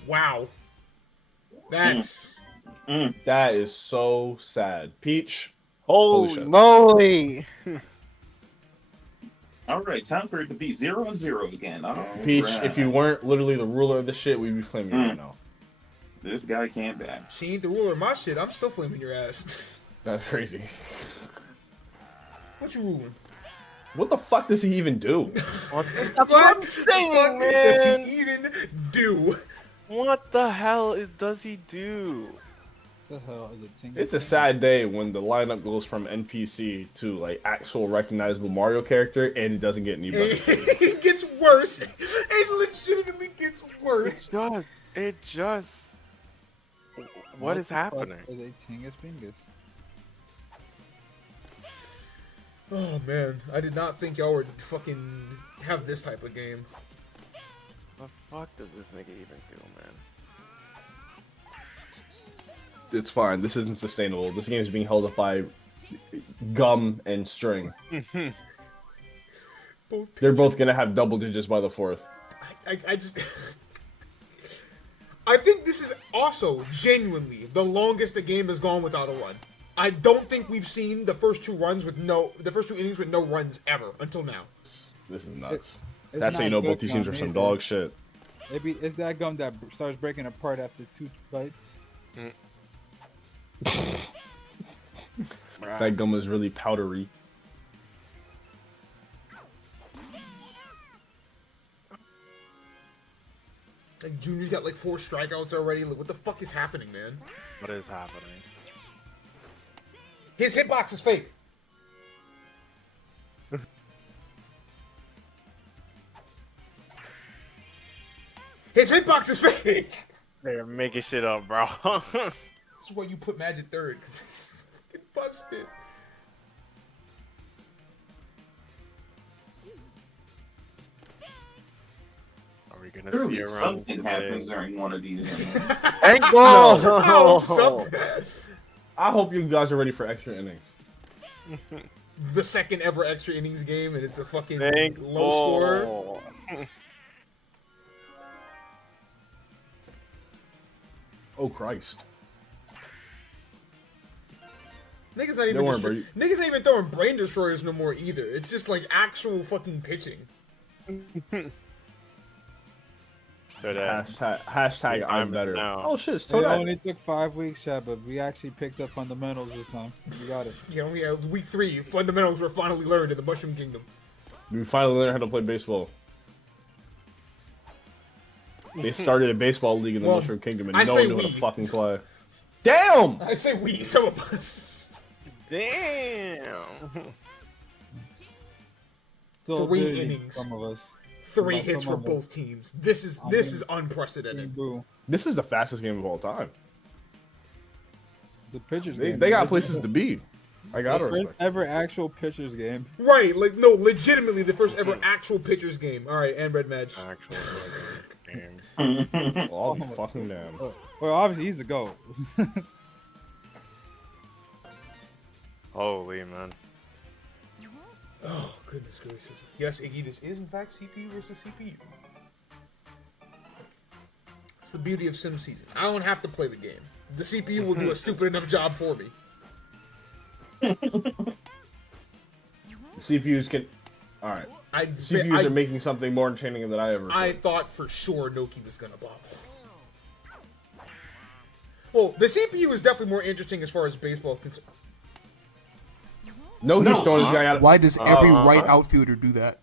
Wow. That's That is so sad. Peach. Holy Holy shit. moly! All right, time for it to be 0-0 again. All Peach, right. if you weren't literally the ruler of the shit, we'd be flaming you right now. This guy can't bat. she ain't the ruler of my shit. I'm still flaming your ass. That's crazy. What you ruling? What the fuck does he even do? That's what I'm saying, Does man. he even do? What the hell does he do? The hell is it? It's a sad day when the lineup goes from NPC to like actual recognizable Mario character and it doesn't get any better. It gets worse. It legitimately gets worse. It just. What is happening? Is a Tingus Bingus? Oh man, I did not think y'all would fucking have this type of game. What the fuck does this nigga even do, man? It's fine. This isn't sustainable. This game is being held up by gum and string. They're both gonna have double digits by the fourth. I just. I think this is also genuinely the longest the game has gone without a run. I don't think we've seen the first two innings with no runs ever until now. This is nuts. It's That's how you not know both good these teams are gum some either. dog shit. Maybe it's that gum that starts breaking apart after 2 bites. That gum is really powdery. Like Junior's got like 4 strikeouts already. Like, what the fuck is happening, man? What is happening? His hitbox is fake. His hitbox is fake. They're making shit up, bro. This is why you put Magic third, because he's fucking busted. Are we gonna Surely see a run something today? happens during one of these. Thank I God! hope something. I hope you guys are ready for extra innings. The second ever extra innings game, and it's a fucking Thank low score. God. Oh Christ. Niggas not even Don't worry, niggas not even throwing brain destroyers no more either. It's just like actual fucking pitching. So that Hashtag I'm better. now. Oh shit, it's It Toadette. only took 5 weeks, Chad, but we actually picked up fundamentals this time. We got it. Yeah, only week 3 fundamentals were finally learned in the Mushroom Kingdom. We finally learned how to play baseball. They started a baseball league in the Well, Mushroom Kingdom and I no say one knew how to we. fucking play. Damn! I say we, some of us. Damn. Still 3 good, innings. Some of us. 3 By hits some for of both us. teams. This is I this mean- is unprecedented. Boo. This is the fastest game of all time. The pitchers They, game. they got places to be. I gotta The first respect. ever actual pitchers game. Right, like no, legitimately the first ever actual pitchers game. All right, and red match. Actual game. Well, I'll be fucking damn. Well, obviously he's the GOAT. Holy man. Oh goodness gracious. Yes, Iggy, this is in fact CPU versus CPU. It's the beauty of Sim Season. I don't have to play the game. The CPU will do a stupid enough job for me. CPUs can. All right. CPUs are making something more entertaining than I ever. I thought for sure Noki was gonna bobble. Well, the CPU is definitely more interesting as far as baseball concerned. No, he's throwing this guy out. Why does every right outfielder do that?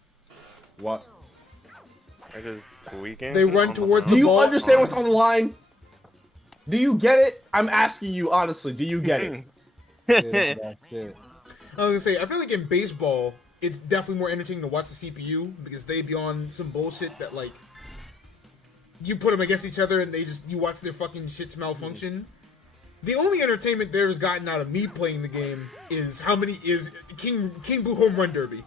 What? It is tweaking. They run toward the ball. Do you understand what's on the line? Do you get it? I'm asking you honestly. Do you get it? Yeah, that's it. I was gonna say, I feel like in baseball, it's definitely more entertaining to watch the CPU because they be on some bullshit that like you put them against each other and you watch their fucking shits malfunction. The only entertainment there's gotten out of me playing the game is how many is King Boo Home Run Derby.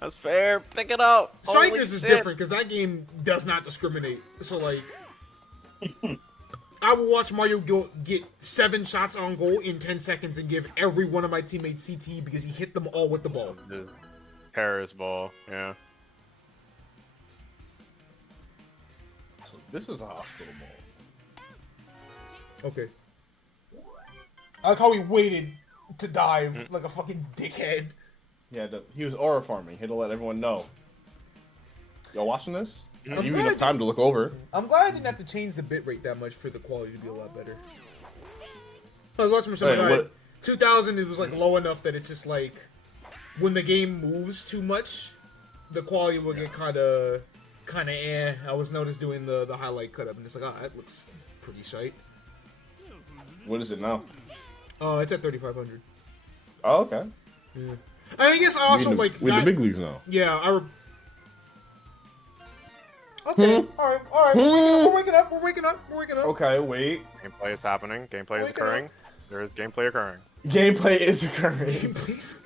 That's fair. Pick it up. Strikers is different because that game does not discriminate. So like, I will watch Mario get 7 shots on goal in 10 seconds and give every one of my teammates CT because he hit them all with the ball. The Paris ball, yeah. So this is a hospital ball. Okay. I like how he waited to dive like a fucking dickhead. Yeah, he was aura farming. He had to let everyone know. Y'all watching this? I'm Give you glad enough time to look over. I'm glad I didn't have to change the bitrate that much for the quality to be a lot better. I was watching something like 2000. It was like low enough that it's just like when the game moves too much, the quality will get kind of eh. I was noticed doing the highlight cut up, and it's like, oh, that looks pretty shite. What is it now? It's at 3500. Oh, okay. Yeah. I guess I also like with the big leagues now. Yeah, okay, all right. We're waking up. Okay, wait. Gameplay is happening. Gameplay is occurring. There is gameplay occurring. Gameplay is occurring. Please.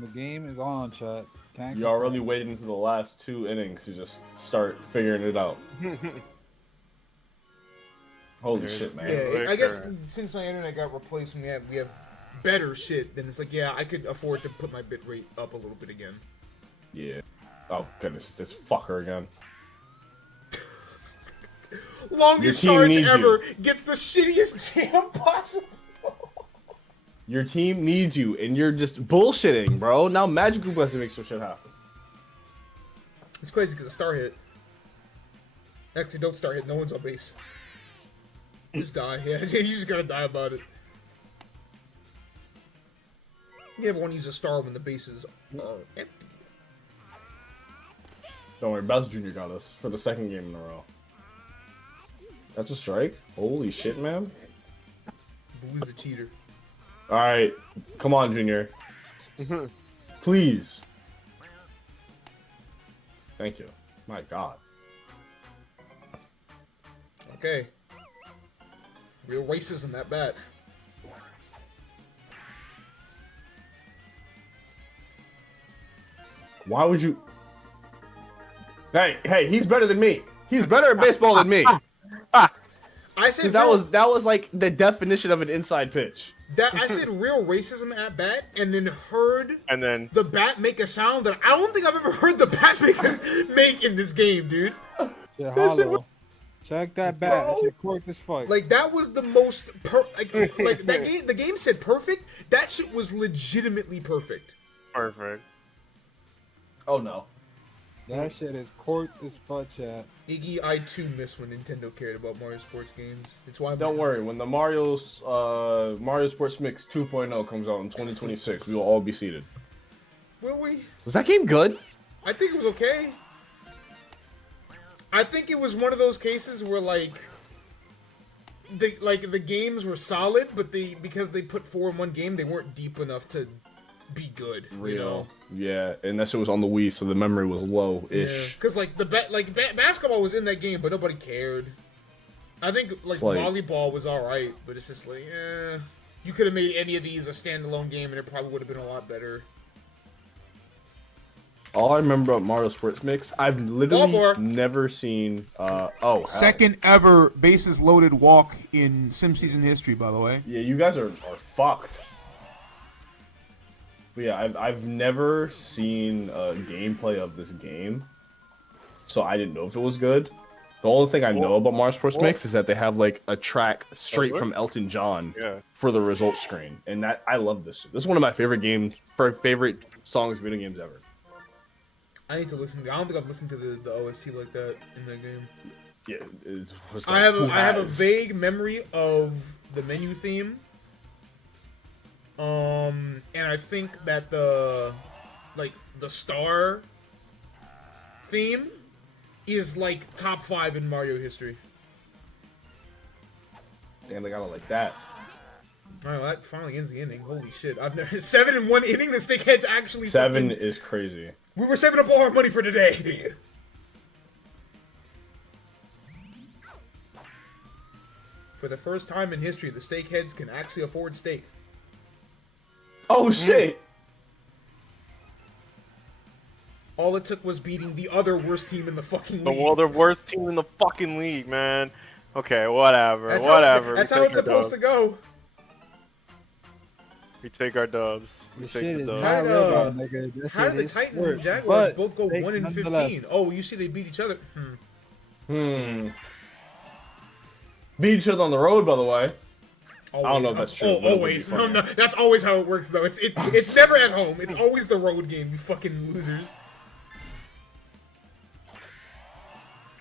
The game is on, chat. Can't Y'all really waiting for the last 2 innings to just start figuring it out. Holy shit, man. Yeah, I guess since my internet got replaced and we have better shit, then it's like, yeah, I could afford to put my bitrate up a little bit again. Yeah. Oh goodness, this fucker again. Longest charge ever gets the shittiest jam possible. Your team needs you, and you're just bullshitting, bro. Now Magic Group has to make some shit happen. It's crazy because a star hit. Actually, don't star hit. No one's on base. Just die. Yeah, you just gotta die about it. You never want to use a star when the bases are empty. Don't worry, Bowser Jr. got us for the 2nd game in a row. That's a strike? Holy shit, man. Boo is a cheater. Alright, come on, Junior. Please. Thank you. My god. Okay. Real racism, that bat. Why would you... Hey, he's better than me. He's better at baseball than me. I said that was like the definition of an inside pitch. I said real racism at bat, and then heard the bat make a sound that I don't think I've ever heard the bat make in this game, dude. Shit, hollow. Check that bat. That shit corked as fuck. Like that was the most like that game. The game said perfect. That shit was legitimately perfect. Perfect. Oh no. That shit is corked as fuck, chat. Iggy, I too miss when Nintendo cared about Mario sports games. It's why. Don't worry, when the Mario Sports Mix 2.0 comes out in 2026, we will all be seated. Will we? Was that game good? I think it was okay. I think it was one of those cases where the games were solid, but because they put 4 in one game, they weren't deep enough to be good. Real. You know? Yeah, and that shit was on the Wii, so the memory was low-ish. Because basketball was in that game, but nobody cared. I think volleyball was all right, but it's just like, you could have made any of these a standalone game, and it probably would have been a lot better. All I remember about Mario Sports Mix, I've literally never seen. Second ever bases loaded walk in Sim Season history, by the way. Yeah, you guys are fucked. But yeah, I've never seen gameplay of this game, so I didn't know if it was good. The only thing I know about Mario Sports Mix is that they have like a track straight from Elton John for the results screen, and that I love this. This is one of my favorite songs video games ever. I need to listen. I don't think I've listened to the OST like that in that game. Yeah, I have a vague memory of the menu theme. And I think that the star theme is like top 5 in Mario history. Damn, they got it like that. Alright, well, that finally ends the inning. Holy shit! I've never 7 in 1 inning. The Snakeheads actually 7 is crazy. We were saving up all our money for today. For the first time in history, the Snakeheads can actually afford steak. Oh shit! All it took was beating the other worst team in the fucking league. The other worst team in the fucking league, man. Okay, whatever. That's That's how it's supposed to go. We take our dubs. We This take shit the is dubs. not real, though, nigga. This How shit did the is Titans sport. and Jaguars But both go they 1 in nonetheless- 15? Oh, you see they beat each other. Beat each other on the road, by the way. Always. I don't know if that's true. Oh, but it would be always. No, funny. no, that's always how it works, though. It's never at home. It's always the road game, you fucking losers.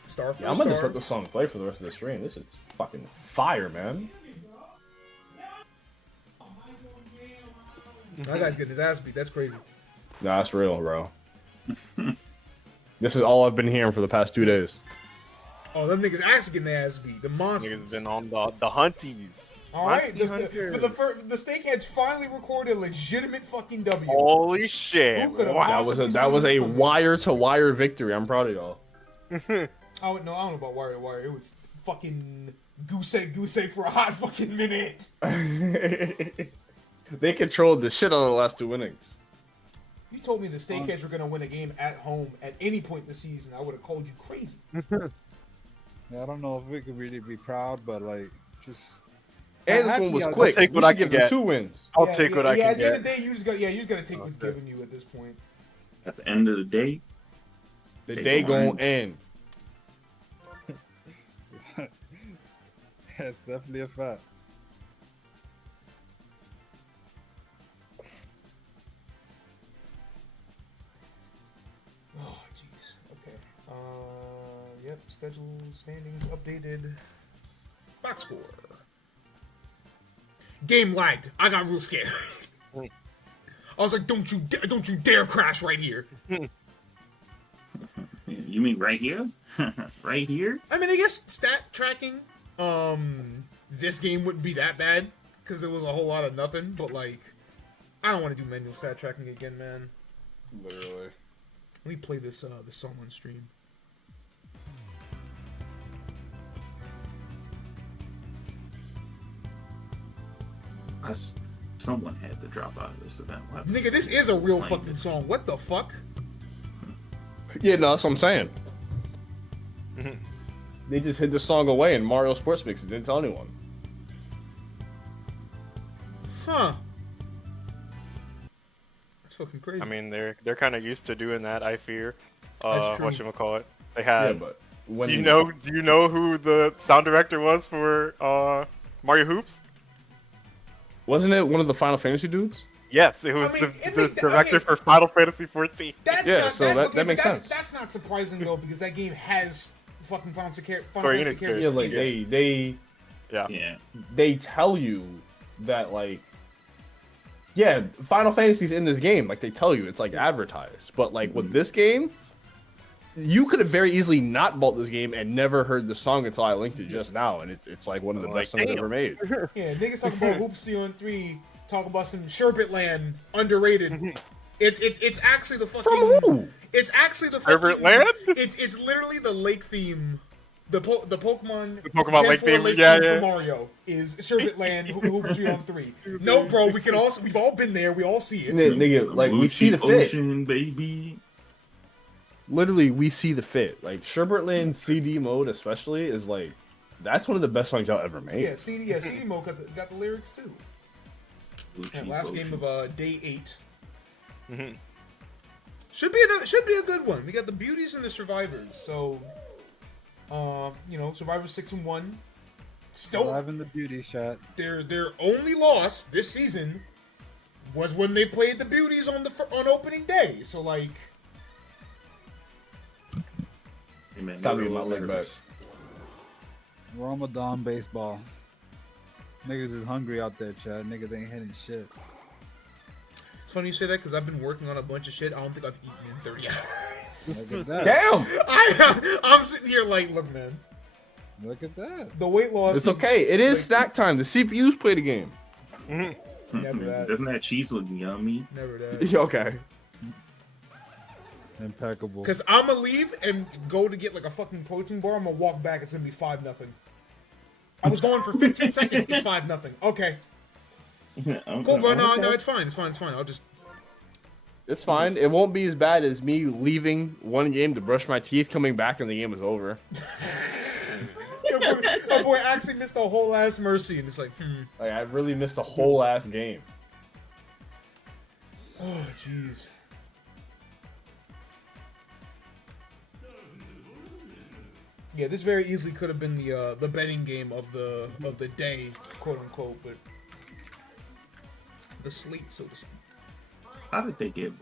Star for Yeah, I'm gonna just star. let the song play for the rest of the stream. This is fucking fire, man. That guy's getting his ass beat. That's crazy. Nah, that's real, bro. This is all I've been hearing for the past 2 days. Oh, them niggas actually getting their ass beat. The monsters. Niggas been on the hunties. Alright, Monty the Snakeheads finally recorded a legitimate fucking W. Holy shit! Who could've Wow. That was a wire-to-wire victory. I'm proud of y'all. Oh, no, I don't know about wire to wire. It was fucking goose egg for a hot fucking minute. They controlled the shit out of the last 2 innings. You told me the Snakeheads were gonna win a game at home at any point in the season, I would have called you crazy. Yeah, I don't know if we could really be proud, but like, just. And this one was I'll quick. take what We I should can give them get. 2 wins. I'll take what I can at the get. end of the day, you just gotta take what's given you at this point. At the end of the day, The They day won. gonna end. That's definitely a fact. Oh, jeez. Okay. Yep. Schedule standings updated. Box score. Game lagged. I got real scared. I was like, don't you dare crash right here. you mean right here? Right here? I mean, I guess stat tracking, this game wouldn't be that bad because there was a whole lot of nothing. But like, I don't want to do manual stat tracking again, man. Literally. Let me play this song on stream. Someone had to drop out of this event. Why- Nigga, this is a real Playing fucking it. song. What the fuck? Yeah, no, that's what I'm saying. They just hid the song away in Mario Sports Mix and didn't tell anyone. Huh. That's fucking crazy. I mean, they're kind of used to doing that. I fear. That's true. Whatchamacallit? They Yeah, had. but when Do you know who the sound director was for Mario Hoops? wasn't it one of the Final Fantasy dudes? Yes, it was I mean, the okay. director for Final Fantasy 14. That's Yeah, not, so that but makes that's, sense. That's not surprising though, because that game has fucking Final Square Fantasy Enix characters. Yeah, like Yeah. Yeah. they tell you that like, yeah, Final Fantasy's in this game. Like they tell you, it's like advertised. But like with this game, you could have very easily not bought this game and never heard the song until I linked it just now, and it's like one of the Like, best songs damn. ever made. Yeah, niggas talk about Hoops 3 on 3, talk about some Sherbet Land, underrated. It's actually the fucking. From who? It's actually the Sherbet fucking. Land? It's literally the lake theme. The Pokemon. The Pokemon Gen lake 4 theme, lake yeah, theme yeah. for Mario is Sherbet Land. Hoops 3 on 3. No, bro, we've all been there. We all see it. Nigga, like we see the fit. Ocean, baby. Literally, we see the fit. Like Sherbetland CD mode, especially, is like that's one of the best songs y'all ever made. Yeah, CD Mo got the lyrics too. Gucci And last game Ocean. of day 8. Should be a good one. We got the beauties and the survivors. So, survivors 6-1. Still Surviving the beauty shot. Their only loss this season was when they played the beauties on opening day. So like, Hey, man, Gotta no get my real leg back. nervous. Ramadan baseball. Niggas is hungry out there, Chad. Niggas ain't hitting shit. it's funny you say that because I've been working on a bunch of shit. I don't think I've eaten in 30 hours. Look at that. Damn. I'm sitting here like, look, man. Look at that. The weight loss. It's okay. It is snack time. The CPUs play the game. Never that. Doesn't that cheese look yummy? Never that. Okay. Impeccable. Because I'm gonna leave and go to get like a fucking protein bar. I'm gonna walk back. It's gonna be 5-0. I was going for 15 seconds. It's 5-0. Okay. Cool, bro. No, it's fine. It's fine. I'll just. It's fine. It won't be as bad as me leaving one game to brush my teeth, coming back, and the game is over. My boy actually missed a whole ass mercy, and it's like, Like, I really missed a whole ass game. Oh, jeez. Yeah, this very easily could have been the betting game of the day, quote unquote, but the slate, so to speak. How did they get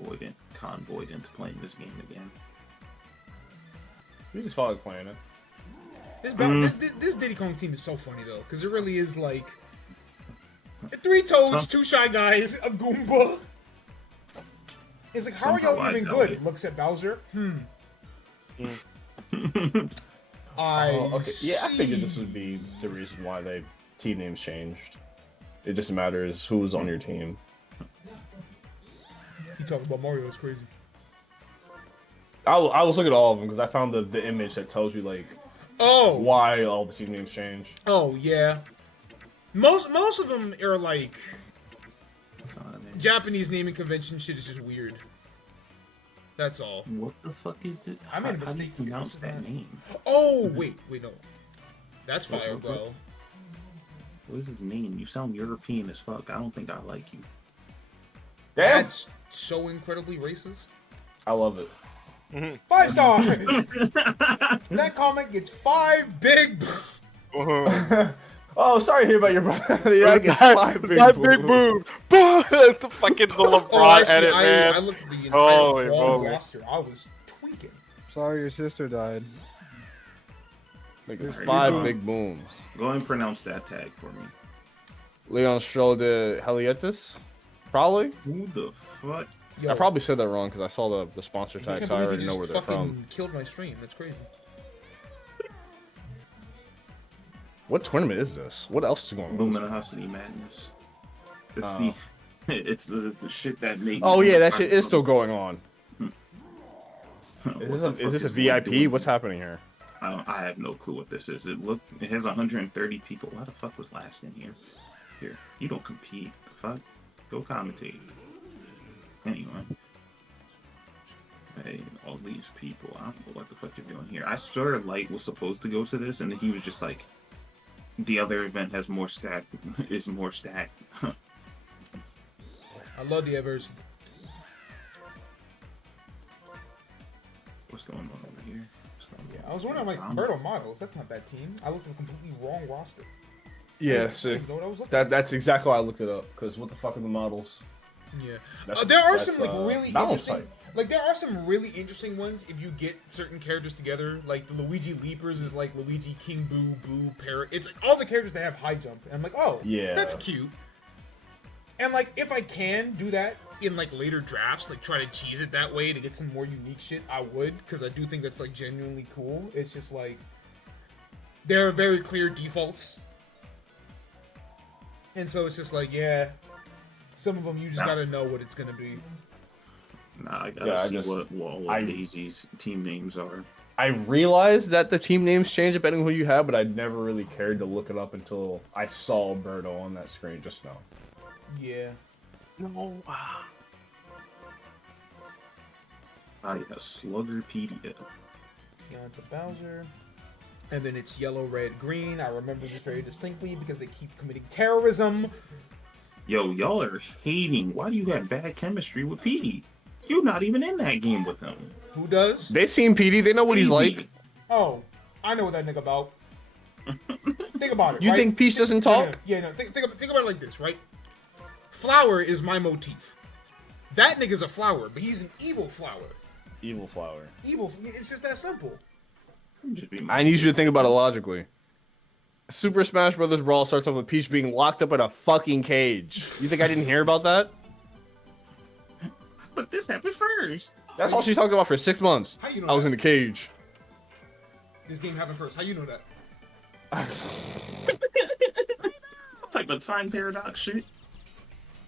convoyed into playing this game again? We just followed playing it. This Diddy Kong team is so funny though, because it really is like 3 Toads, 2 Shy Guys, a Goomba. It's like, how are y'all even good? It looks at Bowser. Okay. Yeah, I figured this would be the reason why they team names changed. It just matters who's on your team. You talking about Mario? It's crazy. I was looking at all of them because I found the image that tells you like why all the team names change. Oh yeah, most of them are like Japanese naming convention shit is just weird. That's all. What the fuck is it? I made a How do you mistake. pronounce that name? Oh wait, no, that's Fire What? Glow. What is his name? You sound European as fuck. I don't think I like you. Damn, That's so incredibly racist. I love it. 5 star. That comment gets 5 big. Oh, sorry to hear about your brother. Yeah, I guess 5 big boobs. The fucking LeBron edit, man. I looked at the entire Holy wrong moly. roster. I was tweaking. Sorry your sister died. Like it's There you 5 go. big booms. Go and pronounce that tag for me. Leon Schroeder Helietis? Probably? Who the fuck? Yo, I probably said that wrong because I saw the sponsor I tag, can't so I believe already you know just where they're fucking from. killed my stream. That's crazy. What tournament is this? What else is going on? Luminosity Madness. It's it's the shit that made. Oh yeah, that shit is still going on. What Is the this, fuck is this a one VIP? doing? What's happening here? I have no clue what this is. It has 130 people. Why the fuck was last in here? Here, you don't compete. The fuck? Go commentate. Anyway. Hey, all these people. I don't know what the fuck you're doing here. I swear Light was supposed to go to this, and he was just like, the other event has more stack, is more stacked. I love the Evers. What's going on over here? What's going on? I was wondering, like, Birdo Models. That's not that team. I looked at the completely wrong roster. Yeah, see, You know what I was looking that's exactly why I looked it up. Because what the fuck are the models? Yeah, That's- there are that's, some like really balance interesting, type. like there are some really interesting ones if you get certain characters together. Like the Luigi Leapers is like Luigi, King Boo, Boo, Parrot. It's like all the characters that have high jump, and I'm like, oh, Yeah. that's cute. And like if I can do that in like later drafts, like try to cheese it that way to get some more unique shit, I would, because I do think that's like genuinely cool. It's just like there are very clear defaults, and so it's just like, yeah. Some of them you just gotta know what it's gonna be. Nah, I gotta see what all I- of Daisy's team names are. I realized that the team names change depending on who you have, but I never really cared to look it up until I saw Birdo on that screen just now. Yeah. No. I got Sluggerpedia. On to Bowser. And then it's yellow, red, green. I remember this very distinctly because they keep committing terrorism. Yo, y'all are hating. Why do you have bad chemistry with Petey? You're not even in that game with him. Who does? They seen PD. They know what he's Easy. like. Oh, I know what that nigga about. Think about it. You right? think Peach doesn't talk? Yeah, no. Think about it like this, right? Flower is my motif. That nigga's a flower, but he's an evil flower. Evil flower. Evil. It's just that simple. I need you to think about it logically. Super Smash Bros. Brawl starts off with Peach being locked up in a fucking cage. You think I didn't hear about that? But this happened first. That's all she talked about for 6 months. How you know I was that? in the cage. This game happened first. How you know that? What type of time paradox shit?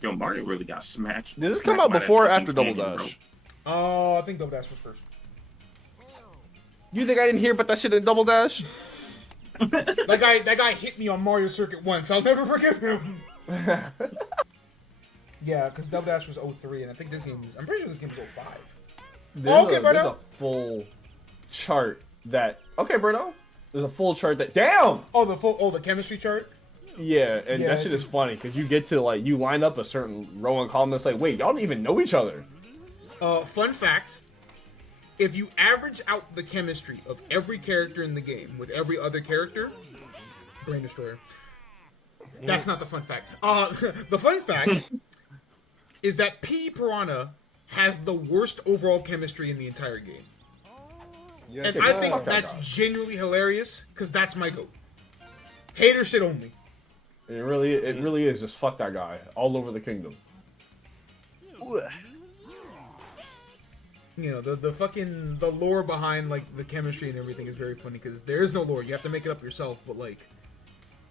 Yo, Mario really got smacked. Did this come smacked out by before or that after fucking Double cannon, Dash? I think Double Dash was first. You think I didn't hear about that shit in Double Dash? That guy hit me on Mario Circuit once. I'll never forgive him. Yeah, because Double Dash was 03, and I think this game was. I'm pretty sure this game was 05. Okay, there's Berto. a full chart that. Okay, Berto. There's a full chart that. Damn. The chemistry chart. Yeah, and Yeah, that shit is funny because you get to like you line up a certain row and column. It's like, wait, y'all don't even know each other. Fun fact: if you average out the chemistry of every character in the game with every other character, Brain Destroyer. That's not the fun fact. The fun fact is that P Piranha has the worst overall chemistry in the entire game. Yes, And I sir. think that's genuinely hilarious, because that's my goat. Hater shit only. It really is just fuck that guy all over the kingdom. You know, the lore behind, like, the chemistry and everything is very funny, because there is no lore. You have to make it up yourself, but, like,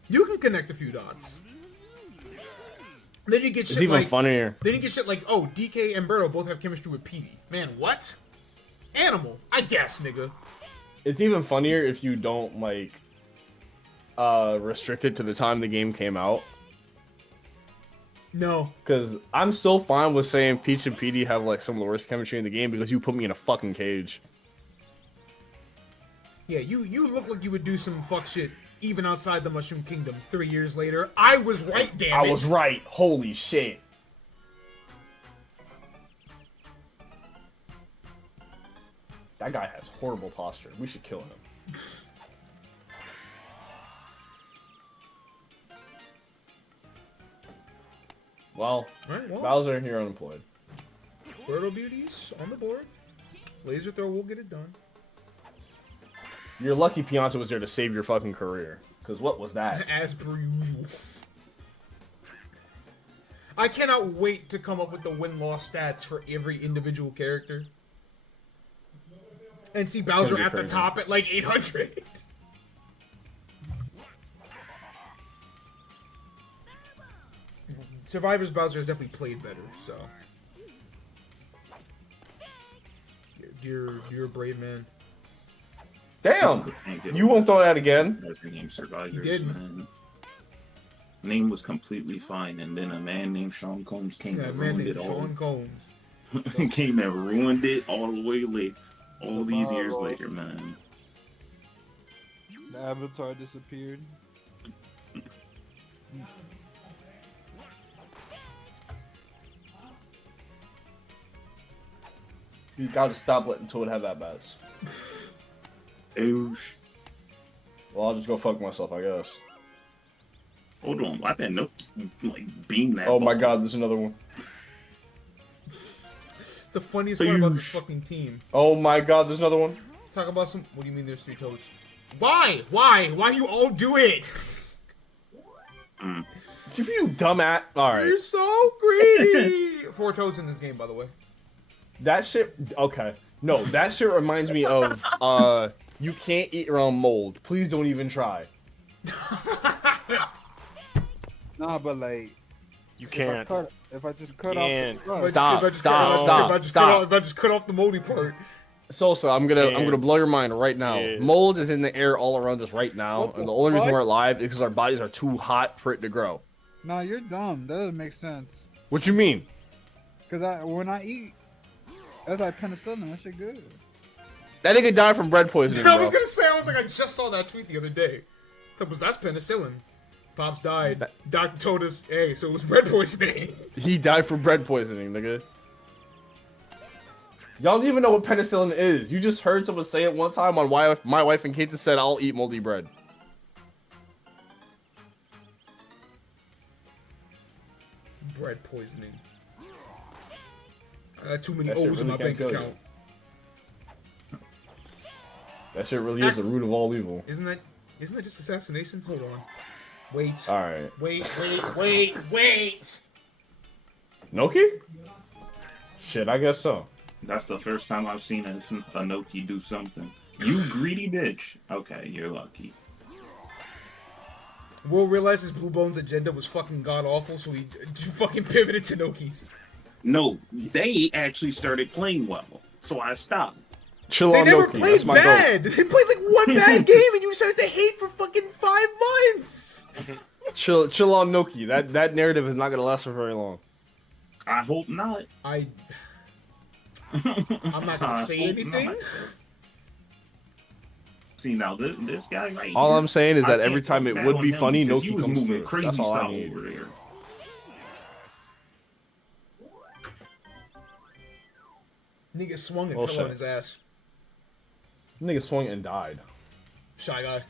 you can connect a few dots. Then you get shit It's even like, funnier. Then you get shit like, oh, DK and Berto both have chemistry with Petey. Man, what? Animal. I guess, nigga. It's even funnier if you don't like restrict it to the time the game came out. No. Because I'm still fine with saying Peach and PD have like some of the worst chemistry in the game because you put me in a fucking cage. Yeah, you look like you would do some fuck shit even outside the Mushroom Kingdom 3 years later. I was right, damn it. I was right. Holy shit. That guy has horrible posture. We should kill him. Well, Alright, well, Bowser, you're unemployed. Birdo Beauties on the board. Laser throw will get it done. You're lucky Pianta was there to save your fucking career. Because what was that? As per usual. I cannot wait to come up with the win-loss stats for every individual character. And see Bowser be at the crazy. top at like 800. Survivors Bowser has definitely played better, so. You're a brave man. Damn! You won't throw that again. As the game Survivors, He did. man. Name was completely fine, and then a man named Sean Combs came Yeah, and man ruined named it all. Sean Combs. Came and ruined it all the way late. All these years later, man. The avatar disappeared. You gotta stop letting Toad have that bats. Oosh. Well, I'll just go fuck myself, I guess. Hold on, I didn't know. Like, beam that. Oh my ball. god, there's another one. It's the funniest part about this Boosh. fucking team. Oh my god, there's another one. Talk about some. What do you mean there's 3 Toads? Why? Why? Why do you all do it? You dumb at. Alright. You're so greedy. 4 Toads in this game, by the way. That shit. Okay. No, that shit reminds me of. You can't eat your own mold. Please don't even try. Nah, but like, You can't. if I just cut off Can't. the crust, Stop, If I just cut off the moldy part. Sosa, I'm gonna blow your mind right now. Yeah. Mold is in the air all around us right now, What the and the only reason fuck? we're alive is because our bodies are too hot for it to grow. nah, you're dumb. That doesn't make sense. What you mean? Cause when I eat, that's like penicillin. That shit good. That nigga died from bread poisoning, I bro. was gonna say, I just saw that tweet the other day. That's penicillin. Pops died. Doctor told us, hey, so it was bread poisoning. He died from bread poisoning, nigga. Y'all don't even know what penicillin is. You just heard someone say it one time on why my wife and Kate said I'll eat moldy bread. Bread poisoning. I got too many That shit O's in my really bank can't kill account. That shit really is the root of all evil. Isn't that just assassination? Hold on. Wait. Alright. Wait. Noki? Shit, I guess so. That's the first time I've seen a Noki do something. You greedy bitch. Okay, you're lucky. Will realized his Blue Bones agenda was fucking god awful, so he fucking pivoted to Nokis. No, they actually started playing well, so I stopped. Chill They on never Noki. played That's my bad. They played like one bad game, and you started to hate for fucking 5 months. goat. Chill on Noki. That narrative is not gonna last for very long. I hope not. I'm not gonna say anything. Not. See now, this guy right All here, I'm saying is I that can't every time talk it bad would on be him funny, because Noki he was comes moving through. crazy That's all I style need. over there. Nigga swung and Well, fell shit. on his ass. Nigga swung and died. Shy guy.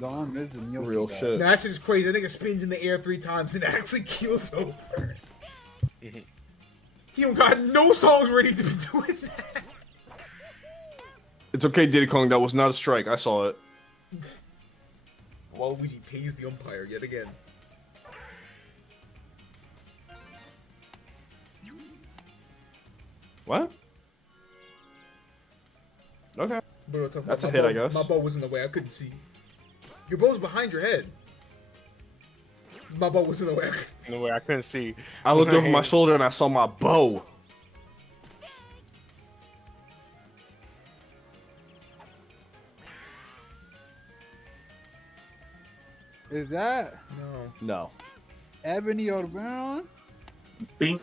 Gone is the Nyoki Real guy. shit. Nah, that shit is crazy. That nigga spins in the air 3 times and actually keels over. He don't got no songs ready to be doing that. It's okay, Diddy Kong. That was not a strike. I saw it. Waluigi pays the umpire yet again. What? Okay. Bro, talk That's about a my hit, bow- I guess. My bow was in the way. I couldn't see. Your bow's behind your head. My bow was in the way. I couldn't see. No way, I couldn't see. I looked over my shoulder and I saw my bow. Is that No. No. Ebony or Brown? Bink.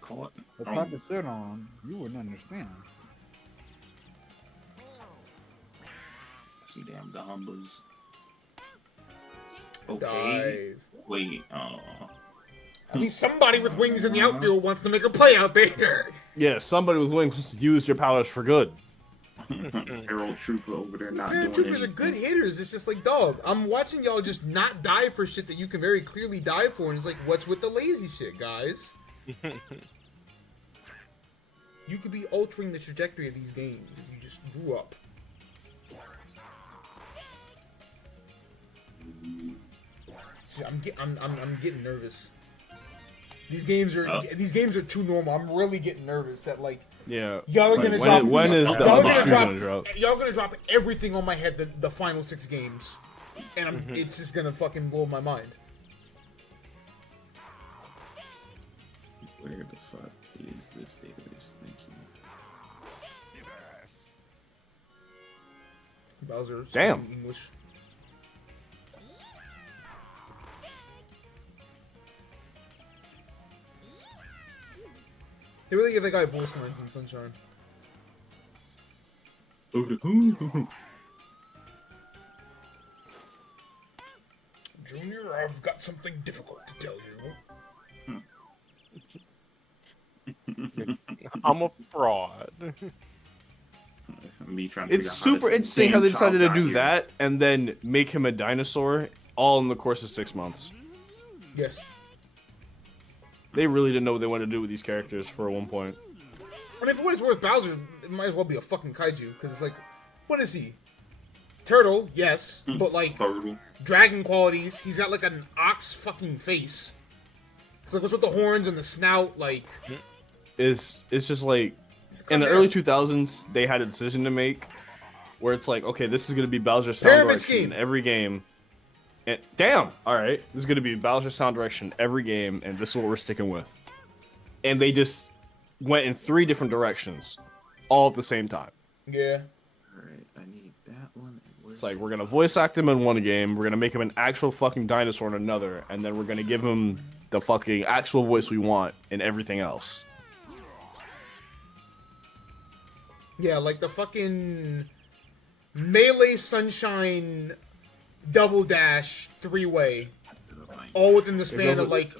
Caught. The type of shit on, you wouldn't understand. Some damn Gambas. Okay. Dive. Wait. At least somebody with wings in the outfield wants to make a play out there. Yeah, somebody with wings use your powers for good. Harold Trooper over there not doing Paratroopers are anything. good hitters. It's just like, dog, I'm watching y'all just not dive for shit that you can very clearly dive for, and it's like, what's with the lazy shit, guys? You could be altering the trajectory of these games if you just grew up. Shit, I'm getting nervous. These games are too normal. I'm really getting nervous that like Yeah. y'all are Like, gonna when drop. when is the y'all other gonna shoe drop, gonna drop? Y'all gonna drop everything on my head the final 6 games, and it's just gonna fucking blow my mind. Where the fuck is this database? Thank you. Bowser. Damn. speaking English. They really give that guy voice lines in Sunshine. Junior, I've got something difficult to tell you. I'm a fraud. Me trying to It's figure out how super this interesting how damn they decided to child got do here. that and then make him a dinosaur all in the course of 6 months. Yes. They really didn't know what they wanted to do with these characters for one point. I mean, for what it's worth, Bowser it might as well be a fucking kaiju, because it's like, what is he? Turtle, yes, but like, Turtle. dragon qualities, he's got like an ox fucking face. It's like, what's with the horns and the snout, like... It's just like he's in the kinda- early 2000s they had a decision to make where it's like, okay, this is gonna be Bowser's sound Pyramid direction scheme. in every game. And damn, all right, this is gonna be Bowser's sound direction every game, and this is what we're sticking with. And they just went in 3 different directions, all at the same time. Yeah. Alright, I need that one. It's like we're gonna voice act him in one game, we're gonna make him an actual fucking dinosaur in another, and then we're gonna give him the fucking actual voice we want in everything else. Yeah, like the fucking Melee Sunshine Double Dash 3-way. All within the span of like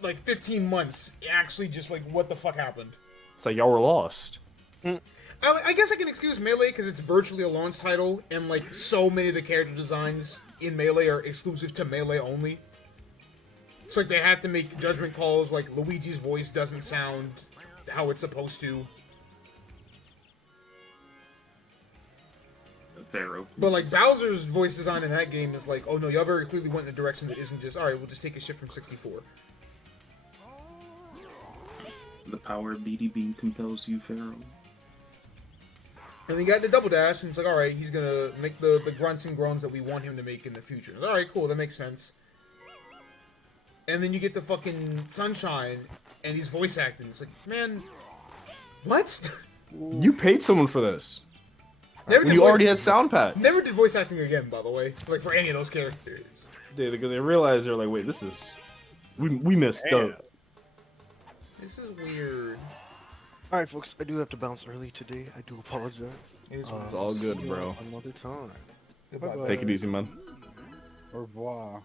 like 15 months, actually just like what the fuck happened. It's like y'all were lost. I guess I can excuse Melee because it's virtually a launch title, and like so many of the character designs in Melee are exclusive to Melee only. So like they had to make judgment calls, like Luigi's voice doesn't sound how it's supposed to. Pharaoh. But like Bowser's voice design in that game is like, oh no, y'all very clearly went in a direction that isn't just, alright, we'll just take a shit from 64. The power of BDB compels you, Pharaoh. And we got the double dash, and it's like, alright, he's gonna make the grunts and groans that we want him to make in the future. Alright, cool, that makes sense. And then you get the fucking Sunshine, and he's voice acting. It's like, man, what? You paid someone for this. Never When did you voice- already had sound pads. Never did voice acting again, by the way. Like, for any of those characters. Dude, because they realized they're like, wait, this is... We missed up. This is weird. Alright, folks, I do have to bounce early today. I do apologize. It's It's all good, See you bro. Another time. Goodbye. Take it easy, man. Au revoir.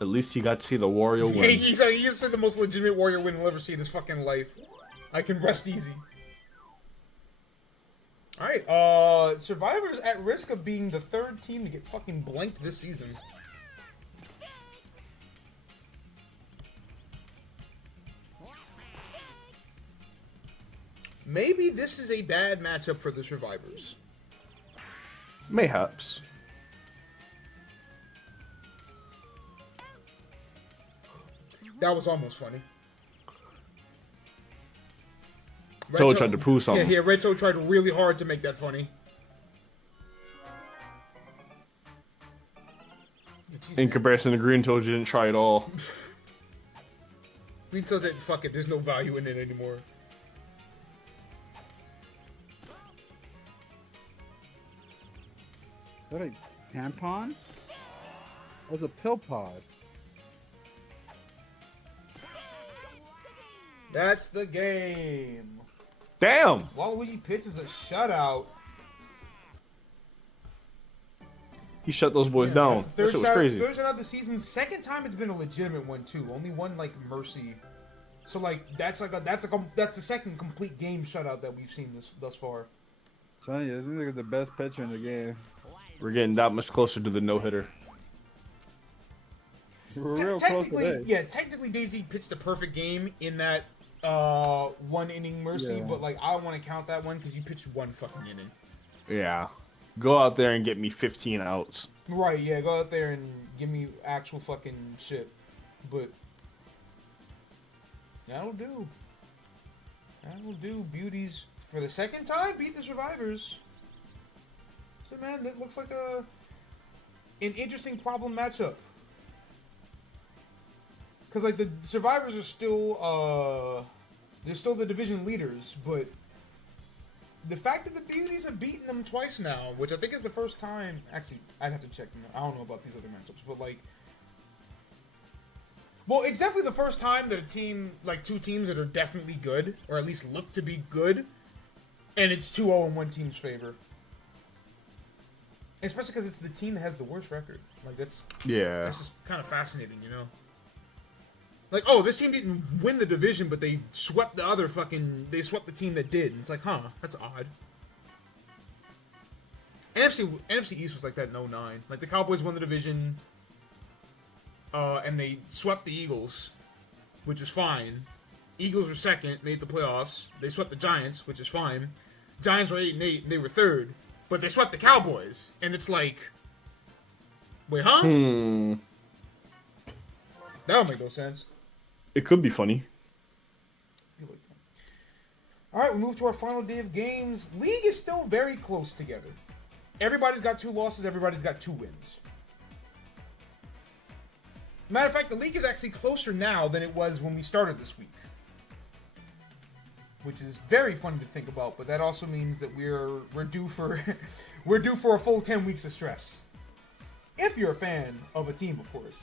At least you got to see the Wario Yeah, win. he said the most legitimate Warrior win he'll ever see in his fucking life. I can rest easy. Alright, Survivor's at risk of being the third team to get fucking blanked this season. Maybe this is a bad matchup for the Survivors. Mayhaps. That was almost funny. Toe Red tried to prove something. Yeah, Red Toe tried really hard to make that funny. Yeah, geez, In comparison to Green Toe, you didn't try at all. Green Toe said, fuck it, there's no value in it anymore. Is that a tampon? Oh, it's a pill pod. That's the game. Damn! Waluigi pitches a shutout. He shut those boys Yeah, down. that's the That shit was crazy. Third shutout of the season. Second time it's been a legitimate one too. Only one like Mercy. So like that's the second complete game shutout that we've seen thus far. Telling you, this is like the best pitcher in the game. We're getting that much closer to the no-hitter. We're real close today. Yeah, technically Daisy pitched a perfect game in that one inning Mercy, Yeah. but like I don't want to count that one because you pitched one fucking inning. Yeah. Go out there and get me 15 outs. Right, yeah, go out there and give me actual fucking shit. But that'll do. That'll do. Beauties for the second time beat the Survivors. So man, that looks like an interesting problem matchup. Cause like the Survivors are still they're still the division leaders, but the fact that the Beauties have beaten them twice now, which I think is the first time. Actually, I'd have to check them. I don't know about these other matchups, but like, well, it's definitely the first time that a team, like two teams that are definitely good, or at least look to be good, and it's 2-0 in one team's favor. Especially because it's the team that has the worst record. Like that's just kind of fascinating, you know. Like, oh, this team didn't win the division, but they swept they swept the team that did. And it's like, huh, that's odd. NFC East was like that in 09. Like, the Cowboys won the division, and they swept the Eagles, which is fine. Eagles were second, made the playoffs. They swept the Giants, which is fine. Giants were 8-8, and they were third. But they swept the Cowboys, and it's like, wait, huh? That don't make no sense. It could be funny. Alright, we move to our final day of games. League is still very close together. Everybody's got 2 losses, everybody's got 2 wins. Matter of fact, the league is actually closer now than it was when we started this week. Which is very fun to think about, but that also means that we're due for we're due for a full 10 weeks of stress. If you're a fan of a team, of course.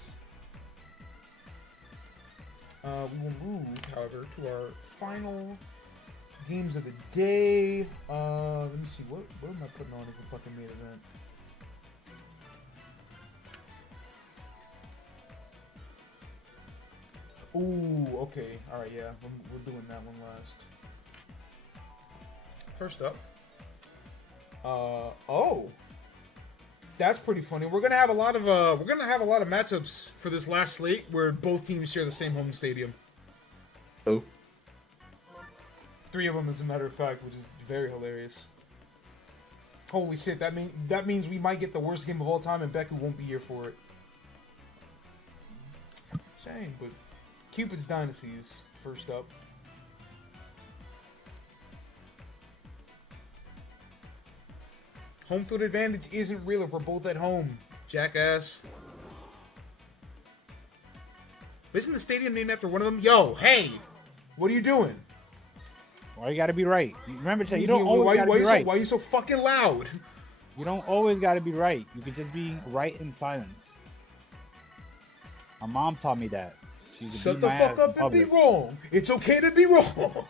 We will move, however, to our final games of the day. Let me see, what am I putting on as the fucking main event? Ooh, okay. Alright, yeah. We're doing that one last. First up. Oh. That's pretty funny. We're gonna have a lot of matchups for this last slate where both teams share the same home stadium. Oh. 3 of them, as a matter of fact, which is very hilarious. Holy shit! That means we might get the worst game of all time, and Beku won't be here for it. Shame, but Cupid's Dynasty is first up. Home field advantage isn't real if we're both at home, jackass. Isn't the stadium named after one of them? Yo, hey! What are you doing? Why you gotta be right? Remember, you don't always gotta be right. Why are you so fucking loud? You don't always gotta be right. You can just be right in silence. My mom taught me that. She used to Shut beat the my fuck ass up in and be public. wrong. It's okay to be wrong.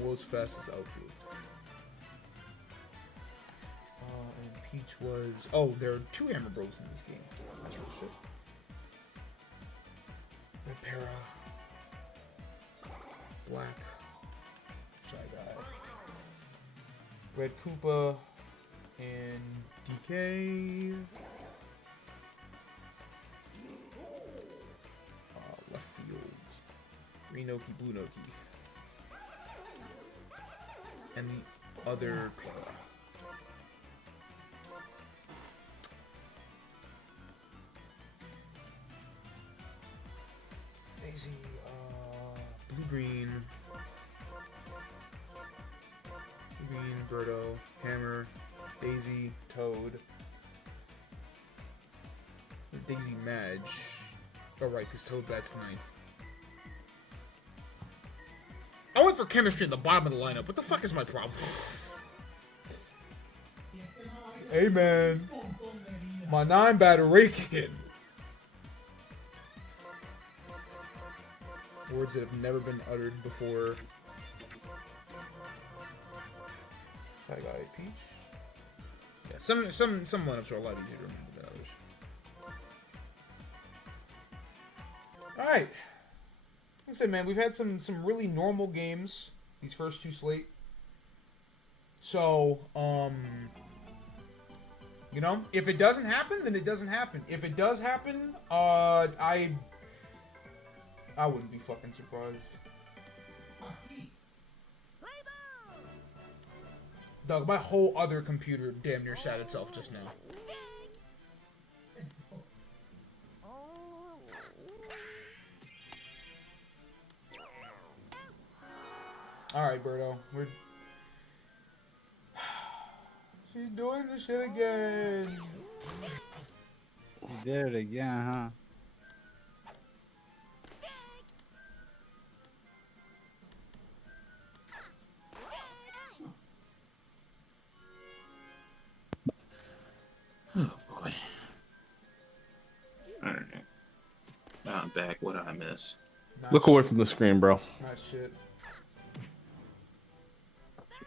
World's fastest outfield. And Peach was... Oh, there are 2 Hammer Bros in this game. That's real shit. Red Para. Black. Shy Guy. Red Koopa. And DK. Left field. Green Noki, Blue Noki. And the other Para. Daisy, Blue-Green. Blue-Green, Birdo, Hammer, Daisy, Toad. Daisy, Madge. Oh, right, because Toad bats 9th. I went for chemistry in the bottom of the lineup. What the fuck is my problem? Hey, man. My 9-batter raking. Words that have never been uttered before. Shy Guy, Peach. Yeah, some lineups are a lot easier to remember than others. Alright. Like I said, man, we've had some really normal games these first 2 slate. So, you know, if it doesn't happen, then it doesn't happen. If it does happen, I wouldn't be fucking surprised. Dog, my whole other computer damn near sat itself just now. Alright, Birdo. She's doing this shit again. You did it again, huh? Oh boy. Alright. I'm back. What did I miss? Look away from the screen, bro. Not shit.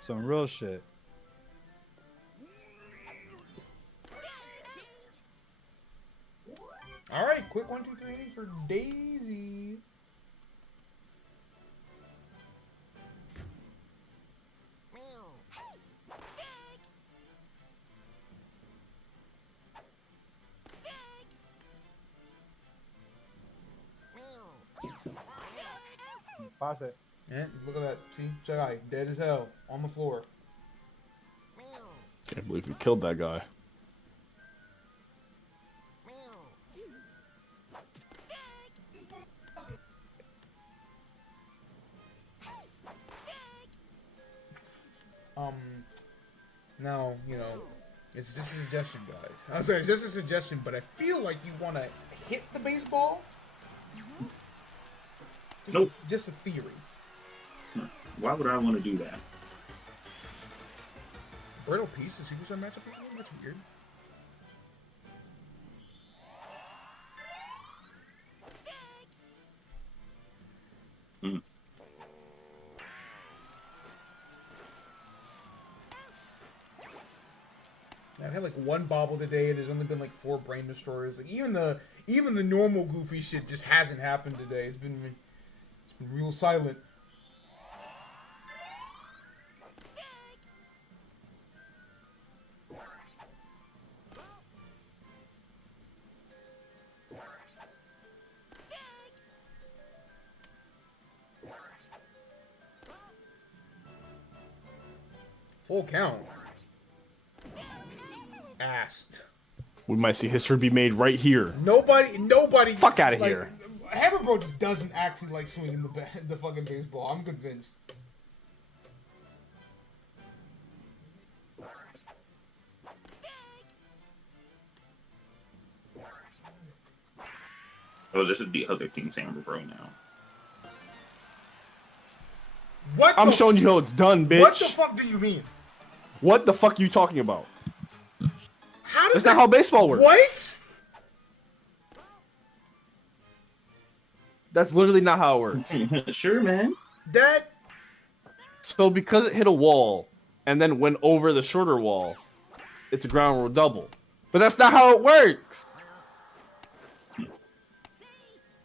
Some real shit. Alright, quick 1, 2, 3 for Daisy. Pass it. Yeah, look at that. See? Check out. Dead as hell. On the floor. Can't believe you killed that guy. Now, you know, it's just a suggestion, guys. I was saying, it's just a suggestion, but I feel like you want to hit the baseball. Nope. Just a theory. Why would I want to do that? Brittle Piece, the Superstar matchup? That's weird. Hmm. I've had like one bobble today. There's only been like 4 brain destroyers. Like even the normal goofy shit just hasn't happened today. It's been real silent. Full count. Asked. We might see history be made right here. Nobody. Fuck outta here. Hammer Bro just doesn't actually like swinging the fucking baseball. I'm convinced. Oh, this is the other team's Hammer Bro now. What? I'm showing you how it's done, bitch. What the fuck do you mean? What the fuck are you talking about? How does That's not how baseball works. What? That's literally not how it works. Sure, man. That. So because it hit a wall and then went over the shorter wall, it's a ground rule double. But that's not how it works.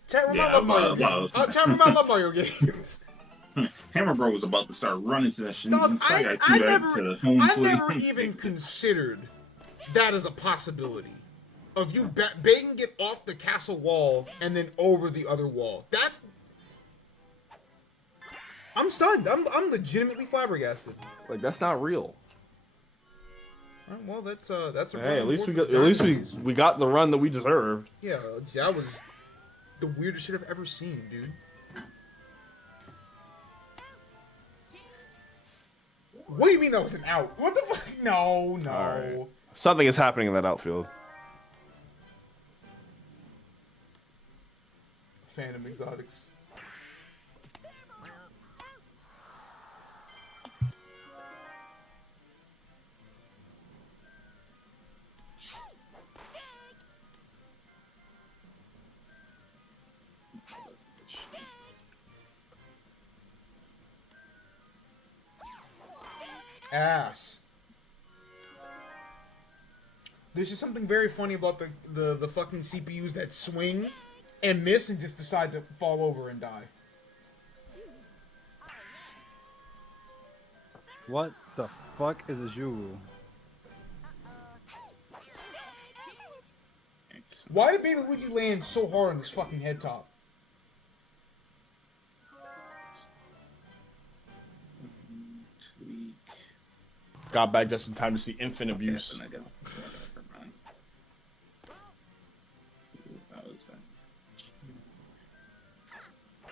Chat room, I love Mario games. Chat room, I love Mario games. Hammer Bro was about to start running to that shit. Dog, I never even considered that as a possibility. Of you banging it off the castle wall and then over the other wall. That's... I'm stunned. I'm legitimately flabbergasted. Like, that's not real. Well, that's a hey, at least we got the run that we deserved. Yeah, that was the weirdest shit I've ever seen, dude. What do you mean that was an out? What the fuck? No. Right. Something is happening in that outfield. Phantom Exotics. Ass. There's just something very funny about the fucking CPUs that swing and miss and just decide to fall over and die. What the fuck is a Zhu? Why did Baby Luigi land so hard on his fucking head top? Got back just in time to see infant abuse.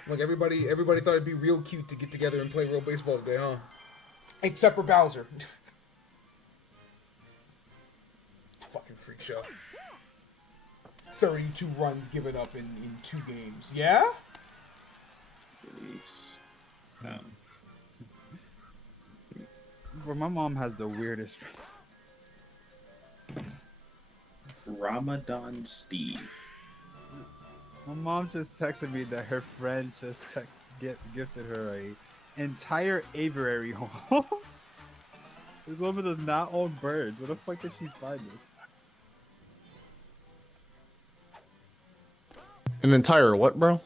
Look, everybody thought it'd be real cute to get together and play real baseball today, huh? Except for Bowser. Fucking freak show. 32 runs given up in 2 games. Yeah? Bro, my mom has the weirdest. Ramadan Steve. My mom just texted me that her friend just gifted her a entire aviary home. This woman does not own birds. Where the fuck did she find this? An entire what, bro?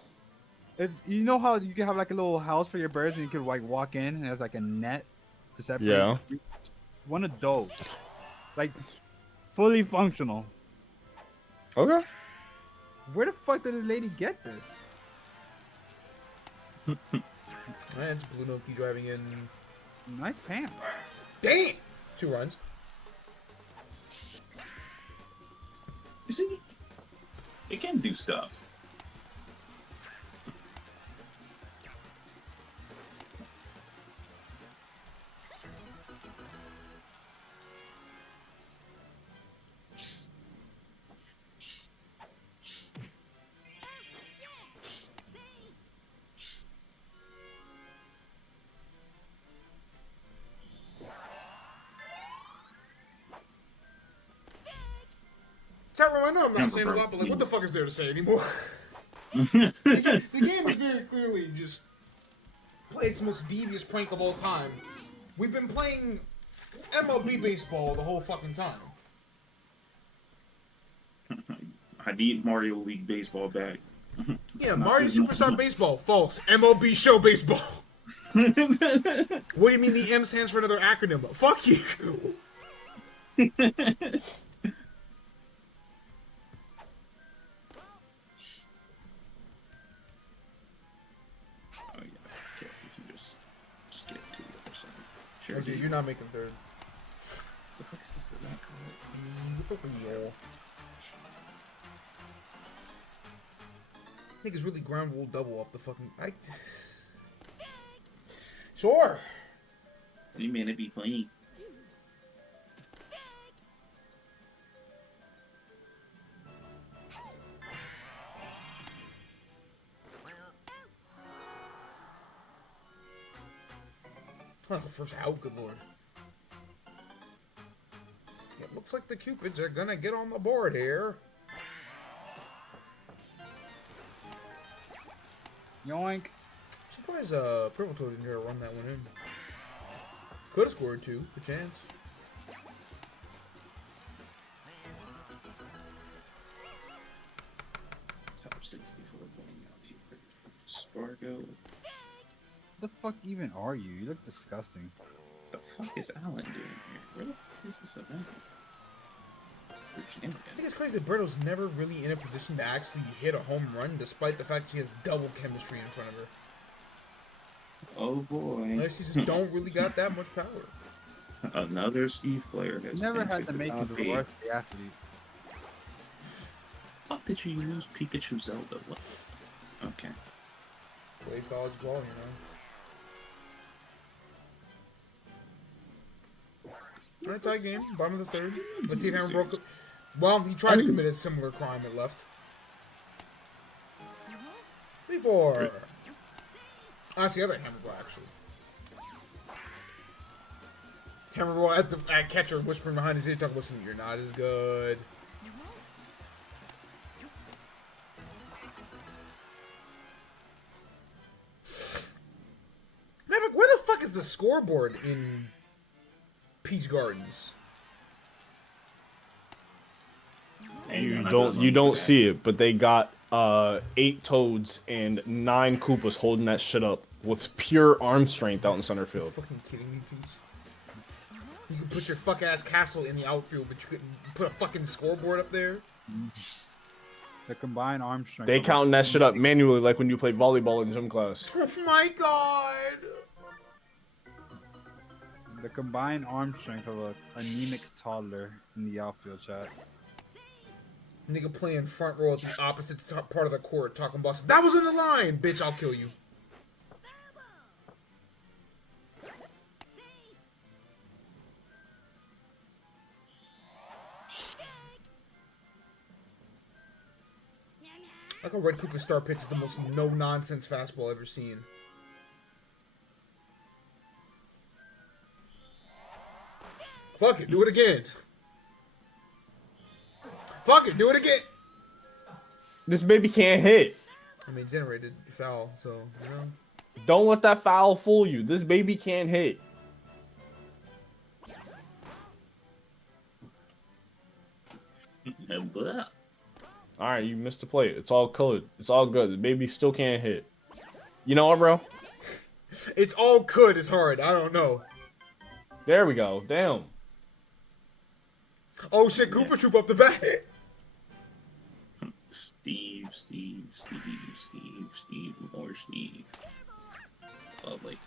It's, you know how you can have like a little house for your birds and you can like walk in and there's like a net to separate. Yeah. One of those, like fully functional. Okay. Where the fuck did this lady get this? It's Blue Noki driving in. Nice pants. Damn! 2 runs. You see, it can do stuff. I know I'm not saying a lot, but like, what the fuck is there to say anymore? The game is very clearly just played its most devious prank of all time. We've been playing MLB baseball the whole fucking time. I need Mario League Baseball back. Yeah, Mario Superstar Baseball. False. MLB Show Baseball. What do you mean the M stands for another acronym? Fuck you. Oh yes, it's good. You can just skip to the other side. Sure. Okay, you're not making third. The fuck is this? Not The fuck are you all? Niggas really ground rule double off the fucking. Sure. What do you mean it'd be funny? That's the first out, good lord. It looks like the Cupids are gonna get on the board here. Yoink. Surprised Purple Toad didn't try to run that one in. Could have scored two, a chance. Top 64 going out here. Spargo. What the fuck even are you? You look disgusting. The fuck is Alan doing here? Where the fuck is this event? I think it's crazy that Berto's never really in a position to actually hit a home run, despite the fact she has double chemistry in front of her. Oh boy. Unless she just don't really got that much power. Another Steve player has Never had entered to the make top it the 8. varsity athlete. Fuck did you use Pikachu Zelda? What? Okay. Play college ball, you know. Alright, tie game. Bottom of the third. Let's see if Hammer broke it. Well, he tried to commit a similar crime at left. 3-4. That's the other Hammer ball, actually. Hammer ball at catcher, whispering behind his ear, talking, listen, you're not as good. Maverick, where the fuck is the scoreboard in Peach Gardens? You don't see it, but they got 8 Toads and 9 Koopas holding that shit up with pure arm strength out in center Are you field. fucking kidding me, Peach? You can put your fuck ass castle in the outfield, but you couldn't put a fucking scoreboard up there? The combined arm strength. They counting that shit up manually like when you play volleyball in gym class. Oh my god! The combined arm strength of a anemic toddler in the outfield chat. Nigga playing front row at the opposite part of the court, talking about that was in the line, bitch. I'll kill you. Like a Red Cooper Star pitch is the most no-nonsense fastball I've ever seen. Fuck it, do it again. Fuck it, do it again. This baby can't hit. I mean, generated foul, so, you know. Don't let that foul fool you. This baby can't hit. Alright, you missed a play. It's all colored. It's all good. The baby still can't hit. You know what, bro? It's all could is hard. I don't know. There we go. Damn. Oh shit, Cooper Troop up the bat. Steve, more Steve. Lovely.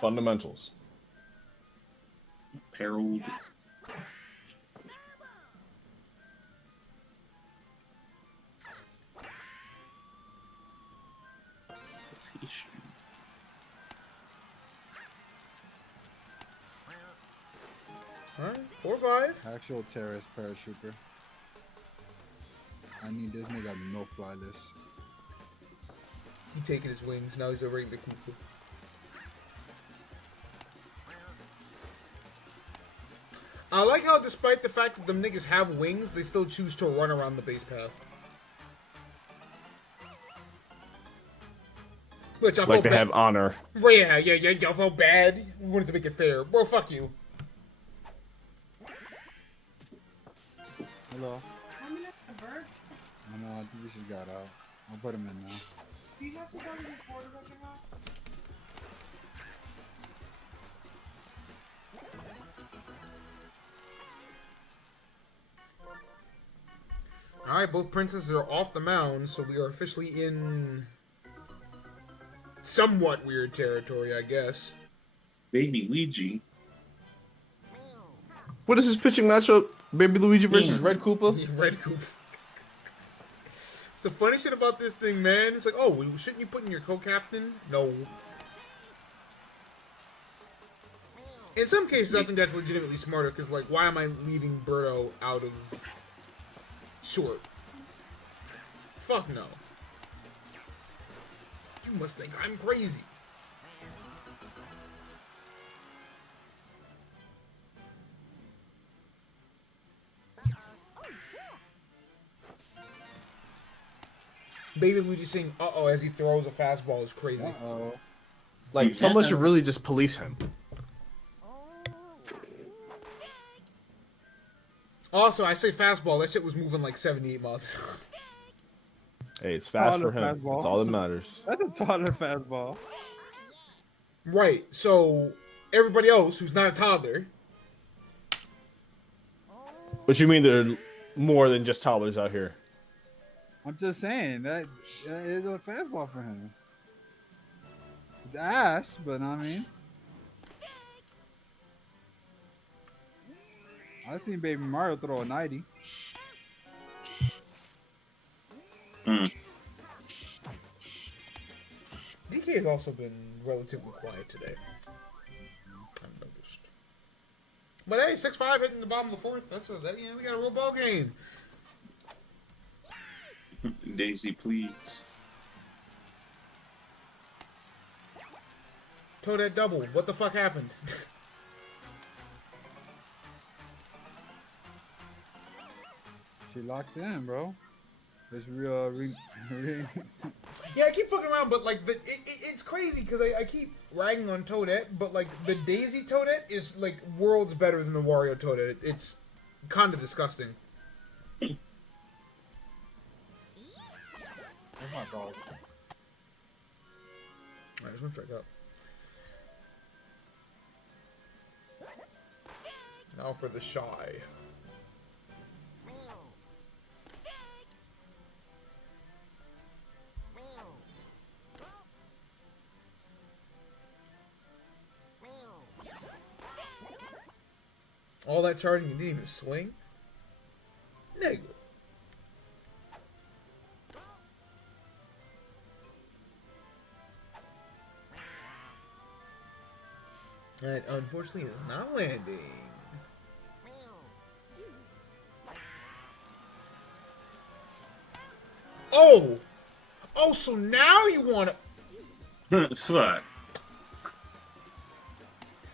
Fundamentals. Harold. What's he shooting? Alright, 4-5. Actual terrorist paratrooper. I need this nigga to no-fly this. He taking his wings, now he's a regular Cooper. I like how despite the fact that them niggas have wings, they still choose to run around the base path. Which I Like they have honor. Yeah, I felt bad. We wanted to make it fair. Bro, fuck you. Hello. I know, I think you just got out. I'll put him in now. Do you have to go to your quarterback now? Alright, both princesses are off the mound, so we are officially in somewhat weird territory, I guess. Baby Luigi. What is this pitching matchup? Baby Luigi versus Red Koopa? Yeah, Red Koopa. It's the funny shit about this thing, man. It's like, oh, shouldn't you put in your co-captain? No. In some cases, I think that's legitimately smarter, because, like, why am I leaving Birdo out of short? Fuck no. You must think I'm crazy. Baby Luigi saying "uh-oh" as he throws a fastball is crazy. Uh-oh. Like, someone should really just police him. Also, I say fastball. That shit was moving like 78 miles an hour. Hey, it's fast for Taller him. fastball. That's all that matters. That's a taller fastball. Right. So everybody else who's not a toddler. But you mean there are more than just toddlers out here? I'm just saying that is a fastball for him. It's ass, but I mean, I seen Baby Mario throw a 90. DK has also been relatively quiet today. I've noticed. But hey, 6-5 hitting the bottom of the fourth. We got a real ball game. Daisy, please. Toadette double. What the fuck happened? She locked in, bro. This real. Yeah, I keep fucking around, but like it's crazy because I keep ragging on Toadette, but like the Daisy Toadette is like worlds better than the Wario Toadette. It's kind of disgusting. Oh my god. I just want to check out. Now for the shy. All that charging, you didn't even swing? Nigga. That unfortunately is not landing. Oh! Oh, so now you want to... Fuck.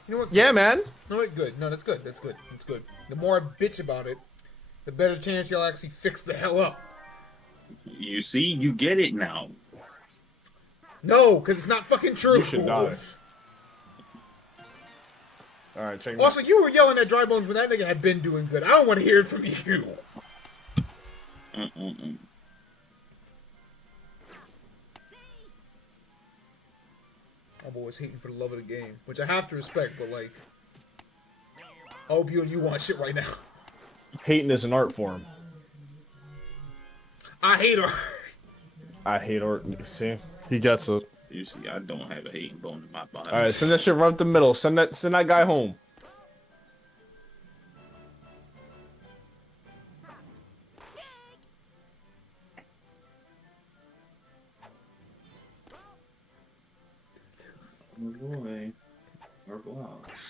You know what? Yeah, man. No, wait, good. No, that's good. That's good. That's good. The more I bitch about it, the better chance you'll actually fix the hell up. You see, you get it now. No, because it's not fucking true. You should die. Alright, check me. Also, you were yelling at Dry Bones when that nigga had been doing good. I don't want to hear it from you. I'm always hating for the love of the game, which I have to respect, but like, I hope you want shit right now. Hating is an art form. I hate her. I hate art. See? He gets it. You see, I don't have a hating bone in my body. Alright, send that shit right up the middle. Send that guy home. Oh boy. Or blocks.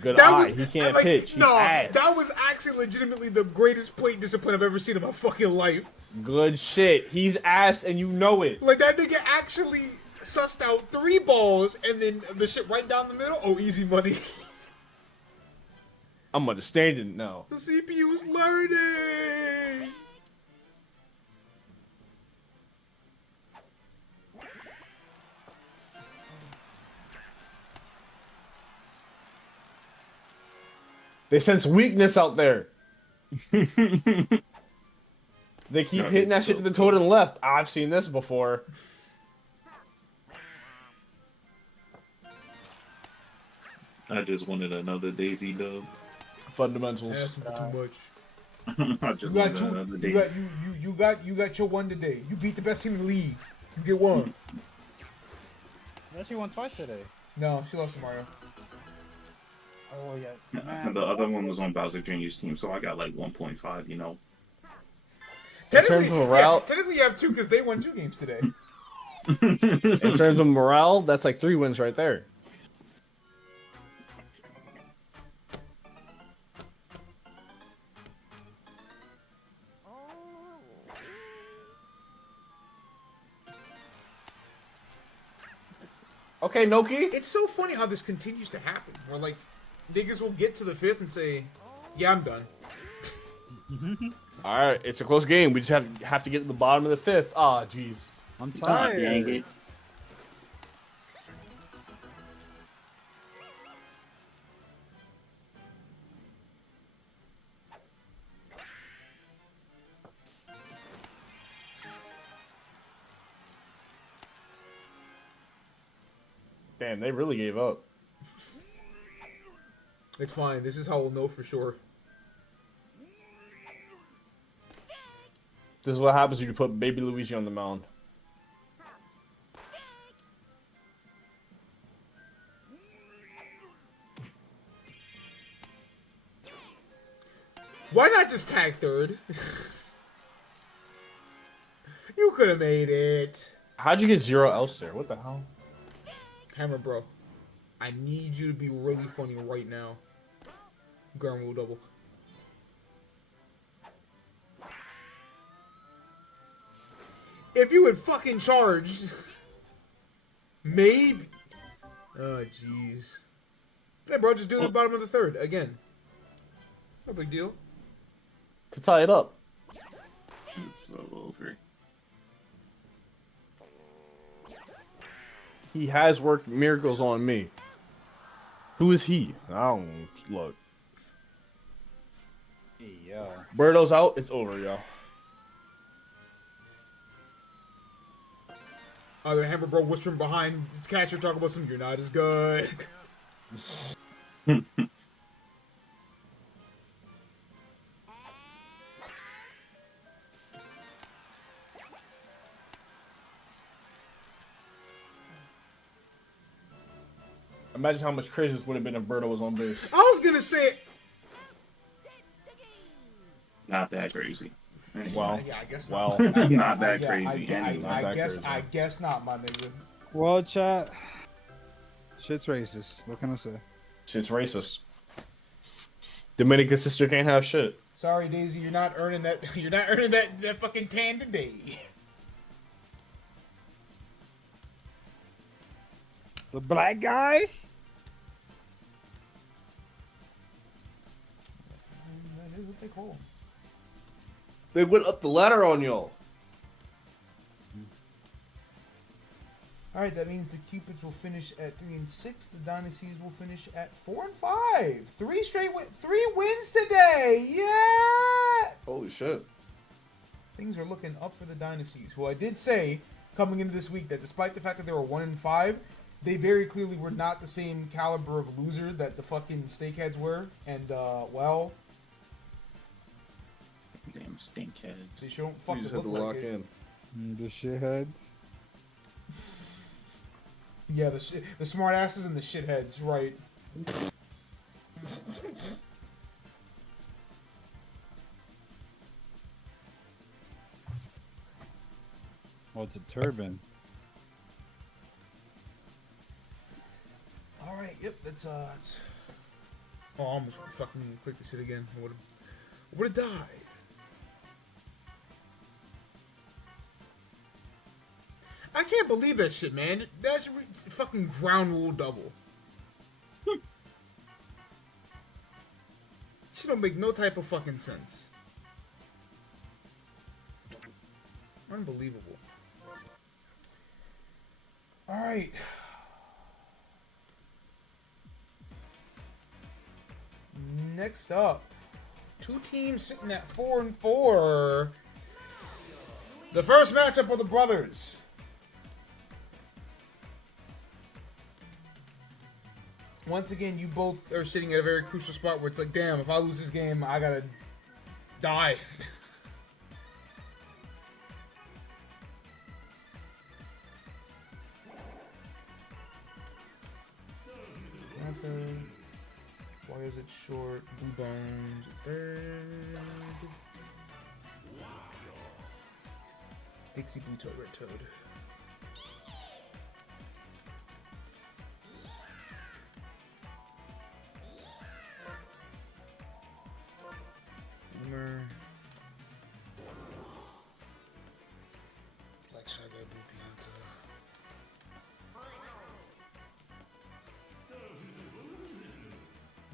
Good That eye. was, He can't like, pitch. He's no, ass. that was actually legitimately the greatest plate discipline I've ever seen in my fucking life. Good shit. He's ass and you know it. Like, that nigga actually sussed out 3 balls and then the shit right down the middle. Oh, easy money. I'm understanding now. The CPU's learning. They sense weakness out there. They keep No, hitting it's that shit so to the totem left. I've seen this before. I just wanted another Daisy dub. Fundamentals. Asking for too much. I You just got wanted two. another You Daisy. got your one today. You beat the best team in the league. You get one. Yeah, she won twice today. No, she lost to Mario. Oh yeah. Man. The other one was on Bowser Jr.'s team, so I got like 1.5, you know. Technically, terms of morale- technically you have two because they won 2 games today. In terms of morale, that's like 3 wins right there. Okay, Noki. It's so funny how this continues to happen. Where like niggas will get to the 5th and say, "Yeah, I'm done." All right, it's a close game. We just have to get to the bottom of the 5th. Ah, jeez. I'm God tired. dang it. Damn, they really gave up. It's fine. This is how we'll know for sure. This is what happens when you put Baby Luigi on the mound. Why not just tag 3rd? You could have made it. How'd you get 0 else there? What the hell? Hammer, bro. I need you to be really funny right now. Ground rule double. If you had fucking charged, maybe. Oh, jeez. Hey, bro, just do the bottom of the 3rd again. No big deal. To tie it up. It's so over. He has worked miracles on me. Who is he? I don't look. Yeah. Birdo's out. It's over, yo. The Hammer Bro whispering behind his catcher talking about something. You're not as good. Imagine how much crazy this would have been if Birdo was on base. I was gonna say. Not that crazy. Anyway. Wow. Yeah, I guess Wow. not. Not that Yeah, crazy. Anyway. I guess not, my nigga. Well, chat. Shit's racist. What can I say? Shit's racist. Dominican sister can't have shit. Sorry, Daisy, you're not earning that. You're not earning that fucking tan today. The black guy? That is what they call. They went up the ladder on y'all. All right, that means the Cupids will finish at 3 and 6. The Dynasties will finish at 4 and 5. 3 wins today. Yeah. Holy shit. Things are looking up for the Dynasties, who I did say coming into this week that despite the fact that they were 1 and 5, they very clearly were not the same caliber of loser that the fucking Snakeheads were. And well, Damn stinkheads. they sure don't You fucking just have look to like lock it. in. The shitheads. Yeah, the smart asses and the shitheads, right? Oh, it's a turban. All right, yep, that's it's... Oh, I almost fucking clicked this shit again. I would have died. I can't believe that shit, man. That's fucking ground rule double. Shit don't make no type of fucking sense. Unbelievable. All right. Next up, Two teams sitting at 4-4. The first matchup of the brothers. Once again, you both are sitting at a very crucial spot where it's like, damn, if I lose this game, I gotta die. Why is it short? Blue Bones, third. Dixie Blue Toad, Red Toad. Boomer. Black Saga, Blue Pianta.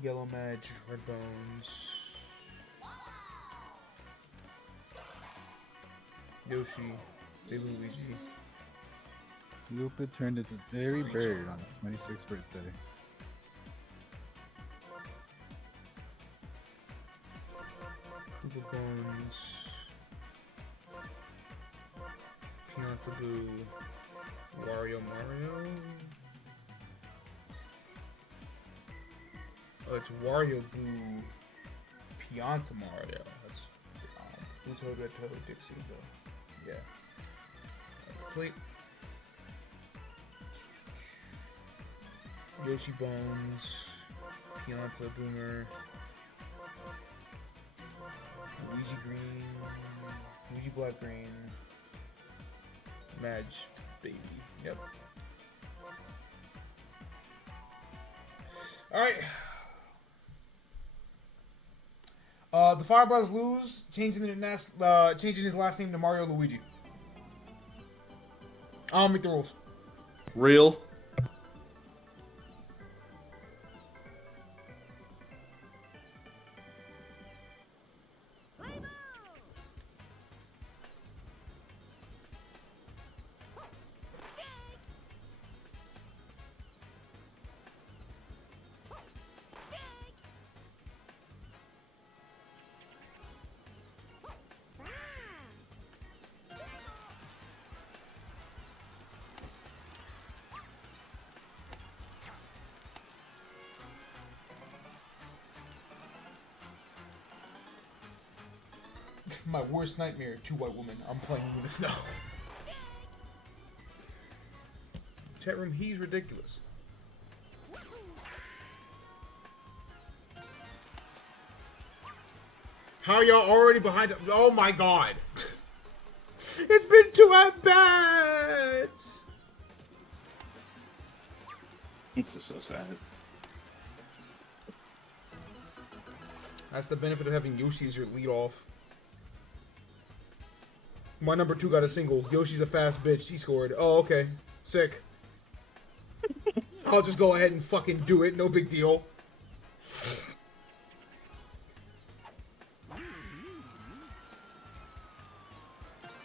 Yellow Madge, Red Bones. Yoshi, Baby Luigi. Lupa turned into Larry Bird on his 26th birthday. Koopa Bones. Pianta Boo. Wario Mario. Oh, it's Wario Boo. Pianta Mario. That's Blue Toad, Red Toad, Dixie, though. Yeah. Complete. Yoshi Bones. Pianta Boomer. Luigi Green. Luigi Black Green. Madge Baby. Yep. Alright. The Fire Brothers lose, changing his last name to Mario Luigi. I'll make the rules. Real. My worst nightmare, two white women. I'm playing in the snow. Chat room, he's ridiculous. How are y'all already behind? Oh my god. It's been 2 at-bats. This is so sad. That's the benefit of having Yoshi as your lead off. My number 2 got a single. Yoshi's a fast bitch. He scored. Oh, okay. Sick. I'll just go ahead and fucking do it. No big deal. Oh,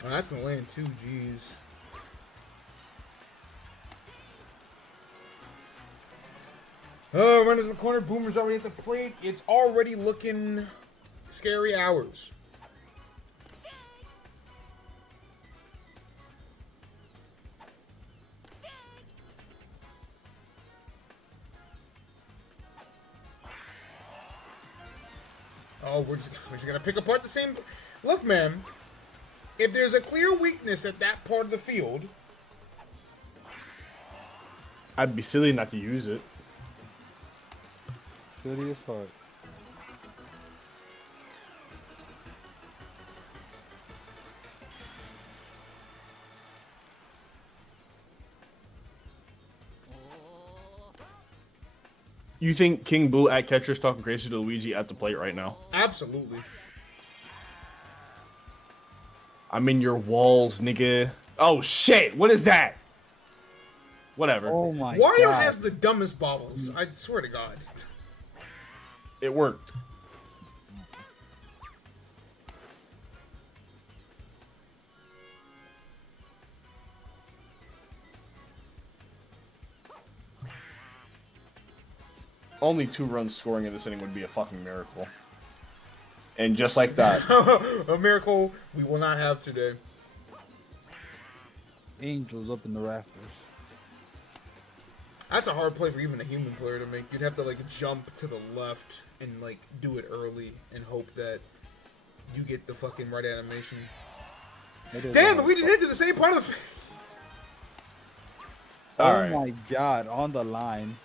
that's gonna land too. Jeez. Oh, runners in the corner. Boomer's already at the plate. It's already looking scary hours. Oh, we're just gonna pick apart the same. Look, man. If there's a clear weakness at that part of the field, I'd be silly not to use it. Silly as fuck. You think King Boo at catcher is talking crazy to Luigi at the plate right now? absolutely. I'm in your walls, nigga. Oh shit! What is that? Whatever. Oh my Wario god. has the dumbest bobbles. I swear to God. It worked. Only 2 runs scoring in this inning would be a fucking miracle. And just like that. A miracle we will not have today. Angels up in the rafters. That's a hard play for even a human player to make. You'd have to like jump to the left and like do it early and hope that you get the fucking right animation. Damn it, we just hit to the same part of the Oh my god, on the line.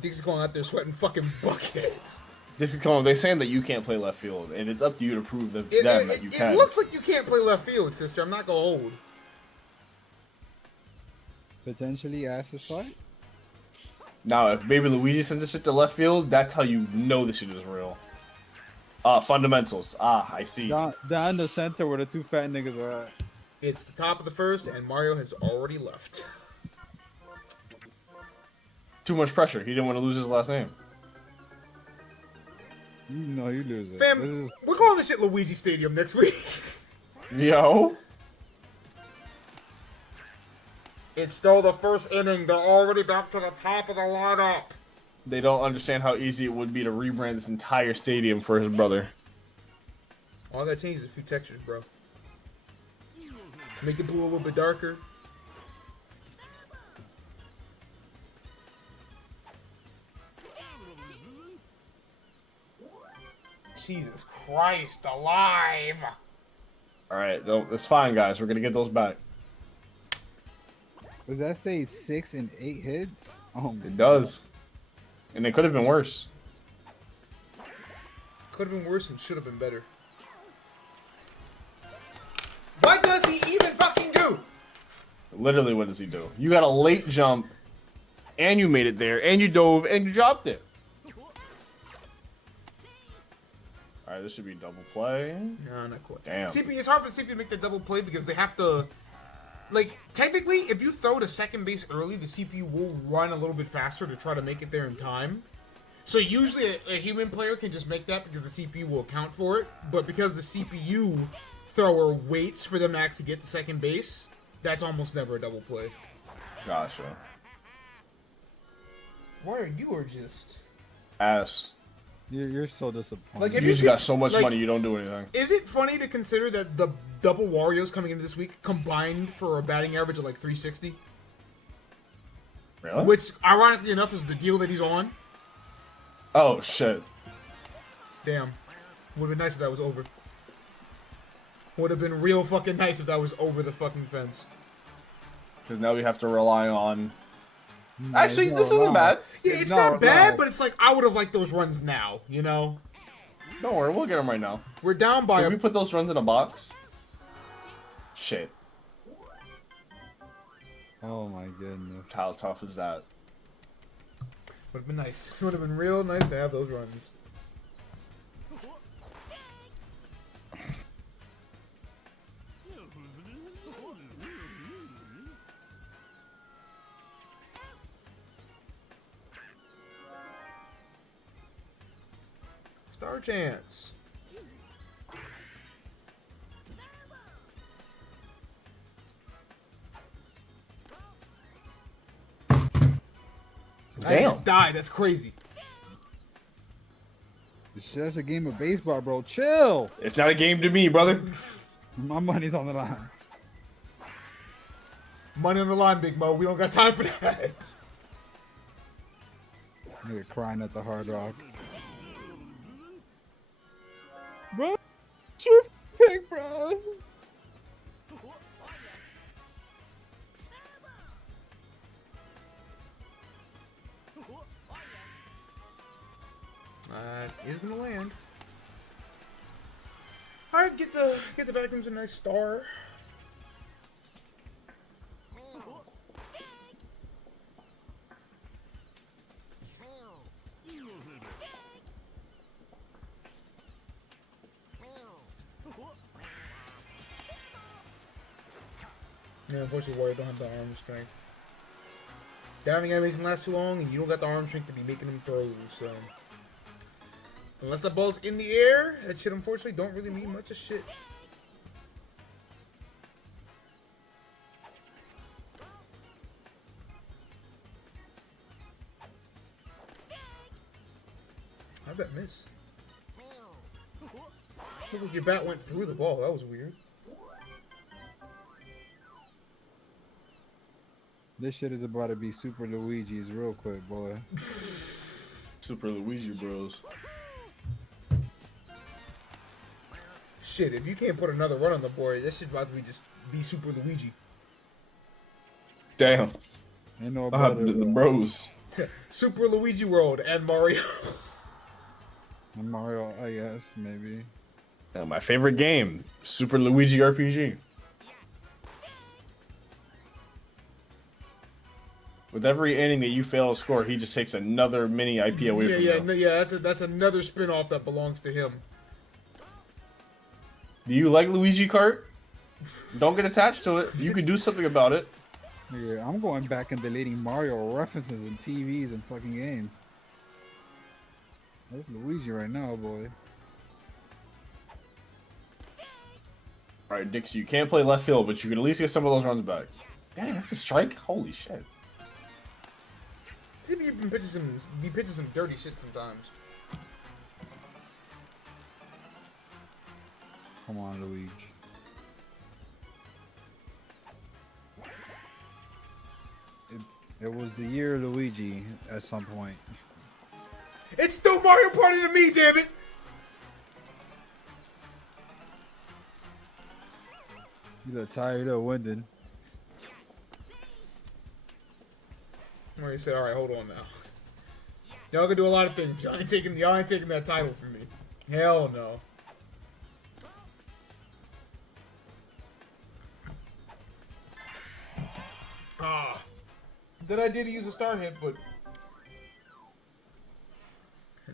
Dixie's going out there sweating fucking buckets. This is calling. They're saying that you can't play left field, and it's up to you to prove them that you can. It looks like you can't play left field, sister. I'm not gonna hold. Potentially ass this fight. Now, if Baby Luigi sends this shit to left field, that's how you know this shit is real. Fundamentals. I see. Down in the center where the two fat niggas are at. It's the top of the first, and Mario has already left. Too much pressure. He didn't want to lose his last name. You know you lose it. Fam, we're calling this shit Luigi Stadium next week. Yo. It's still the first inning. They're already back to the top of the lineup. They don't understand how easy it would be to rebrand this entire stadium for his brother. All I gotta change is a few textures, bro. Make the blue a little bit darker. Jesus Christ alive! Alright, that's fine, guys. We're gonna get those back. Does that say 6 and 8 hits? Oh, it does. And it could have been worse. Could have been worse and should have been better. What does he even fucking do? Literally, what does he do? You got a late jump, and you made it there, and you dove, and you dropped it. Alright, this should be double play. No, not quite. Damn. CP, it's hard for CP to make the double play because they have to... Like, technically, if you throw to second base early, the CPU will run a little bit faster to try to make it there in time. So usually a human player can just make that because the CPU will account for it. But because the CPU thrower waits for them to actually get to second base, that's almost never a double play. Gotcha. Why you are just... Ass. You're so disappointed. Like, if you just got so much money, you don't do anything. Is it funny to consider that the double Wario's coming into this week combined for a batting average of like 360? Really? Which, ironically enough, is the deal that he's on. Oh, shit. Damn. Would have been nice if that was over. Would have been real fucking nice if that was over the fucking fence. Because now we have to rely on... Actually, this isn't bad. Yeah, it's not bad, but it's like, I would have liked those runs now, you know? Don't worry, we'll get them right now. We're down by... Did we put those runs in a box? Shit. Oh my goodness. How tough is that? Would have been nice. It would have been real nice to have those runs. Star chance. Damn. Die. That's crazy. It's just a game of baseball, bro. Chill. It's not a game to me, brother. My money's on the line. Money on the line, Big Mo. We don't got time for that. Nigga crying at the Hard Rock. Bro, your pick, bro. Is gonna land. All right, get the vacuums a nice star. Yeah, unfortunately, Warrior don't have the arm strength. Diving animation lasts too long, and you don't got the arm strength to be making them throws, so... Unless the ball's in the air, that shit unfortunately don't really mean much of shit. How'd that miss? Looked like your bat went through the ball. That was weird. This shit is about to be Super Luigi's real quick, boy. Super Luigi Bros. Shit, if you can't put another run on the board, this shit about to be Super Luigi. Damn. Ain't no about it, the bros. Super Luigi World and Mario. And Mario, I guess, maybe. My favorite game, Super Luigi RPG. With every inning that you fail to score, he just takes another mini IP away from you. That's another spin-off that belongs to him. Do you like Luigi Kart? Don't get attached to it. You could do something about it. Yeah, I'm going back and deleting Mario references in TVs and fucking games. That's Luigi right now, boy. All right, Dixie, you can't play left field, but you can at least get some of those runs back. Dang, that's a strike? Holy shit. See if you can pitching some dirty shit sometimes. Come on, Luigi. It was the year Luigi at some point. It's still Mario Party to me, damn it! You look tired of winded. Mario said, "All right, hold on now. Y'all can do a lot of things. Y'all ain't taking that title from me. Hell no." Ah, good idea to use a star hit, but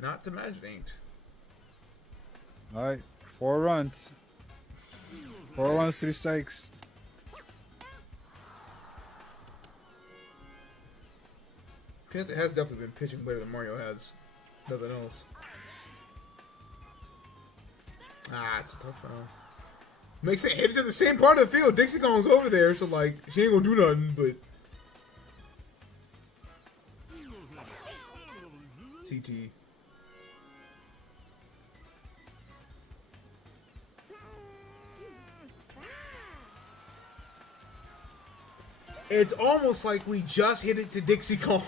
not to imagine ain't. All right, 4 runs. 4 runs, 3 strikes. Panther has definitely been pitching better than Mario has. Nothing else. Ah, it's a tough round. Makes it hit it to the same part of the field. Dixie Kong's over there, so like she ain't gonna do nothing, but TT. It's almost like we just hit it to Dixie Kong.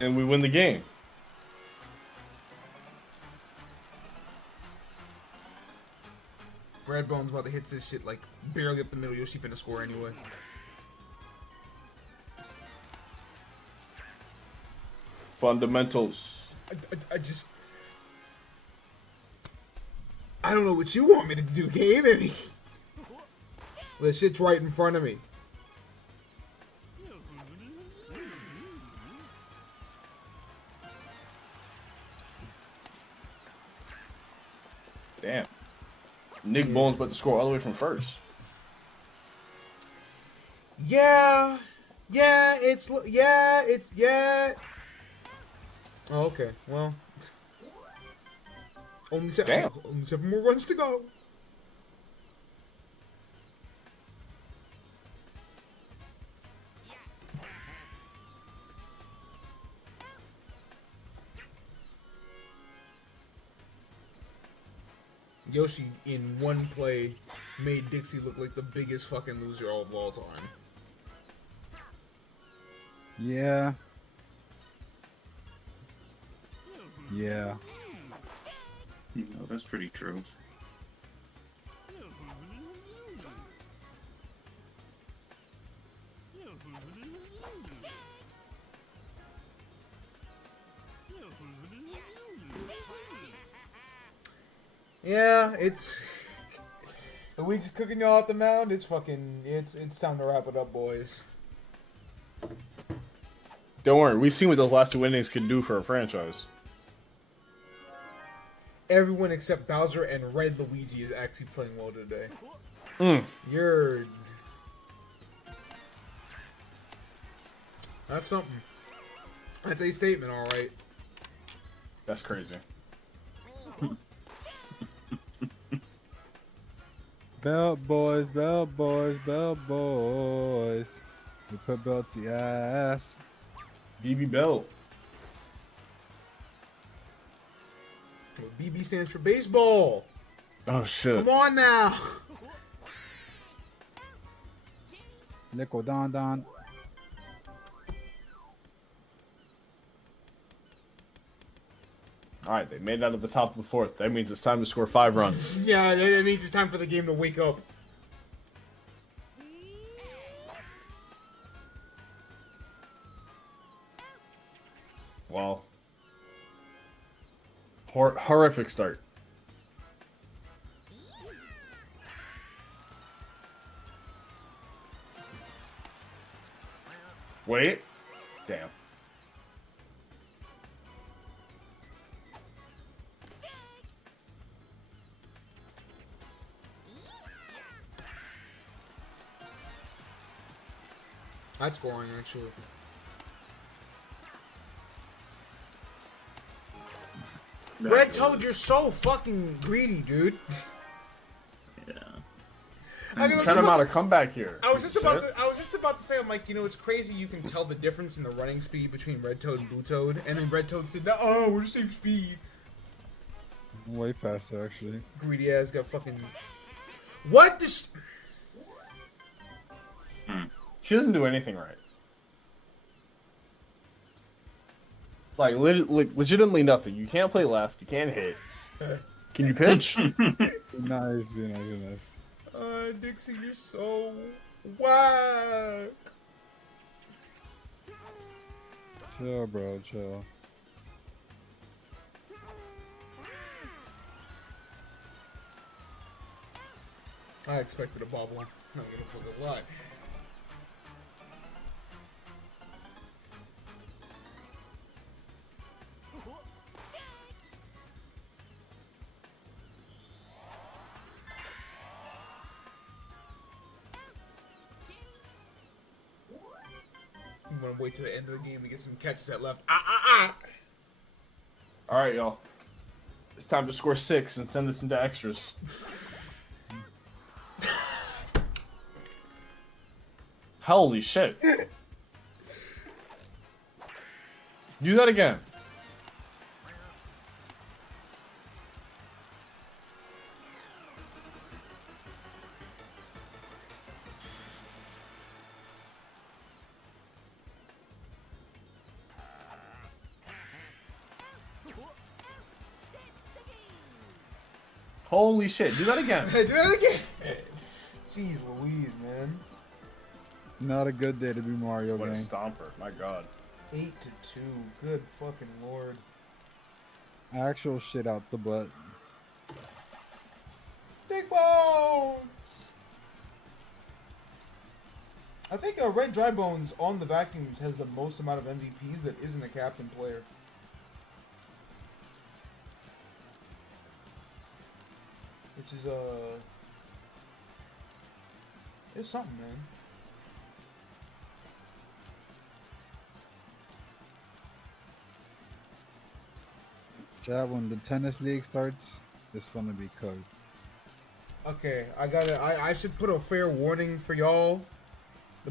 And we win the game. Redbone's about to hit this shit like barely up the middle. Yoshi finna score anyway. Fundamentals. I don't know what you want me to do, Gabe. I mean, this shit's right in front of me. Damn. Nick Bones about to score all the way from first. Yeah. Oh, okay. Well, only 7 more runs to go. Yoshi, in one play, made Dixie look like the biggest fucking loser of all time. Yeah. Yeah. You know, that's pretty true. Yeah, it's Luigi's cooking y'all out the mound. It's time to wrap it up, boys. Don't worry, we've seen what those last 2 innings can do for a franchise. Everyone except Bowser and Red Luigi is actually playing well today. That's something. That's a statement, all right. That's crazy. Belt boys, belt boys, belt boys. We put belt the ass. BB Belt. BB stands for baseball. Oh shit. Come on now. Nickel Don Don. All right, they made it out of the top of the fourth. That means it's time to score 5 runs. Yeah, that means it's time for the game to wake up. Well, horrific start. Wait. Damn. That's scoring, actually. Red Toad, you're so fucking greedy, dude. Yeah. Send him out a comeback here. I was just about to say, I'm like, you know, it's crazy you can tell the difference in the running speed between Red Toad and Blue Toad, and then Red Toad said, "Oh, we're the same speed." Way faster, actually. Greedy ass got fucking. What this? She doesn't do anything right. Like, legitimately nothing. You can't play left. You can't hit. Can you pitch? Nice, be nice. Dixie, you're so whack. Chill, bro, chill. I expected a bobble. I'm not gonna fucking lie. I'm gonna wait till the end of the game to get some catches at left. All right, y'all. It's time to score 6 and send this into extras. Holy shit. Do that again. Holy shit, do that again. Do that again. Jeez Louise, man. Not a good day to be Mario What a game. stomper, my god. 8-2. Good fucking lord. Actual shit out the butt. Big Bones! I think Red Dry Bones on the vacuums has the most amount of MVPs that isn't a captain player. Which is, it's something, man. Chat, when the tennis league starts, it's gonna be cooked. Okay, I should put a fair warning for y'all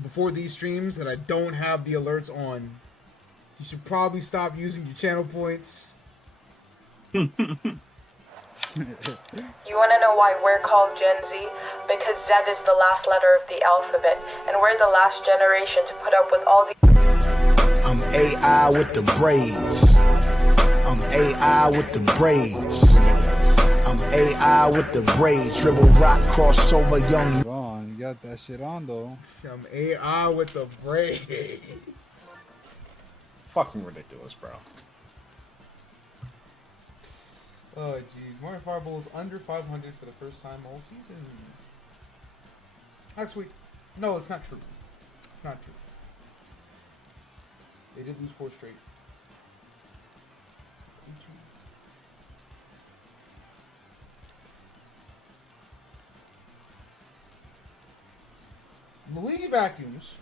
before these streams that I don't have the alerts on. You should probably stop using your channel points. You want to know why we're called Gen Z? Because Z is the last letter of the alphabet, and we're the last generation to put up with all the... I'm AI with the braids. I'm AI with the braids. I'm AI with the braids. Dribble rock, crossover, young. Ron, you got that shit on though. I'm AI with the braids. Fucking ridiculous, bro. Oh, jeez. Mario Fireball is under 500 for the first time all season. Actually, no, it's not true. It's not true. They did lose 4 straight. Luigi Vacuums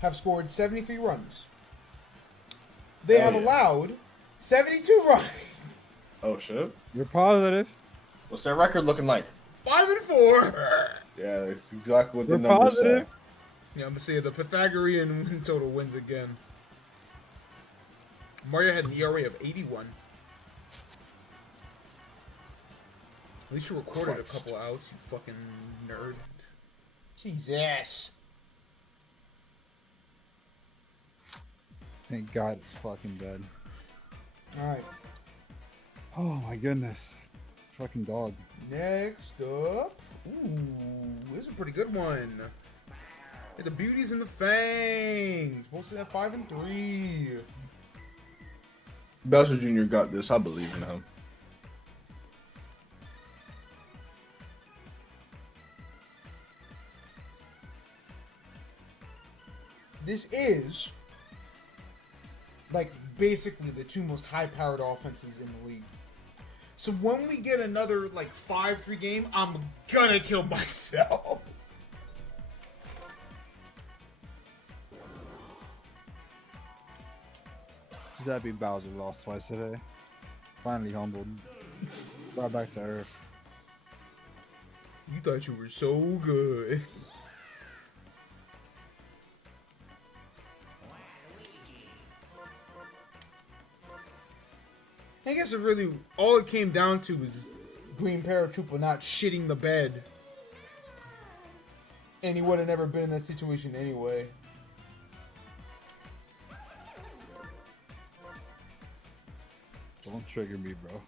have scored 73 runs. They have allowed 72 runs. Oh shit. You're positive. What's their record looking like? 5-4. Yeah, that's exactly what the You're numbers positive. say. Yeah, I'm gonna say the Pythagorean win total wins again. Mario had an ERA of 81. least you recorded a couple outs, you fucking nerd. Jesus. Thank God it's fucking dead. Alright. Oh my goodness. Fucking dog. Next up. Ooh, this is a pretty good one. Hey, the Beauties and the Fangs. Supposed to have 5 and 3. Bowser Jr. got this. I believe in him. This is like basically the two most high-powered offenses in the league. So when we get another like 5-3 game, I'm gonna kill myself. Just happy Bowser lost twice today. Finally humbled. Brought back to earth. You thought you were so good. I guess it really, all it came down to was Green Paratrooper not shitting the bed. And he would have never been in that situation anyway. Don't trigger me, bro.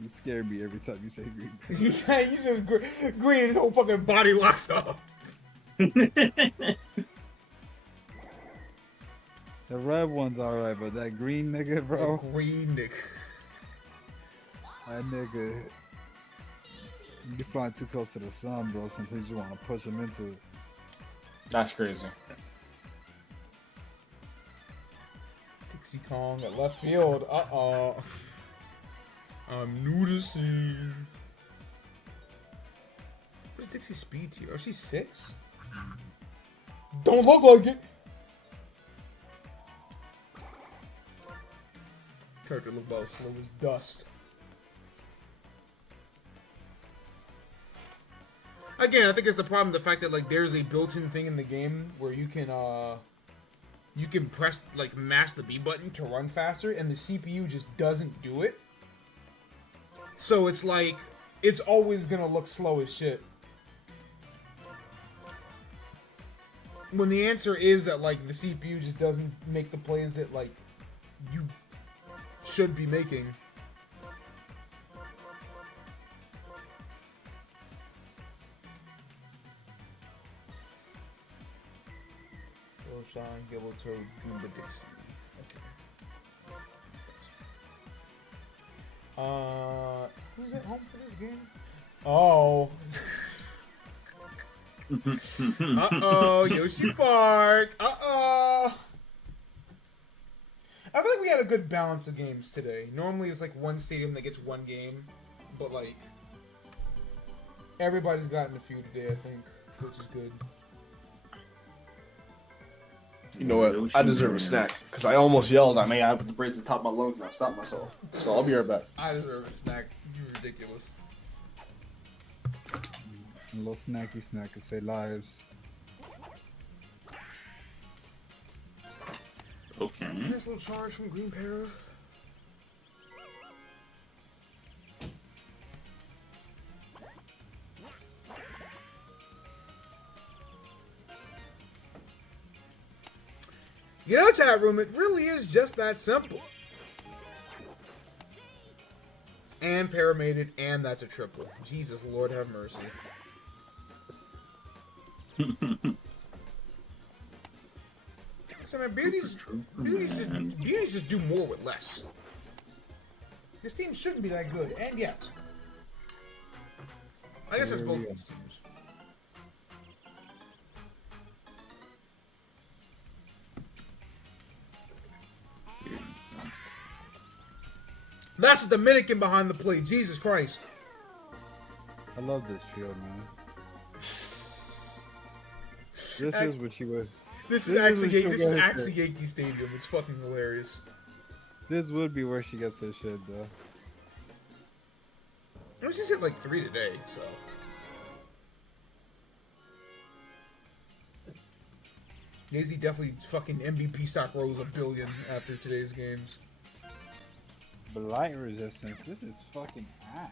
You scare me every time you say green. Yeah, he says green and his whole fucking body locks up. The red one's alright, but that green nigga, bro. The green nigga. That nigga. You flying too close to the sun, bro. Sometimes you want to push him into it. That's crazy. Dixie Kong at left field. I'm noticing. Where's Dixie's speed tier? Oh, she's 6? Don't look like it. Character look about as slow as dust. Again, I think it's the problem, the fact that like there's a built-in thing in the game where you can press like mash the B button to run faster, and the CPU just doesn't do it. So it's like it's always gonna look slow as shit. When the answer is that like the CPU just doesn't make the plays that like you should be making. Shine, Gibble Toad, Goomba Dixie. Okay. Who's at home for this game? Oh. Uh-oh, Yoshi Park. Uh-oh. I feel like we had a good balance of games today. Normally it's like one stadium that gets one game, but like everybody's gotten a few today, I think, which is good. You know what? I deserve a snack because I almost yelled. I mean, I put the braids at the top of my lungs and I stopped myself. So I'll be right back. I deserve a snack. You're ridiculous. A little snacky snack to save lives. Okay. Nice little charge from Green Para. You know, chat room, it really is just that simple. And Para made it, and that's a triple. Jesus, Lord have mercy. So man, beauties just do more with less. This team shouldn't be that good, and yet, I guess that's both these teams. That's a Dominican behind the plate. Jesus Christ. I love this field, man. This is what she would. This is actually Yankee Stadium. It's fucking hilarious. This would be where she gets her shit, though. I mean, she's hit like 3 today, so. Daisy definitely fucking MVP stock rose $1 billion after today's games. Blight resistance. This is fucking ass.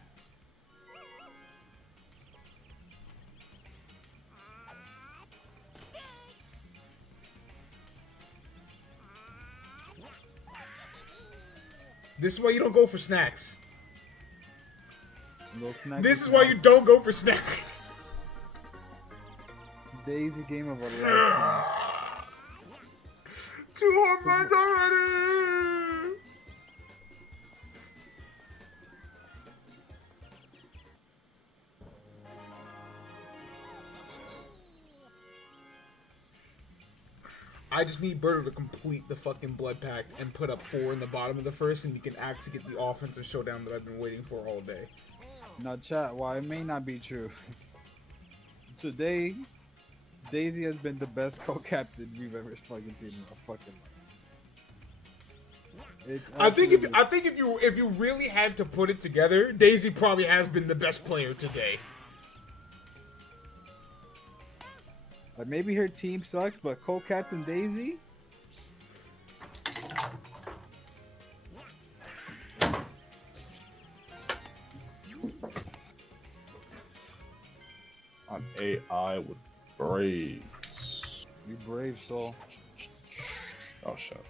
This is why you don't go for snacks. Snack This is why you don't go for snacks. Daisy game of a lifetime. 2 home runs already. I just need Birdo to complete the fucking blood pact and put up 4 in the bottom of the first, and you can actually get the offensive showdown that I've been waiting for all day. Now, chat, while it may not be true, today, Daisy has been the best co-captain we've ever fucking seen in our fucking life. I think if you really had to put it together, Daisy probably has been the best player today. Like, maybe her team sucks, but co-captain Daisy? I'm AI with braids. You brave soul. Oh shit.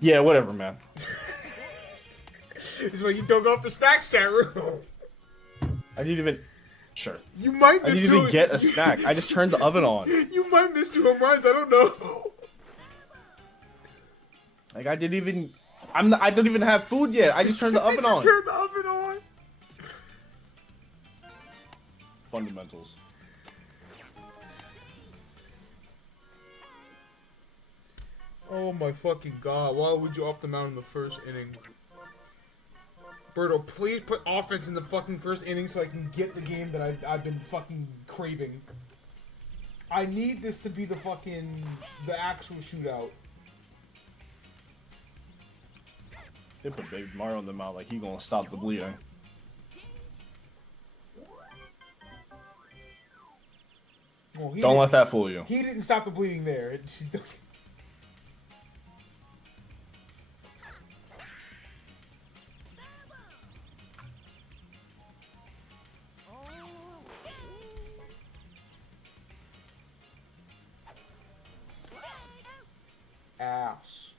Yeah, whatever, man. This is why you don't go for snacks, chat room. I didn't even. Sure. You might miss I didn't even get a snack. I just turned the oven on. You might miss 2 home runs. I don't know. Like I didn't even. I don't even have food yet. I just turned the oven on. Turn the oven on. Fundamentals. Oh my fucking god! Why would you off the mound in the first inning? Birdo, please put offense in the fucking first inning so I can get the game that I've been fucking craving. I need this to be the actual shootout. They put Baby Mario on the mouth like he gonna stop the bleeding. Well, Don't let that fool you. He didn't stop the bleeding there. Ass.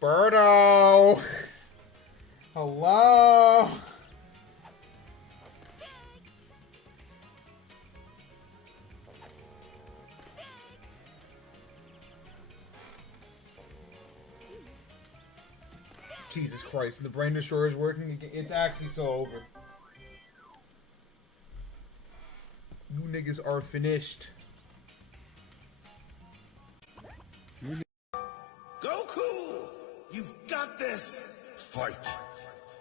Birdo! Hello? Jesus Christ, the brain destroyer is working again. It's actually so over. You niggas are finished. Goku, you've got this. Fight.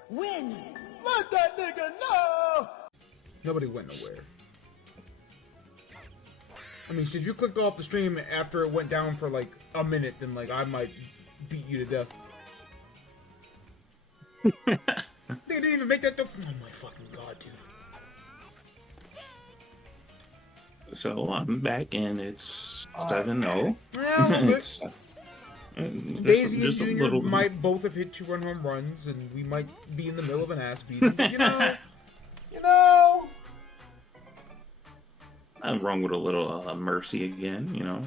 Win. Let that nigga know. Nobody went nowhere. I mean, so if you clicked off the stream after it went down for like a minute, then like I might beat you to death. They didn't even make that. Oh my fucking god, dude. So I'm back and it's 7-0. Daisy and Junior might both have hit 2 home runs, and we might be in the middle of an ass beating. You know. Nothing wrong with a little mercy again, you know.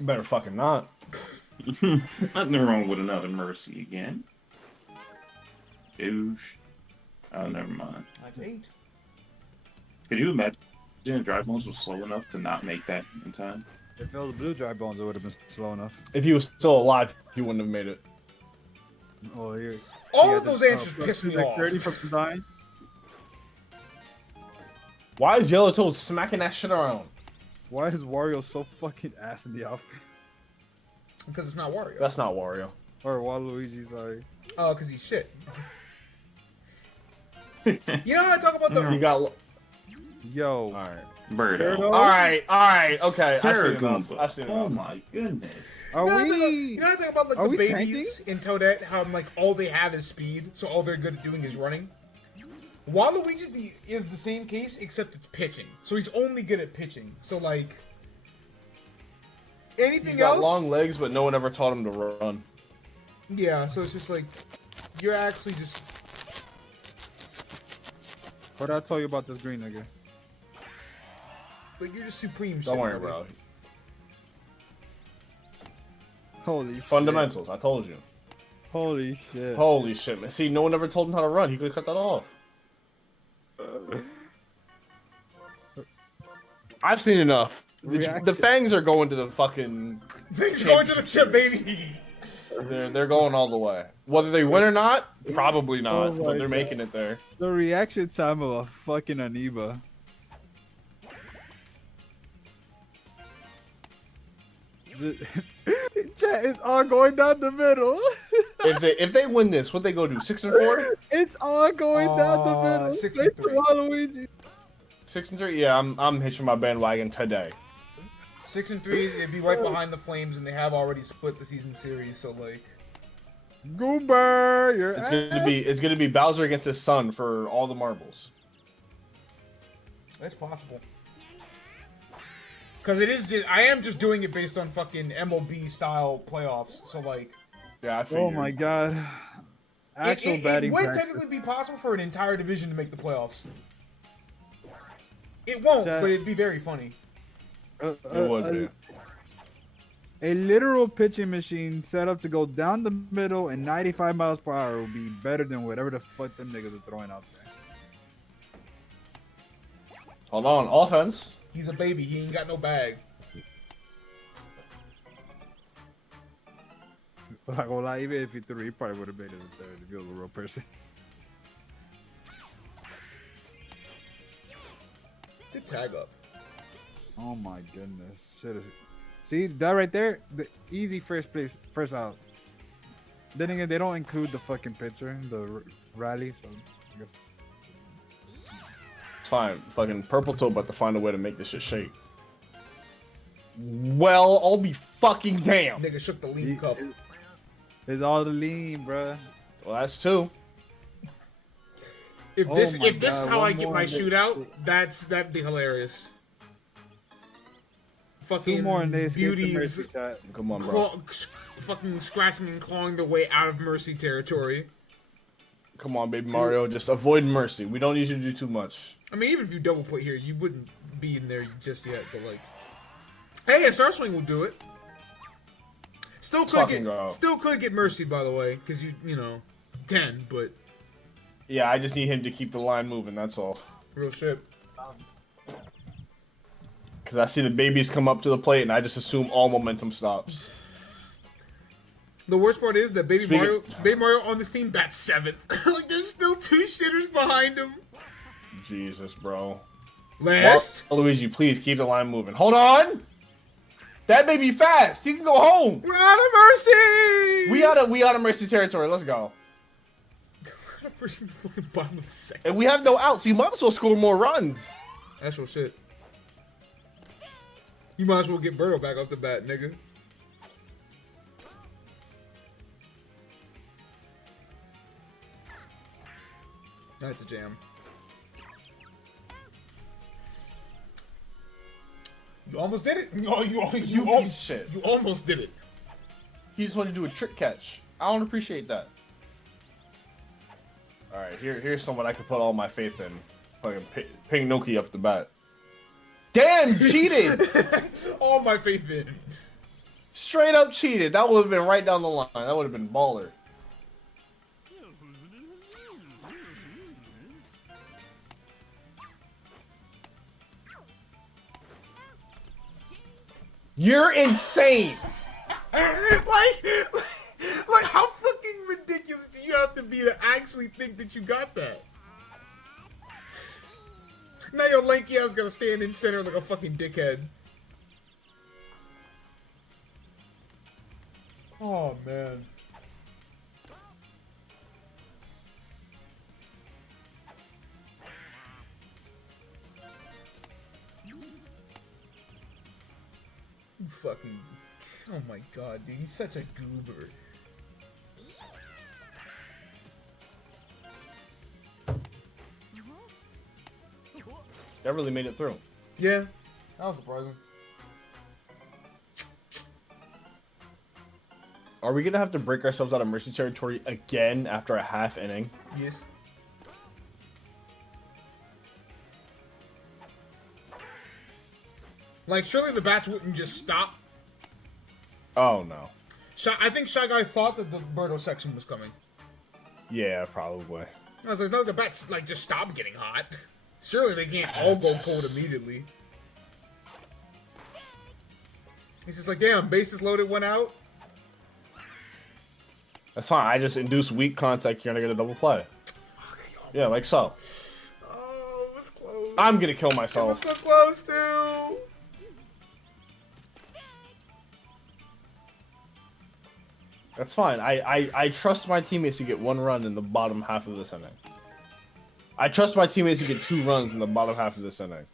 You better fucking not. Nothing wrong with another mercy again. Douche. Oh, never mind. That's 8. Could you imagine if Dry Bones was slow enough to not make that in time? If it was blue Dry Bones, it would have been slow enough. If he was still alive, he wouldn't have made it. Oh, here. All of those answers piss me off. 30 from dying. Why is Yellow Toad smacking that shit around? Why is Wario so fucking ass in the outfit? Because it's not Wario. That's not Wario. Or Waluigi, sorry. Oh, because he's shit. You know how I talk about the... You got... Yo. Alright. Birdo. All right, okay. I've seen enough. Paragoomba. I've seen Oh enough. my goodness. Are You know, I think about like are the we babies in Toadette, how like all they have is speed, so all they're good at doing is running. Waluigi is the same case, except it's pitching. So he's only good at pitching. So like anything He's got else, long legs, but no one ever taught him to run. yeah. So it's just like you're actually just. What did I tell you about this green nigga? Like you're just supreme. Don't shit, worry, buddy. bro. Holy Fundamentals. I told you. Holy shit. Holy shit, man. See, no one ever told him how to run. He could have cut that off. I've seen enough. The fangs are going to the fucking. Things going to the chip, baby. They're going all the way. Whether they win or not, probably not. Oh but my they're God. making it there. The reaction time of a fucking amoeba. Chat, it's all going down the middle. If they win this, what they go do? 6-4? It's all going down the middle. 6-3. Waluigi. 6-3? Yeah, I'm hitching my bandwagon today. 6-3, they'd be right behind the Flames, and they have already split the season series. So like, Goomba, you're It's gonna be Bowser against his son for all the marbles. that's possible. Because it is just, I am just doing it based on fucking MLB style playoffs. So like, Yeah, I figured. Oh my god. Actual it batting would practice. technically be possible for an entire division to make the playoffs. It won't, Chat. but it'd be very funny. It would be. A literal pitching machine set up to go down the middle and 95 miles per hour will be better than whatever the fuck them niggas are throwing out there. Hold on, offense. He's a baby. He ain't got no bag. I'm not gonna lie, even if he threw, he probably would have made it a third if he was a real person. Good tag up. Oh my goodness. Shit is... See, that right there, the easy first out. Then again, they don't include the fucking pitcher, the rally, so I guess. It's fine. Fucking Purple Toe about to find a way to make this shit shake. Well, I'll be fucking damn. Nigga shook the lean cup. It's all the lean, bruh. Well, that's two. If Oh this my is God, how one I get more my and they- shootout, that'd be hilarious. Fucking Two more and they escape the beauties mercy shot. Come on, bro. fucking scratching and clawing their way out of mercy territory. Come on, baby Mario. Just avoid mercy. We don't need you to do too much. I mean, even if you double put here, you wouldn't be in there just yet. But like, hey, a Star Swing will do it. Still could get mercy, by the way, because you know, 10. But Yeah, I just need him to keep the line moving. That's all. real shit. Because I see the babies come up to the plate, and I just assume all momentum stops. The worst part is that Baby Speaking- Mario on this team bats 7. Like, there's still 2 shitters behind him. Jesus, bro. Last. Luigi, please keep the line moving. Hold on. That may be fast. He can go home. We're out of mercy. We out of mercy territory. Let's go. We're out of mercy in the fucking bottom of the second. And we have no outs. So you might as well score more runs. That's real shit. You might as well get Birdo back off the bat, nigga. That's a jam. You almost did it. No, you piece of shit. You almost did it. He just wanted to do a trick catch. I don't appreciate that. All right, here's someone I can put all my faith in. Fucking ping Noki up the bat. Damn, cheated! All my faith in. Straight up cheated. That would have been right down the line. That would have been baller. You're insane. like how fucking ridiculous do you have to be to actually think that you got that? Now your lanky ass gotta stand in center like a fucking dickhead. Oh man. fucking... Oh my god, dude. He's such a goober. That really made it through. Yeah. That was surprising. Are we gonna have to break ourselves out of Mercy territory again after a half inning? Yes. Like, surely the bats wouldn't just stop. Oh no. I think Shy Guy thought that the Birdo section was coming. Yeah, probably. I was like, it's not like the bats like just stop getting hot. Surely they can't all go cold immediately. He's just like, damn, bases loaded, went out. That's fine. I just induce weak contact here and I get a double play. Yeah, like so. Oh, it was close. I'm gonna kill myself. It was so close, too. That's fine. I trust my teammates to get 1 run in the bottom half of this inning. I trust my teammates to get 2 runs in the bottom half of this inning.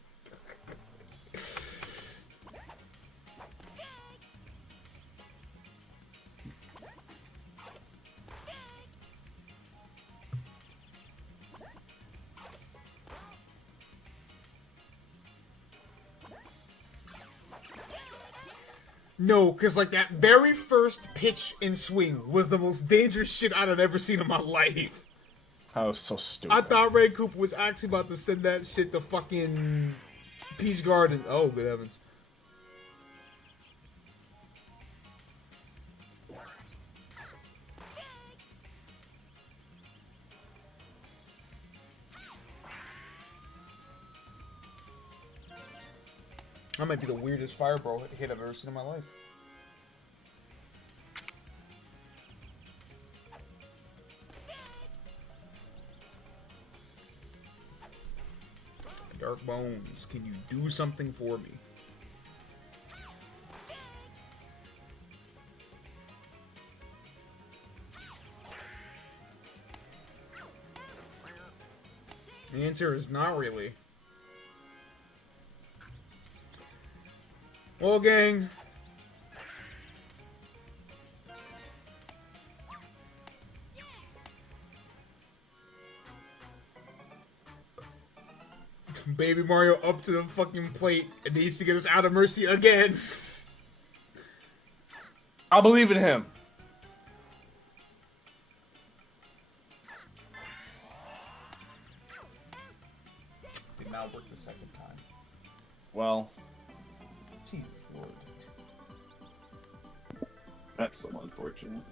No, because like that very first pitch and swing was the most dangerous shit I've ever seen in my life. That was so stupid. I thought Ray Cooper was actually about to send that shit to fucking Peach Garden. Oh, good heavens. That might be the weirdest fireball hit I've ever seen in my life. Dark Bones, can you do something for me? The answer is not really. Well, gang. Baby Mario up to the fucking plate and needs to get us out of Mercy again. I believe in him. Did not work the second time. Well. Jesus Lord. That's so unfortunate.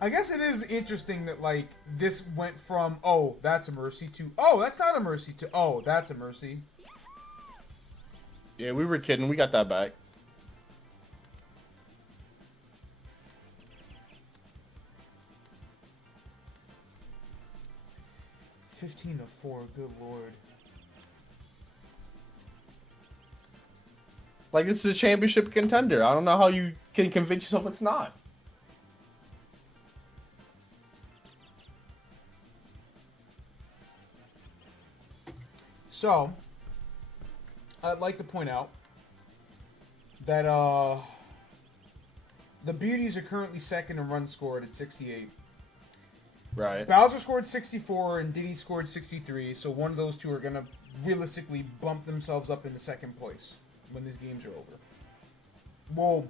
I guess it is interesting that, like, this went from, oh, that's a Mercy, to, oh, that's not a Mercy, to, oh, that's a Mercy. Yeah, we were kidding. We got that back. $15 to 4, good Lord. Like, this is a championship contender. I don't know how you can convince yourself it's not. So, I'd like to point out that the Beauties are currently second in runs scored at 68. Right. Bowser scored 64 and Diddy scored 63, so one of those two are going to realistically bump themselves up into second place when these games are over. Well,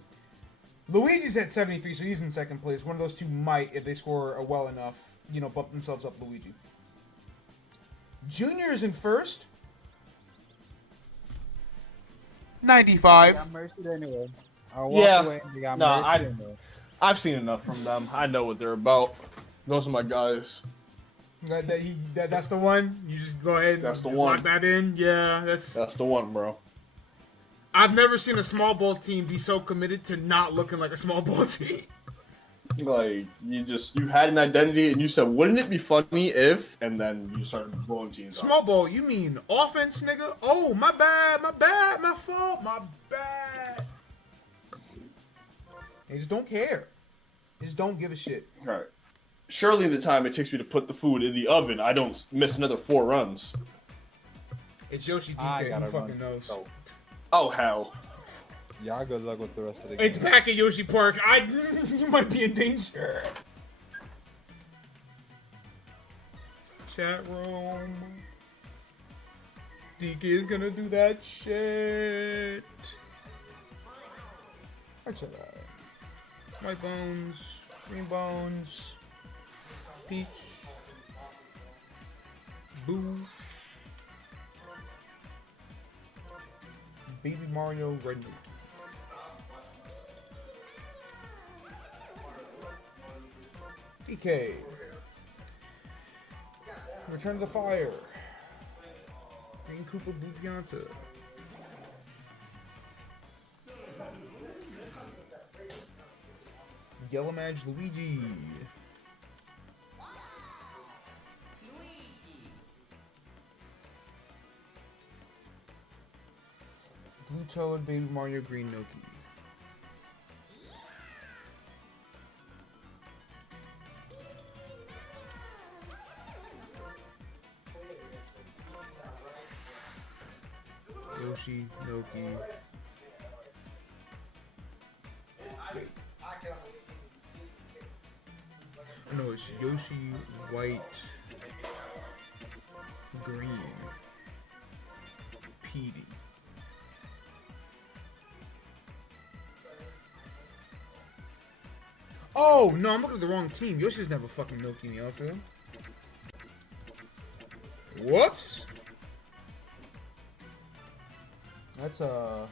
Luigi's at 73, so he's in second place. One of those two might, if they score well enough, you know, bump themselves up Luigi. Junior is in first. 95. They got Mercy anyway. I'll walk away and they got Mercy anyway. I've seen enough from them. I know what they're about. Those are my guys. That's the one? You just go ahead and That's the lock one. that in? Yeah, that's the one, bro. I've never seen a small ball team be so committed to not looking like a small ball team. Like, you had an identity and you said, wouldn't it be funny if, and then you started blowing teams Small ball, you mean offense, nigga? Oh, my bad, my fault, my bad. They just don't care. They just don't give a shit. All right. Surely in the time it takes me to put the food in the oven, I don't miss another 4 runs. It's Yoshi DK, who fucking knows. Oh, hell. Y'all good luck with the rest of the game. It's back at Yoshi Park. You might be in danger. Chat room. DK is gonna do that shit. Actually, white bones, green bones, peach, boo, baby Mario, red Note. DK. Return to the fire. Green Koopa Blue Pianta. Yellow Madge Luigi. Blue Toad, Baby Mario, Green Noki. Yoshi, Noki. Wait. No, it's Yoshi, white, green, Petey. Oh, no, I'm looking at the wrong team. Yoshi's never fucking Noki in the outfit. Whoops! That's a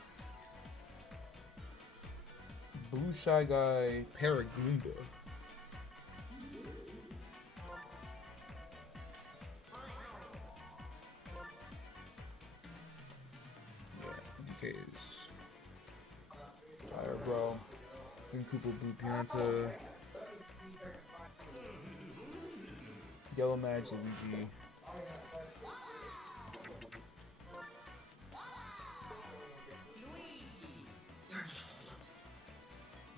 Blue Shy Guy Paragoomba. Yeah, DK's Fire Bro. Green Koopa Blue Pianta. Yellow Madge Luigi.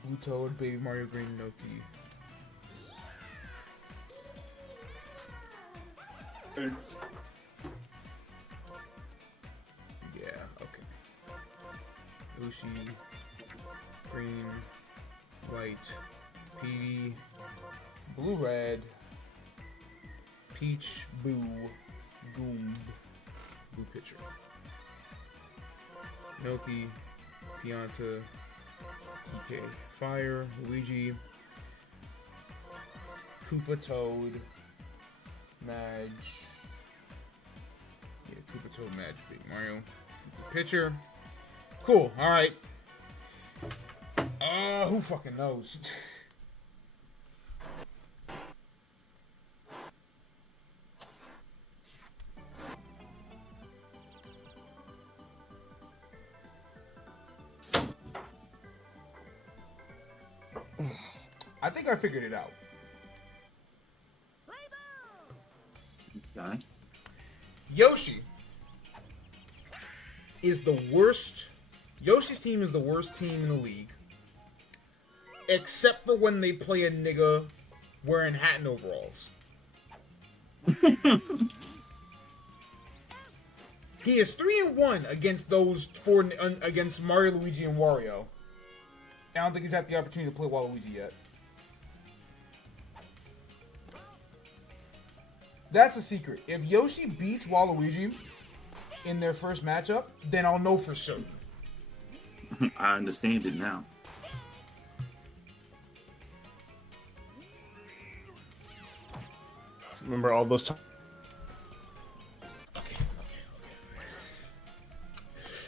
Blue Toad, Baby Mario, Green Noki. Thanks. Yeah, okay. Yoshi, green, white, Petey, blue, red, peach, boo, goomb, blue pitcher. Noki, Pianta, TK, Fire, Luigi, Koopa Toad, Madge. Yeah, Koopa Toad, Madge, Big Mario. Koopa Pitcher. Cool, alright. Who fucking knows? I think I figured it out. Okay. Yoshi is the worst. Yoshi's team is the worst team in the league. Except for when they play a nigga wearing hat and overalls. He is 3-1 against those four, against Mario, Luigi, and Wario. I don't think he's had the opportunity to play Waluigi yet. That's a secret. If Yoshi beats Waluigi in their first matchup, then I'll know for certain. I understand it now. Remember all those times?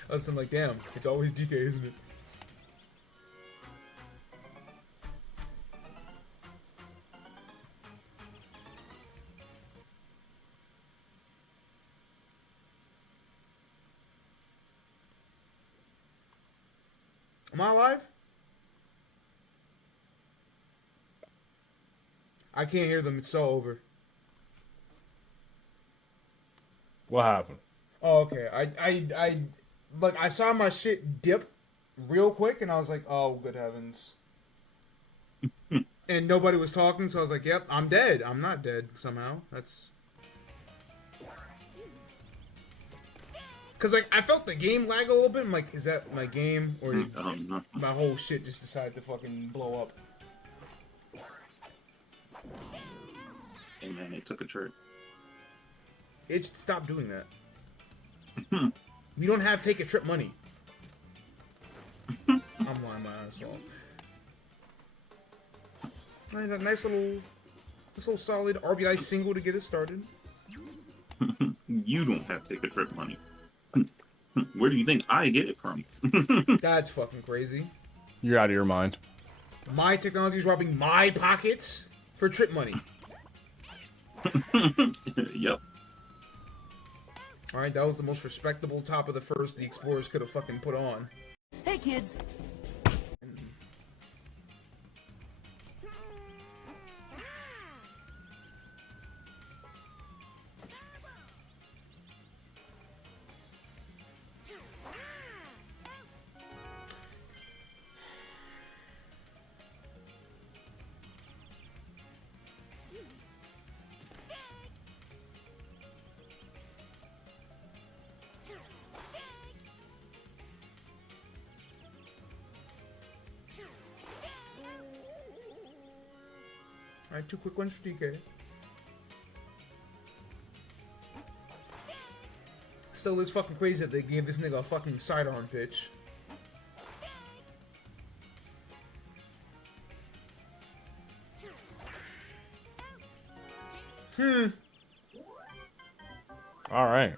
I was like, damn, it's always DK, isn't it? Am I alive? I can't hear them. It's so over. What happened? Oh, okay. I saw my shit dip real quick, and I was like, oh, good heavens. And nobody was talking, so I was like, yep, I'm dead. I'm not dead somehow. That's... Cause like I felt the game lag a little bit. I'm like, is that my game or did my whole shit just decided to fucking blow up? Hey man, they took a trip. It should stop doing that. We don't have take a trip money. I'm lying my ass off. Alright, a nice little solid RBI single to get us started. You don't have take a trip money. Where do you think I get it from? That's fucking crazy. You're out of your mind. My technology is robbing my pockets for trip money. Yep. Alright, that was the most respectable top of the first the Explorers could have fucking put on. Hey kids. Alright, 2 quick ones for DK. Still is fucking crazy that they gave this nigga a fucking sidearm pitch. Alright.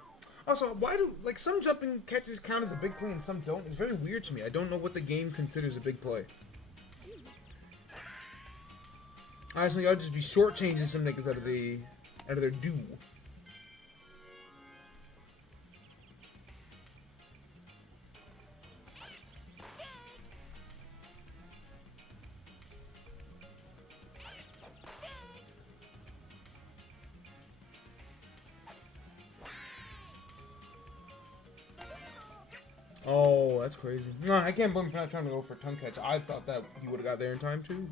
Also, why do, like, some jumping catches count as a big play and some don't? It's very weird to me. I don't know what the game considers a big play. Honestly, I'll just be shortchanging some niggas out of their due. Oh, that's crazy. No, I can't blame him for not trying to go for a tongue catch. I thought that you would have got there in time too.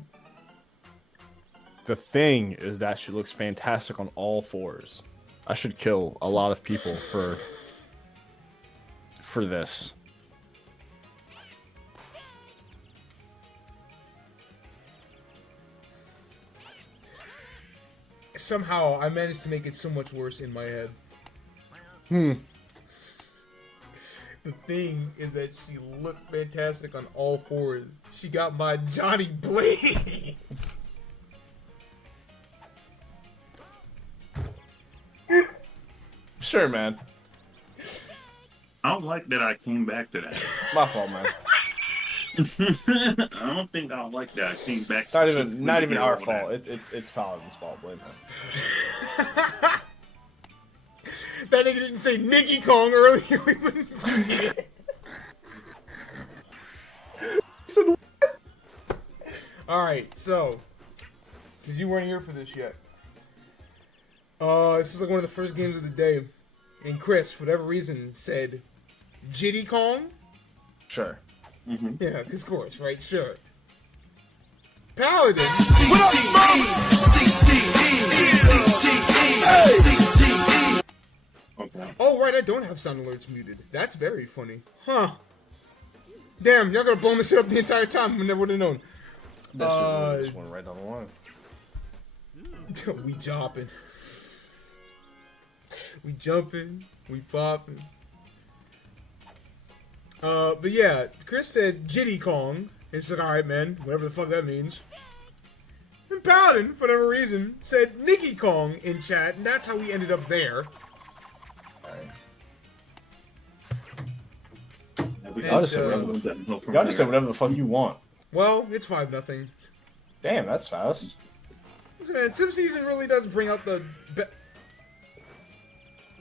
The thing is that she looks fantastic on all fours. I should kill a lot of people for this. Somehow, I managed to make it so much worse in my head. The thing is that she looked fantastic on all fours. She got my Johnny Blade. Sure, man. I don't like that I came back to that. My fault, man. I don't think I like that I came back. It's not even our fault. It's Paladin's fault. Blame him. That nigga didn't say Nicky Kong earlier. We wouldn't find it. Alright, so, because you weren't here for this yet. This is like one of the first games of the day. And Chris, for whatever reason, said Jitty Kong? Sure. Mm-hmm. Yeah, of course, right? Sure. Paladin! Okay. Oh, right, I don't have sound alerts muted. That's very funny. Huh. Damn, y'all gotta blow this shit up the entire time. I never would have known. That shit really just went right down the line. We chopping. We jumping. We popping. But yeah, Chris said Jitty Kong. It's like, alright, man, whatever the fuck that means. And Paladin, for whatever reason, said Nicky Kong in chat, and that's how we ended up there. Y'all just say whatever the fuck you want. Well, it's 5-0. Damn, that's fast. Listen, man, Sim Season really does bring out the...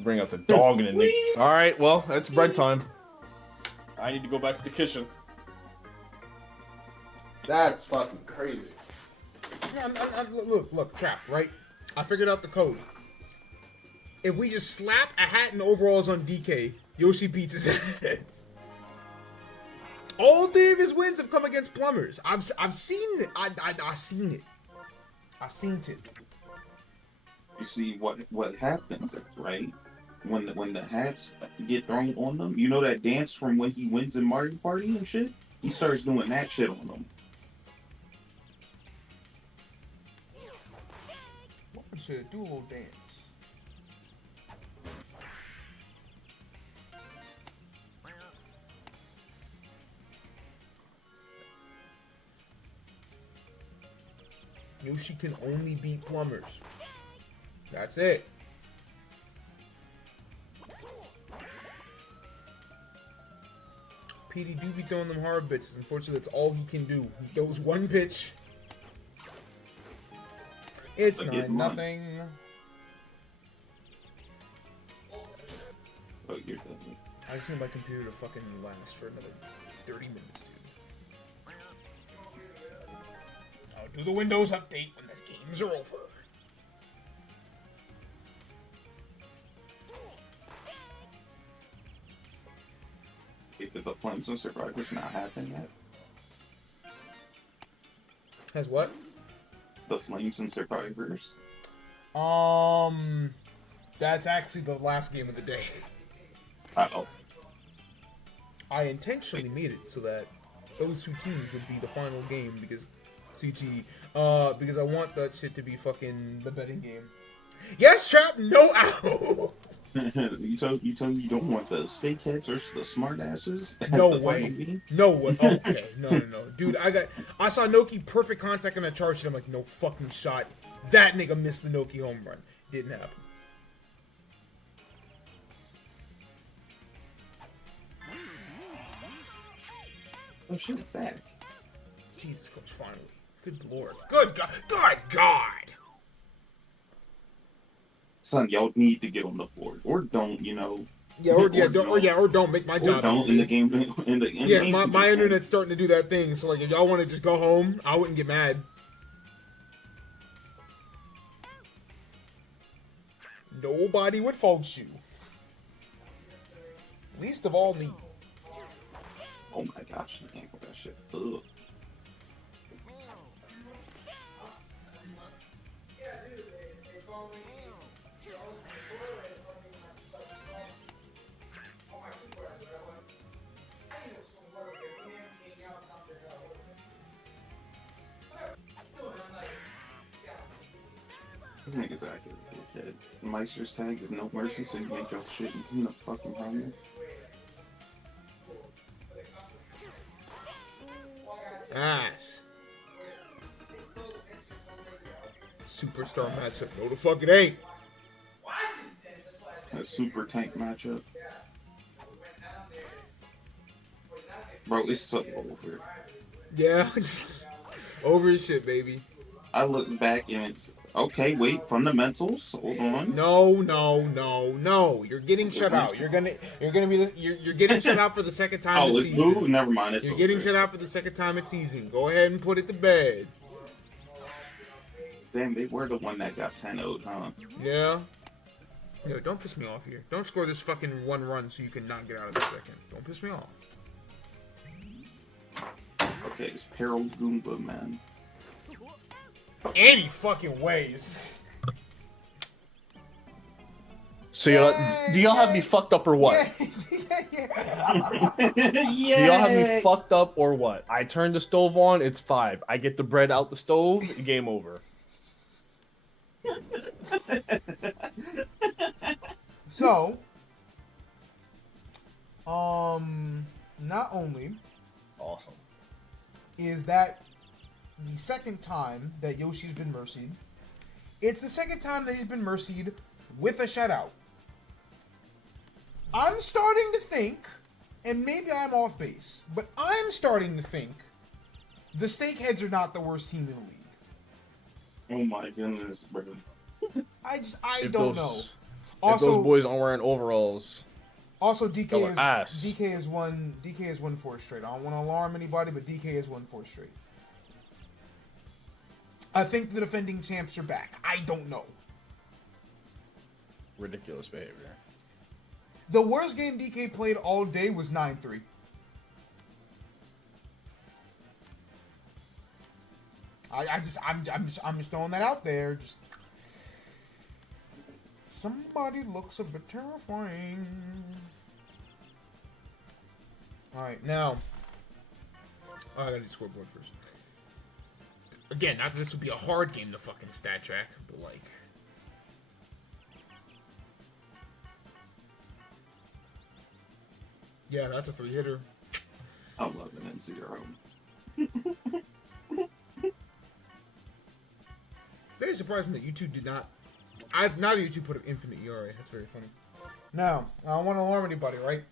Bring out the dog in the nick. Alright, well, it's bread time. I need to go back to the kitchen. That's fucking crazy. Look, Trap, right? I figured out the code. If we just slap a hat and overalls on DK, Yoshi beats his ass. All 3 of his wins have come against plumbers. I've seen it. I seen it. I seen it. You see what happens, right? when the hats get thrown on them, you know that dance from when he wins in Mario Party and shit. He starts doing that shit on them. What should do a little dance? Yoshi can only beat plumbers. That's it. PD do be throwing them hard bitches. Unfortunately, that's all he can do. He throws one pitch. It's 9-0. Oh, you're done. I just need my computer to fucking last for another 30 minutes, dude. I'll do the Windows update when the games are over. Did the Flames and Survivors not happen yet? Has what? The Flames and Survivors. That's actually the last game of the day. Uh-oh. I intentionally made it so that those two teams would be the final game because because I want that shit to be fucking the betting game. Yes, Trap, no ow! you told me you don't want the steakheads or the smartasses? No way. No way. Okay. No. Dude, I saw Noki perfect contact on a charge and I'm like, no fucking shot. That nigga missed the Noki home run. Didn't happen. Oh shit, Zach. Jesus Christ, finally. Good lord. Good God. Good God! Son, y'all need to get on the board. Or don't, you know. Yeah, or don't make my job don't easy. in the game. My internet's starting to do that thing, so like if y'all want to just go home, I wouldn't get mad. Nobody would fault you. Least of all me. Oh my gosh, I can't put that shit. Ugh. This nigga's accurate, dickhead. Meister's tag is no mercy, so you make your shit in the fucking helmet. Ass. Superstar matchup. No, the fuck it ain't. A super tank matchup. Bro, it's so over. Yeah. Over his shit, baby. I look back and it's okay. Wait, fundamentals. Hold on. No. You're getting shut out. You're getting shut out for the second time this season. Blue? Never mind. You're getting shut out for the second time this season. Go ahead and put it to bed. Damn, they were the one that got 10-0'd, huh? Yeah. Yo, don't piss me off here. Don't score this fucking one run so you can not get out of the second. Don't piss me off. Okay, it's Peril Goomba, man. Any fucking ways. So do y'all have me fucked up or what? Do y'all have me fucked up or what? I turn the stove on, it's 5. I get the bread out the stove, game over. So, not only awesome is that the second time that Yoshi's been mercied, it's the second time that he's been mercied with a shutout. I'm starting to think, and maybe I'm off base, but I'm starting to think the Steakheads are not the worst team in the league. Oh my goodness, bro. I don't know. If those boys aren't wearing overalls. Also, DK has won 4 straight. I don't want to alarm anybody, but DK has won 4 straight. I think the defending champs are back. I don't know. Ridiculous behavior. The worst game DK played all day was 9-3. I'm just throwing that out there. Somebody looks a bit terrifying. Alright, now. Oh, I gotta do scoreboard first. Again, not that this would be a hard game to fucking stat track, but like. Yeah, that's a 3-hitter. 11 and 0. Very surprising that you two did not. Now that you two put an infinite ERA, that's very funny. Now, I don't want to alarm anybody, right?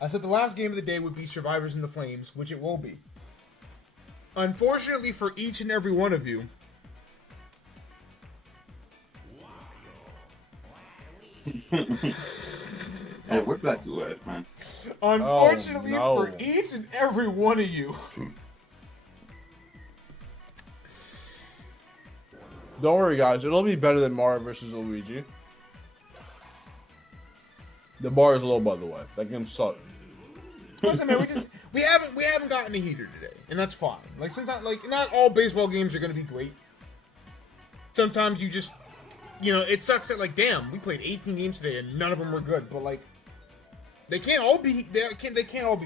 I said the last game of the day would be Survivors in the Flames, which it will be. Unfortunately for each and every one of you, Hey, where that you at, man? Unfortunately Oh, no. for each and every one of you. Don't worry, guys. It'll be better than Mario versus Luigi. The bar is low, by the way. That game sucked. Listen, man, we haven't gotten a heater today, and that's fine. Like sometimes, like not all baseball games are gonna be great. Sometimes you just, it sucks that like, damn, we played 18 games today and none of them were good. But like, they can't all be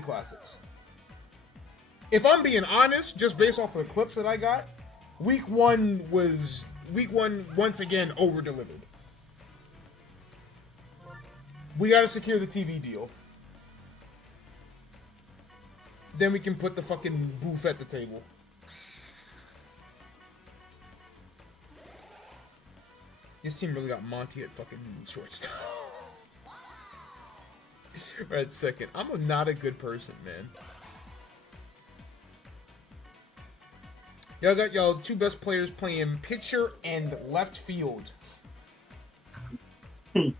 classics. If I'm being honest, just based off of the clips that I got, week one once again over delivered. We gotta secure the TV deal. Then we can put the fucking booth at the table. This team really got Monty at fucking shortstop. Right, second. I'm not a good person, man. Y'all got y'all two best players playing pitcher and left field. At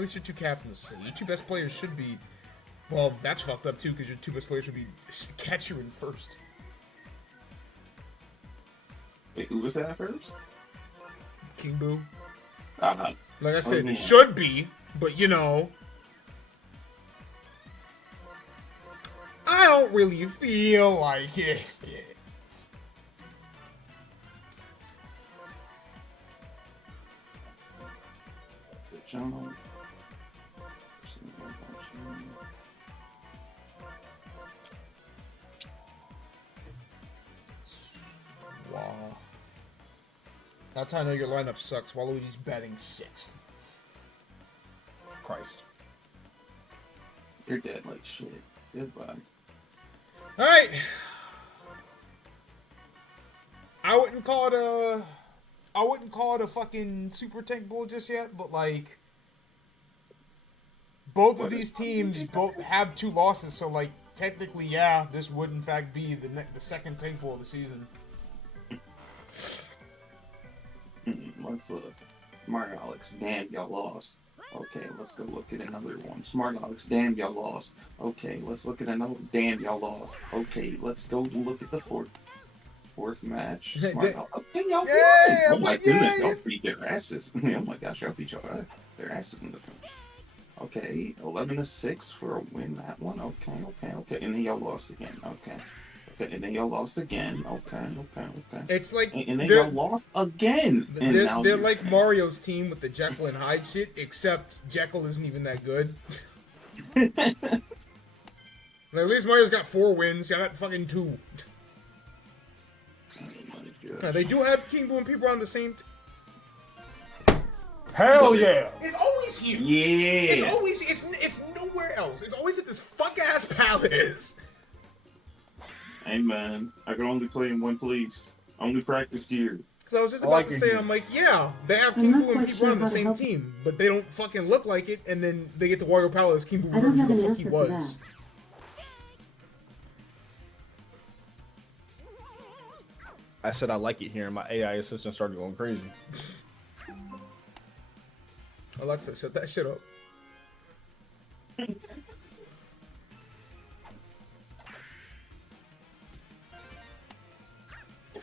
least your two captains. So your two best players should be. Well, that's fucked up too, because your two best players would be catcher and first. Wait, who was that first? King Boo. Uh-huh. Like I said, it should be, but I don't really feel like it. John. Wow. That's how I know your lineup sucks. Waluigi's batting 6th. Christ. You're dead like shit. Goodbye. Alright. I wouldn't call it a fucking super tank bull just yet, but like both of these teams both have 2 losses, so like technically, yeah, this would in fact be the second tank bull of the season. Let's look. Smart Alex, damn, y'all lost. Okay, let's go look at another one. Smart Alex, damn, y'all lost. Okay, let's look at another. Damn, y'all lost. Okay, let's go look at the fourth match. Smart Alex. Okay, y'all won. Oh my goodness, y'all beat their asses. Oh my gosh, y'all beat their asses in the film. Okay, 11-6 for a win that one. Okay. And then y'all lost again. Okay, and then y'all lost again. Okay. It's like and then y'all lost again. They're like Mario's team with the Jekyll and Hyde shit, except Jekyll isn't even that good. Like, at least Mario's got 4 wins. I got fucking 2. They do have King Boo and people on the same. Hell yeah! It's always here. Yeah. It's nowhere else. It's always at this fuck ass palace. Hey man, I can only play in one place. Only practice here. Because I was just about to say, I'm like, yeah, they have King Boo and people on the same team, but they don't fucking look like it, and then they get to Wario Palace, King Boo remembers who the fuck he was. I said I like it here, and my AI assistant started going crazy. Alexa, shut that shit up.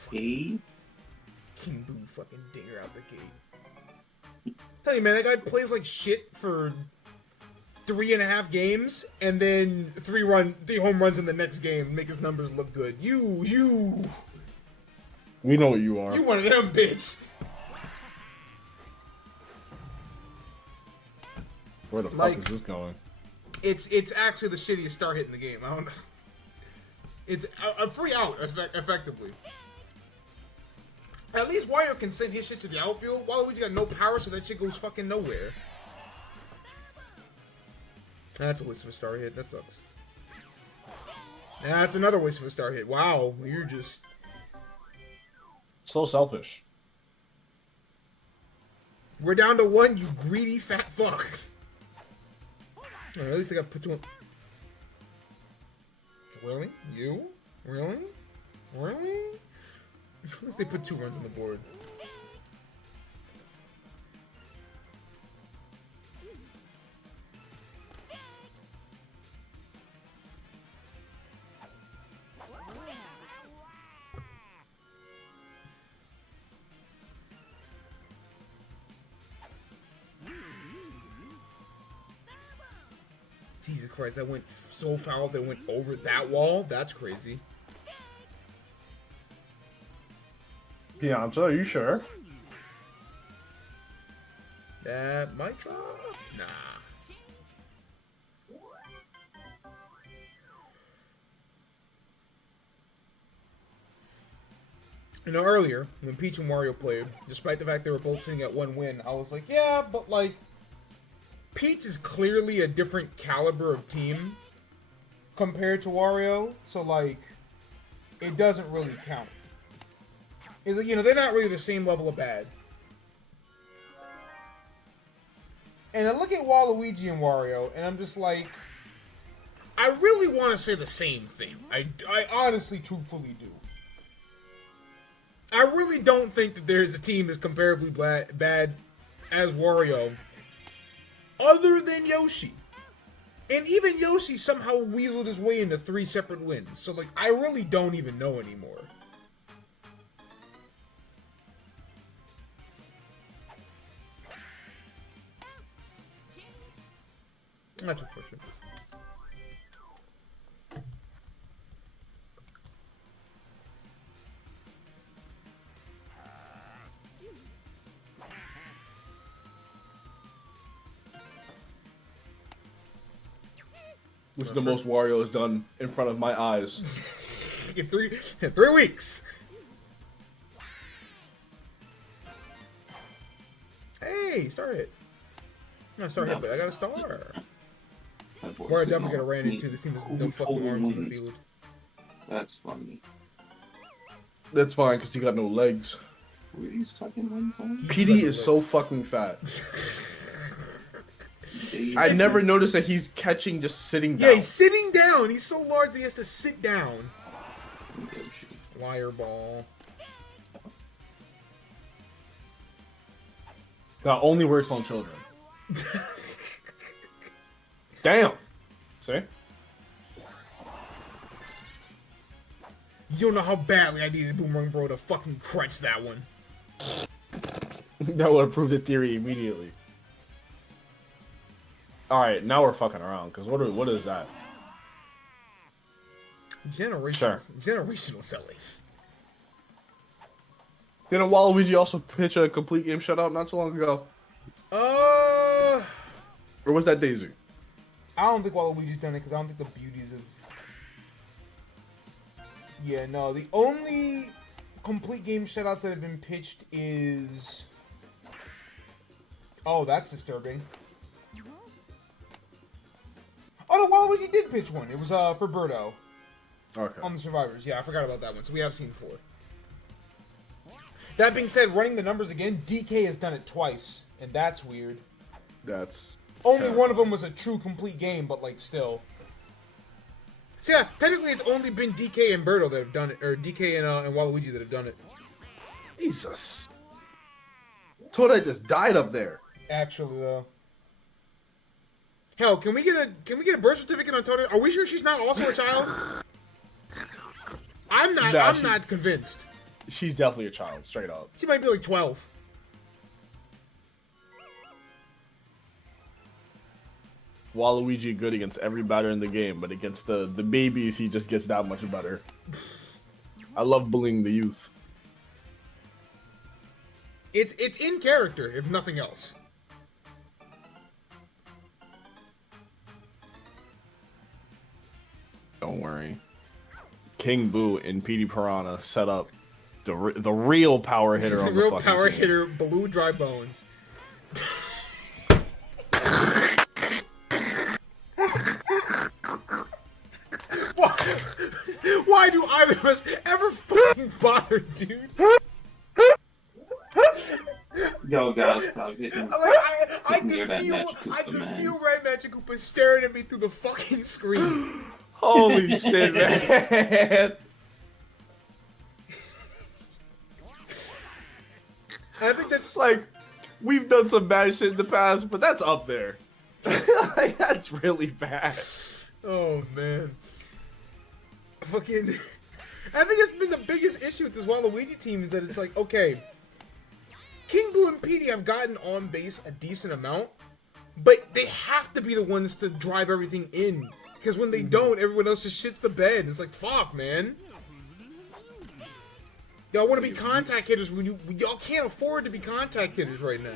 Okay. King Boo fucking dinger out the gate. Tell you, man, that guy plays like shit for 3.5 games, and then 3 home runs in the next game, make his numbers look good. You. We know what you are. You one of them, bitch. Where the fuck Like- is this going? It's actually the shittiest start hit in the game. I don't know. It's a free out, effectively. At least Wario can send his shit to the outfield. Waluigi got no power, so that shit goes fucking nowhere. That's a waste of a star hit. That sucks. That's another waste of a star hit. Wow, you're just... So selfish. We're down to 1, you greedy fat fuck. At least I got put to... Really? You? Really? Really? At least they put 2 runs on the board. Jesus Christ, that went so foul that went over that wall? That's crazy. Pianta, are you sure? That might drop? Nah. You know, earlier, when Peach and Wario played, despite the fact they were both sitting at 1 win, I was like, yeah, but like, Peach is clearly a different caliber of team compared to Wario, so like, it doesn't really count. It's like, you know, they're not really the same level of bad. And I look at Waluigi and Wario, and I'm just like, I really want to say the same thing. I honestly, truthfully do. I really don't think that there's a team as comparably bad as Wario, other than Yoshi. And even Yoshi somehow weaseled his way into 3 separate wins. So, like, I really don't even know anymore. That's unfortunate. This is the most Wario has done in front of my eyes. in three weeks. Hey, star hit. Not star hit, but I got a star. Where I definitely got ran into. This team has no fucking arms in the field. That's funny. That's fine, because you got no legs. Were these fucking wings on? PD is so fucking fat. I never noticed that he's catching just sitting down. Yeah, he's sitting down. He's so large that he has to sit down. Liar ball. That only works on children. Damn. See? You don't know how badly I needed Boomerang Bro to fucking crunch that one. That would have proved the theory immediately. Alright, now we're fucking around, because what is that? Generational selling. Didn't Waluigi also pitch a complete game shutout not too long ago? Or was that Daisy? I don't think Waluigi's done it, because I don't think the beauties of... Yeah, no, the only complete game shutouts that have been pitched is... Oh, that's disturbing. Oh no, Waluigi did pitch one. It was for Birdo. Okay. On the Survivors. Yeah, I forgot about that one. So we have seen 4. That being said, running the numbers again, DK has done it twice, and that's weird. That's... Only one of them was a true complete game, but like still. So yeah, technically it's only been DK and Birdo that have done it, or DK and Waluigi that have done it. Jesus. Toadette just died up there. Actually, though. Hell, can we get a birth certificate on Toadette? Are we sure she's not also a child? I'm not convinced. She's definitely a child, straight up. She might be like 12. Waluigi good against every batter in the game, but against the babies, he just gets that much better. I love bullying the youth. It's in character, if nothing else. Don't worry. King Boo and PD Piranha set up the real power hitter on the real fucking power team. hitter, Blue Dry Bones. Why do either of us ever fucking bother, dude? Yo, guys, stop hitting. I could feel Red Magic Koopa staring at me through the fucking screen. Holy shit, man. I think that's like, we've done some bad shit in the past, but that's up there. Like, that's really bad. Oh man. Fucking I think it's been the biggest issue with this Waluigi team is that it's like, okay, King Boo and Petey have gotten on base a decent amount, but they have to be the ones to drive everything in. Because when they don't, everyone else just shits the bed. It's like, fuck, man. Y'all want to be contact hitters when y'all can't afford to be contact hitters right now.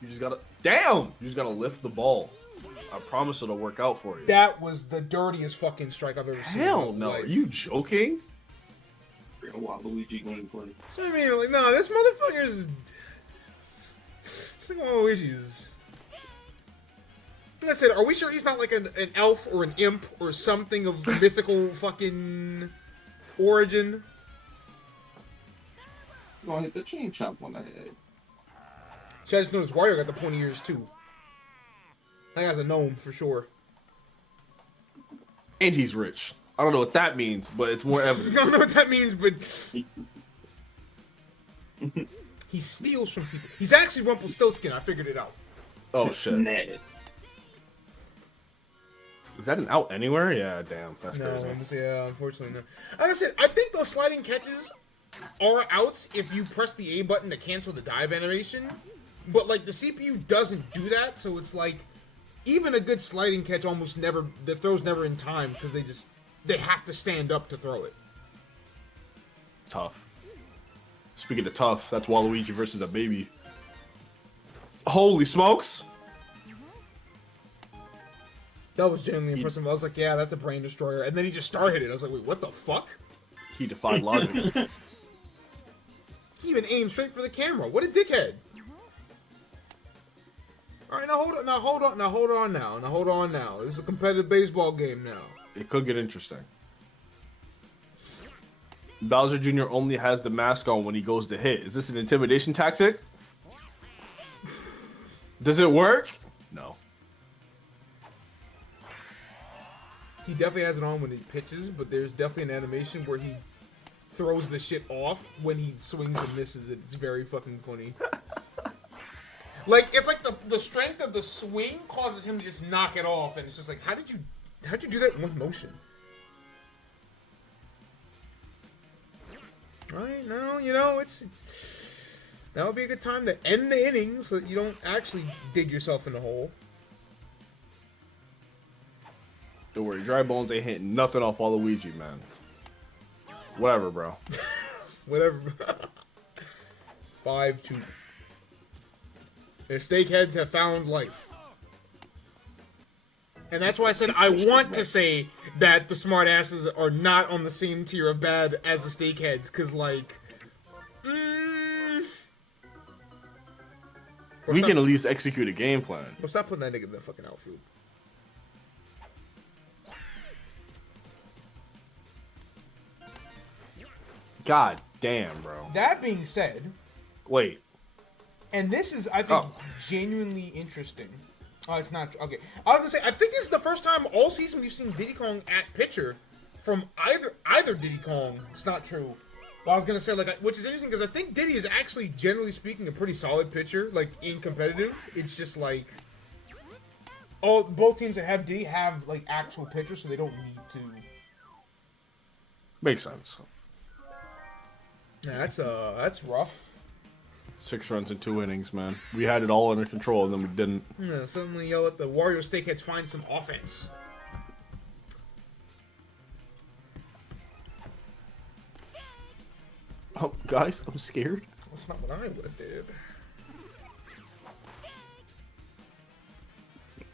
You just gotta, damn! You just gotta lift the ball. I promise it'll work out for you. That was the dirtiest fucking strike I've ever seen. Hell no, are you joking? Real Waluigi gameplay. So I mean, like, no, this motherfucker's... This thing Waluigi's... Like I said, are we sure he's not like an elf or an imp or something of mythical fucking origin? Gonna hit the chain chomp on the head. So I just noticed Wario got the pointy ears too. That guy's a gnome for sure. And he's rich. I don't know what that means, but it's more evidence. I don't know what that means, but... he steals from people. He's actually Rumpelstiltskin, I figured it out. Oh shit. Ned. Is that an out anywhere? Yeah, damn. That's crazy. Yeah, unfortunately no. Like I said, I think those sliding catches are outs if you press the A button to cancel the dive animation. But like the CPU doesn't do that, so it's like even a good sliding catch almost never, the throw's never in time because they have to stand up to throw it. Tough. Speaking of tough, that's Waluigi versus a baby. Holy smokes! That was genuinely impressive. I was like, yeah, that's a brain destroyer. And then he just star hit it. I was like, wait, what the fuck? He defied logic. He even aimed straight for the camera. What a dickhead. Alright, now hold on now. This is a competitive baseball game now. It could get interesting. Bowser Jr. only has the mask on when he goes to hit. Is this an intimidation tactic? Does it work? No. He definitely has it on when he pitches, but there's definitely an animation where he throws the shit off when he swings and misses it. It's very fucking funny. Like, it's like the strength of the swing causes him to just knock it off, and it's just like, how'd you do that in one motion? Right, no, you know, it's that would be a good time to end the inning so that you don't actually dig yourself in the hole. Don't worry, Dry Bones ain't hitting nothing off Waluigi, man. Whatever, bro. Whatever. 5-2. Their steakheads have found life. And that's why I said I want to say that the smartasses are not on the same tier of bad as the steakheads, because, like... We can at least execute a game plan. Well, stop putting that nigga in the fucking outfield. God damn, bro. That being said... Wait. And this is, I think, genuinely interesting. Oh, it's not... Okay. I was gonna say, I think this is the first time all season we've seen Diddy Kong at pitcher from either Diddy Kong. It's not true. But I was gonna say, like, which is interesting, because I think Diddy is actually, generally speaking, a pretty solid pitcher, like, in competitive. It's just, like... Both teams that have Diddy have, like, actual pitchers, so they don't need to... Makes sense. Yeah, that's rough. 6 runs in 2 innings, man. We had it all under control, and then we didn't. Yeah, suddenly y'all let the Wario Steakheads find some offense. Oh, guys, I'm scared. That's not what I would have did.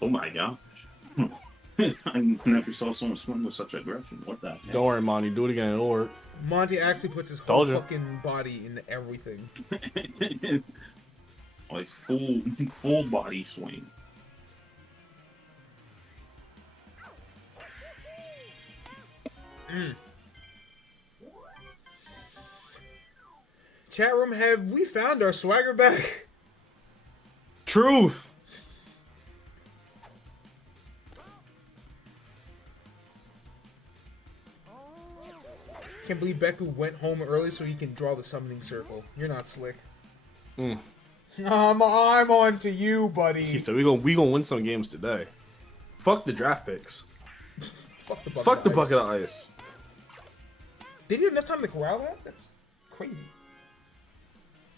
Oh my gosh. I never saw someone swim with such aggression. What the heck? Don't worry, Monty. Do it again. It'll work. Monty actually puts his whole Told you. fucking body into everything. Like full body swing. Chat room, have we found our swagger back? Truth. Can't believe Beku went home early so he can draw the summoning circle. You're not slick. I'm on to you, buddy. He said we gonna win some games today. Fuck the draft picks. Fuck the bucket. Fuck the of bucket ice. of ice. Did you have enough time to corral that? That's crazy.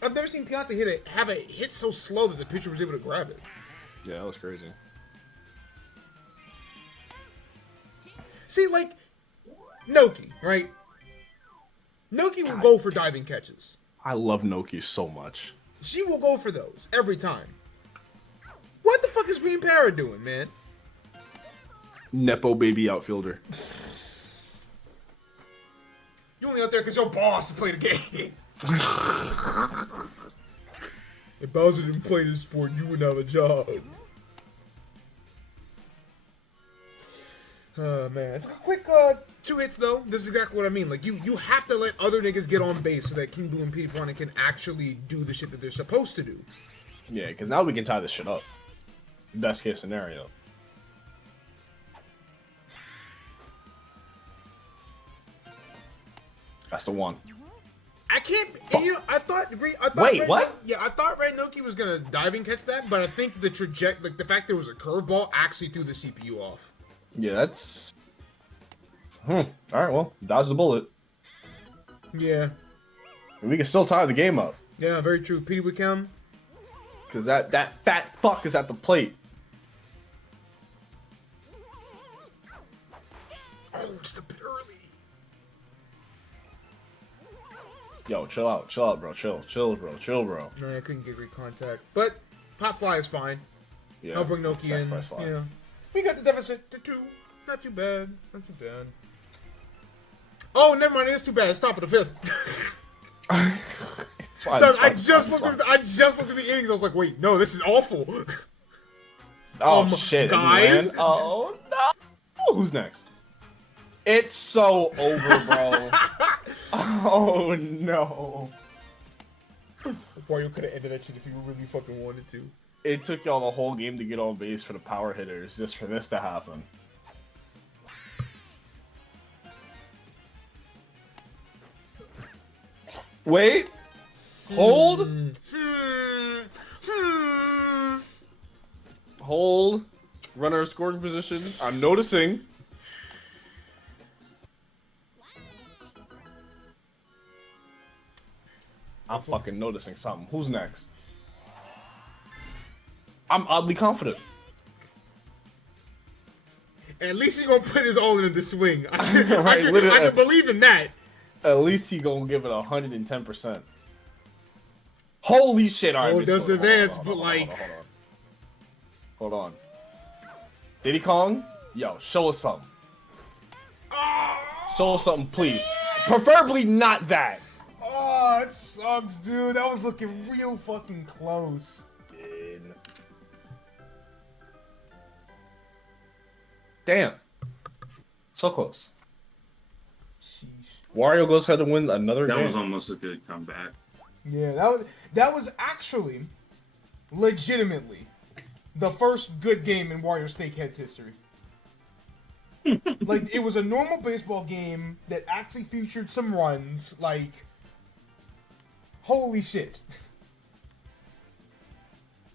I've never seen Pianta have a hit so slow that the pitcher was able to grab it. Yeah, that was crazy. See, like, Noki, right? Noki will go for diving catches. I love Noki so much. She will go for those every time. What the fuck is Green Parrot doing, man? Nepo baby outfielder. You only out there because your boss to play the game. If Bowser didn't play this sport, you wouldn't have a job. Oh, man. It's a quick 2 hits, though. This is exactly what I mean. Like, you have to let other niggas get on base so that King Boo and Petey Piranha can actually do the shit that they're supposed to do. Yeah, because now we can tie this shit up. Best case scenario. That's the one. I can't. You know, I thought. Wait, what? I thought Red Noki was gonna diving catch that, but I think the the fact there was a curveball actually threw the CPU off. Yeah, that's. All right, well, dodge the bullet. Yeah. And we can still tie the game up. Yeah, very true. Petey Wickham. Because that fat fuck is at the plate. Oh, just a bit early. Yo, chill out, bro. Chill, bro. No, I couldn't get great contact, but Pop Fly is fine. Yeah, I'll bring Noki in. Yeah, we got the deficit to 2. Not too bad. Not too bad. Oh, never mind. It is too bad. Stop at the 5th. It's fine. I just looked at the innings. I was like, wait, no, this is awful. Oh shit, guys. Oh no. Who's next? It's so over, bro. Oh no. Wario could have ended that shit if you really fucking wanted to. It took y'all the whole game to get on base for the power hitters just for this to happen. Wait. Hold. Hold. Runner scoring position. I'm noticing. I'm fucking noticing something. Who's next? I'm oddly confident. At least he's gonna put his all into the swing. I Right, can believe in that. At least he gonna give it 110%. Holy shit! All right, it does advance, but like, hold on. Diddy Kong, yo, show us something. Show us something, please. Preferably not that. Oh, it sucks, dude. That was looking real fucking close. Damn. So close. Sheesh. Wario goes ahead and win another game. That was almost a good comeback. Yeah, that was actually legitimately the first good game in Wario Steakhead's history. Like, it was a normal baseball game that actually featured some runs. Like, holy shit.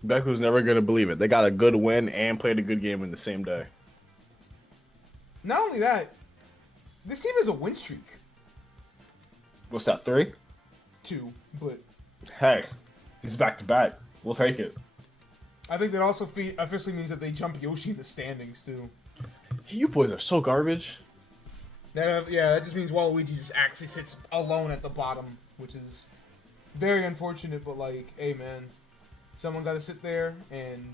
Beku's never gonna believe it. They got a good win and played a good game in the same day. Not only that, this team has a win streak. What's that, 3? 2, but Hey, he's back to back. We'll take it. I think that also officially means that they jump Yoshi in the standings too. You boys are so garbage. That just means Waluigi just actually sits alone at the bottom, which is very unfortunate. But like, hey man, someone got to sit there and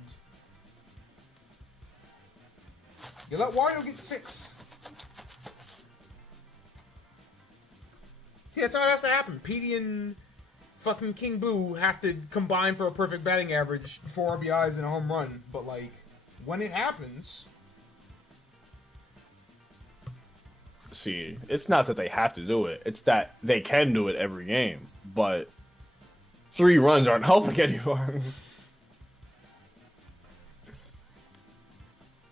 You let Wario get 6. Yeah, that's how it has to happen. Petey and fucking King Boo have to combine for a perfect batting average, 4 RBIs and a home run. But, like, when it happens... See, it's not that they have to do it. It's that they can do it every game. But 3 runs aren't helping anyone.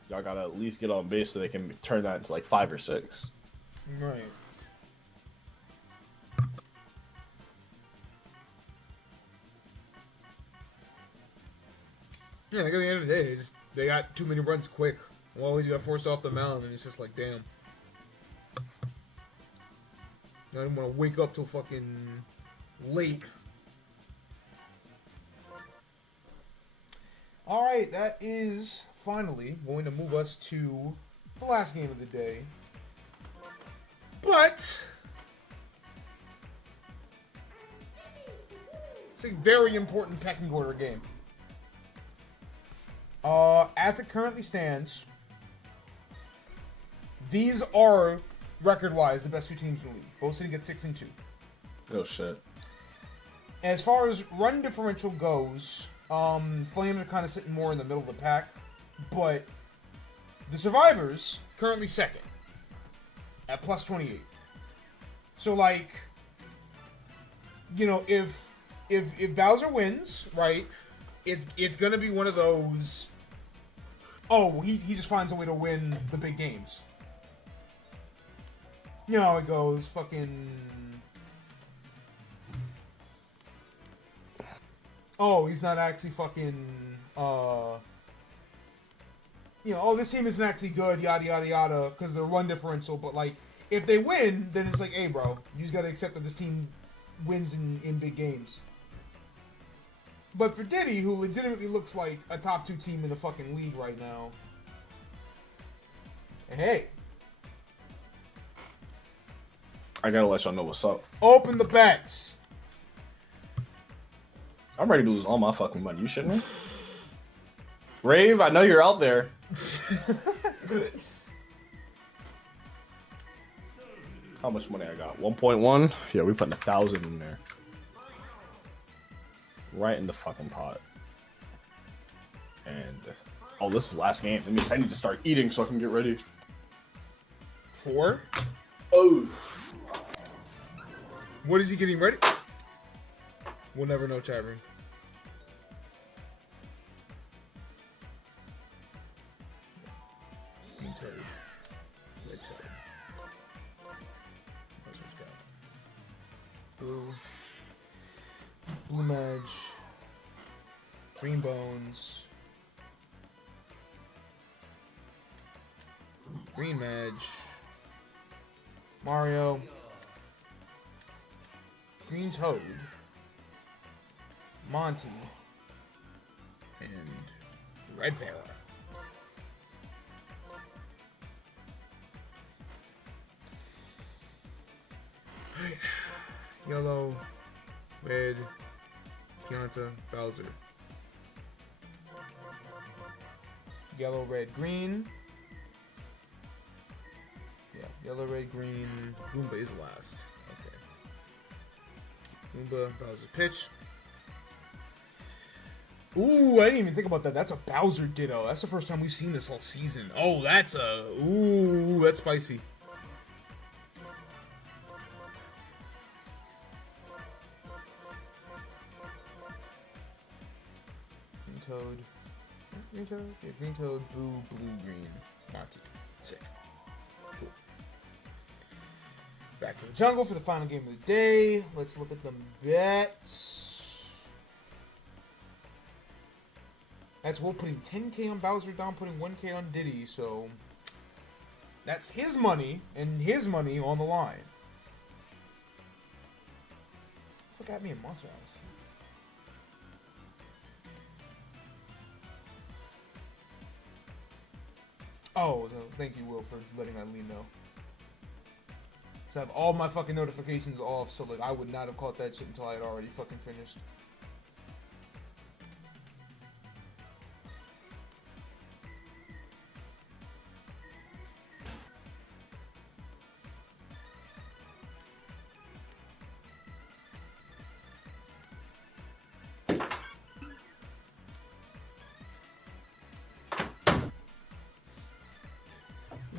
Y'all gotta at least get on base so they can turn that into like 5 or 6. Right. Yeah, like at the end of the day, they got too many runs quick. Well, you got forced off the mound, and it's just like, damn. I didn't want to wake up till fucking late. Alright, that is finally going to move us to the last game of the day. But it's a very important pecking order game. As it currently stands, these are, record-wise, the best 2 teams in the league. Both sitting at 6 and 2. Oh shit. As far as run differential goes, Flames are kind of sitting more in the middle of the pack, but the Survivors currently second at plus 28. So, like, you know, if Bowser wins, right, it's gonna be one of those. Oh, he just finds a way to win the big games. You know how it goes, fucking. Oh, he's not actually fucking, you know, oh, this team isn't actually good, yada, yada, yada, because of the run differential, but, like, if they win, then it's like, hey, bro, you just gotta accept that this team wins in big games. But for Diddy, who legitimately looks like a top 2 team in the fucking league right now, hey. I gotta let y'all know what's up. Open the bets. I'm ready to lose all my fucking money. You shitting me? Rave, I know you're out there. How much money I got? 1.1? Yeah, we putting 1,000 in there. Right in the fucking pot. And oh, this is last game. That means I need to start eating so I can get ready. 4? Oh. What is he getting ready? We'll never know, chat room. Green turd. Red turd. Buzzer's got blue. Blue Madge. Green Bones. Green Madge. Mario. Green Toad. Monty, and Red Para. Right. Yellow, red, Kianta, Bowser. Yellow, red, green. Yeah, yellow, red, green. Goomba is last. Okay. Goomba, Bowser pitch. Ooh, I didn't even think about that. That's a Bowser Ditto. That's the first time we've seen this all season. Oh, that's a... Ooh, that's spicy. Green Toad. Green Toad? Yeah, Green Toad, Boo, Blue, Green. Monty. Sick. Cool. Back to the jungle for the final game of the day. Let's look at the bets. That's Will putting 10k on Bowser, Dom putting 1k on Diddy, so that's his money and his money on the line. Forgot me in Monster House. Oh, so thank you, Will, for letting Eileen know. So I have all my fucking notifications off, so like I would not have caught that shit until I had already fucking finished.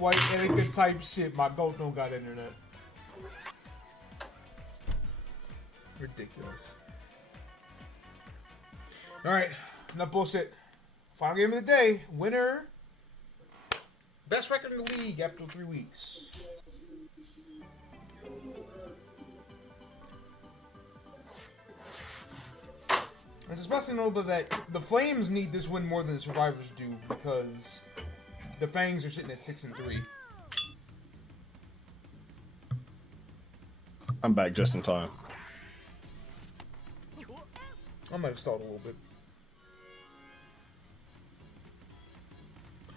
white Anakin type shit. My goat don't got internet. Ridiculous. Alright, enough bullshit. Final game of the day. Winner. Best record in the league after 3 weeks. It's especially notable that the Flames need this win more than the Survivors do because the Fangs are sitting at 6-3. I'm back just in time. I might have stalled a little bit.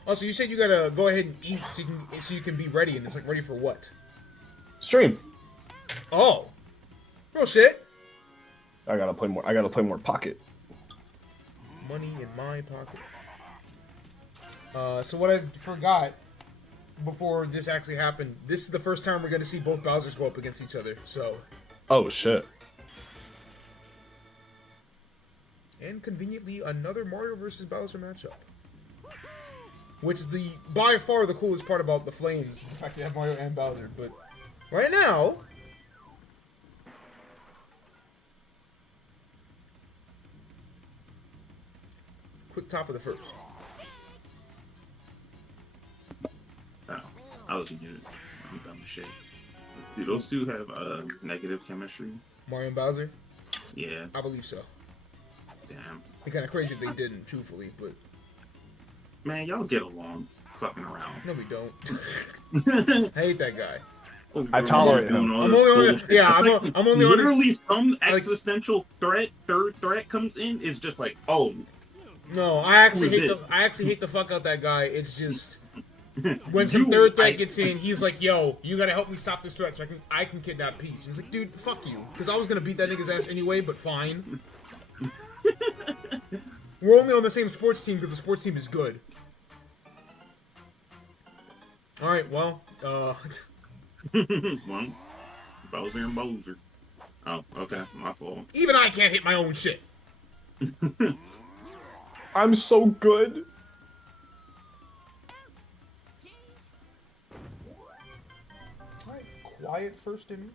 Also, you said you gotta go ahead and eat so you can be ready, and it's like ready for what? Stream. Oh, real shit. I gotta play more pocket. Money in my pocket. So what I forgot before this actually happened, this is the first time we're gonna see both Bowsers go up against each other. So. Oh shit. And conveniently, another Mario vs. Bowser matchup. Which is by far the coolest part about the Flames, the fact they have Mario and Bowser. But right now, quick top of the first. Oh, I was gonna I'm dumb as shit. Do those two have negative chemistry? Mario and Bowser? Yeah. I believe so. Damn. It'd be kind of crazy if they didn't, truthfully, but... Man, y'all get along fucking around. No, we don't. I hate that guy. I tolerate him. I'm only on, yeah, I'm only on literally some existential threat, third threat comes in, is just like, oh. No, I actually hate the fuck out that guy. It's just when some third threat gets in, he's like, "Yo, you gotta help me stop this threat so I can kidnap Peach." And he's like, "Dude, fuck you," because I was gonna beat that nigga's ass anyway. But fine. We're only on the same sports team because the sports team is good. All right, well, well, Bowser and Bowser. Oh, okay, my fault. Even I can't hit my own shit. I'm so good. Alright, quiet first inning.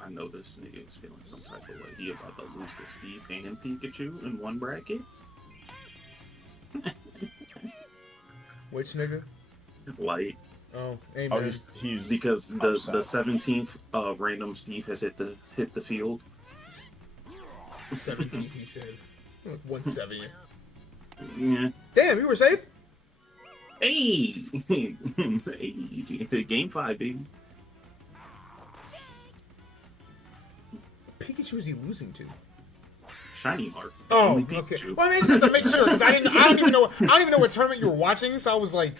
I know this nigga is feeling some type of way. He about to lose to Steve and Pikachu in one bracket. Which nigga? Light. Oh, amen. Oh, he's because the 17th random Steve has hit the field. 17th, he said. Like 170th. Yeah. Damn, you were safe? Hey! Hey! Game 5, baby. Pikachu is he losing to? Shiny Mark. Oh, okay. Well, I mean, just to make sure, because I don't even know what tournament you were watching, so I was like...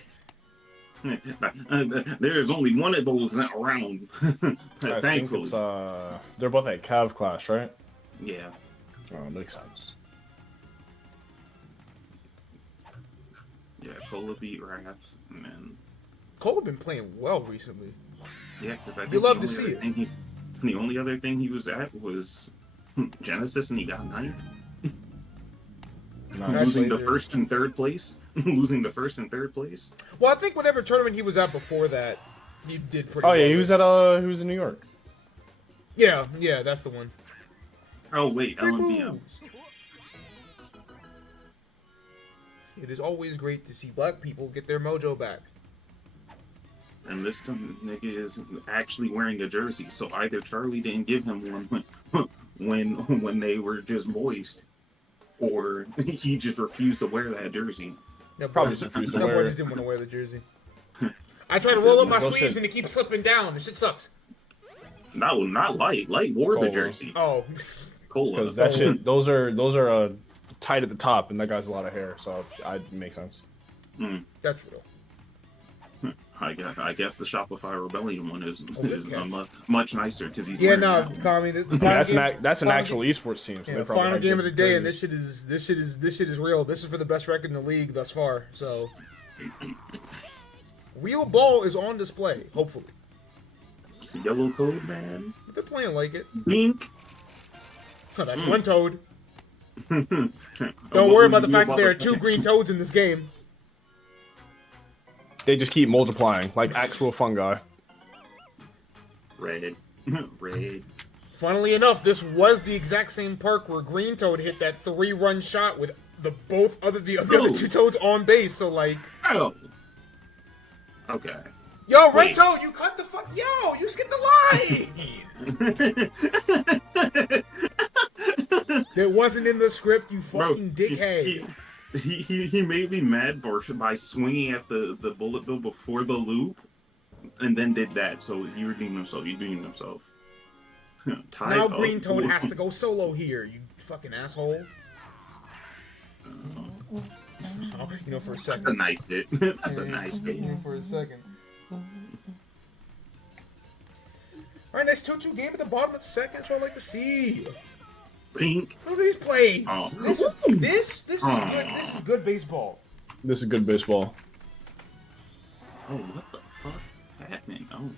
There's only one of those not around. I Thankfully. think they're both at Cav Clash, right? Yeah. Oh, makes sense. Yeah, Cola beat Wrath, and then... Cola been playing well recently. Yeah, because I think you love to see it. The only other thing he was at was Genesis, and he got 9th. Losing the first and third place. Losing the first and third place. Well, I think whatever tournament he was at before that, he did pretty well. Oh yeah, he was in New York. Yeah, that's the one. Oh wait, LMBM. It is always great to see black people get their mojo back. And this time, nigga is actually wearing a jersey. So either Charlie didn't give him one when they were just moist, or he just refused to wear that jersey. That boy just didn't want to wear the jersey. I try to roll up my sleeves and it keeps slipping down. This shit sucks. No, not Light. Light wore the jersey. Oh, Cola. Because that shit, those are tight at the top, and that guy's a lot of hair, so it makes sense. That's real. I guess the Shopify Rebellion one is much nicer because he's Kami. That's an actual esports team. So the final game of the day, and this shit is real. This is for the best record in the league thus far. So, real ball is on display. Hopefully, Yellow Toad, man. They're playing like it. Bink. Oh, that's one toad. Don't worry about the fact that there are 2 green toads in this game. They just keep multiplying like actual fungi. Red. Red. Funnily enough, this was the exact same park where Green Toad hit that 3-run shot with the other two Toads on base. So like, oh, okay. Yo, Red Toad, you cut the fuck. Yo, you skipped the line. That wasn't in the script, you fucking dickhead. He made me mad by swinging at the bullet bill before the loop, and then did that. So he redeemed himself. He redeemed himself. Now Green Toad has to go solo here, you fucking asshole. You know, for a second. That's a nice hit. That's a nice hit. For a second. Alright, nice 2-2 game at the bottom of the second. That's what I like to see. Bink. Look at these plays. Oh. This is good. This is good baseball. This is good baseball. Oh, what the fuck happened? Oh,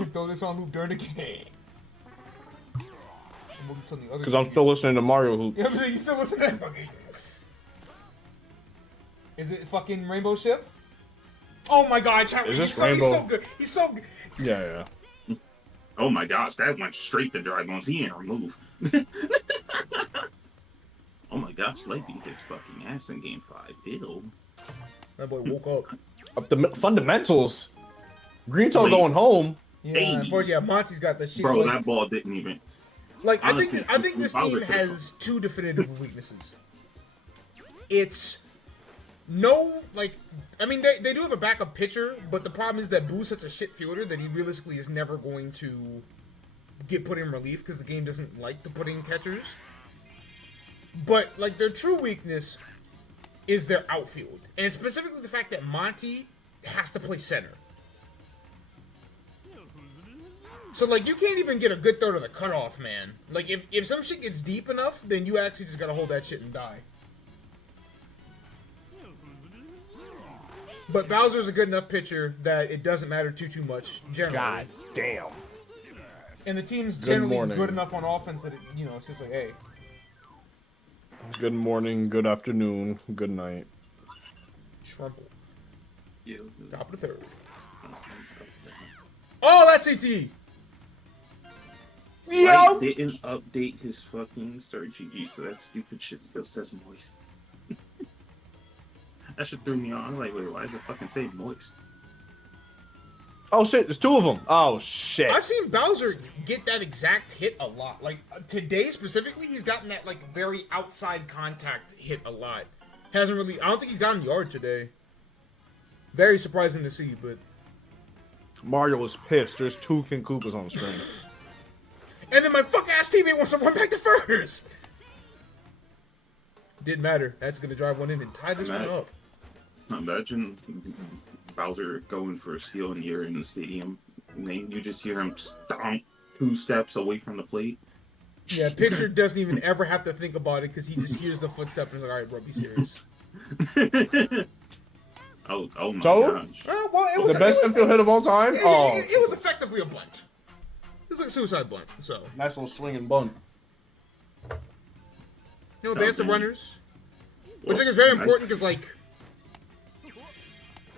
okay. Throw this on Hoop Dirt again. Because I'm still listening to Mario Hoop. Yeah, you still listening? Okay. Is it fucking Rainbow Ship? Oh my god, chat. Is this he's Rainbow? so good. He's so good. Yeah. Oh my gosh, that went straight to dry bones. He didn't remove. Oh my gosh, Light beat his fucking ass in game 5. Ew. That boy woke up. Up the fundamentals. Green Toad going home. Yeah, Monty's got the shit. Bro, like, that ball didn't even. Like, Honestly, I think this team has two definitive weaknesses. It's no, like, I mean, they do have a backup pitcher, but the problem is that Boo's such a shit fielder that he realistically is never going to get put in relief because the game doesn't like to put in catchers. But, like, their true weakness is their outfield. And specifically the fact that Monty has to play center. So, like, you can't even get a good throw to the cutoff, man. Like, if some shit gets deep enough, then you actually just gotta hold that shit and die. But Bowser's a good enough pitcher that it doesn't matter too much, generally. God damn. And the team's Good generally morning. good enough on offense that, it's just like, hey. Good morning, good afternoon, good night. Shrumple. Yeah. Top of the third. Oh, that's AT! Light didn't update his fucking start GG, so that stupid shit still says moist. That shit threw me on. I'm like, wait, why does it fucking say moist? Oh shit, there's two of them. Oh shit. I've seen Bowser get that exact hit a lot. Like, today specifically, he's gotten that, like, very outside contact hit a lot. Hasn't really, I don't think he's gotten yard today. Very surprising to see, but... Mario was pissed. There's two King Koopas on the screen. And then my fuck-ass teammate wants to run back to first! Didn't matter. That's gonna drive one in and tie this one up. Imagine Bowser going for a steal and you're in the stadium, and then you just hear him stomp 2 steps away from the plate. Yeah, pitcher doesn't even ever have to think about it because he just hears the footstep and is like, alright, bro, be serious. Oh my Toad? gosh. Well, it was The best infield hit of all time? It was effectively a bunt. It was like a suicide bunt, so. Nice little swinging bunt. Advance the runners. Which I think is very important because, like,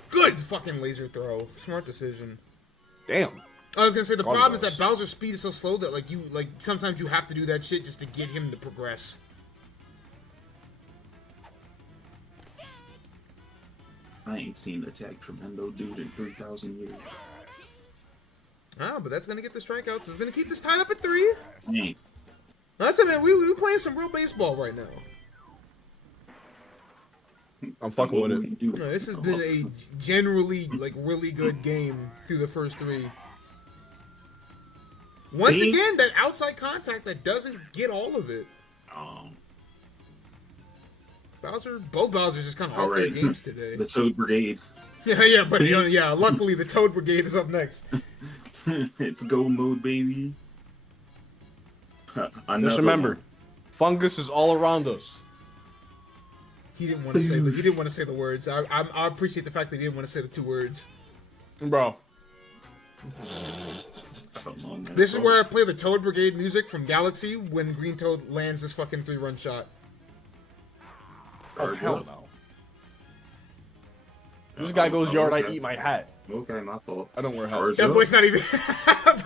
good fucking laser throw. Smart decision. Damn. I was gonna say the God problem is bless. that Bowser's speed is so slow that sometimes you have to do that shit just to get him to progress. I ain't seen the tag Tremendo dude in 3,000 years. Ah, but that's gonna get the strikeouts. It's gonna keep this tied up at 3. Hey. That's it, man. We playing some real baseball right now. I'm fucking with it. No, this has been a generally, like, really good game through the first 3. Once again, that outside contact that doesn't get all of it. Both Bowser's just kind of off their games today. The Toad Brigade. Yeah, but luckily the Toad Brigade is up next. It's go mode, baby. Just remember, fungus is all around us. He didn't want to say the words. I appreciate the fact that he didn't want to say the 2 words. Bro. This is where I play the Toad Brigade music from Galaxy when Green Toad lands this fucking 3-run shot. Oh, hell no. This guy goes yard, okay. I eat my hat. Okay, my fault. I don't wear Charge hats. That boy's not even.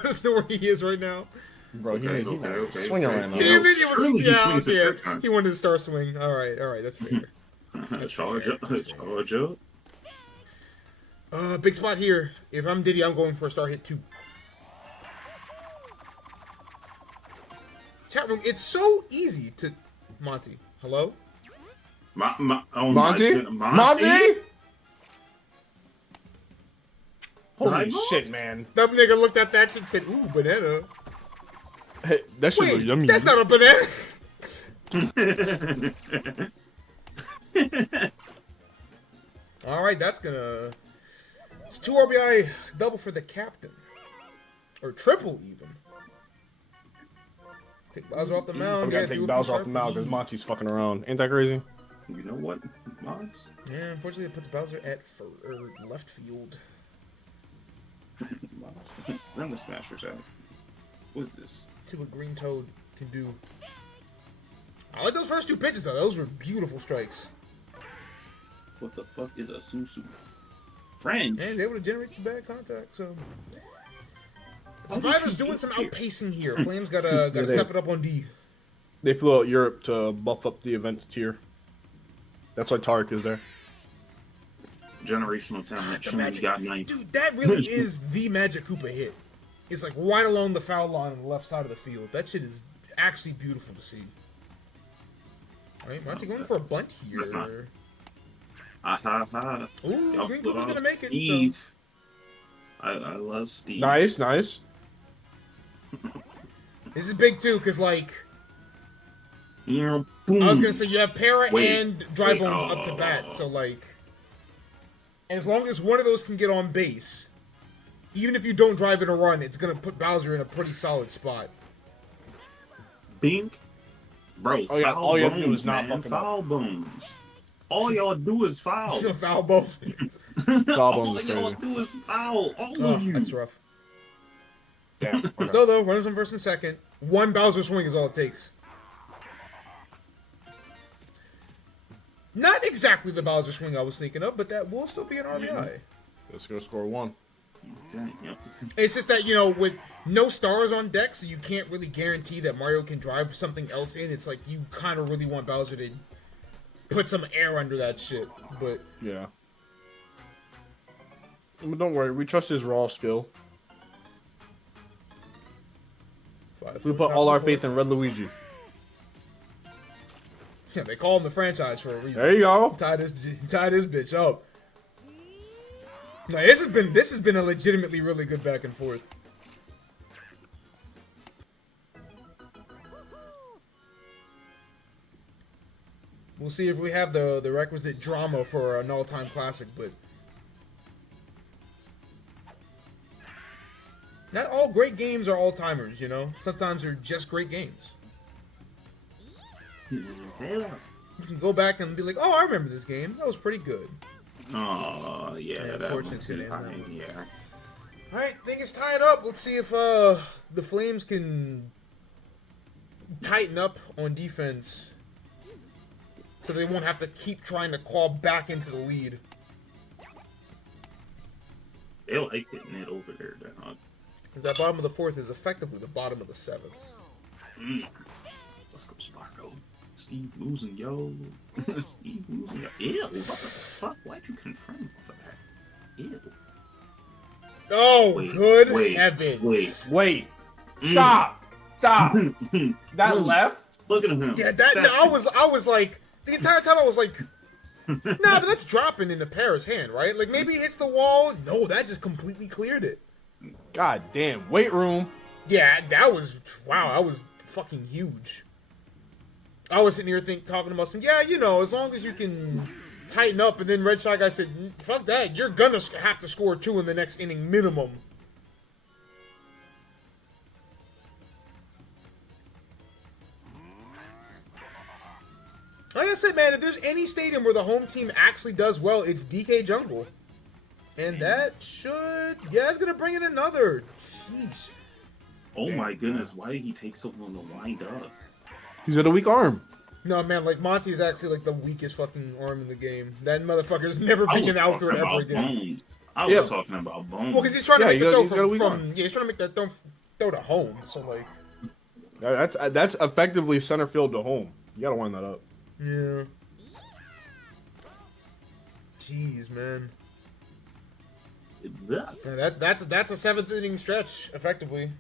That's not where he is right now. Bro, he Okay, didn't okay. swing around. Damn it! It was Surely he yeah. swings the Okay. first time. He wanted to start swing. All right, that's fair. Charge up. Charge up. Big spot here. If I'm Diddy, I'm going for a star hit 2. Chat room, it's so easy to... Monty, hello? Oh Monty? Monty? Holy shit, man. That nigga looked at that shit and said, ooh, banana. Hey, that shit look yummy. That's not a banana. Alright, that's gonna... It's 2 RBI double for the captain. Or triple, even. Take Bowser off the mound. We gotta take Bowser off the mound because Monty's fucking around. Ain't that crazy? You know what, Mods? Yeah, unfortunately it puts Bowser at left field. Run the Smashers out. What is this? See what Green Toad can do. I like those first 2 pitches though. Those were beautiful strikes. What the fuck is a Susu? French. And they would have generated bad contact. So Survivor's doing some outpacing here. Flames gotta step it up on D. They flew out Europe to buff up the events tier. That's why Tarek is there. Generational talent. Shun got knife. Dude, that really is the Magic Koopa hit. It's like right along the foul line on the left side of the field. That shit is actually beautiful to see. Alright, Monty going for a bunt here. That's not. Ha. Ooh, Green Koopa's gonna make it. Steve. So. I love Steve. Nice. This is big too, cause like Yeah, boom. I was gonna say you have Para and Dry wait, Bones up to bat, so like as long as one of those can get on base, even if you don't drive in a run, it's gonna put Bowser in a pretty solid spot. Bink, bro. Oh yeah, all you have to do is not man. fucking foul bones. All y'all do is foul. Foul bones. All y'all do is foul. All of you. That's rough. Damn. Okay. Still though, runners on first and second. One Bowser swing is all it takes. Not exactly the Bowser swing I was thinking of, but that will still be an RBI. Let's go score 1. Okay, yep. It's just that, you know, with no stars on deck, so you can't really guarantee that Mario can drive something else in. It's like you kind of really want Bowser to put some air under that shit, but... Yeah. But don't worry, we trust his raw skill. We put all our faith in Red Luigi. Yeah, they call him the franchise for a reason. There you go. Tie this bitch up. No, this has been a legitimately really good back and forth. We'll see if we have the requisite drama for an all-time classic, but not all great games are all-timers, you know? Sometimes they're just great games. Yeah. You can go back and be like, oh, I remember this game. That was pretty good. Oh, yeah, that unfortunately, one's it's gonna fine, end that yeah. Alright, I think it's tied up. Let's see if the Flames can tighten up on defense so they won't have to keep trying to claw back into the lead. They like hitting it over there, dog. That bottom of the 4th is effectively the bottom of the 7th. Let's go, Sparko. Steve losing, yo. Steve losing, yo. Ew, what the fuck? Why'd you confirm off of that? Ew. Oh, Wait, good wait, heavens. Wait. Stop. That left? Look at him. Yeah, I was like, the entire time I was like, nah, but that's dropping into Para's hand, right? Like, maybe it hits the wall. No, that just completely cleared it. God damn. Weight room. Yeah, that was, wow, that was fucking huge. I was sitting here talking about some, yeah, you know, as long as you can tighten up, and then Red Shy Guy said, fuck that, you're gonna have to score 2 in the next inning minimum. Like I said, man, if there's any stadium where the home team actually does well, it's DK Jungle. And that should, yeah, it's gonna bring in another. Jeez. Oh my goodness, why did he take so long to wind up? He's got a weak arm. No, man, like, Monty is actually, like, the weakest fucking arm in the game. That motherfucker's never being an outfielder ever again. I was talking about Bones. Well, because he's trying to make the throw he's trying to make that throw to home, so, like... That's effectively center field to home. You gotta wind that up. Yeah. Jeez, man. That's a 7th inning stretch, effectively.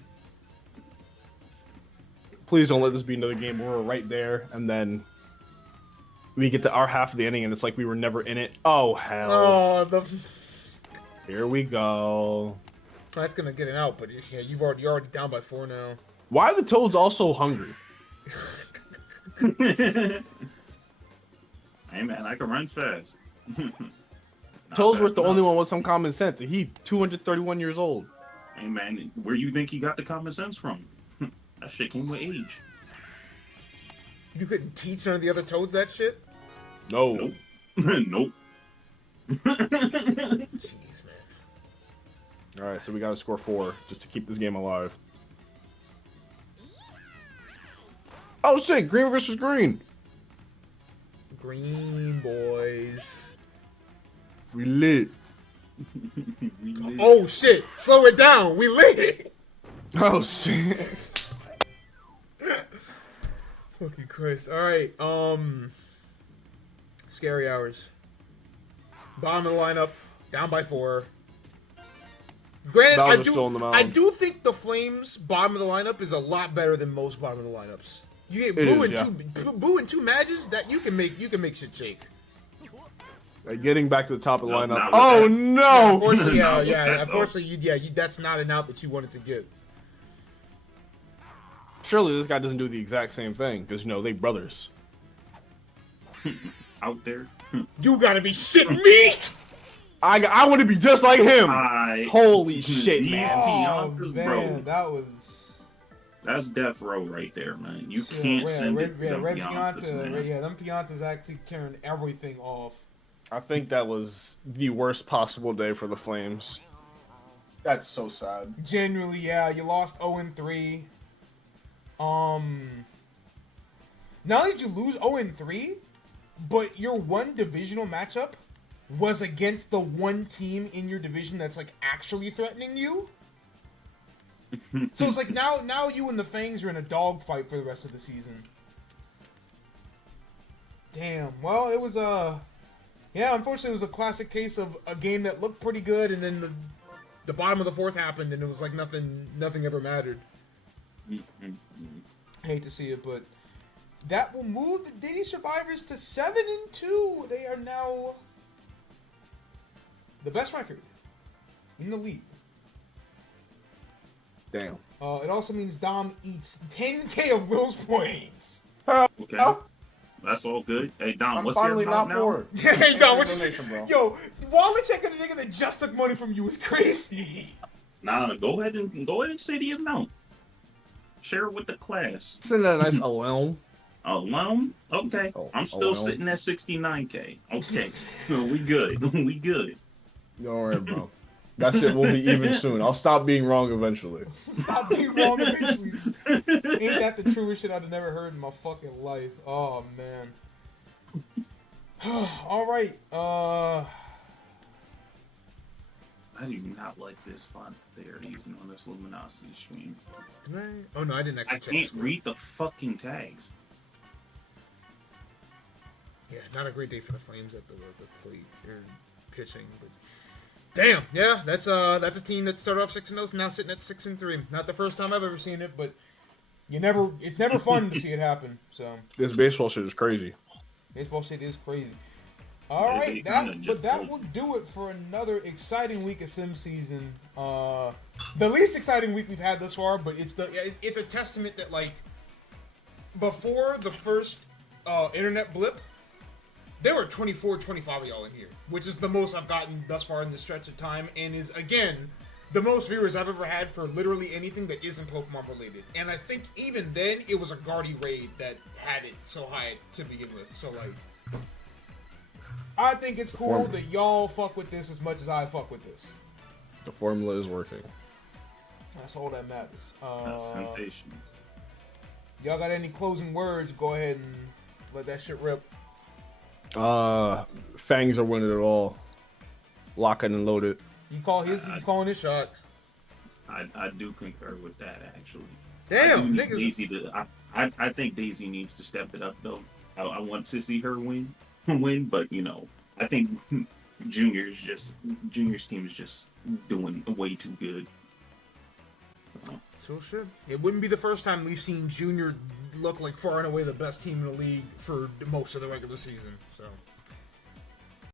Please don't let this be another game where we're right there, and then we get to our half of the inning, and it's like we were never in it. Oh, hell. Oh, Here we go. That's gonna get it out, but yeah, you're already down by 4 now. Why are the Toads all so hungry? Hey, man, I can run fast. Toads was the only one with some common sense, and he's 231 years old. Hey, man, where you think he got the common sense from? That shit came with age. You couldn't teach none of the other Toads that shit? No. Nope. Nope. Jeez, man. All right, so we got to score 4 just to keep this game alive. Oh shit! Green versus green. Green boys. We lit. Oh shit! Slow it down. We lit. Oh shit. Fucking Christ. All right. Scary hours. Bottom of the lineup. Down by 4. Granted, I do think the Flames' bottom of the lineup is a lot better than most bottom of the lineups. You get Boo in 2 matches that you can make shit shake. Getting back to the top of the lineup. Oh no! Yeah, unfortunately, unfortunately, that's not an out that you wanted to get. Surely this guy doesn't do the exact same thing because they brothers. Out there. You gotta be shitting me! I want to be just like him. Holy shit, man! Oh, man, bro. That's death row right there, man. You can't send it to them Piantas, Yeah, them Piantas actually turned everything off. I think that was the worst possible day for the Flames. That's so sad. Genuinely, yeah. You lost 0-3. Not only did you lose 0-3, but your one divisional matchup was against the one team in your division that's like actually threatening you. So it's like now you and the Fangs are in a dogfight for the rest of the season. Damn. Well, it was yeah, unfortunately it was a classic case of a game that looked pretty good and then the bottom of the 4th happened and it was like nothing ever mattered. Hate to see it, but that will move the Diddy Survivors to 7-2. They are now the best record in the league. Damn. It also means Dom eats 10k of Will's points. Okay. That's all good. Hey, Dom, what's your amount now? Hey, Dom, what you Yo, wallet check on a nigga that just took money from you is crazy. Nah, go ahead and say the amount. Share it with the class. Isn't that a nice alone? Alone? Okay. I'm still sitting at 69k. Okay. So we good. We good. Don't worry, bro. That shit will be even soon. I'll stop being wrong eventually. Stop being wrong eventually. Ain't that the truest shit I've never heard in my fucking life? Oh, man. All right. I do not like this font they're using on this Luminosity stream. Right. Oh, no, I didn't actually check. I can't read the fucking tags. Yeah, not a great day for the Flames at the plate. They're pitching, but damn, yeah, that's a team that started off 6-0, now sitting at 6-3. Not the first time I've ever seen it, but it's never fun to see it happen. So this baseball shit is crazy. Baseball shit is crazy. All right, that will do it for another exciting week of Sim season. The least exciting week we've had thus far, but it's a testament that like before the first internet blip, there were 24, 25 of y'all in here, which is the most I've gotten thus far in this stretch of time, and is, again, the most viewers I've ever had for literally anything that isn't Pokemon related. And I think even then, it was a Guardy raid that had it so high to begin with. So, like, I think it's cool that y'all fuck with this as much as I fuck with this. The formula is working. That's all that matters. That's sensational. Y'all got any closing words? Go ahead and Let that shit rip. Fangs are winning it all. Lock it and load it. He's calling his shot. I do concur with that, actually. Damn, I do need niggas. Daisy I think Daisy needs to step it up, though. I want to see her win, but I think Junior's team is just doing way too good. So shit. It wouldn't be the first time we've seen Junior look like far and away the best team in the league for most of the regular season. So.